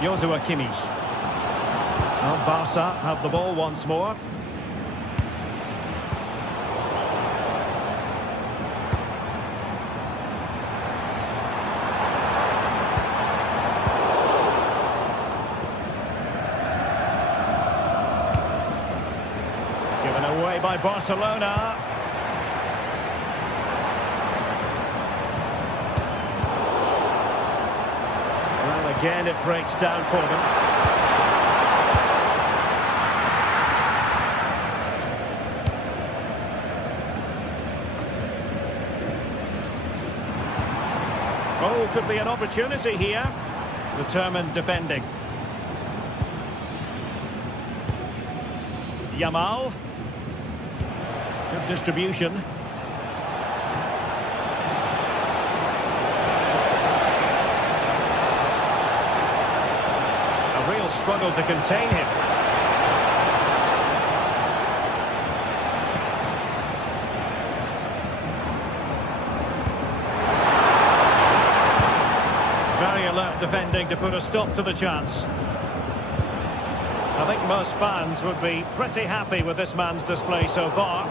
Joshua Kimmich. Well, Barca have the ball once more. Given away by Barcelona. Again, it breaks down for them. Oh, could be an opportunity here. Determined defending. Yamal. Good distribution. Struggle to contain him. Very alert defending to put a stop to the chance. I think most fans would be pretty happy with this man's display so far.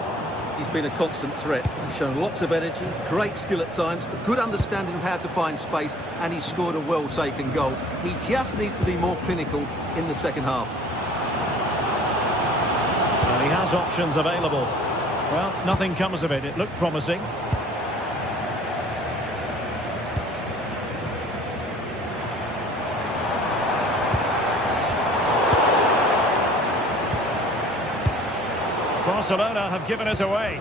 He's been a constant threat. He's shown lots of energy, great skill at times, a good understanding of how to find space, and he's scored a well-taken goal. He just needs to be more clinical in the second half. Well, he has options available. Well, nothing comes of it. It looked promising. Barcelona have given us away.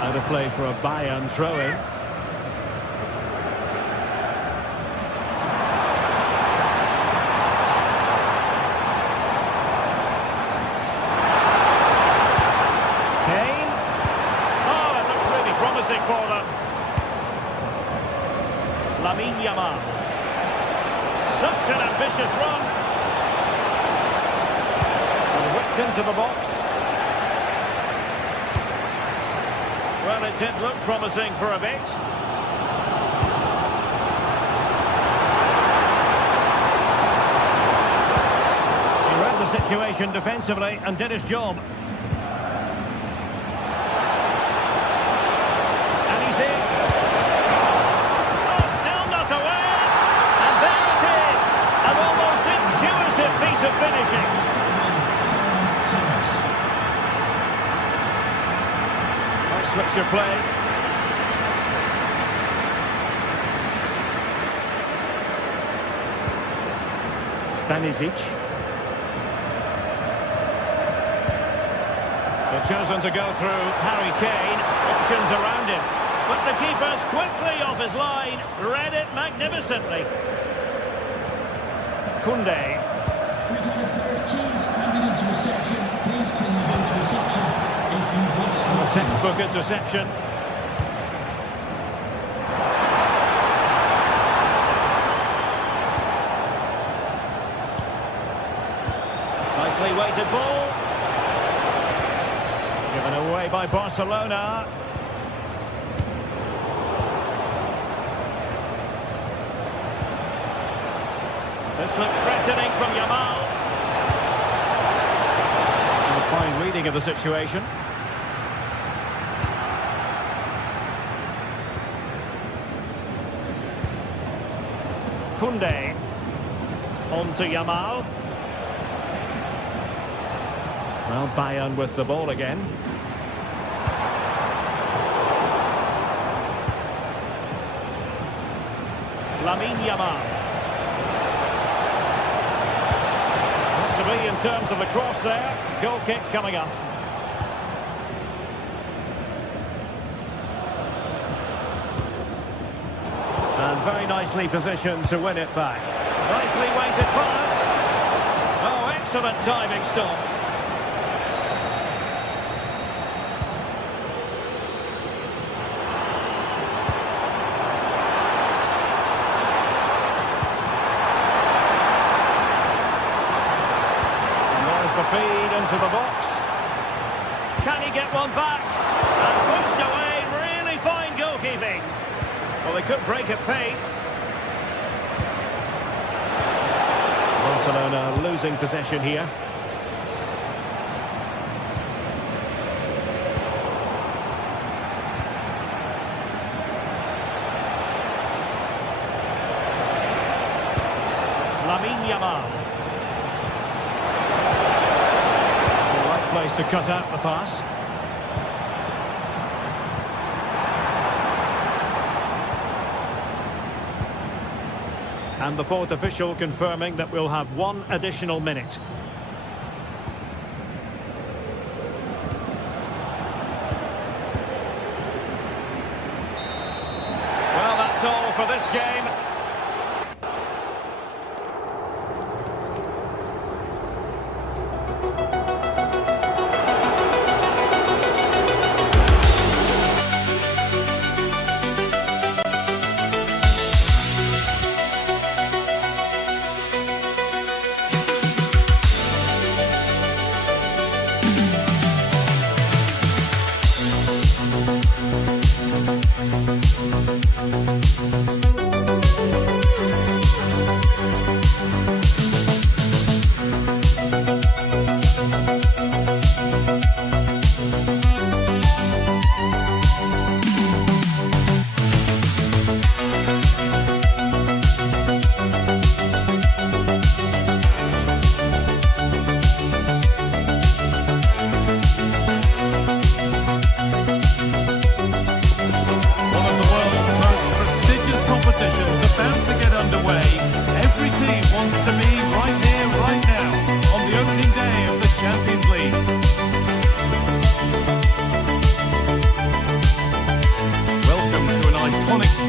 Out of play for a Bayern throw-in. Kane. Oh, it looked really promising for them. Lamine Yamal. Ambitious run. And whipped into the box. Well, it did look promising for a bit. He read the situation defensively and did his job. And he's in. Oh, still not away. And there it is. An almost intuitive piece of finishing. Switch your play. Stanisic. They've chosen to go through Harry Kane. Options around him. But the keeper's quickly off his line. Read it magnificently. Koundé. We've had a pair of keys handed into reception. Please can you go to reception if you've lost your keys? Textbook interception. Nicely weighted ball. Given away by Barcelona. This looked threatening from Yamal. And a fine reading of the situation. Koundé. On to Yamal. Well, Bayern with the ball again. Lamine Yamal. Not to be in terms of the cross there. Goal kick coming up. And very nicely positioned to win it back. Nicely weighted pass. Oh, excellent timing stop. And there's the feed into the box. Can he get one back? And pushed away. Really fine goalkeeping. Well, they could break at pace. Barcelona losing possession here. Lamine Yamal. The right place to cut out the pass. And the fourth official confirming that we'll have one additional minute. Well, that's all for this game.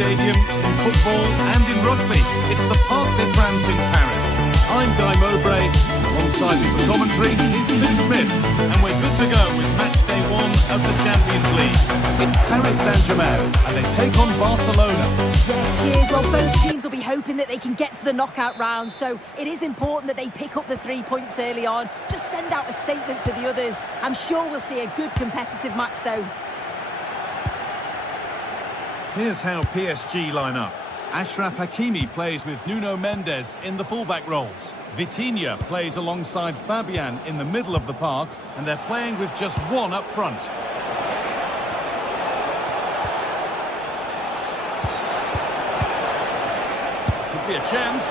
stadium, in football and in rugby. It's the Parc des Princes in Paris. I'm Guy Mowbray. Alongside me for commentary is Sue Smith. And we're good to go with match day 1 of the Champions League. It's Paris Saint-Germain and they take on Barcelona. Yeah, cheers. Well, both teams will be hoping hoping that they can get to the knockout round, so it is important that they pick up the 3 points early on. Just send out a statement to the others. I'm sure we'll see a good competitive match, though. Here's how PSG line up. Achraf Hakimi plays with Nuno Mendes in the fullback roles. Vitinha plays alongside Fabian in the middle of the park, and they're playing with just one up front. Could be a chance.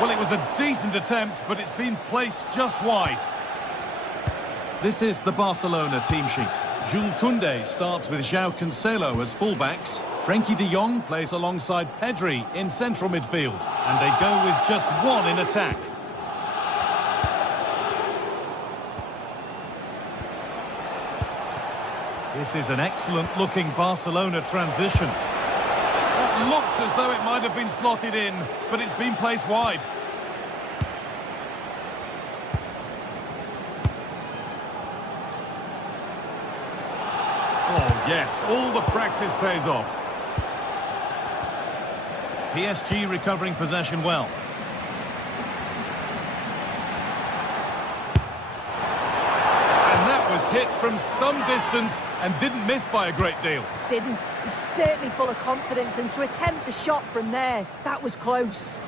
Well, it was a decent attempt, but it's been placed just wide. This is the Barcelona team sheet. Jules Koundé starts with João Cancelo as fullbacks. Frenkie de Jong plays alongside Pedri in central midfield, and they go with just one in attack. This is an excellent-looking Barcelona transition. That looked as though it might have been slotted in, but it's been placed wide. Oh, yes, all the practice pays off. PSG recovering possession well. And that was hit from some distance and didn't miss by a great deal. Didn't. He's certainly full of confidence, and to attempt the shot from there, that was close.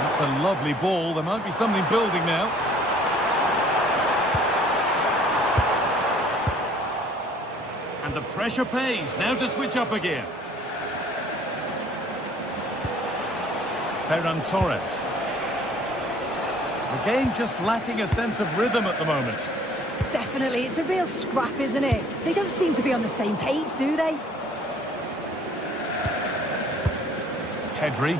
That's a lovely ball. There might be something building now. And the pressure pays. Now to switch up again. Ferran Torres. The game just lacking a sense of rhythm at the moment. Definitely. It's a real scrap, isn't it? They don't seem to be on the same page, do they? Pedri.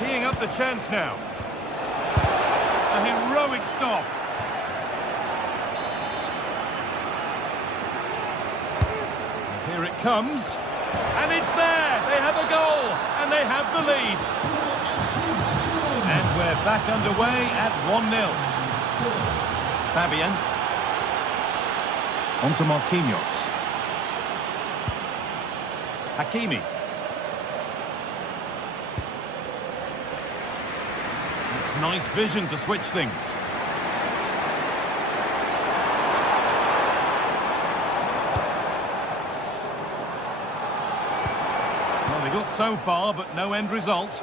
Teeing up the chance now. A heroic stop. Here it comes. And it's there. They have a goal. And they have the lead. And we're back underway at 1-0. Fabian. On to Marquinhos. Hakimi. It's nice vision to switch things. Well, they got so far, but no end result.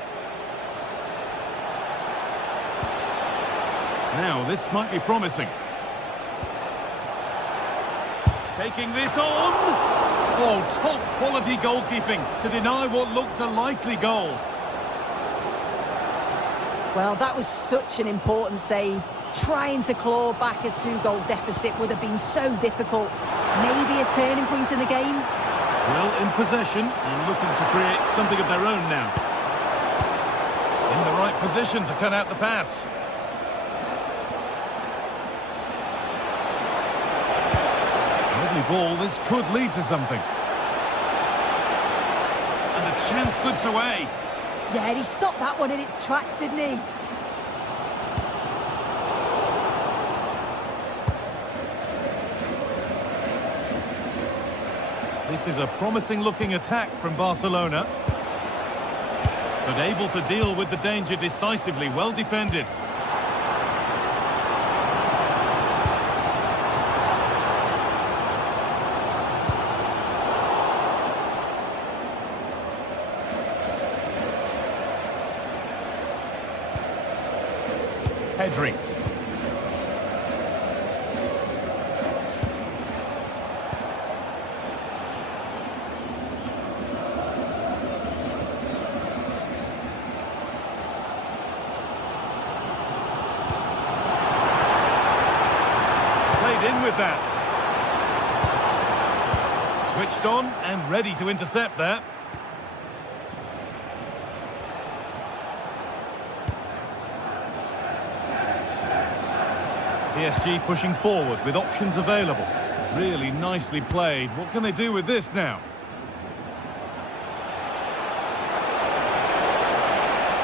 Now, this might be promising. Taking this on. Oh, top quality goalkeeping to deny what looked a likely goal. Well, that was such an important save. Trying to claw back a 2-goal deficit would have been so difficult. Maybe a turning point in the game. Well, in possession and looking to create something of their own now. In the right position to cut out the pass. Lovely ball, this could lead to something. And the chance slips away. Yeah, he stopped that one in its tracks, didn't he? This is a promising looking attack from Barcelona. But able to deal with the danger decisively, well defended. Pedri. Played in with that. Switched on and ready to intercept that. PSG pushing forward with options available. Really nicely played. What can they do with this now?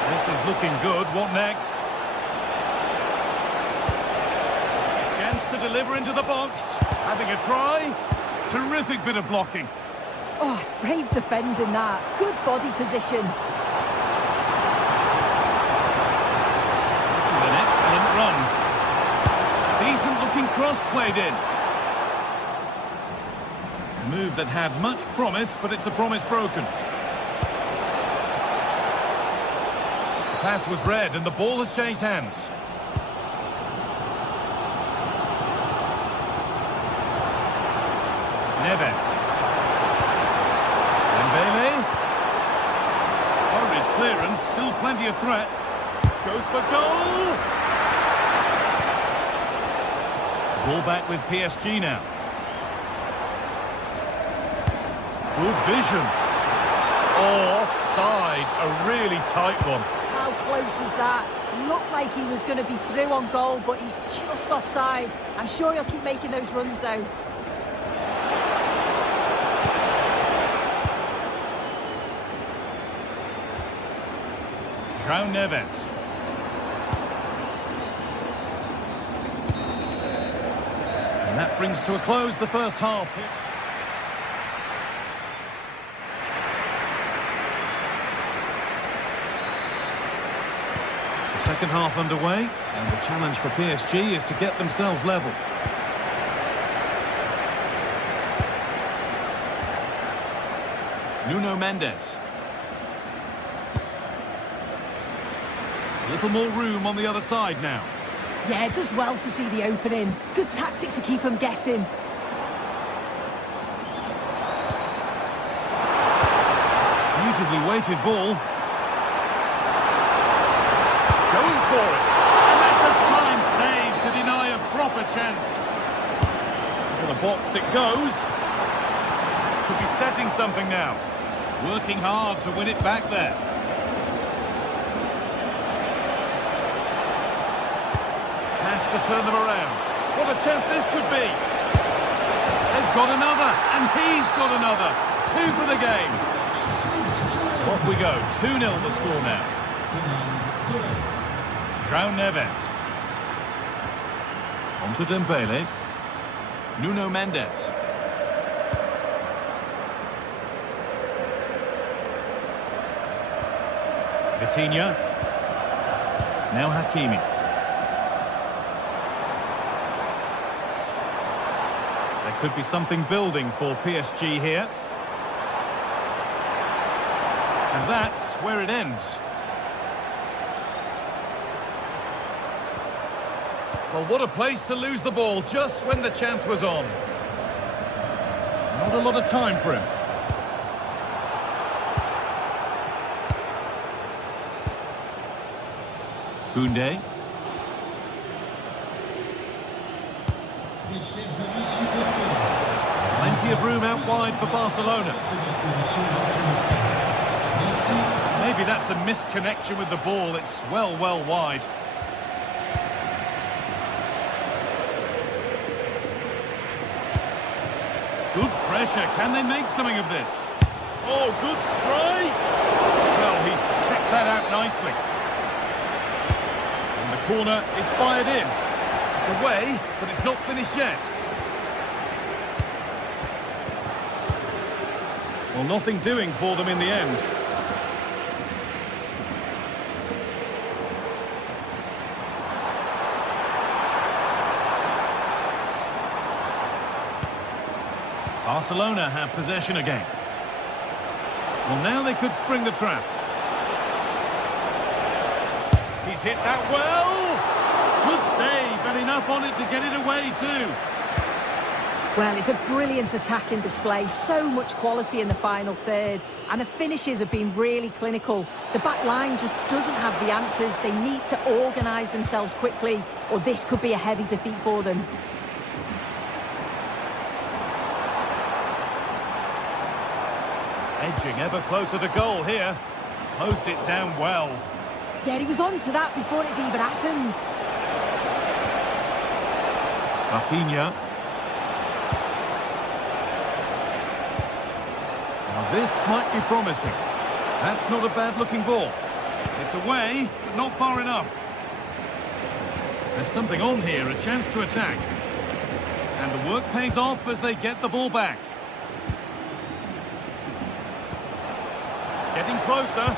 This is looking good. What next? A chance to deliver into the box. Having a try. Terrific bit of blocking. Oh, it's brave defending that. Good body position. This is an excellent run. Decent looking cross played in. A move that had much promise, but it's a promise broken. The pass was read and the ball has changed hands. Neves. Dembele. Hurried clearance, still plenty of threat. Goes for goal! Ball back with PSG now. Good vision. Oh, offside. A really tight one. How close was that? Looked like he was going to be through on goal, but he's just offside. I'm sure he'll keep making those runs, though. João Neves. And that brings to a close the first half. The second half underway, and the challenge for PSG is to get themselves level. Nuno Mendes. A little more room on the other side now. Yeah, it does well to see the opening. Good tactic to keep him guessing. Beautifully weighted ball. Going for it. And that's a fine save to deny a proper chance. Into the box it goes. Could be setting something now. Working hard to win it back there. Has to turn them around. What a chance this could be. They've got another, and he's got another. 2 for the game. Off we go. 2-0 the score now. João Neves. On to Dembele. Nuno Mendes. Vitinha. Now Hakimi. There could be something building for PSG here. And that's where it ends. Well, what a place to lose the ball just when the chance was on. Not a lot of time for him. Koundé. Plenty of room out wide for Barcelona. Maybe that's a misconnection with the ball. It's well wide. Good pressure. Can they make something of this? Oh, good strike! Well, he's kicked that out nicely. And the corner is fired in. It's away, but it's not finished yet. Well, nothing doing for them in the end. Barcelona have possession again. Well, now they could spring the trap. He's hit that well. Good save, and enough on it to get it away too. Well, it's a brilliant attacking display. So much quality in the final third. And the finishes have been really clinical. The back line just doesn't have the answers. They need to organise themselves quickly, or this could be a heavy defeat for them. Edging ever closer to goal here. Closed it down well. Yeah, he was on to that before it even happened. Rafinha. Now this might be promising. That's not a bad-looking ball. It's away, but not far enough. There's something on here, a chance to attack. And the work pays off as they get the ball back. Getting closer.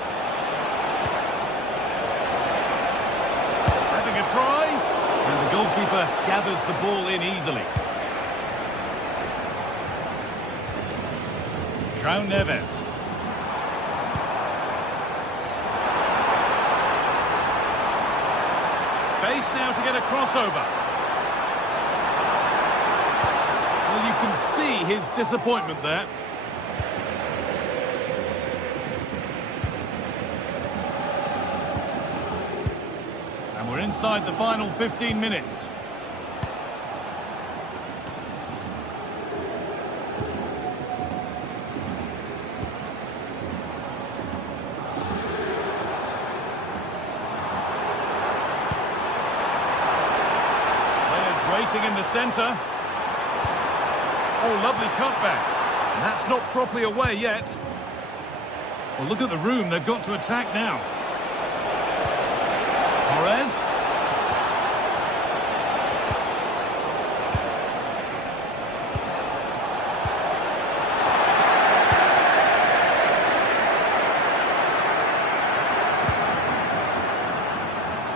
Having a try. And the goalkeeper gathers the ball in easily. João Neves. Space now to get a crossover. Well, you can see his disappointment there. And we're inside the final 15 minutes. Waiting in the centre. Oh, lovely cutback. And that's not properly away yet. Well, look at the room they've got to attack now. Torres.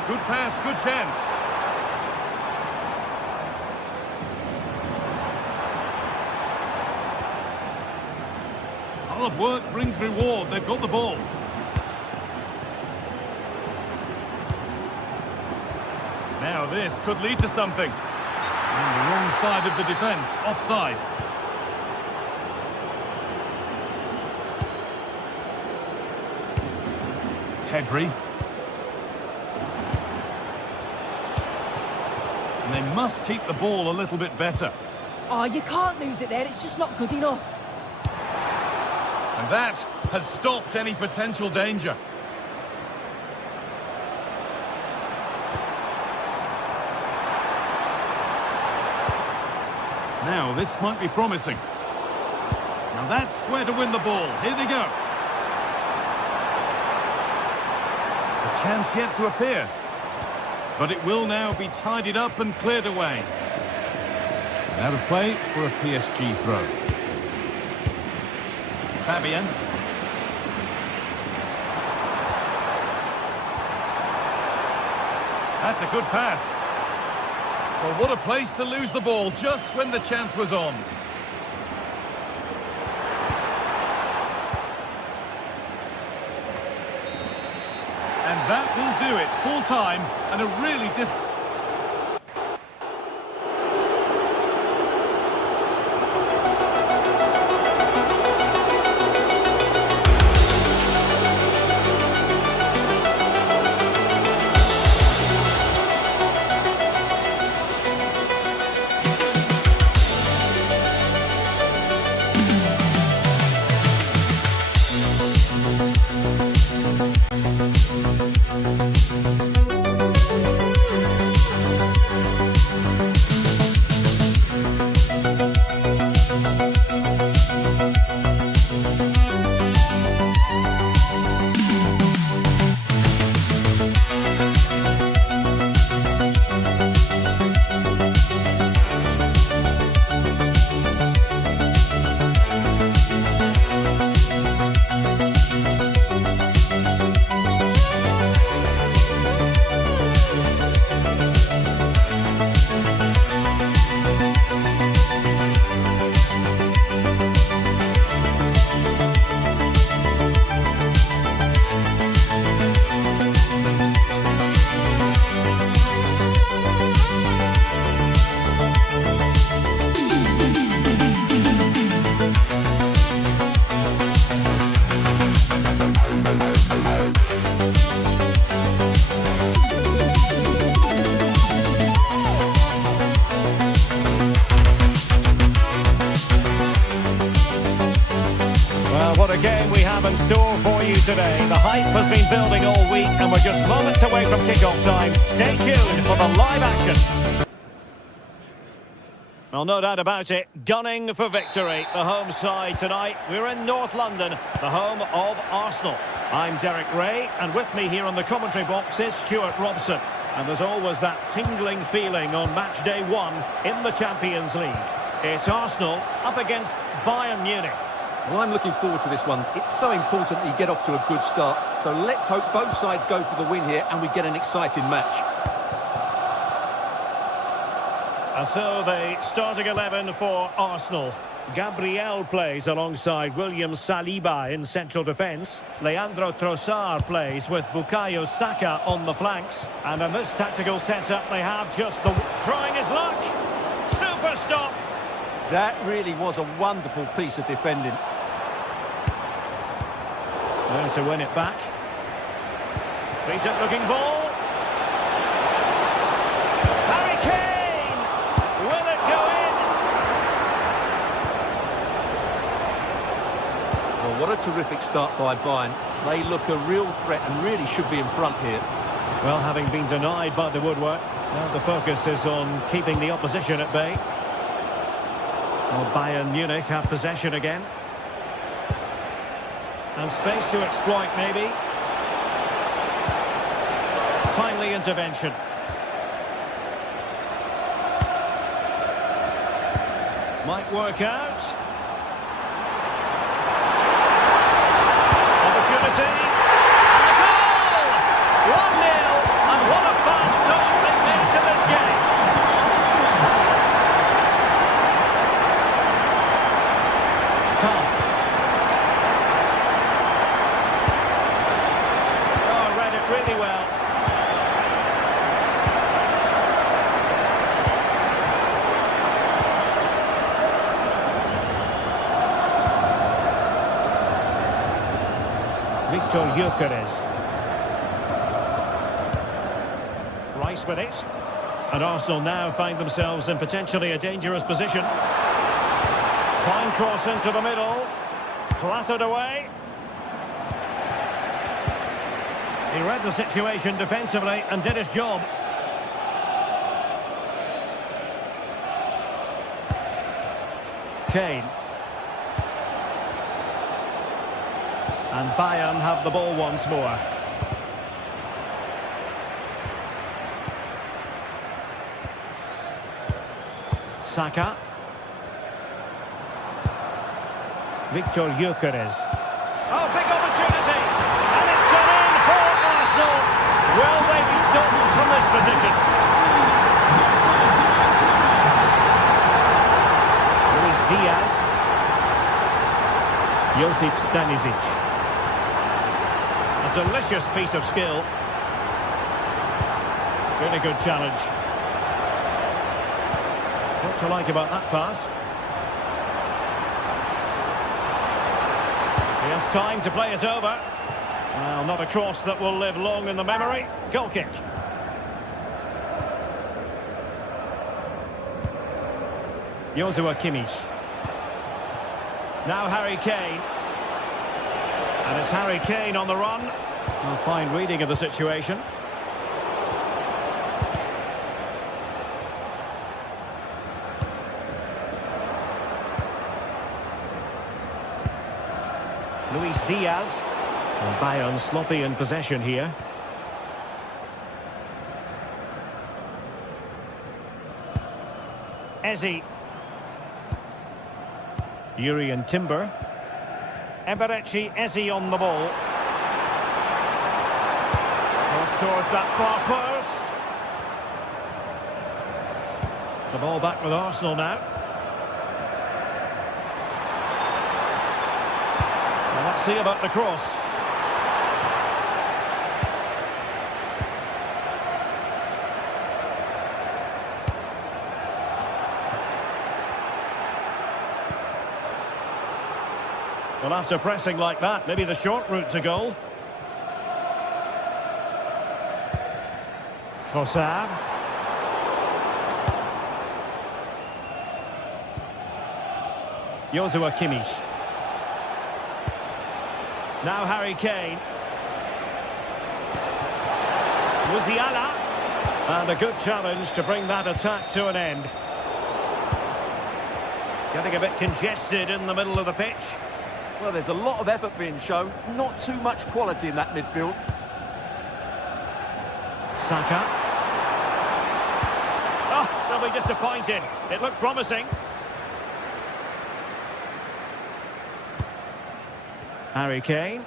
Good pass, good chance. Hard work brings reward. They've got the ball. Now this could lead to something. On the wrong side of the defence, offside. Pedri. And they must keep the ball a little bit better. Oh, you can't lose it there. It's just not good enough. And that has stopped any potential danger. Now, this might be promising. Now that's where to win the ball. Here they go. A chance yet to appear. But it will now be tidied up and cleared away. And out of play for a PSG throw. Fabian. That's a good pass. Well, what a place to lose the ball just when the chance was on. And that will do it. Full time and a really What a game we have in store for you today. The hype has been building all week and we're just moments away from kick-off time. Stay tuned for the live action. Well, no doubt about it, gunning for victory. The home side tonight. We're in North London, the home of Arsenal. I'm Derek Ray, and with me here on the commentary box is Stuart Robson. And there's always that tingling feeling on match day 1 in the Champions League. It's Arsenal up against Bayern Munich. Well, I'm looking forward to this one. It's so important that you get off to a good start. So let's hope both sides go for the win here and we get an exciting match. And so the starting 11 for Arsenal. Gabriel plays alongside William Saliba in central defence. Leandro Trossard plays with Bukayo Saka on the flanks. And in this tactical setup, they have just the... Trying his luck! Super stop! That really was a wonderful piece of defending. There to win it back. Decent looking ball. Harry Kane! Will it go in? Well, what a terrific start by Bayern. They look a real threat and really should be in front here. Well, having been denied by the woodwork, now the focus is on keeping the opposition at bay. Well, Bayern Munich have possession again. And space to exploit, maybe. Timely intervention. Might work out. Opportunity. And a goal! 1-0. And what a fast start they've made to this game. Tough. Oh, read it really well. Victor Gyökeres. Rice with it. And Arsenal now find themselves in potentially a dangerous position. Fine cross into the middle. Clattered away. He read the situation defensively and did his job. Kane. And Bayern have the ball once more. Saka. Victor Gyökeres. Oh, big opportunity! And it's gone in for Arsenal. Will they be stopped from this position? Luis Diaz. Josip Stanisic. A delicious piece of skill. Really good challenge. What to like about that pass? He has time to play it over. Well, not a cross that will live long in the memory. Goal kick. Joshua Kimmich. Now Harry Kane. And it's Harry Kane on the run. A fine reading of the situation. Luis Diaz. And Bayern sloppy in possession here. Eze. Jurriën Timber. Eberechi Eze on the ball. Goes towards that far post. The ball back with Arsenal now. Well, let's see about the cross. Well, after pressing like that, maybe the short route to goal. Trossard. Joshua Kimmich. Now Harry Kane. Musiala. And a good challenge to bring that attack to an end. Getting a bit congested in the middle of the pitch. Well, there's a lot of effort being shown, not too much quality in that midfield. Saka. Oh, they'll be disappointed. It looked promising. Harry Kane.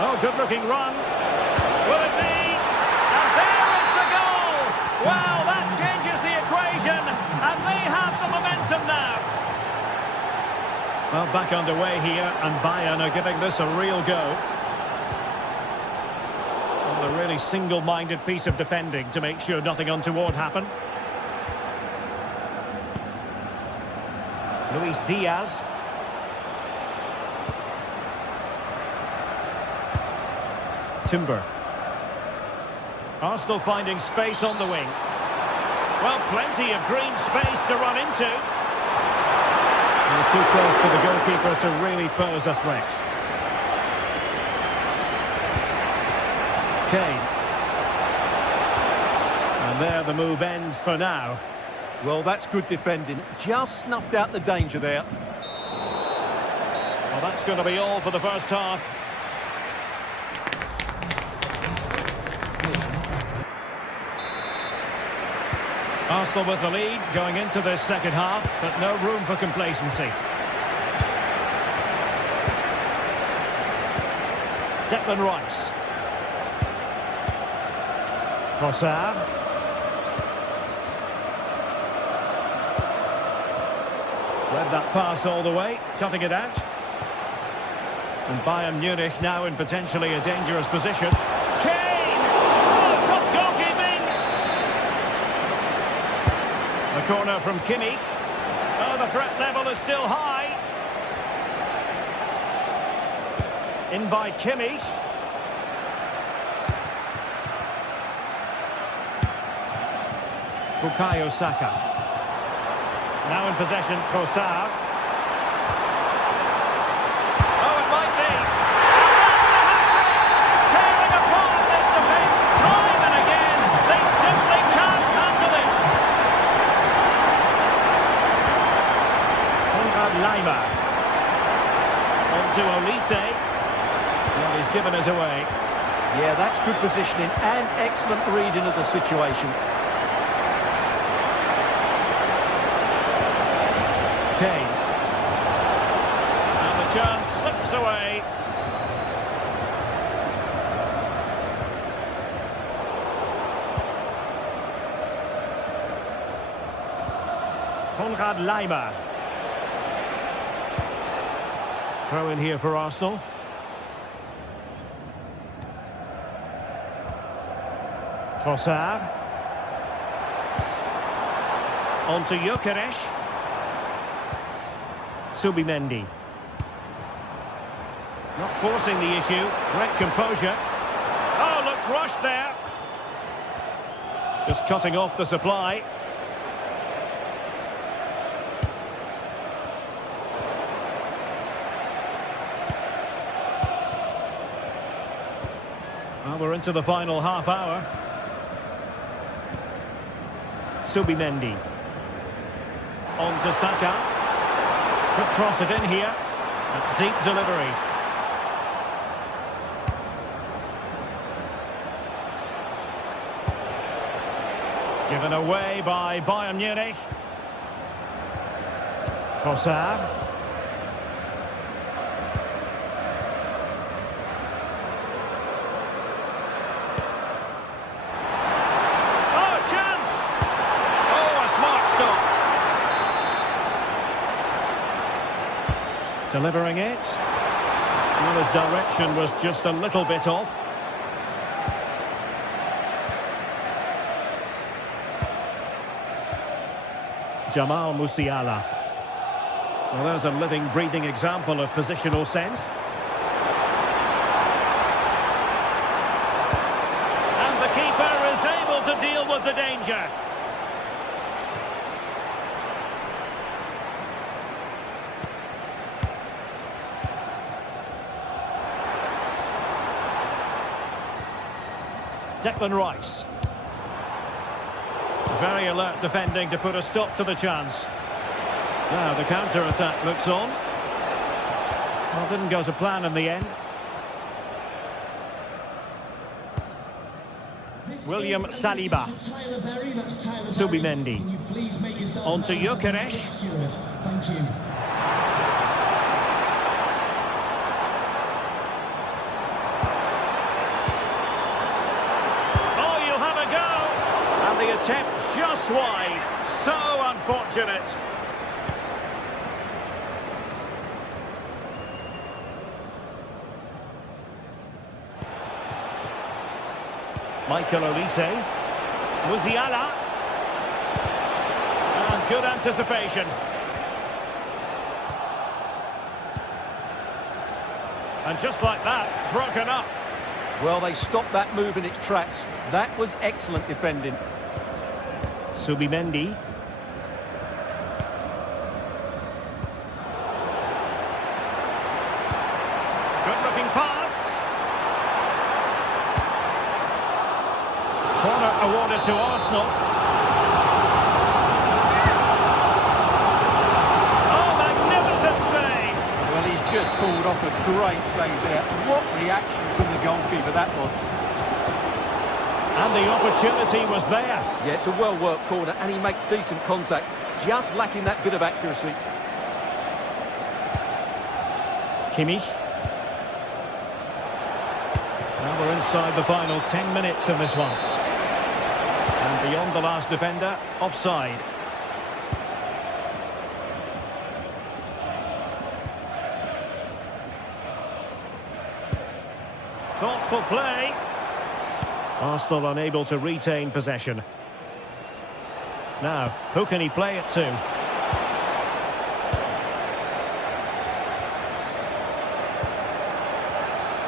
Oh, good-looking run. Will it be? And there is the goal! Wow, that changes the equation, and they have the momentum now. Well, back underway here, and Bayern are giving this a real go. Well, a really single-minded piece of defending to make sure nothing untoward happened. Luis Diaz. Timber. Arsenal finding space on the wing. Well, plenty of green space to run into. And too close to the goalkeeper to really pose a threat. Kane. And there the move ends for now. Well, that's good defending. Just snuffed out the danger there. Well, that's going to be all for the first half. Arsenal with the lead going into this second half, but no room for complacency. Declan Rice. Trossard. Read that pass all the way, cutting it out. And Bayern Munich now in potentially a dangerous position. Kane! Oh, top goalkeeping! The corner from Kimmich. Oh, the threat level is still high. In by Kimmich. Bukayo Saka. Now in possession, Trossard. Oh, it might be. And that's the hat-trick! Tearing apart this defence time and again. They simply can't handle it. Konrad Laimer. On to Olise. Well, he's given us away. Yeah, that's good positioning and excellent reading of the situation. Kane. And the chance slips away. Konrad Laimer. Throw in here for Arsenal. Trossard. On to Gyökeres. Subimendi. Not forcing the issue. Great composure. Oh, looked rushed there. Just cutting off the supply. Well, we're into the final half hour. Subimendi. On to Saka. Could cross it in here. A deep delivery. Given away by Bayern Munich. Trossard. Oh, chance! Oh, a smart stop. Delivering it. Well, his direction was just a little bit off. Jamal Musiala. Well, there's a living, breathing example of positional sense. And the keeper is able to deal with the danger. Declan Rice. Very alert defending to put a stop to the chance. Now the counter-attack looks on. Well, didn't go to plan in the end. William Saliba. Subimendi. On to Gyökeres. Thank you. Oh, you'll have a go! And the attempt just wide. So unfortunate. Michael Olise. Musiala. And good anticipation. And just like that, broken up. Well, they stopped that move in its tracks. That was excellent defending. Subimendi. Good-looking pass. Corner awarded to Arsenal. Oh, magnificent save! Well, he's just pulled off a great save there. What reaction from the goalkeeper that was. And the opportunity was there. Yeah, it's a well-worked corner, and he makes decent contact. Just lacking that bit of accuracy. Kimmich. Now we're inside the final 10 minutes in this one. And beyond the last defender, offside. Thoughtful play. Arsenal unable to retain possession. Now, who can he play it to?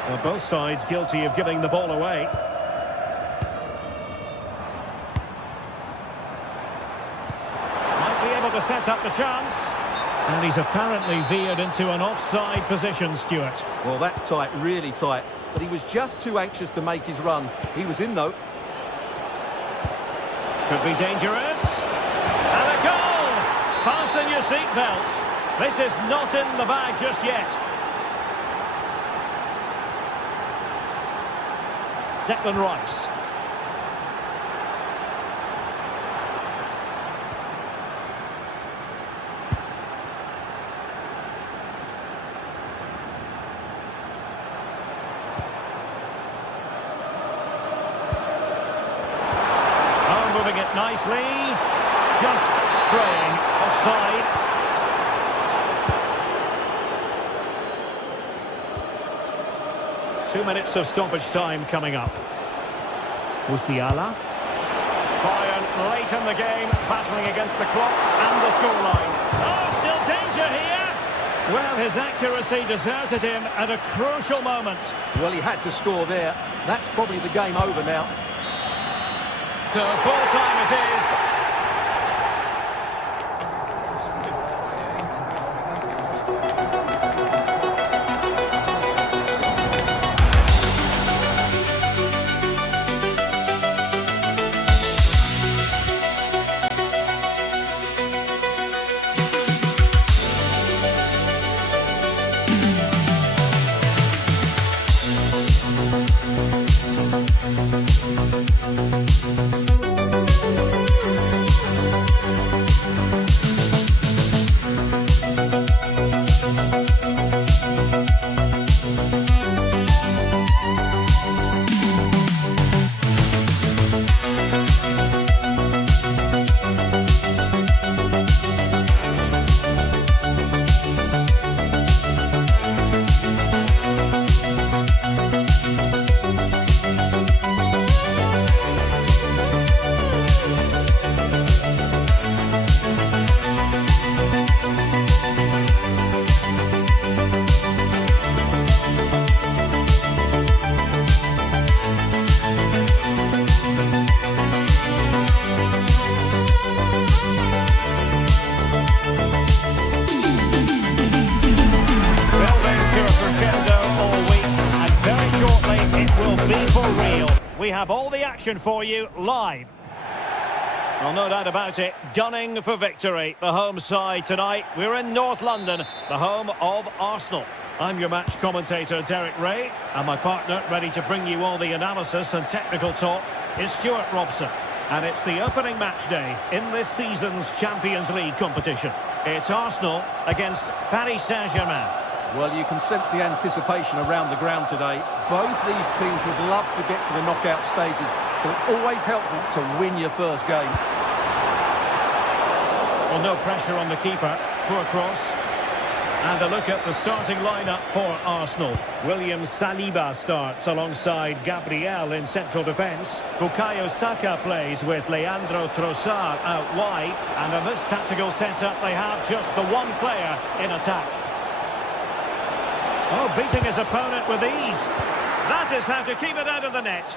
Well, both sides guilty of giving the ball away. Might be able to set up the chance. And he's apparently veered into an offside position, Stuart. Well, that's tight, really tight. But he was just too anxious to make his run. He was in, though. Could be dangerous. And a goal! Fasten your seatbelts. This is not in the bag just yet. Declan Rice. Moving it nicely, just straying offside. Two minutes of stoppage time coming up. Musiala. Bayern late in the game, battling against the clock and the scoreline. Oh, still danger here. Well, his accuracy deserted him at a crucial moment. Well, he had to score there. That's probably the game over now. So full time it is. We have all the action for you live. Well, no doubt about it, gunning for victory. The home side tonight. We're in North London, the home of Arsenal. I'm your match commentator, Derek Ray, and my partner, ready to bring you all the analysis and technical talk, is Stuart Robson. And it's the opening match day in this season's Champions League competition. It's Arsenal against Paris Saint-Germain. Well, you can sense the anticipation around the ground today. Both these teams would love to get to the knockout stages, so it's always helpful to win your first game. Well, no pressure on the keeper. Poor cross. And a look at the starting lineup for Arsenal. William Saliba starts alongside Gabriel in central defence. Bukayo Saka plays with Leandro Trossard out wide. And in this tactical setup, they have just the one player in attack. Oh, beating his opponent with ease. That is how to keep it out of the net.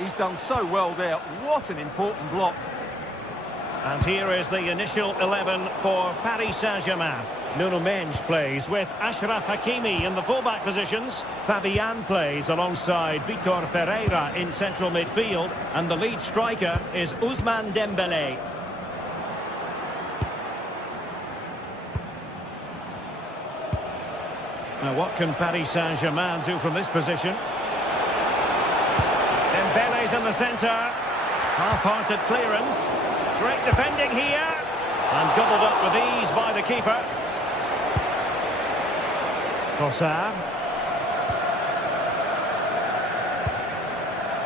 He's done so well there. What an important block. And here is the initial 11 for Paris Saint-Germain. Nuno Mendes plays with Achraf Hakimi in the fullback positions. Fabian plays alongside Vitor Ferreira in central midfield. And the lead striker is Ousmane Dembélé. Now what can Paris Saint-Germain do from this position? Dembélé's in the centre. Half-hearted clearance. Great defending here. And gobbled up with ease by the keeper. Trossard.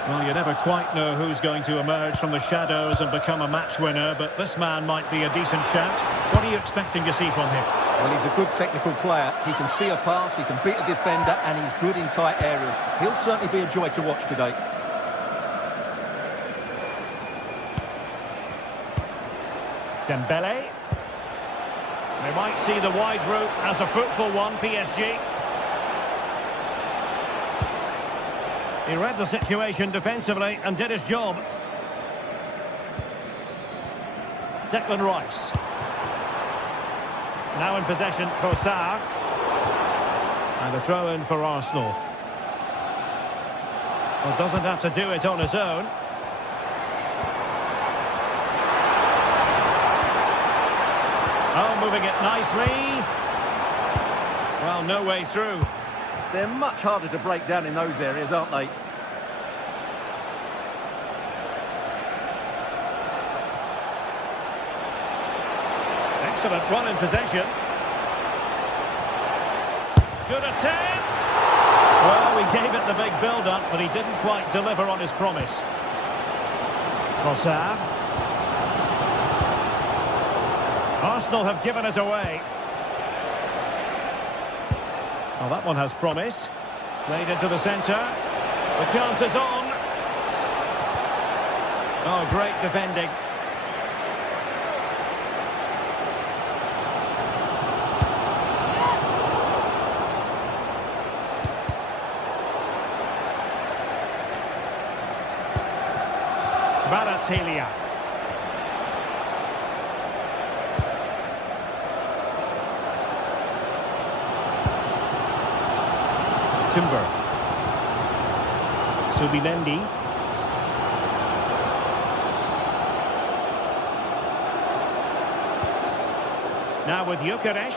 Well, you never quite know who's going to emerge from the shadows and become a match winner, but this man might be a decent shout. What are you expecting to see from him? Well, he's a good technical player. He can see a pass, he can beat a defender, and he's good in tight areas. He'll certainly be a joy to watch today. Dembélé. They might see the wide route as a fruitful one, PSG. He read the situation defensively and did his job. Declan Rice. Now in possession, Trossard. And a throw-in for Arsenal. Well, doesn't have to do it on his own. Oh, moving it nicely. Well, no way through. They're much harder to break down in those areas, aren't they? Excellent run in possession. Good attempt. Well, we gave it the big build-up, but he didn't quite deliver on his promise. Trossard. Arsenal have given it away. Well, that one has promise. Played into the centre. The chance is on. Oh, great defending. Kvaratskhelia. Timber. Subimendi. Now with Gyökeres.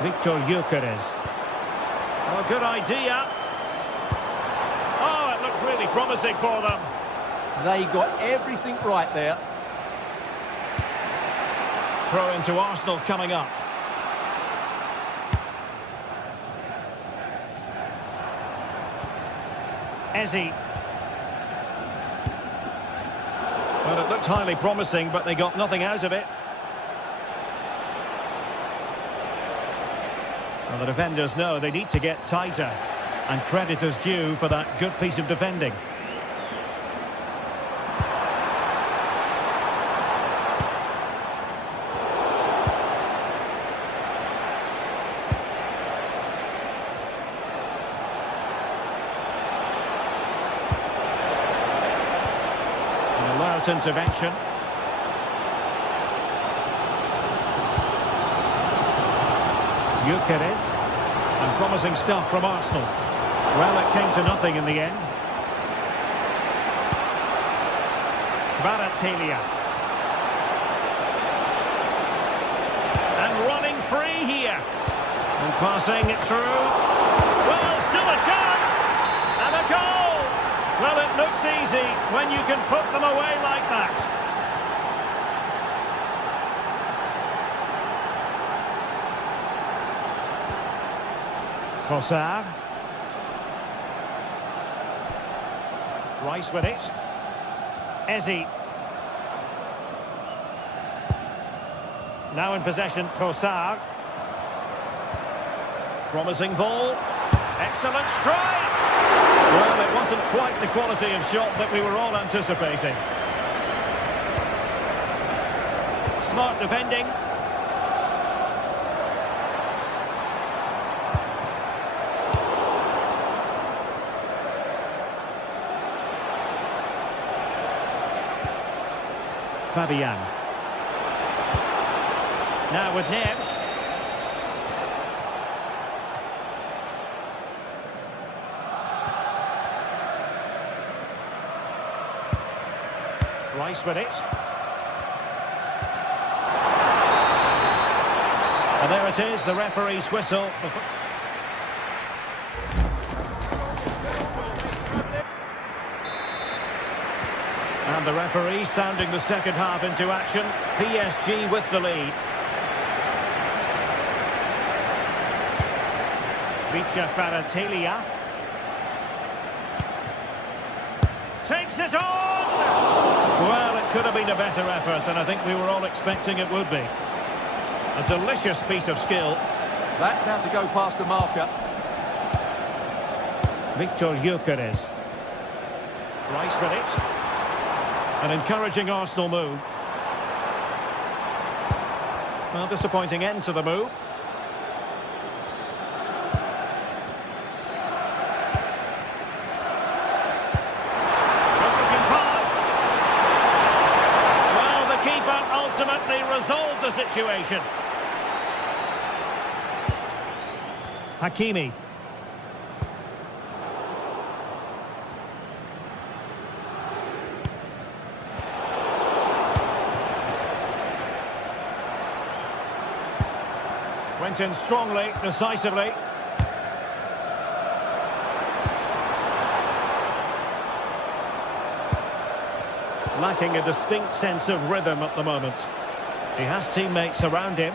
Victor Gyökeres. Oh, good idea. Oh, it looked really promising for them. They got everything right there. Throw into Arsenal coming up. Eze. Well, it looked highly promising, but they got nothing out of it. Well, the defenders know they need to get tighter. And credit is due for that good piece of defending. Intervention. Gyökeres. And promising stuff from Arsenal. Well, it came to nothing in the end. Kvaratskhelia. And running free here. And passing it through. Well, still a chance. And a goal. Well, it looks easy when you can put them away like that. Trossard. Rice with it. Eze. Now in possession, Trossard. Promising ball. Excellent strike! Well, it wasn't quite the quality of shot that we were all anticipating. Smart defending. Fabian. Now with Neves. Rice with it. And there it is, the referee's whistle. And the referee sounding the second half into action. PSG with the lead. Kvaratskhelia takes it on! Well, it could have been a better effort, and I think we were all expecting it would be. A delicious piece of skill. That's how to go past the marker. Victor Gyökeres. Rice with it. An encouraging Arsenal move. Well, disappointing end to the move. Good-looking pass. Well, the keeper ultimately resolved the situation. Hakimi. Went in strongly, decisively. Lacking a distinct sense of rhythm at the moment. He has teammates around him.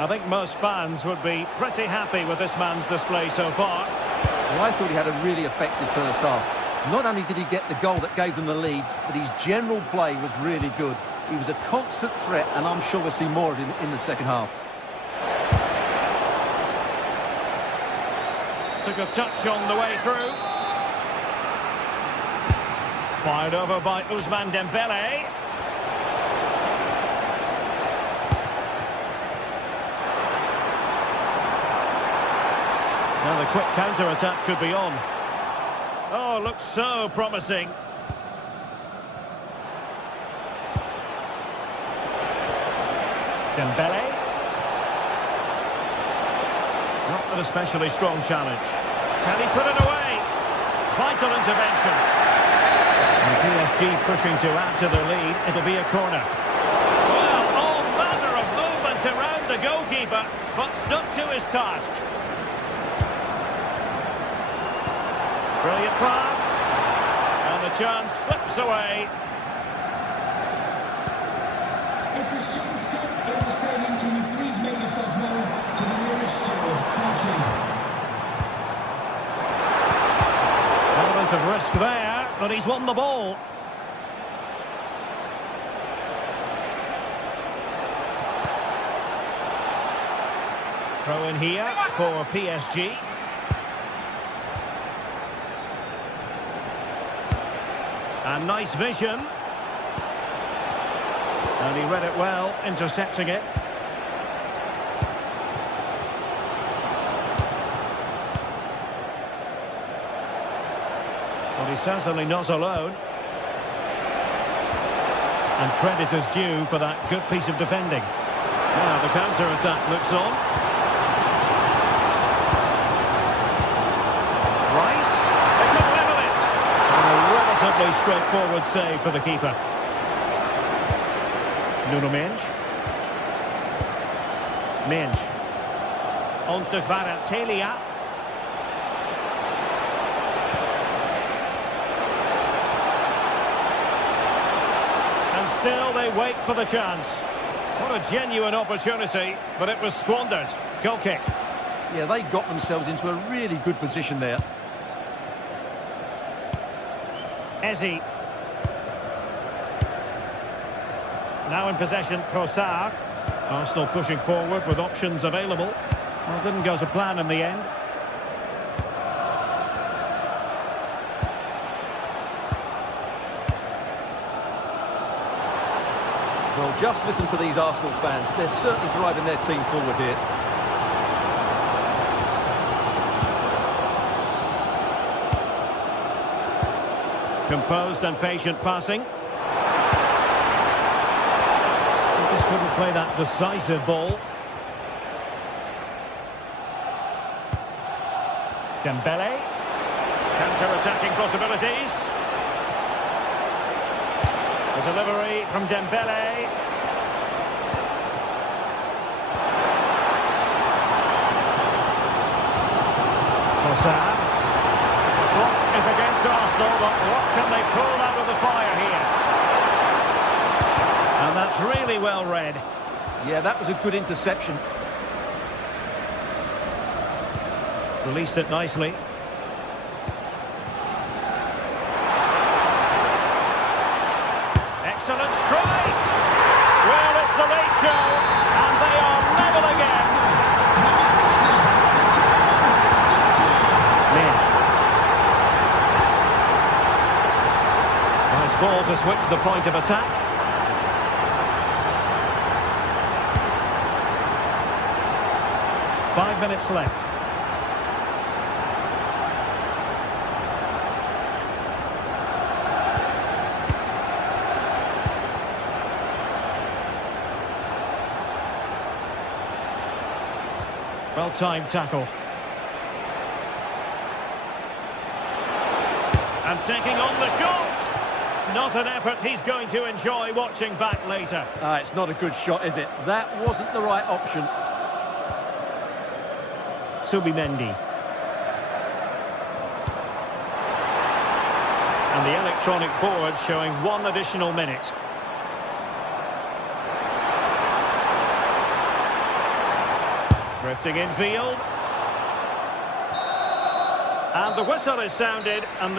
I think most fans would be pretty happy with this man's display so far. Well, I thought he had a really effective first half. Not only did he get the goal that gave them the lead, but his general play was really good. He was a constant threat, and I'm sure we'll see more of him in the second half. Took a touch on the way through. Fired over by Ousmane Dembele. Now the quick counter-attack could be on. Oh, looks so promising. Dembele. Not an especially strong challenge. Can he put it away? Vital intervention. And PSG pushing to add to their lead. It'll be a corner. Well, all manner of movement around the goalkeeper, but stuck to his task. Brilliant pass. And the chance slips away. If there's chance cut in the stadium, can you please make yourself known to the nearest steward? Thank you. Element of risk there, but he's won the ball. Throw in here for PSG. And nice vision. And he read it well, intercepting it. But he's certainly not alone. And credit is due for that good piece of defending. Now the counter-attack looks on. Rice. Relatively straightforward save for the keeper. Nuno Mendes. Mendes. On to Kvaratskhelia. And still they wait for the chance. What a genuine opportunity, but it was squandered. Goal kick. Yeah, they got themselves into a really good position there. Eze. Now in possession, Trossard. Arsenal pushing forward with options available. Well, didn't go to plan in the end. Well, just listen to these Arsenal fans. They're certainly driving their team forward here. Composed and patient passing. He just couldn't play that decisive ball. Dembele. Counter-attacking possibilities. The delivery from Dembele. Trossard. Clock is against Arsenal, but what can they pull out of the fire here? And that's really well read. Yeah, that was a good interception. Released it nicely. Excellent strike! Well, it's the late show, and they are level again. Mendes. Nice ball to switch the point of attack. Five minutes left. Well-timed tackle. And taking on the shot. Not an effort he's going to enjoy watching back later. It's not a good shot, is it? That wasn't the right option. Subimendi. And the electronic board showing 1 additional minute. Drifting infield. And the whistle is sounded, and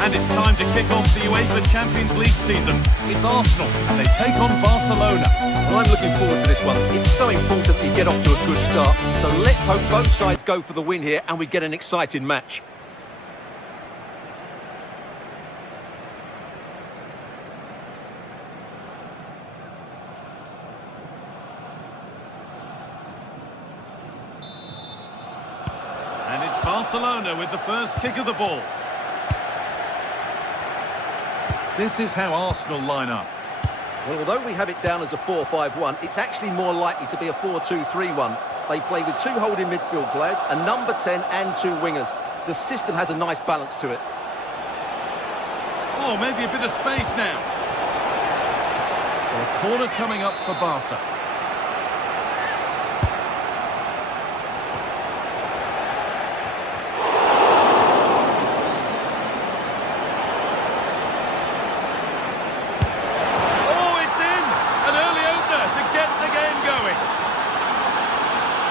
And it's time to kick off the UEFA Champions League season. It's Arsenal, and they take on Barcelona. Well, I'm looking forward to this one. It's so important that you get off to a good start. So let's hope both sides go for the win here and we get an exciting match. Barcelona with the first kick of the ball. This is how Arsenal line up. Well, although we have it down as a 4-5-1, it's actually more likely to be a 4-2-3-1. They play with two holding midfield players, a number 10 and two wingers. The system has a nice balance to it. Oh, maybe a bit of space now. So a corner coming up for Barca.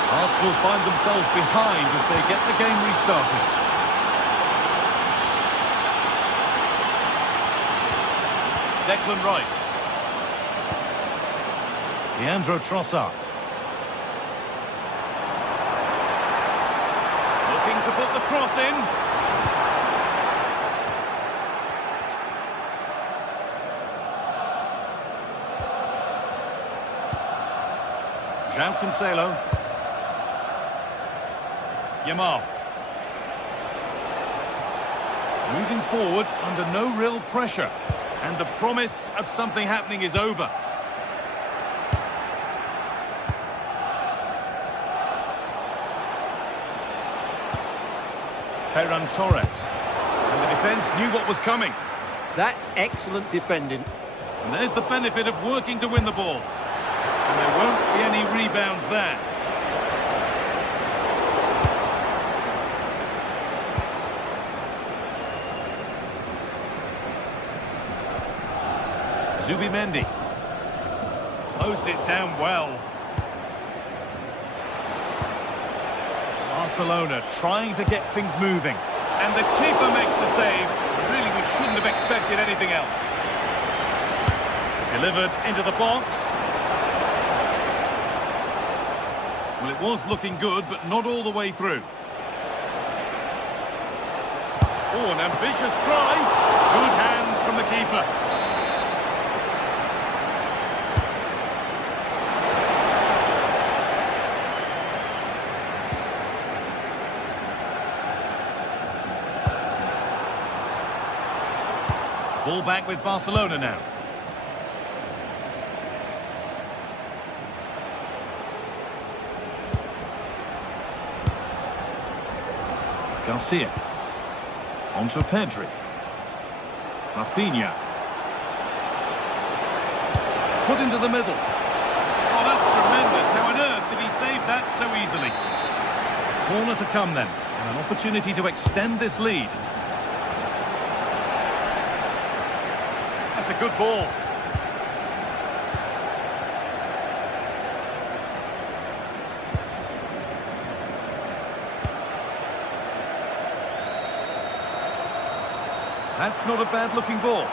Arsenal find themselves behind as they get the game restarted. Declan Rice. Leandro Trossard. Looking to put the cross in. João Cancelo. Yamal. Moving forward under no real pressure. And the promise of something happening is over. Ferran Torres. And the defence knew what was coming. That's excellent defending. And there's the benefit of working to win the ball. And there won't be any rebounds there. Zubimendi. Closed it down well. Barcelona trying to get things moving. And the keeper makes the save. Really, we shouldn't have expected anything else. Delivered into the box. Well, it was looking good, but not all the way through. Oh, an ambitious try. Good hands from the keeper. Ball back with Barcelona now. Garcia. On to Pedri. Rafinha. Put into the middle. Oh, that's tremendous. How on earth did he save that so easily? Corner to come then. And an opportunity to extend this lead. That's a good ball. That's not a bad-looking ball.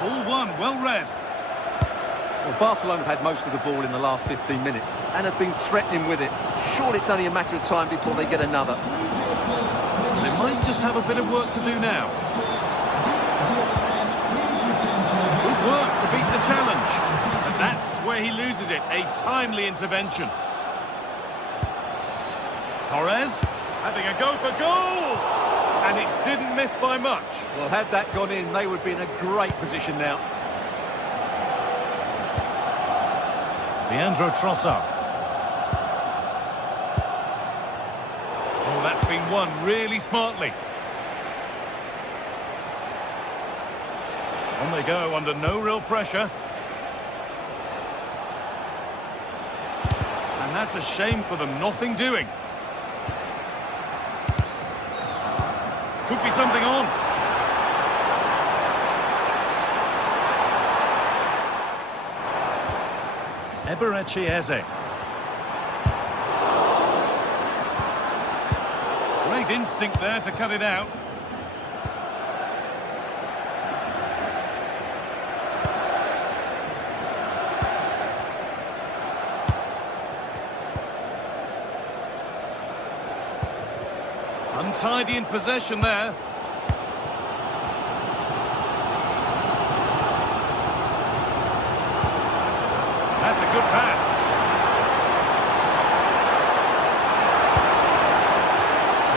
Ball one, well read. Well, Barcelona have had most of the ball in the last 15 minutes and have been threatening with it. Surely it's only a matter of time before they get another. They might just have a bit of work to do now. Good work to beat the challenge. And that's where he loses it. A timely intervention. Torres having a go for goal. And it didn't miss by much. Well, had that gone in, they would be in a great position now. Leandro Trossard. Oh, that's been won really smartly. On they go under no real pressure. And that's a shame for them, nothing doing. Could be something on. Eberechi Eze. Great instinct there to cut it out. Untidy in possession there. good pass.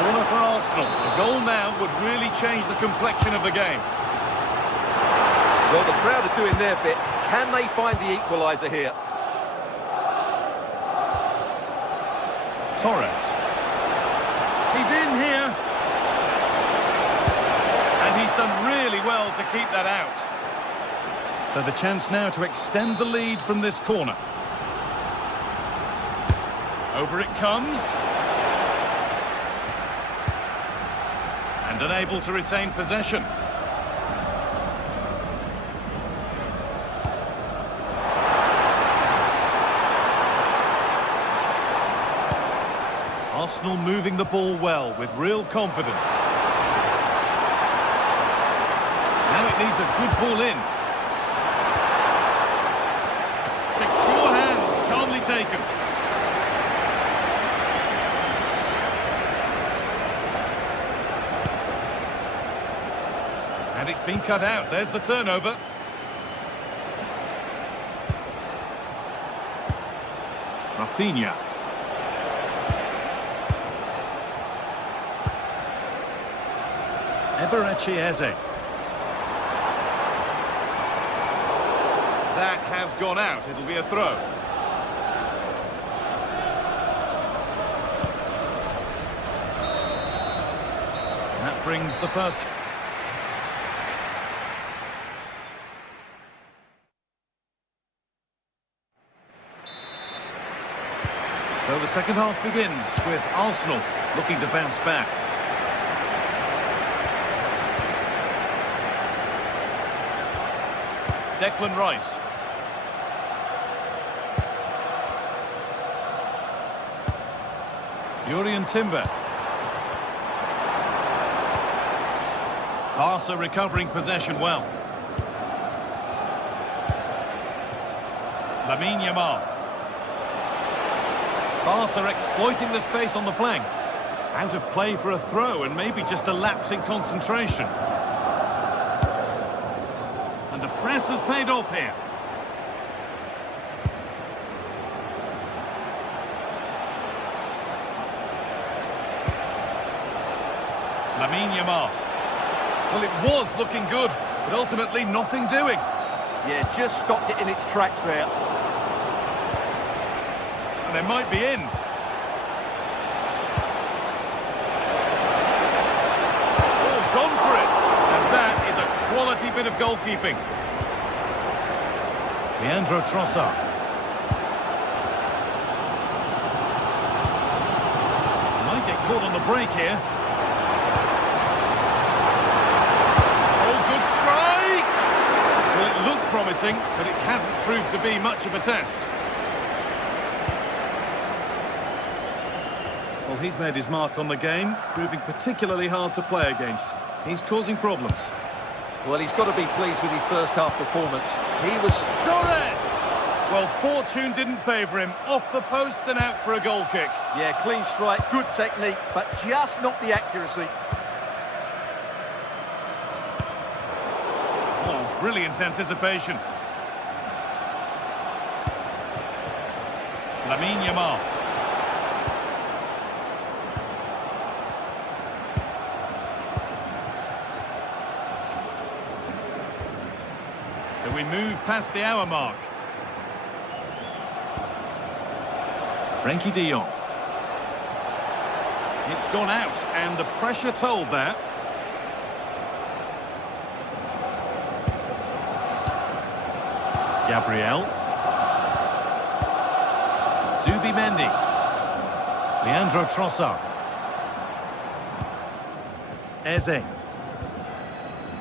Corner for Arsenal. The goal now would really change the complexion of the game. Well, the crowd are doing their bit. Can they find the equaliser here? Torres. He's in here. And he's done really well to keep that out. So the chance now to extend the lead from this corner. Over it comes. And unable to retain possession. Arsenal moving the ball well with real confidence. Now it needs a good ball in. Secure hands, calmly taken. And it's been cut out. There's the turnover. Rafinha. Eze. That has gone out. It'll be a throw. And that brings the first. So the second half begins with Arsenal looking to bounce back. Declan Rice. Jurrien Timber. Barca recovering possession well. Lamine Yamal. Barca exploiting the space on the flank. Out of play for a throw and maybe just a lapse in concentration. And the press has paid off here. Lamine Yamal. Well, it was looking good, but ultimately nothing doing. Yeah, just stopped it in its tracks there. And they might be in. Oh, gone for it. And that is a quality bit of goalkeeping. Leandro Trossard. Might get caught on the break here. Oh, good strike! Well, it looked promising, but it hasn't proved to be much of a test. Well, he's made his mark on the game, proving particularly hard to play against. He's causing problems. Well, he's got to be pleased with his first half performance. He was... Torres! Well, fortune didn't favour him. Off the post and out for a goal kick. Yeah, clean strike, good technique, but just not the accuracy. Oh, brilliant anticipation. Lamine Yamal. So we move past the hour mark. Frenkie de Jong. It's gone out, and the pressure told that. Gabriel. Zubimendi. Leandro Trossard. Eze.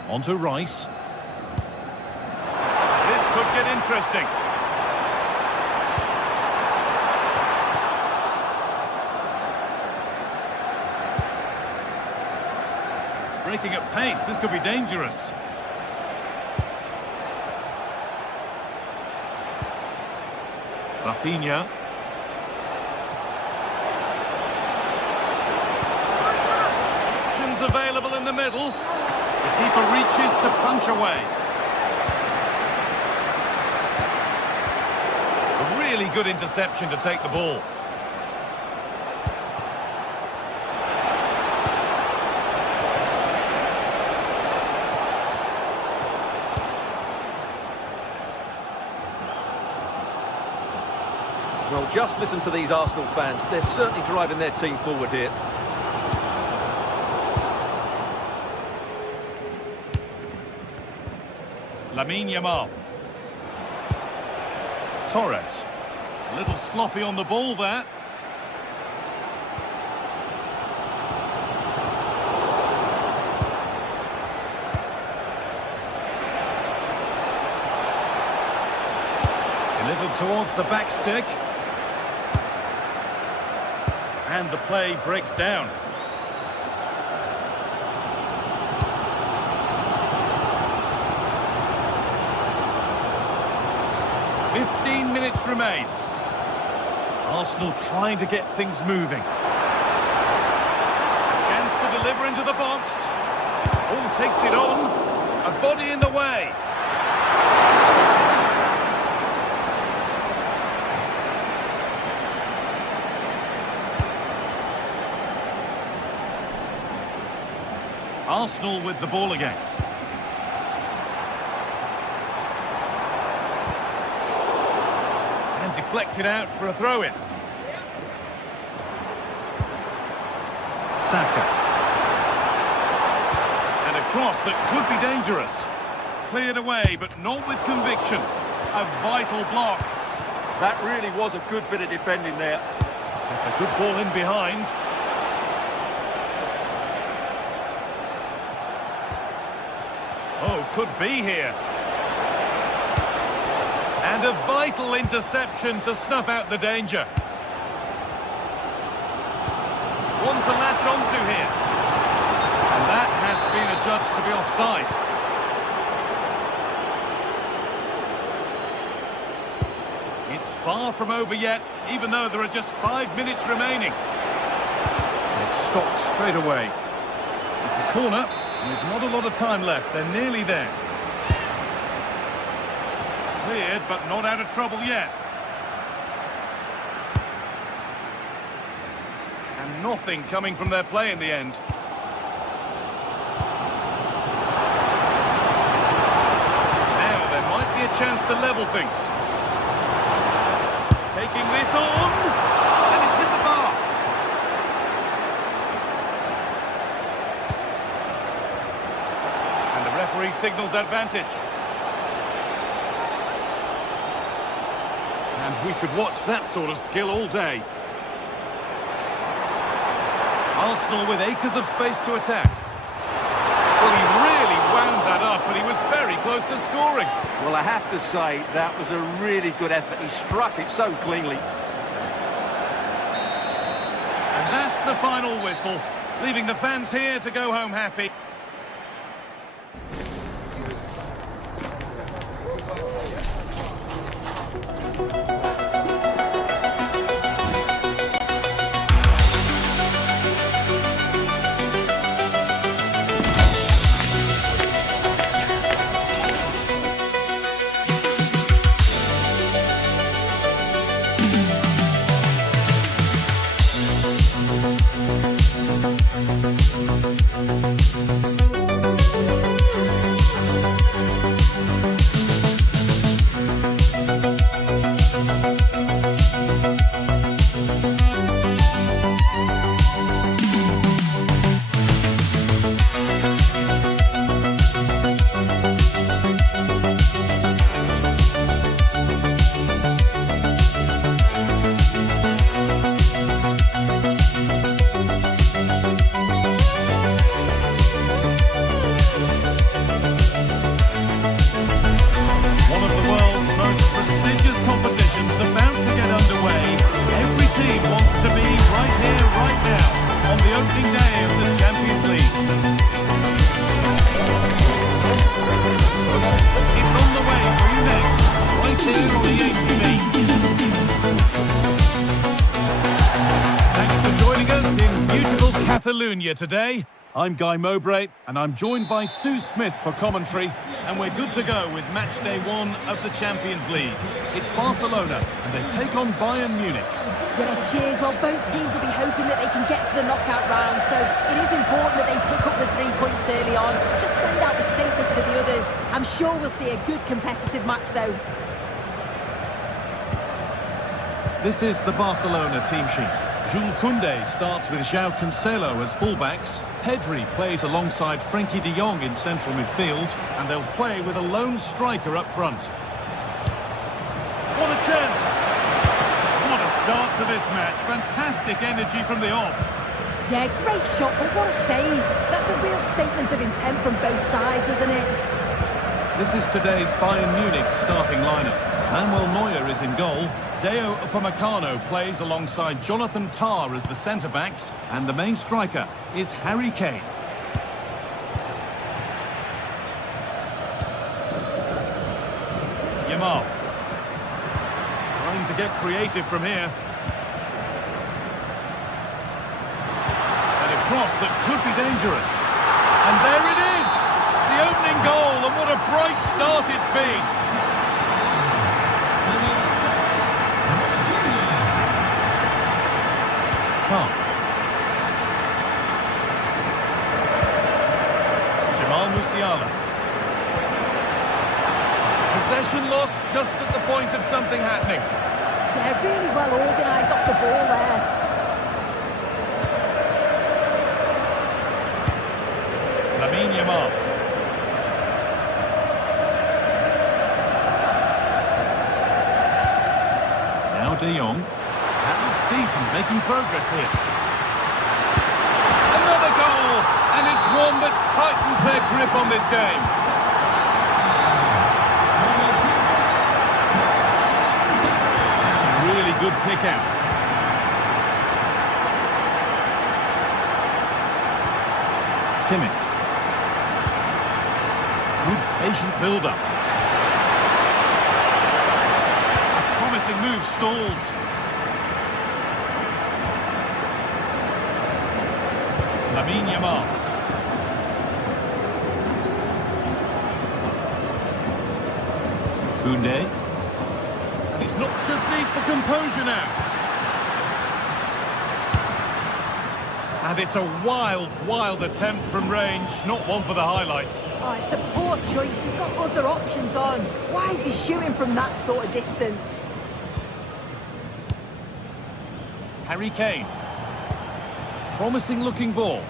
On to Rice. This could get interesting. Breaking at pace, this could be dangerous. Rafinha. Options available in the middle. The keeper reaches to punch away. A really good interception to take the ball. Well, just listen to these Arsenal fans. They're certainly driving their team forward here. Lamine Yamal. Torres. A little sloppy on the ball there. Delivered towards the back stick. And the play breaks down. Minutes remain. Arsenal trying to get things moving. Chance to deliver into the box. Oh, takes it on. A body in the way. Arsenal with the ball again. Deflected out for a throw-in. Saka. And a cross that could be dangerous. Cleared away, but not with conviction. A vital block. That really was a good bit of defending there. That's a good ball in behind. Oh, could be here. And a vital interception to snuff out the danger. One to latch onto here. And that has been adjudged to be offside. It's far from over yet, even though there are just 5 minutes remaining. It's stopped straight away. It's a corner, with not a lot of time left. They're nearly there. Cleared, but not out of trouble yet. And nothing coming from their play in the end. Now there might be a chance to level things. Taking this on, and it's hit the bar. And the referee signals advantage. And we could watch that sort of skill all day. Arsenal with acres of space to attack. Well, he really wound that up, and he was very close to scoring. Well, I have to say, that was a really good effort. He struck it so cleanly. And that's the final whistle, leaving the fans here to go home happy. Catalunya today. I'm Guy Mowbray, and I'm joined by Sue Smith for commentary, and we're good to go with match day 1 of the Champions League. It's Barcelona, and they take on Bayern Munich. Yeah, cheers. Well, both teams will be hoping that they can get to the knockout round, so it is important that they pick up the 3 points early on. Just send out a statement to the others. I'm sure we'll see a good competitive match, though. This is the Barcelona team sheet. Jules Koundé starts with João Cancelo as fullbacks. Pedri plays alongside Frenkie de Jong in central midfield, and they'll play with a lone striker up front. What a chance! What a start to this match. Fantastic energy from the off. Yeah, great shot, but what a save. That's a real statement of intent from both sides, isn't it? This is today's Bayern Munich starting lineup. Manuel Neuer is in goal. Deo Upamecano plays alongside Jonathan Tah as the centre-backs, and the main striker is Harry Kane. Yamal. Time to get creative from here. And a cross that could be dangerous. And there it is! The opening goal, and what a bright start it's been! Jamal Musiala. Possession lost just at the point of something happening. Yeah, really well organised off the ball there. Lamine Yamal. Now De Jong. That looks decent, making progress here. Another goal! And it's one that tightens their grip on this game. That's a really good pick out. Kimmich. Good patient build-up. A promising move stalls. Lamine Yamal. Koundé. And it's not just needs the composure now. And it's a wild attempt from range, not one for the highlights. Oh, it's a poor choice. He's got other options on. Why is he shooting from that sort of distance? Harry Kane. Promising looking ball.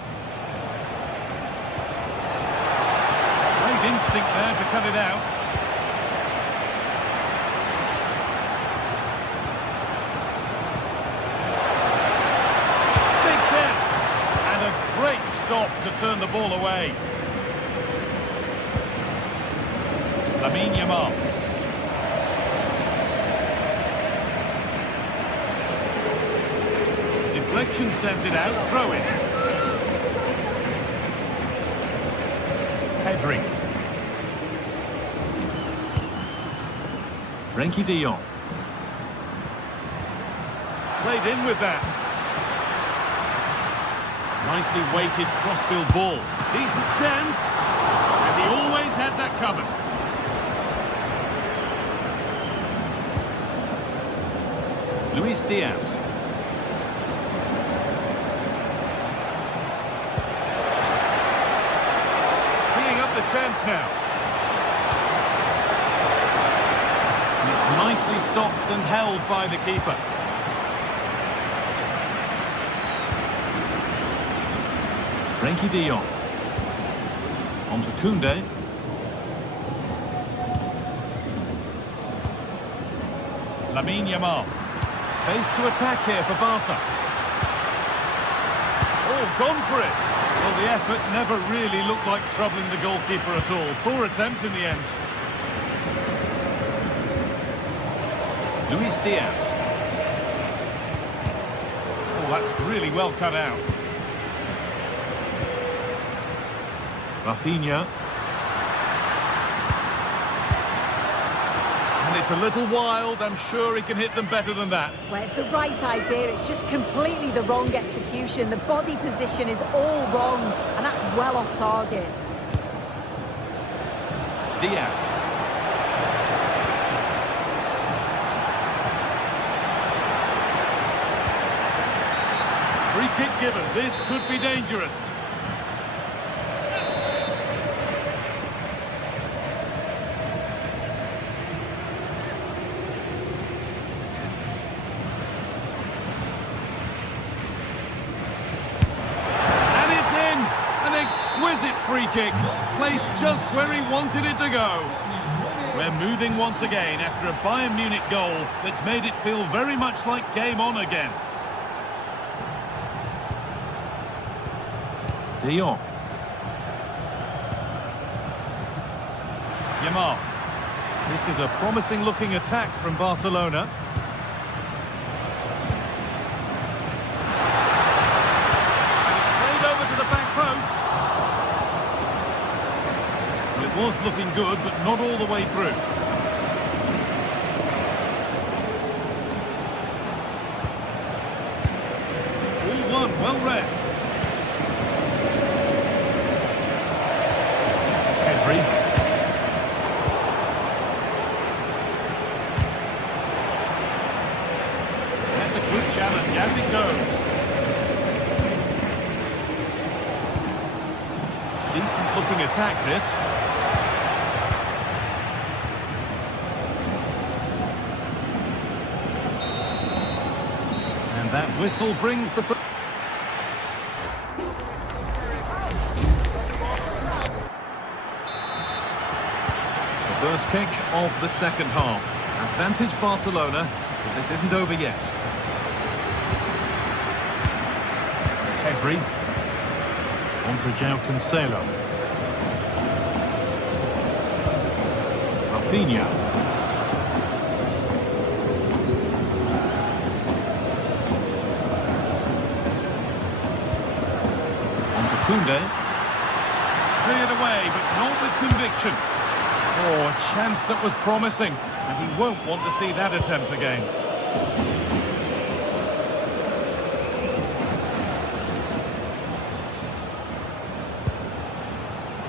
Great instinct there to cut it out. Big chance. And a great stop to turn the ball away. Lamine Yamal. Deflection sends it out, throw in. Pedri. Frenkie de Jong. Played in with that. Nicely weighted crossfield ball. Decent chance. And he always had that covered. Luis Diaz. Chance now. And it's nicely stopped and held by the keeper. Frenkie de Jong. On to Koundé. Lamine Yamal. Space to attack here for Barca. Oh, gone for it. Well, the effort never really looked like troubling the goalkeeper at all. Poor attempt in the end. Luis Diaz. Oh, that's really well cut out. Rafinha. And And it's a little wild. I'm sure he can hit them better than that. Well, it's the right idea. It's just completely the wrong execution. The body position is all wrong, and that's well off target. Diaz. Free kick given. This could be dangerous. Exquisite free kick, placed just where he wanted it to go. We're moving once again after a Bayern Munich goal that's made it feel very much like game on again. De Jong. Yamal. This is a promising looking attack from Barcelona. Was looking good, but not all the way through. 1, well read. Pedri. That's a good challenge, as it goes. Decent looking attack, this. That whistle brings the... The first kick of the second half. Advantage Barcelona, but this isn't over yet. Pedri. On to João Cancelo. Rafinha. Koundé. Cleared away, but not with conviction. Oh, a chance that was promising, and he won't want to see that attempt again.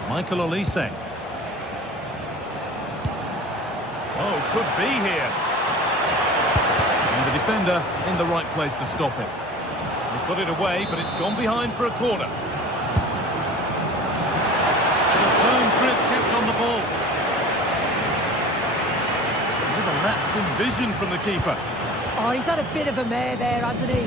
Michael Olise. Oh, could be here. And the defender in the right place to stop it. They put it away, but it's gone behind for a corner. Grip kept on the ball. With a lapse in vision from the keeper. Oh, he's had a bit of a mare there, hasn't he?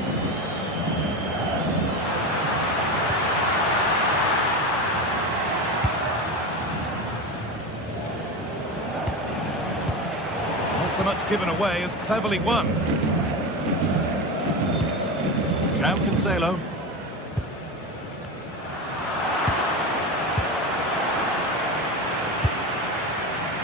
Not so much given away as cleverly won. João Cancelo.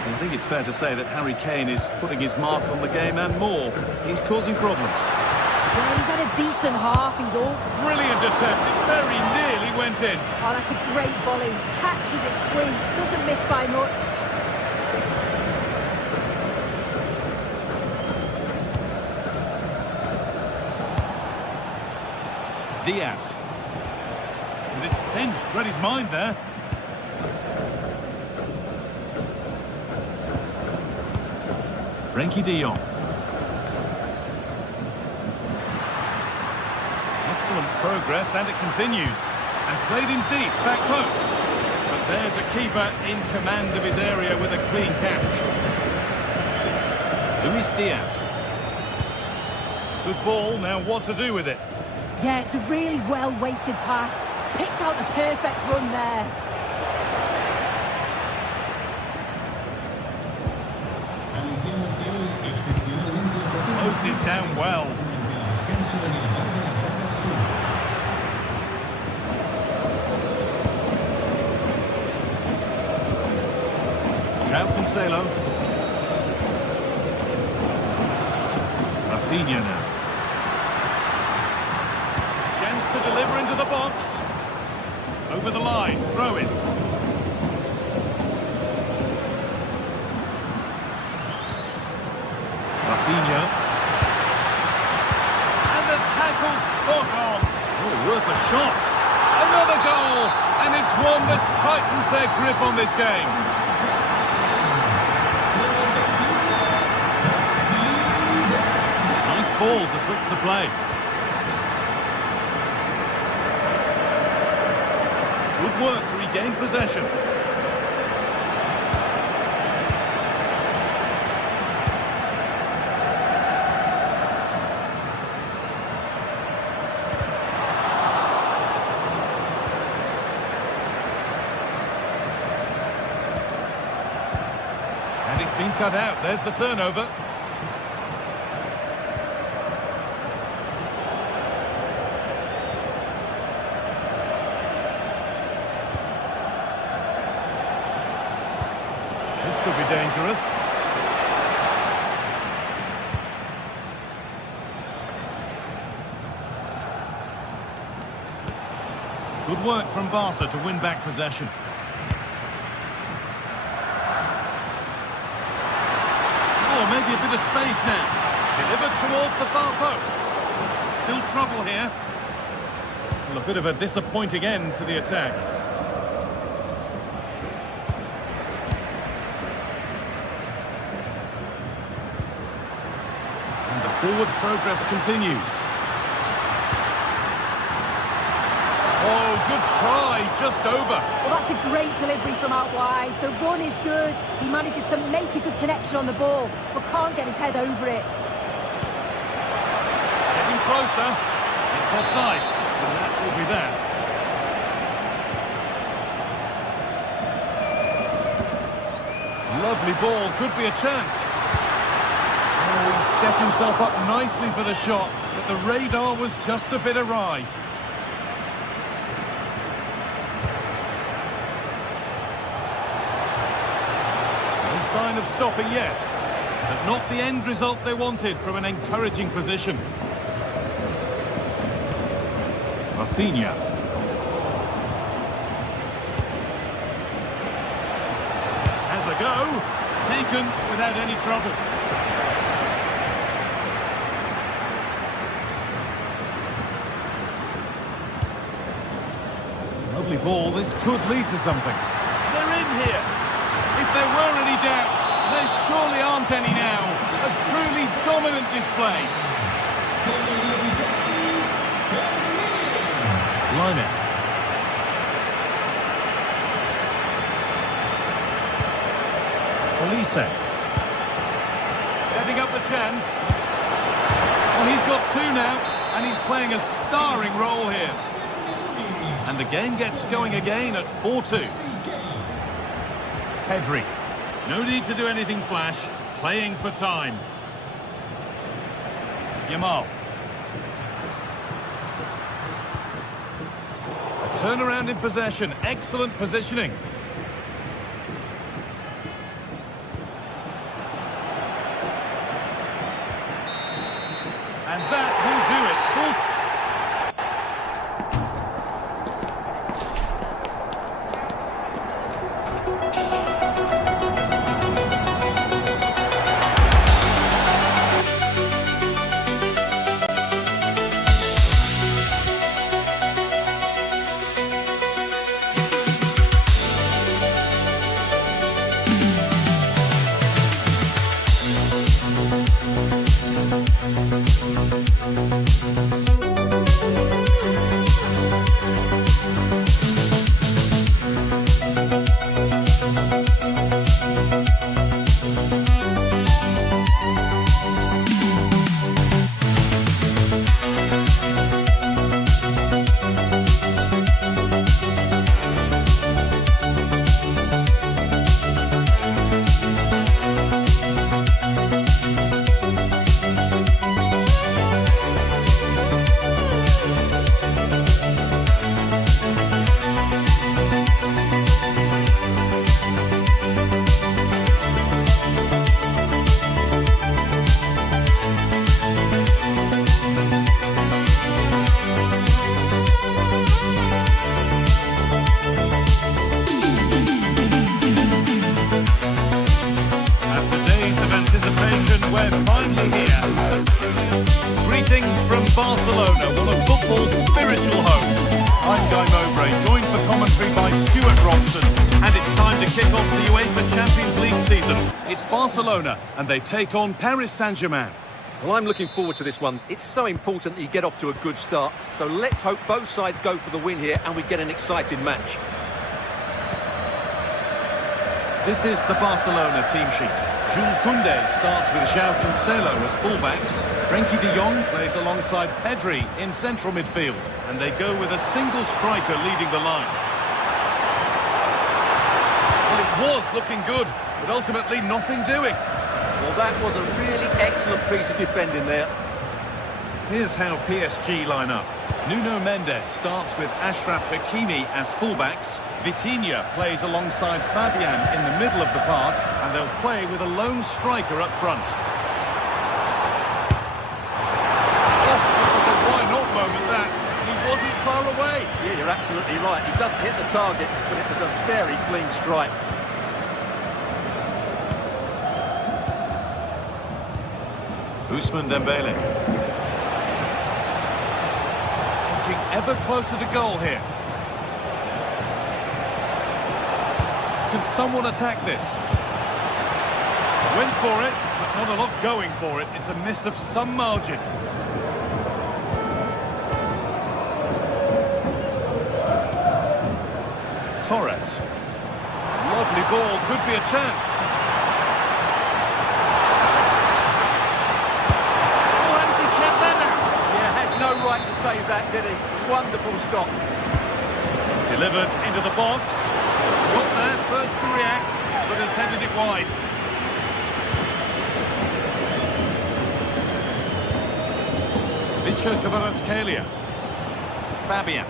I think it's fair to say that Harry Kane is putting his mark on the game and more. He's causing problems. Yeah, he's had a decent half. He's all... Brilliant attempt. It very nearly went in. Oh, that's a great volley. Catches it sweet. Doesn't miss by much. Diaz. And it's pinched. Read his mind there. Frankie de Jong. Excellent progress, and it continues. And played in deep, back post. But there's a keeper in command of his area with a clean catch. Luis Diaz. Good ball, now what to do with it? Yeah, it's a really well-weighted pass. Picked out the perfect run there. Closed it down well. João Cancelo. Rafinha now. Chance to deliver into the box. Over the line, throw in. Spot on. Oh, worth a shot. Another goal, and it's one that tightens their grip on this game. Nice ball to switch the play. Good work to regain possession. And it's been cut out. There's the turnover. This could be dangerous. Good work from Barca to win back possession. Oh, maybe a bit of space now. Delivered towards the far post. Still trouble here. Well, a bit of a disappointing end to the attack. And the forward progress continues. Oh, good try, just over. Well, that's a great delivery from out wide. The run is good. He manages to make a good connection on the ball, but can't get his head over it. Getting closer. It's offside, and that will be there. Lovely ball, could be a chance. Oh, he set himself up nicely for the shot, but the radar was just a bit awry. Sign of stopping yet, but not the end result they wanted from an encouraging position. Rafinha. Has a go, taken without any trouble. Lovely ball, this could lead to something. They're in here. If there were any doubts, there surely aren't any now. A truly dominant display. Line it. Police. Setting up the chance. Well, he's got two now, and he's playing a starring role here. And the game gets going again at 4-2. Pedri. No need to do anything flash. Playing for time. Yamal. A turnaround in possession. Excellent positioning. And that will do it. Full Barcelona, one of football's spiritual homes. I'm Guy Mowbray, joined for commentary by Stuart Robson. And it's time to kick off the UEFA Champions League season. It's Barcelona, and they take on Paris Saint-Germain. Well, I'm looking forward to this one. It's so important that you get off to a good start. So let's hope both sides go for the win here and we get an exciting match. This is the Barcelona team sheet. Jules Koundé starts with João Cancelo as fullbacks. Frenkie de Jong plays alongside Pedri in central midfield. And they go with a single striker leading the line. Well, it was looking good, but ultimately nothing doing. Well, that was a really excellent piece of defending there. Here's how PSG line up. Nuno Mendes starts with Achraf Hakimi as fullbacks. Vitinha plays alongside Fabian in the middle of the park, and they'll play with a lone striker up front. Oh, that was a why not moment, that. He wasn't far away. Yeah, you're absolutely right. He doesn't hit the target, but it was a very clean strike. Ousmane Dembele. Edging ever closer to goal here. Can someone attack this? Went for it, but not a lot going for it. It's a miss of some margin. Torres. Lovely ball, could be a chance. Oh, has he kept that out? Yeah, had no right to save that, did he? Wonderful stop. Delivered into the box. Got there first to react, but has headed it wide. Vicha Kvaratskhelia. Fabian.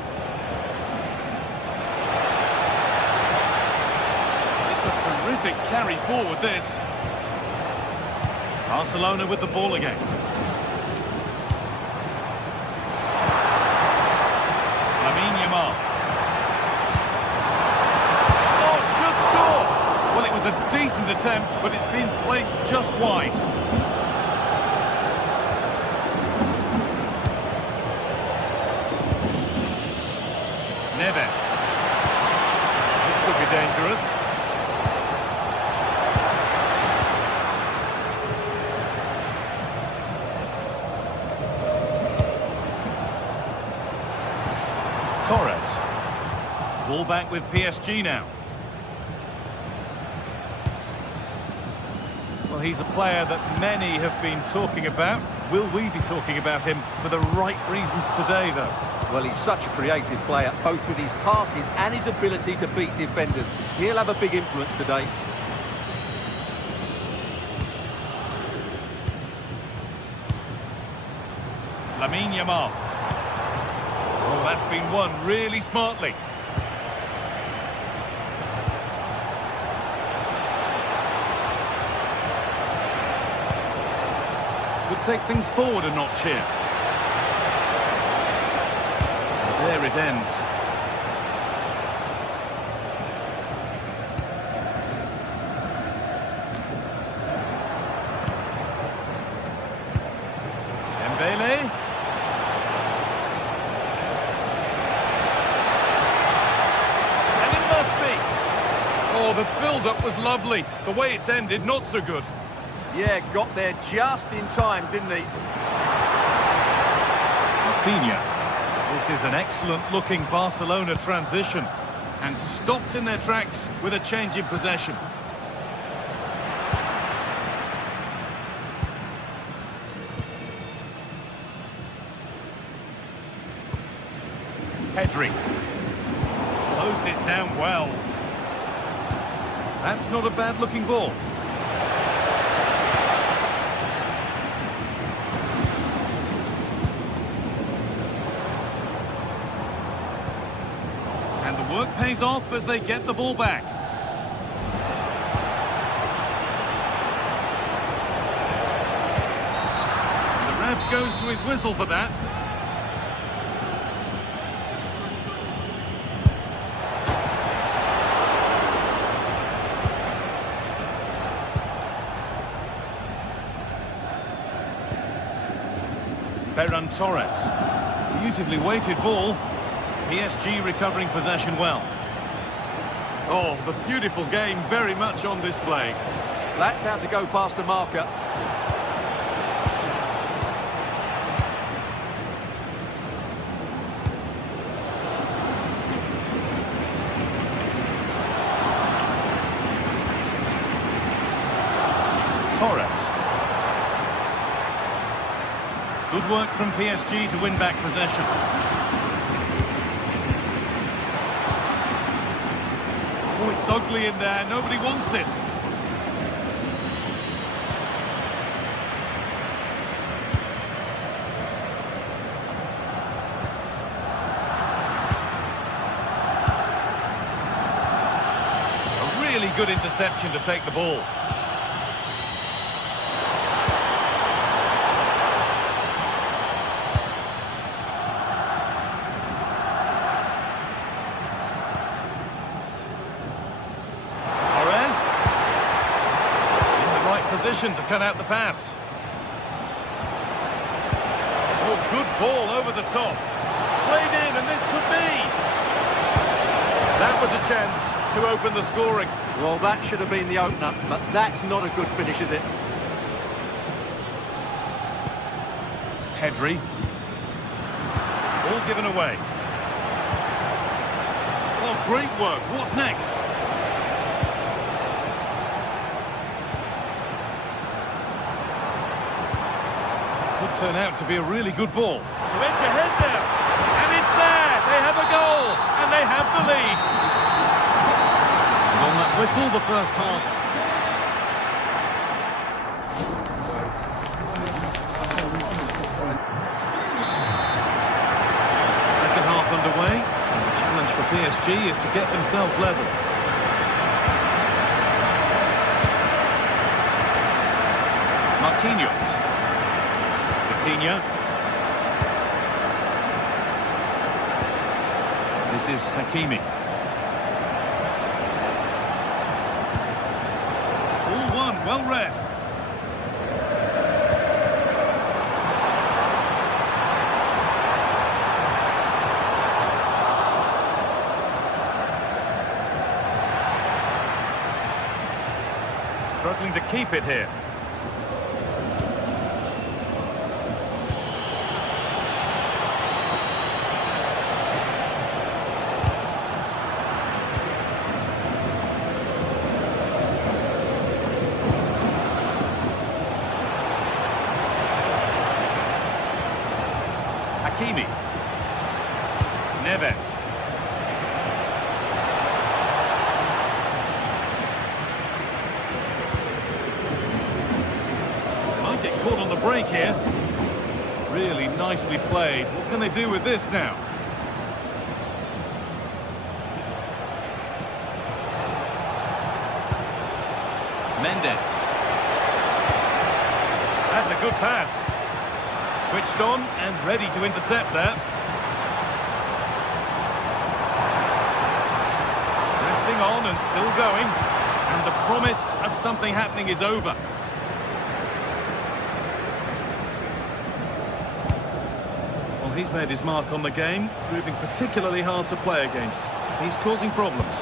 It's a terrific carry forward, this. Barcelona with the ball again. Lamine Yamal. Well, it was a decent attempt, but it's been placed just wide. Neves. This could be dangerous. Torres. Ball back with PSG now. Well, he's a player that many have been talking about. Will we be talking about him for the right reasons today, though? Well, he's such a creative player, both with his passing and his ability to beat defenders. He'll have a big influence today. Lamine Yamal. Oh, that's been won really smartly. Could take things forward a notch here. There it ends. Dembele. And it must be. Oh, the build-up was lovely. The way it's ended, not so good. Yeah, got there just in time, didn't he? Rafinha. This is an excellent-looking Barcelona transition. And stopped in their tracks with a change in possession. Pedri. Closed it down well. That's not a bad-looking ball. And the work pays off as they get the ball back. And the ref goes to his whistle for that. Ferran Torres. Beautifully weighted ball. PSG recovering possession well. Oh, the beautiful game very much on display. That's how to go past a marker. Torres. Good work from PSG to win back possession. Oh, it's ugly in there. Nobody wants it. A really good interception to take the ball. Position to cut out the pass. Oh, good ball over the top. Played in, and this could be. That was a chance to open the scoring. Well, that should have been the opener, but that's not a good finish, is it? Pedri. All given away. Oh, great work. What's next? Turn out to be a really good ball. To edge ahead there, and it's there. They have a goal, and they have the lead. And on that whistle, the first half. Second half underway, and the challenge for PSG is to get themselves level. Marquinhos. This is Hakimi. All one, well read. Struggling to keep it here. Hakimi. Neves. Might get caught on the break here. Really nicely played. What can they do with this now? Mendes. That's a good pass. Switched on and ready to intercept there. Drifting on and still going. And the promise of something happening is over. Well, he's made his mark on the game, proving particularly hard to play against. He's causing problems.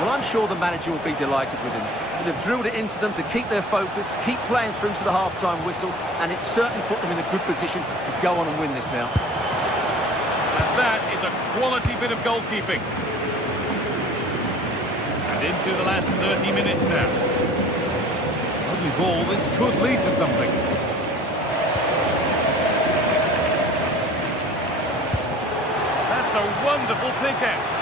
Well, I'm sure the manager will be delighted with him. They've drilled it into them to keep their focus, keep playing through to the half-time whistle, and it's certainly put them in a good position to go on and win this now. And that is a quality bit of goalkeeping. And into the last 30 minutes now. Lovely ball, this could lead to something. That's a wonderful pick-out.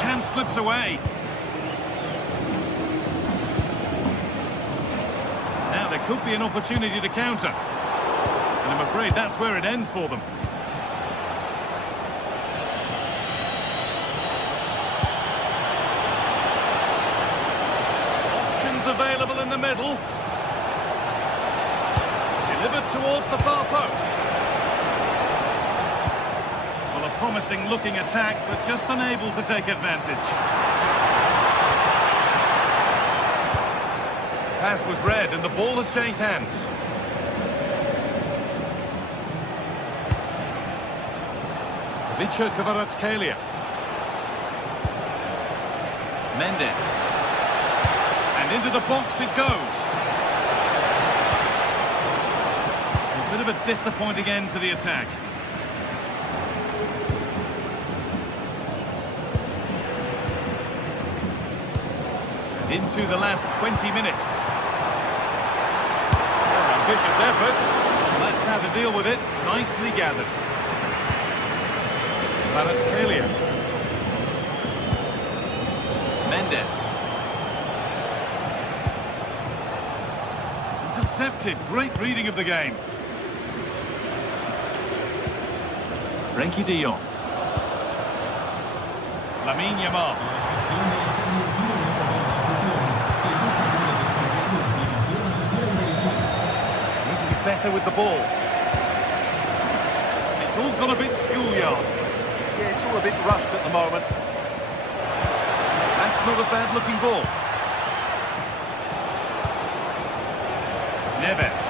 Chance slips away. Now there could be an opportunity to counter. And I'm afraid that's where it ends for them. Options available in the middle. Delivered towards the far post. Promising looking attack, but just unable to take advantage. pass was read and the ball has changed hands. Vicha Kvaratskhelia. Mendes. And into the box it goes. A bit of a disappointing end to the attack. Into the last 20 minutes. Ambitious effort. That's how to deal with it. Nicely gathered. Kvaratskhelia. Mendes. Intercepted. Great reading of the game. Frenkie de Jong. Lamine Yamal. Need to be better with the ball. It's all gone a bit schoolyard. Yeah, it's all a bit rushed at the moment. That's not a bad looking ball. Neves.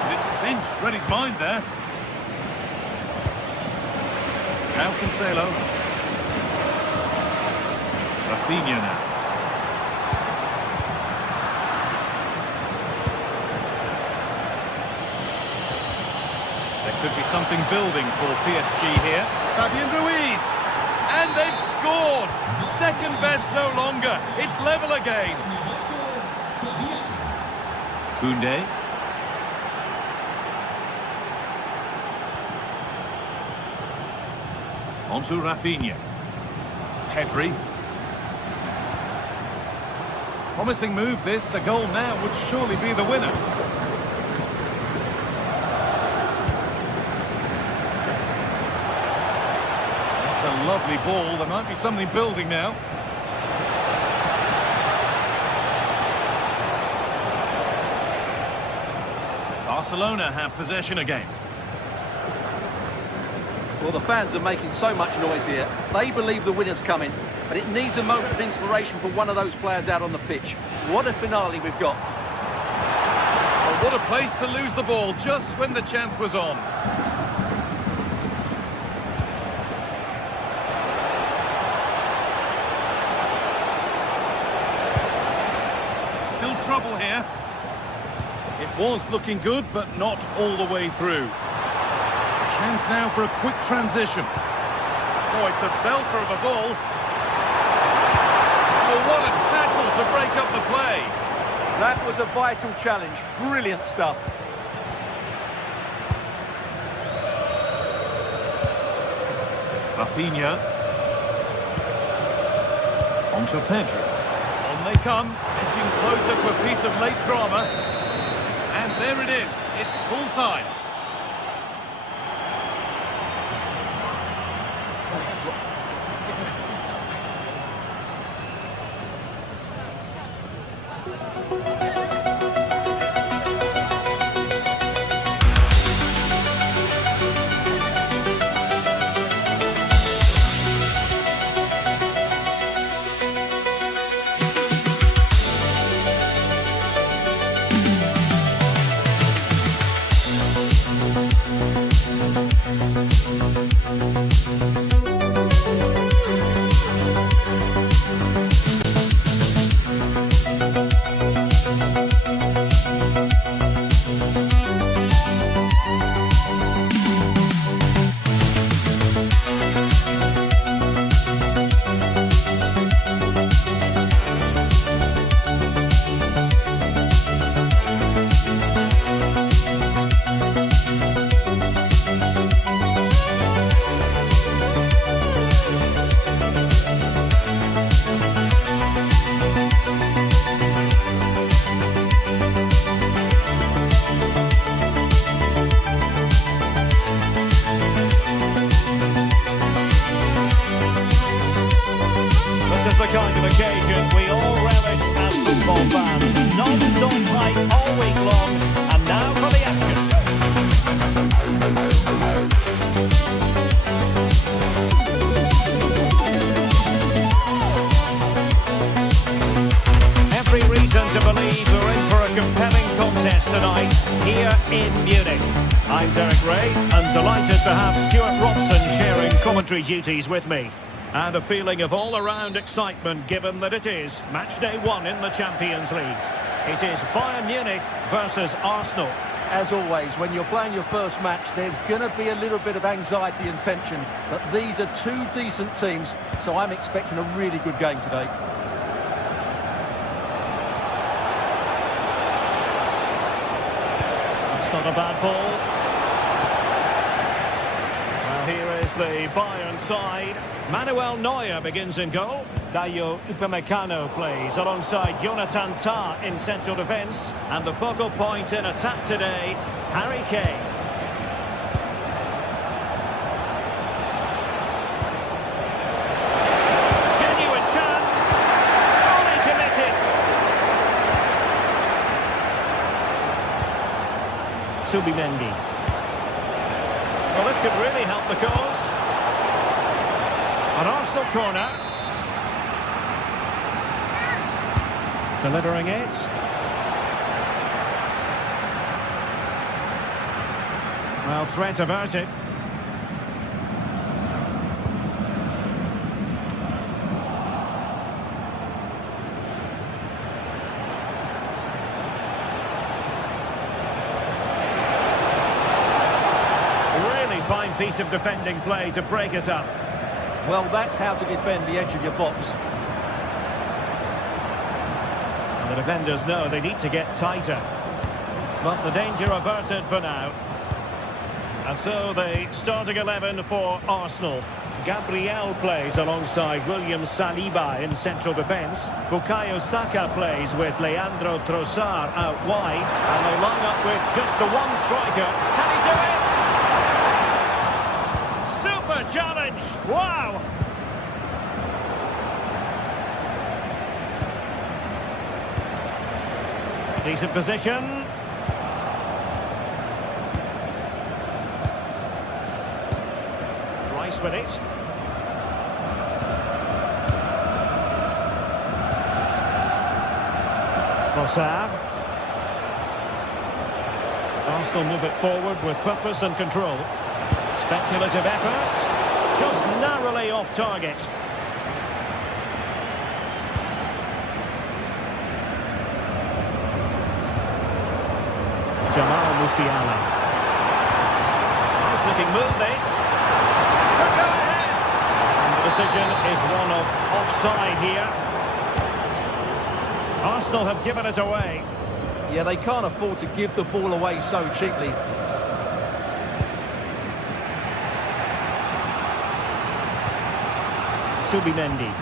And it's pinched, read his mind there. Now Cancelo. Rafinha now. There could be something building for PSG here. Fabian Ruiz. And they've scored. Second best no longer. It's level again. Koundé. Onto Rafinha. Pedri. Promising move this. A goal now would surely be the winner. That's a lovely ball. There might be something building now. Barcelona have possession again. Well, the fans are making so much noise here. They believe the winner's coming, but it needs a moment of inspiration for one of those players out on the pitch. What a finale we've got. Oh, what a place to lose the ball just when the chance was on. Still trouble here. It was looking good, but not all the way through. Chance now for a quick transition. Oh, it's a belter of a ball. Oh, what a tackle to break up the play. That was a vital challenge. Brilliant stuff. Rafinha. Onto Pedri. On they come, edging closer to a piece of late drama. And there it is. It's full time. tonight here in Munich. I'm Derek Ray, and delighted to have Stuart Robson sharing commentary duties with me. And a feeling of all-around excitement given that it is match day 1 in the Champions League. It is Bayern Munich versus Arsenal. As always, when you're playing your first match, there's going to be a little bit of anxiety and tension. But these are two decent teams, so I'm expecting a really good game today. It's not a bad ball. Well, here is the Bayern side. Manuel Neuer begins in goal. Dayo Upamecano plays alongside Jonathan Tah in central defence. And the focal point in attack today, Harry Kane. Genuine chance. Fully committed. Subimendi. Well, this could really help the cause. An Arsenal corner. Delivering it. Well, threat averted. Really fine piece of defending play to break us up. Well, that's how to defend the edge of your box. The defenders know they need to get tighter. But the danger averted for now. And so the starting 11 for Arsenal. Gabriel plays alongside William Saliba in central defence. Bukayo Saka plays with Leandro Trossard out wide. And they line up with just the one striker. Can he do it? Super challenge! Wow! Decent position. Rice with it. Trossard. Arsenal move it forward with purpose and control. Speculative effort. Just narrowly off target. Jamal Musiala. Nice looking move this. Could go ahead. And the decision is one of offside here. Arsenal have given it away. Yeah, they can't afford to give the ball away so cheaply. Subimendi.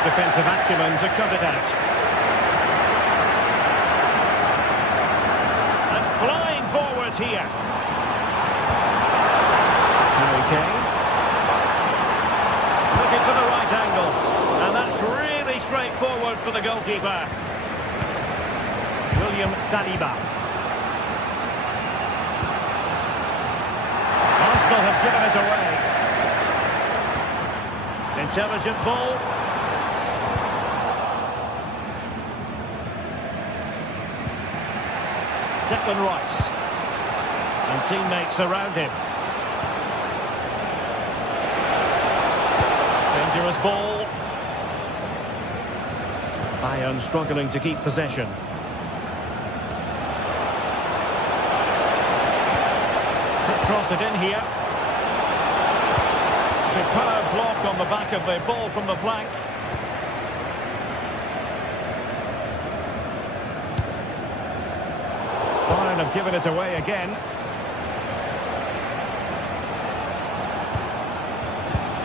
Defensive acumen to cut it out. And flying forward here. Harry Kane. Looking for the right angle. And that's really straightforward for the goalkeeper. William Saliba. Arsenal have given it away. Intelligent ball. Declan Rice. And teammates around him. Dangerous ball. Bayern struggling to keep possession. Could cross it in here. Superb block on the back of the ball from the flank. Bayern have given it away again.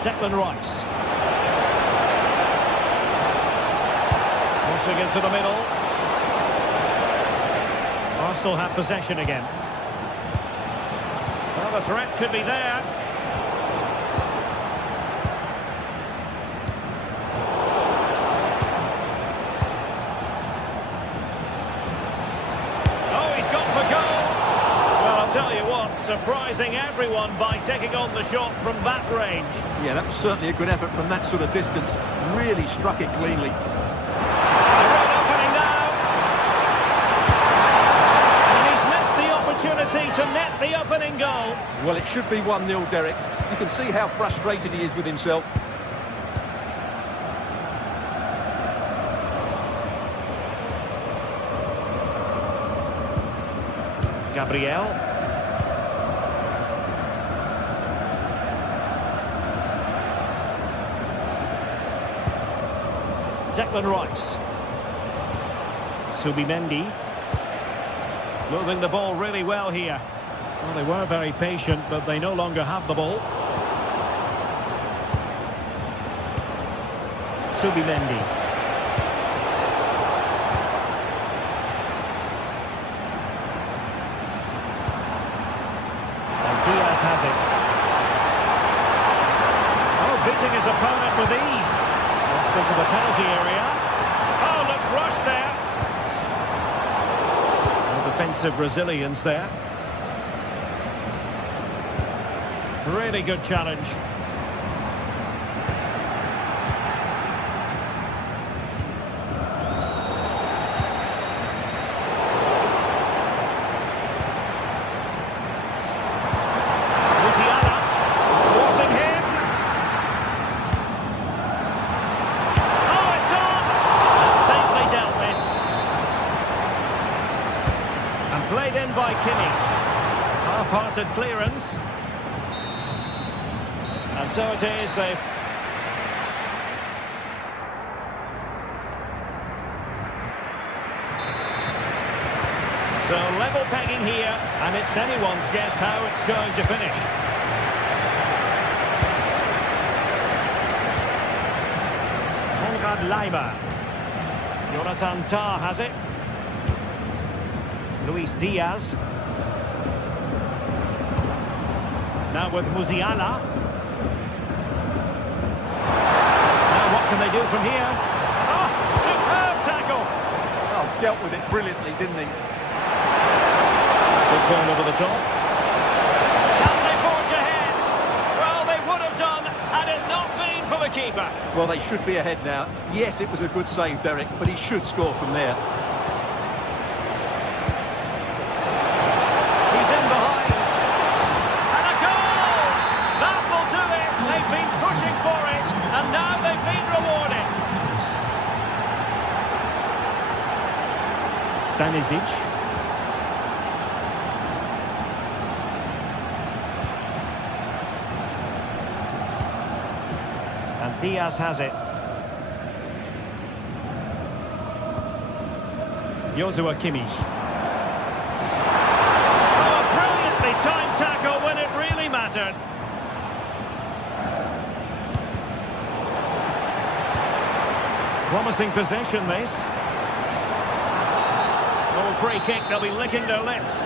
Declan Rice. Crossing into the middle. Arsenal have possession again. Well, the threat could be there. Oh, he's gone for goal. Well, I'll tell you what, surprising everyone by taking on the shot from that range. Yeah, that was certainly a good effort from that sort of distance. Really struck it cleanly. A great opening now. And he's missed the opportunity to net the opening goal. Well, it should be 1-0, Derek. You can see how frustrated he is with himself. Gabriel. Declan Rice. Subimendi. Moving the ball really well here. Well, they were very patient, but they no longer have the ball. Subimendi. Diaz has it. Oh, beating his opponent with ease. Walks into the penalty area. Oh, look, rushed there. No defensive resilience there. Really good challenge. Played in by Kimmich. Half-hearted clearance. And so it is. So level pegging here, and it's anyone's guess how it's going to finish. Konrad Leiber. Jonathan Tah has it. Luis Diaz. Now with Musiala. Now what can they do from here? Oh, superb tackle! Oh, dealt with it brilliantly, didn't he? Good ball over the top. Can they forge ahead? Well, they would have done had it not been for the keeper. Well, they should be ahead now. Yes, it was a good save, Derek, but he should score from there. Stanisic. And Diaz has it. Joshua Kimmich. Oh, brilliantly timed tackle when it really mattered. Promising possession, this. Oh, free kick, they'll be licking their lips.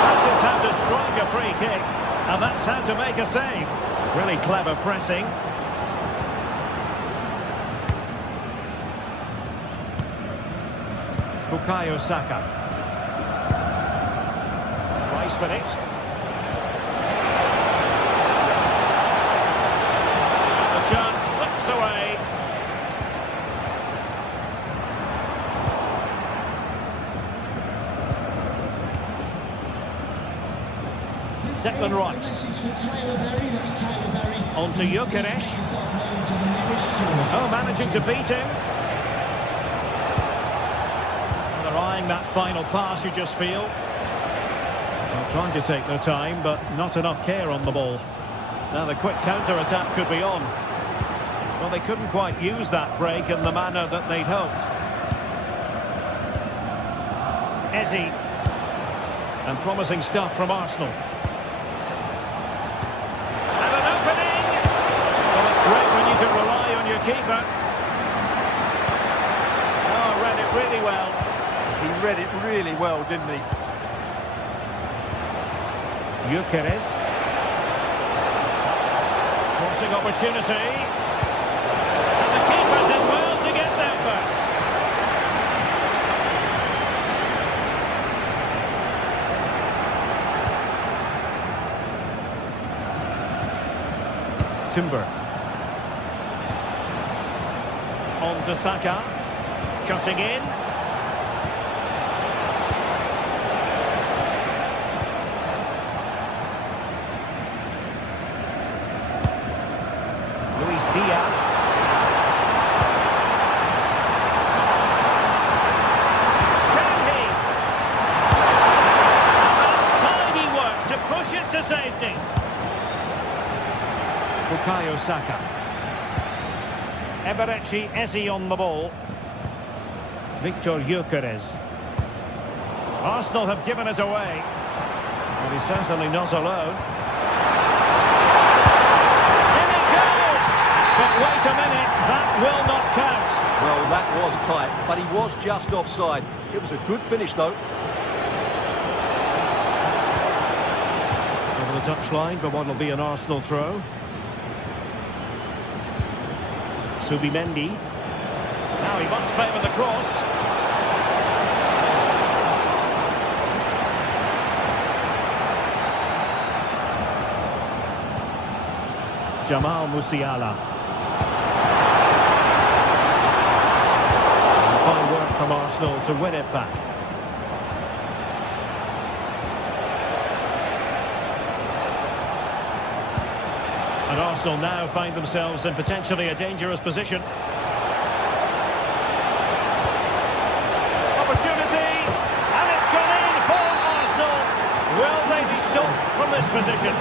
That is how to strike a free kick, and that's how to make a save. Really clever pressing. Bukayo Saka. With it. The chance slips away. Declan Rice. On to Gyökeres. Oh, managing to beat him. Well, they're eyeing that final pass, you just feel. Trying to take their time, but not enough care on the ball. Now the quick counter-attack could be on. Well, they couldn't quite use that break in the manner that they'd hoped. Eze. And promising stuff from Arsenal. And an opening! Well, it's great when you can rely on your keeper. Oh, read it really well. He read it really well, didn't he? Gyökeres. passing opportunity. And the keeper did well to get there first. Timber. On to Saka. Cutting in. Diaz. Can he? That's tidy work to push it to safety. Bukayo Saka. Eberechi Eze on the ball. Victor Gyökeres. Arsenal have given it away. But he's certainly not alone. But wait a minute, that will not count. Well, that was tight, but he was just offside. It was a good finish, though. Over the touchline for what will be an Arsenal throw. Subimendi. Now he must favour the cross. Jamal Musiala. Fine work from Arsenal to win it back. And Arsenal now find themselves in potentially a dangerous position. Opportunity, and it's gone in for Arsenal. Will they be stopped from this position?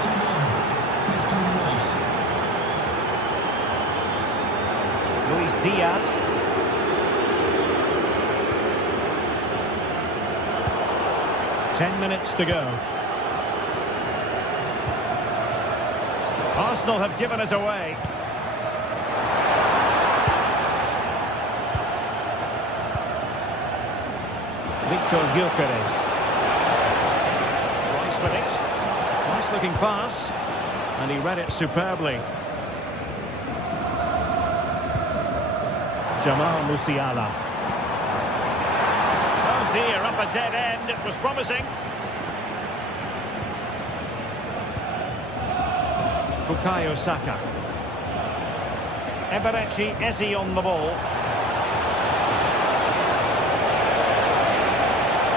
Luis Diaz. Ten minutes to go. Arsenal have given it away. Victor Gyökeres. Rice with it. Nice looking pass. And he read it superbly. Jamal Musiala. Oh dear, up a dead end. It was promising. Bukayo Saka. Eberechi Eze on the ball.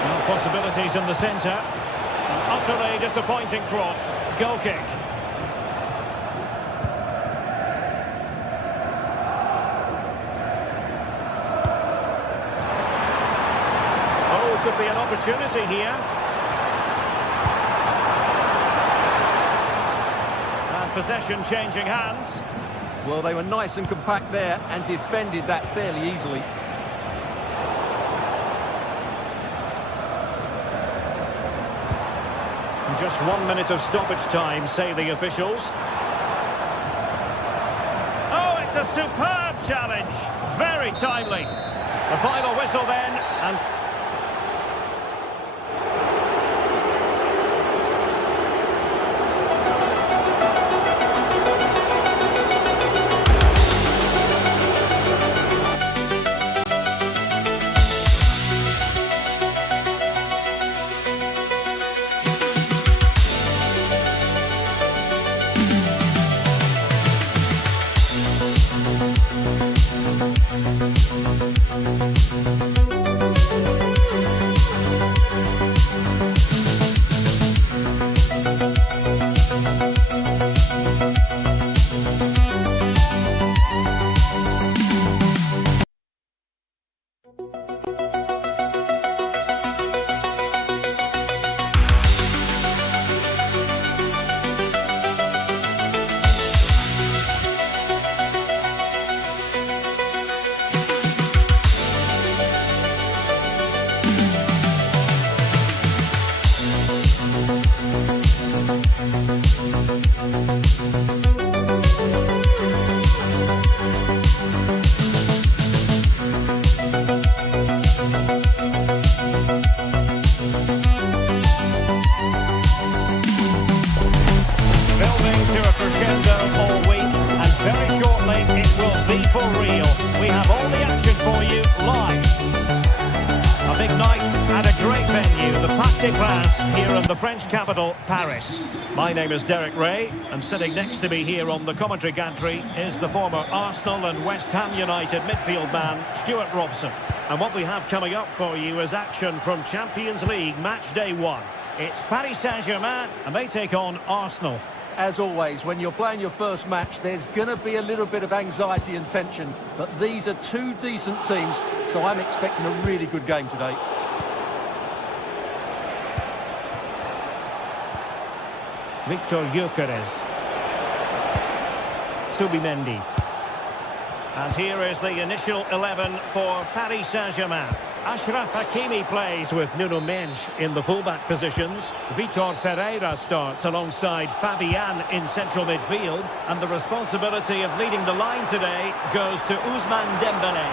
Now possibilities in the centre. An utterly disappointing cross. Goal kick. Could be an opportunity here. And possession changing hands. Well, they were nice and compact there and defended that fairly easily. Just 1 minute of stoppage time, say the officials. Oh, it's a superb challenge. Very timely. The final whistle then, and... the French capital, Paris. My name is Derek Ray, and sitting next to me here on the commentary gantry is the former Arsenal and West Ham United midfield man, Stuart Robson. And what we have coming up for you is action from Champions League match day 1. It's Paris Saint-Germain, and they take on Arsenal. As always, when you're playing your first match, there's going to be a little bit of anxiety and tension. But these are two decent teams, so I'm expecting a really good game today. Victor Gyökeres. Subimendi. And here is the initial 11 for Paris Saint-Germain. Achraf Hakimi plays with Nuno Mendes in the fullback positions. Vitor Ferreira starts alongside Fabian in central midfield. And the responsibility of leading the line today goes to Ousmane Dembélé.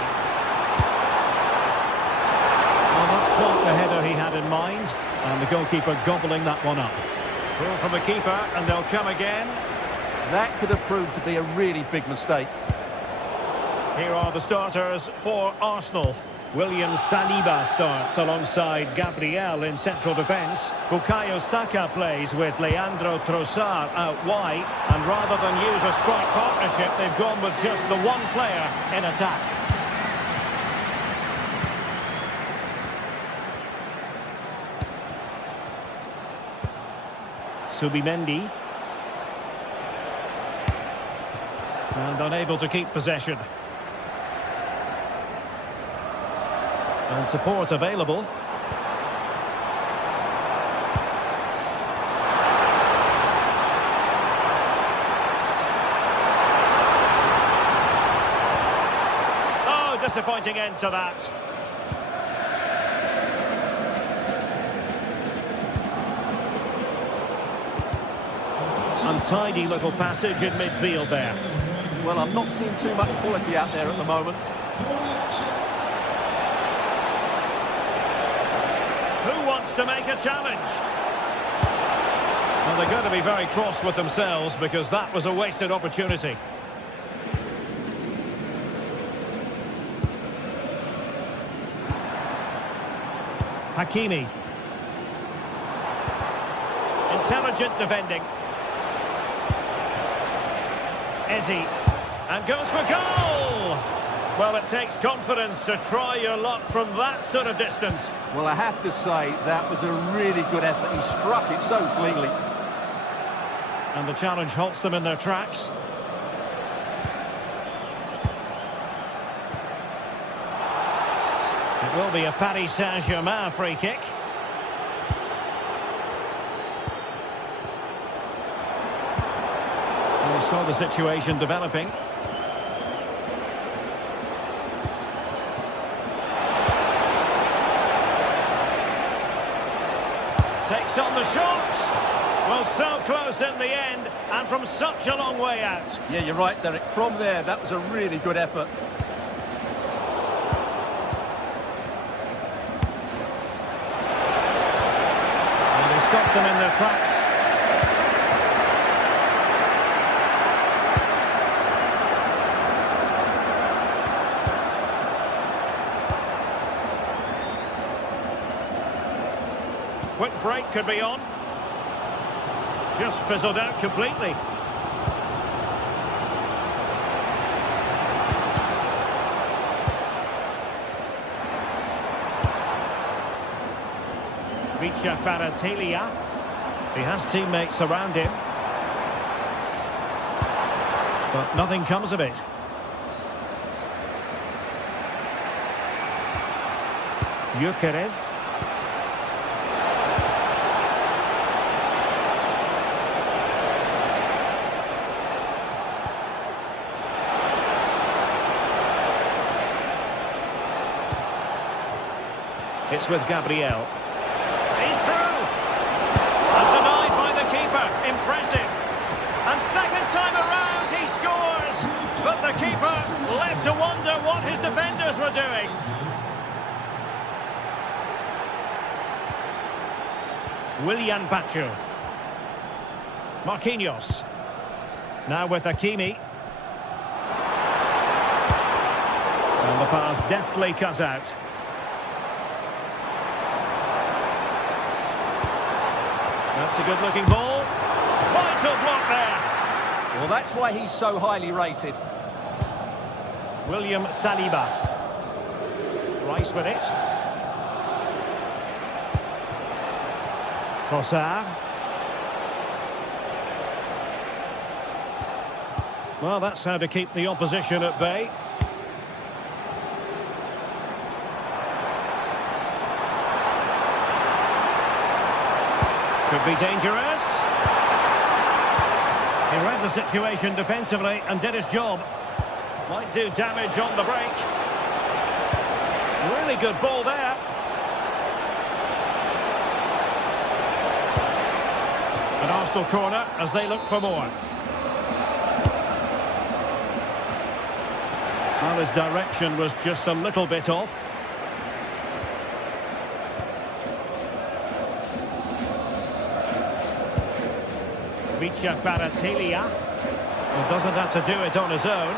Well, not quite the header he had in mind. And the goalkeeper gobbling that one up. Ball from the keeper, and they'll come again. That could have proved to be a really big mistake. Here are the starters for Arsenal. William Saliba starts alongside Gabriel in central defence. Bukayo Saka plays with Leandro Trossard out wide. And rather than use a strike partnership, they've gone with just the one player in attack. Subimendi. And unable to keep possession. And support available. Oh, disappointing end to that. Untidy little passage in midfield there. Well, I'm not seeing too much quality out there at the moment. Who wants to make a challenge? Well, they're going to be very cross with themselves because that was a wasted opportunity. Hakimi. Intelligent defending. Eze. And goes for goal! Well, it takes confidence to try your luck from that sort of distance. Well, I have to say, that was a really good effort. He struck it so cleanly. And the challenge halts them in their tracks. It will be a Paris Saint-Germain free kick. We saw the situation developing. Takes on the shot. Well, so close in the end, and from such a long way out. Yeah, you're right, Derek. From there, that was a really good effort. And they stopped them in their tracks. Quick break could be on. Just fizzled out completely. Vicha Kvaratskhelia. He has teammates around him. But nothing comes of it. Gyökeres. It's with Gabriel. He's through! And denied by the keeper. Impressive. And second time around, he scores! But the keeper left to wonder what his defenders were doing. Willian Pacho. Marquinhos. Now with Hakimi. And the pass deftly cut out. That's a good-looking ball. Vital block there. Well, that's why he's so highly rated. William Saliba. Rice with it. Trossard. Well, that's how to keep the opposition at bay. Could be dangerous. He read the situation defensively and did his job. Might do damage on the break. Really good ball there. An Arsenal corner as they look for more. Well, his direction was just a little bit off. Vicha Kvaratskhelia. Well, doesn't have to do it on his own.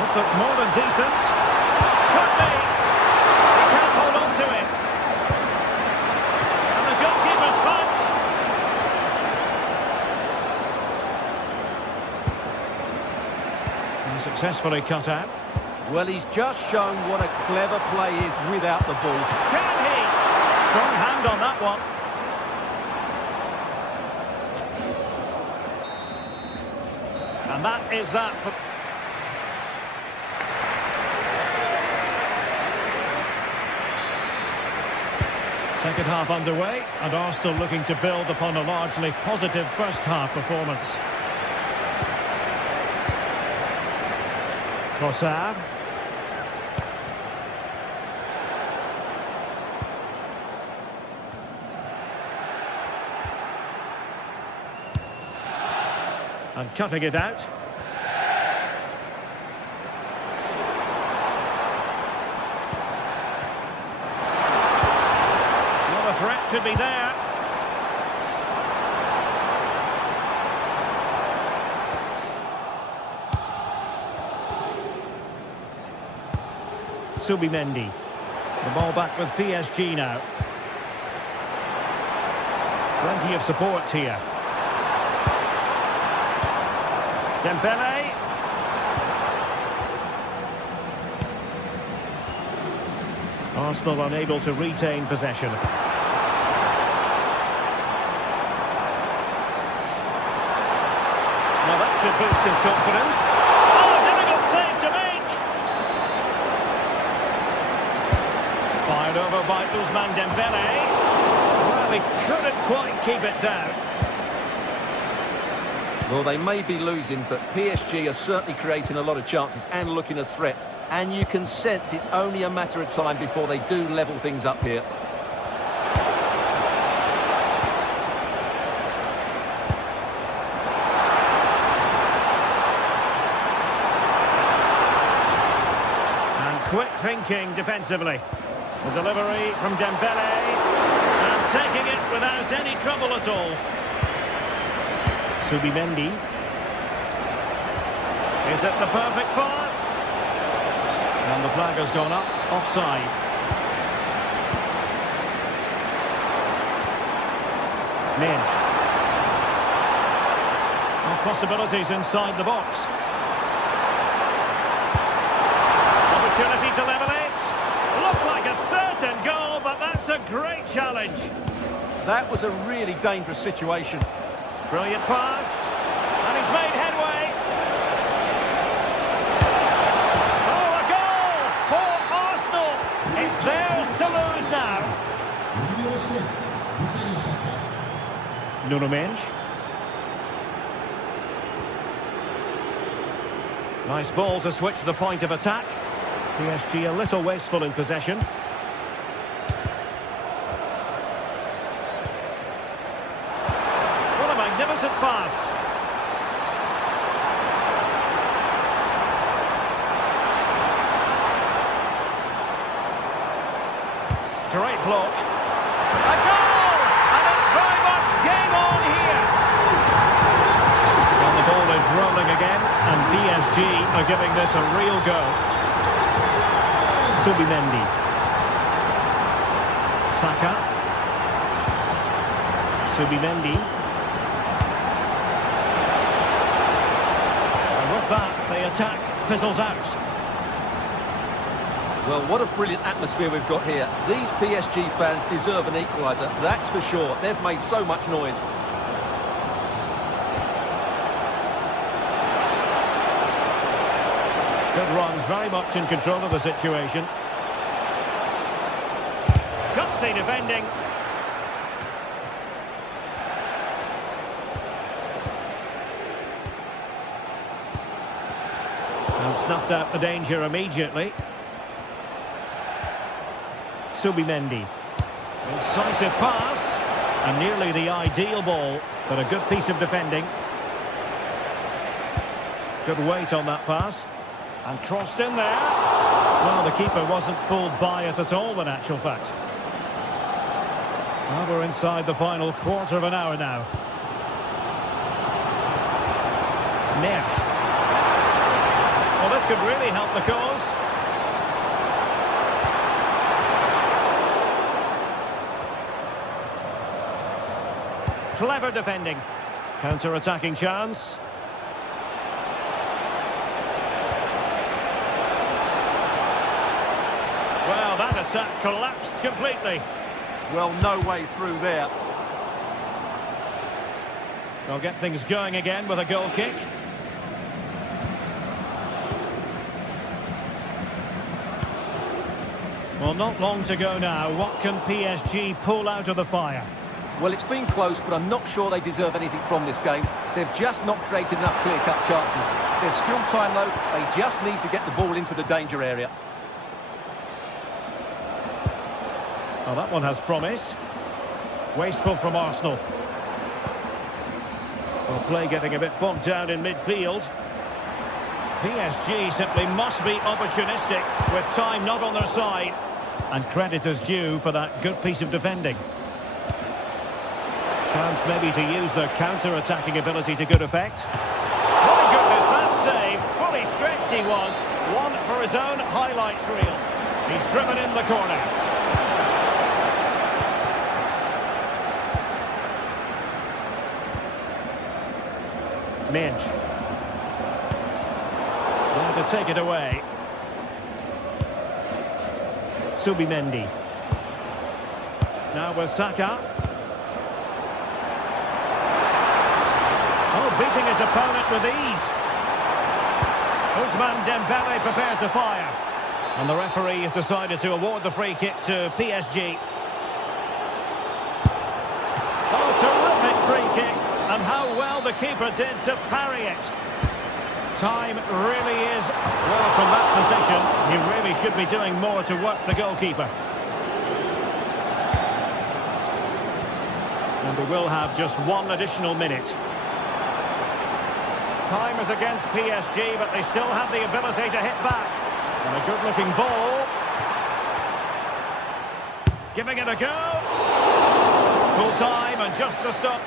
This looks more than decent. Could be. He can't hold on to it. And the goalkeeper's punch. And successfully cut out. Well, he's just shown what a clever play is without the ball. Can he? Strong hand on that one. And that is that. Second half underway, and Arsenal looking to build upon a largely positive first half performance. Trossard. And cutting it out. Well, the threat could be there. Subimendi. The ball back with PSG now. Plenty of support here. Dembele. Arsenal unable to retain possession. Now that should boost his confidence. Oh, a difficult save to make. Fired over by Ousmane Dembele. Well, he couldn't quite keep it down. Well, they may be losing, but PSG are certainly creating a lot of chances and looking a threat. And you can sense it's only a matter of time before they do level things up here. And quick thinking defensively. The delivery from Dembele. And taking it without any trouble at all. Subimendi. Is it the perfect pass? And the flag has gone up, offside. Minge. Well, possibilities inside the box. Opportunity to level it. Looked like a certain goal, but that's a great challenge. That was a really dangerous situation. Brilliant pass, and he's made headway. Oh, a goal for Arsenal. It's theirs to lose now. Nuno Mendes. Nice ball to switch the point of attack. PSG a little wasteful in possession. Magnificent pass. Great block. A goal! And it's very much game on here. Well, the ball is rolling again, and PSG are giving this a real go. Subimendi. Saka. Subimendi. And with that, the attack fizzles out. Well, what a brilliant atmosphere we've got here. These PSG fans deserve an equaliser, that's for sure. They've made so much noise. Good run, very much in control of the situation. Gutsy defending. And snuffed out the danger immediately. Subimendi. Incisive pass. And nearly the ideal ball, but a good piece of defending. Good weight on that pass. And crossed in there. Well, the keeper wasn't fooled by it at all, in actual fact. Well, we're inside the final quarter of an hour now. Neff. Well, this could really help the cause. Clever defending. Counter-attacking chance. Well, that attack collapsed completely. Well, no way through there. They'll get things going again with a goal kick. Well, not long to go now. What can PSG pull out of the fire? Well, it's been close, but I'm not sure they deserve anything from this game. They've just not created enough clear-cut chances. There's still time, though. They just need to get the ball into the danger area. Oh, that one has promise. Wasteful from Arsenal. Well, play getting a bit bogged down in midfield. PSG simply must be opportunistic with time not on their side. And credit is due for that good piece of defending. Chance maybe to use their counter-attacking ability to good effect. My goodness, that save. Fully stretched he was. One for his own highlights reel. He's driven in the corner. Minge. There to take it away. Subimendi. Now with Saka. Oh, beating his opponent with ease. Ousmane Dembele prepared to fire. And the referee has decided to award the free kick to PSG. Oh, terrific free kick. And how well the keeper did to parry it. Time really is, well, from that position, he really should be doing more to work the goalkeeper. And we will have just one additional minute. Time is against PSG, but they still have the ability to hit back. And a good-looking ball. Giving it a go. Full time and just the stop.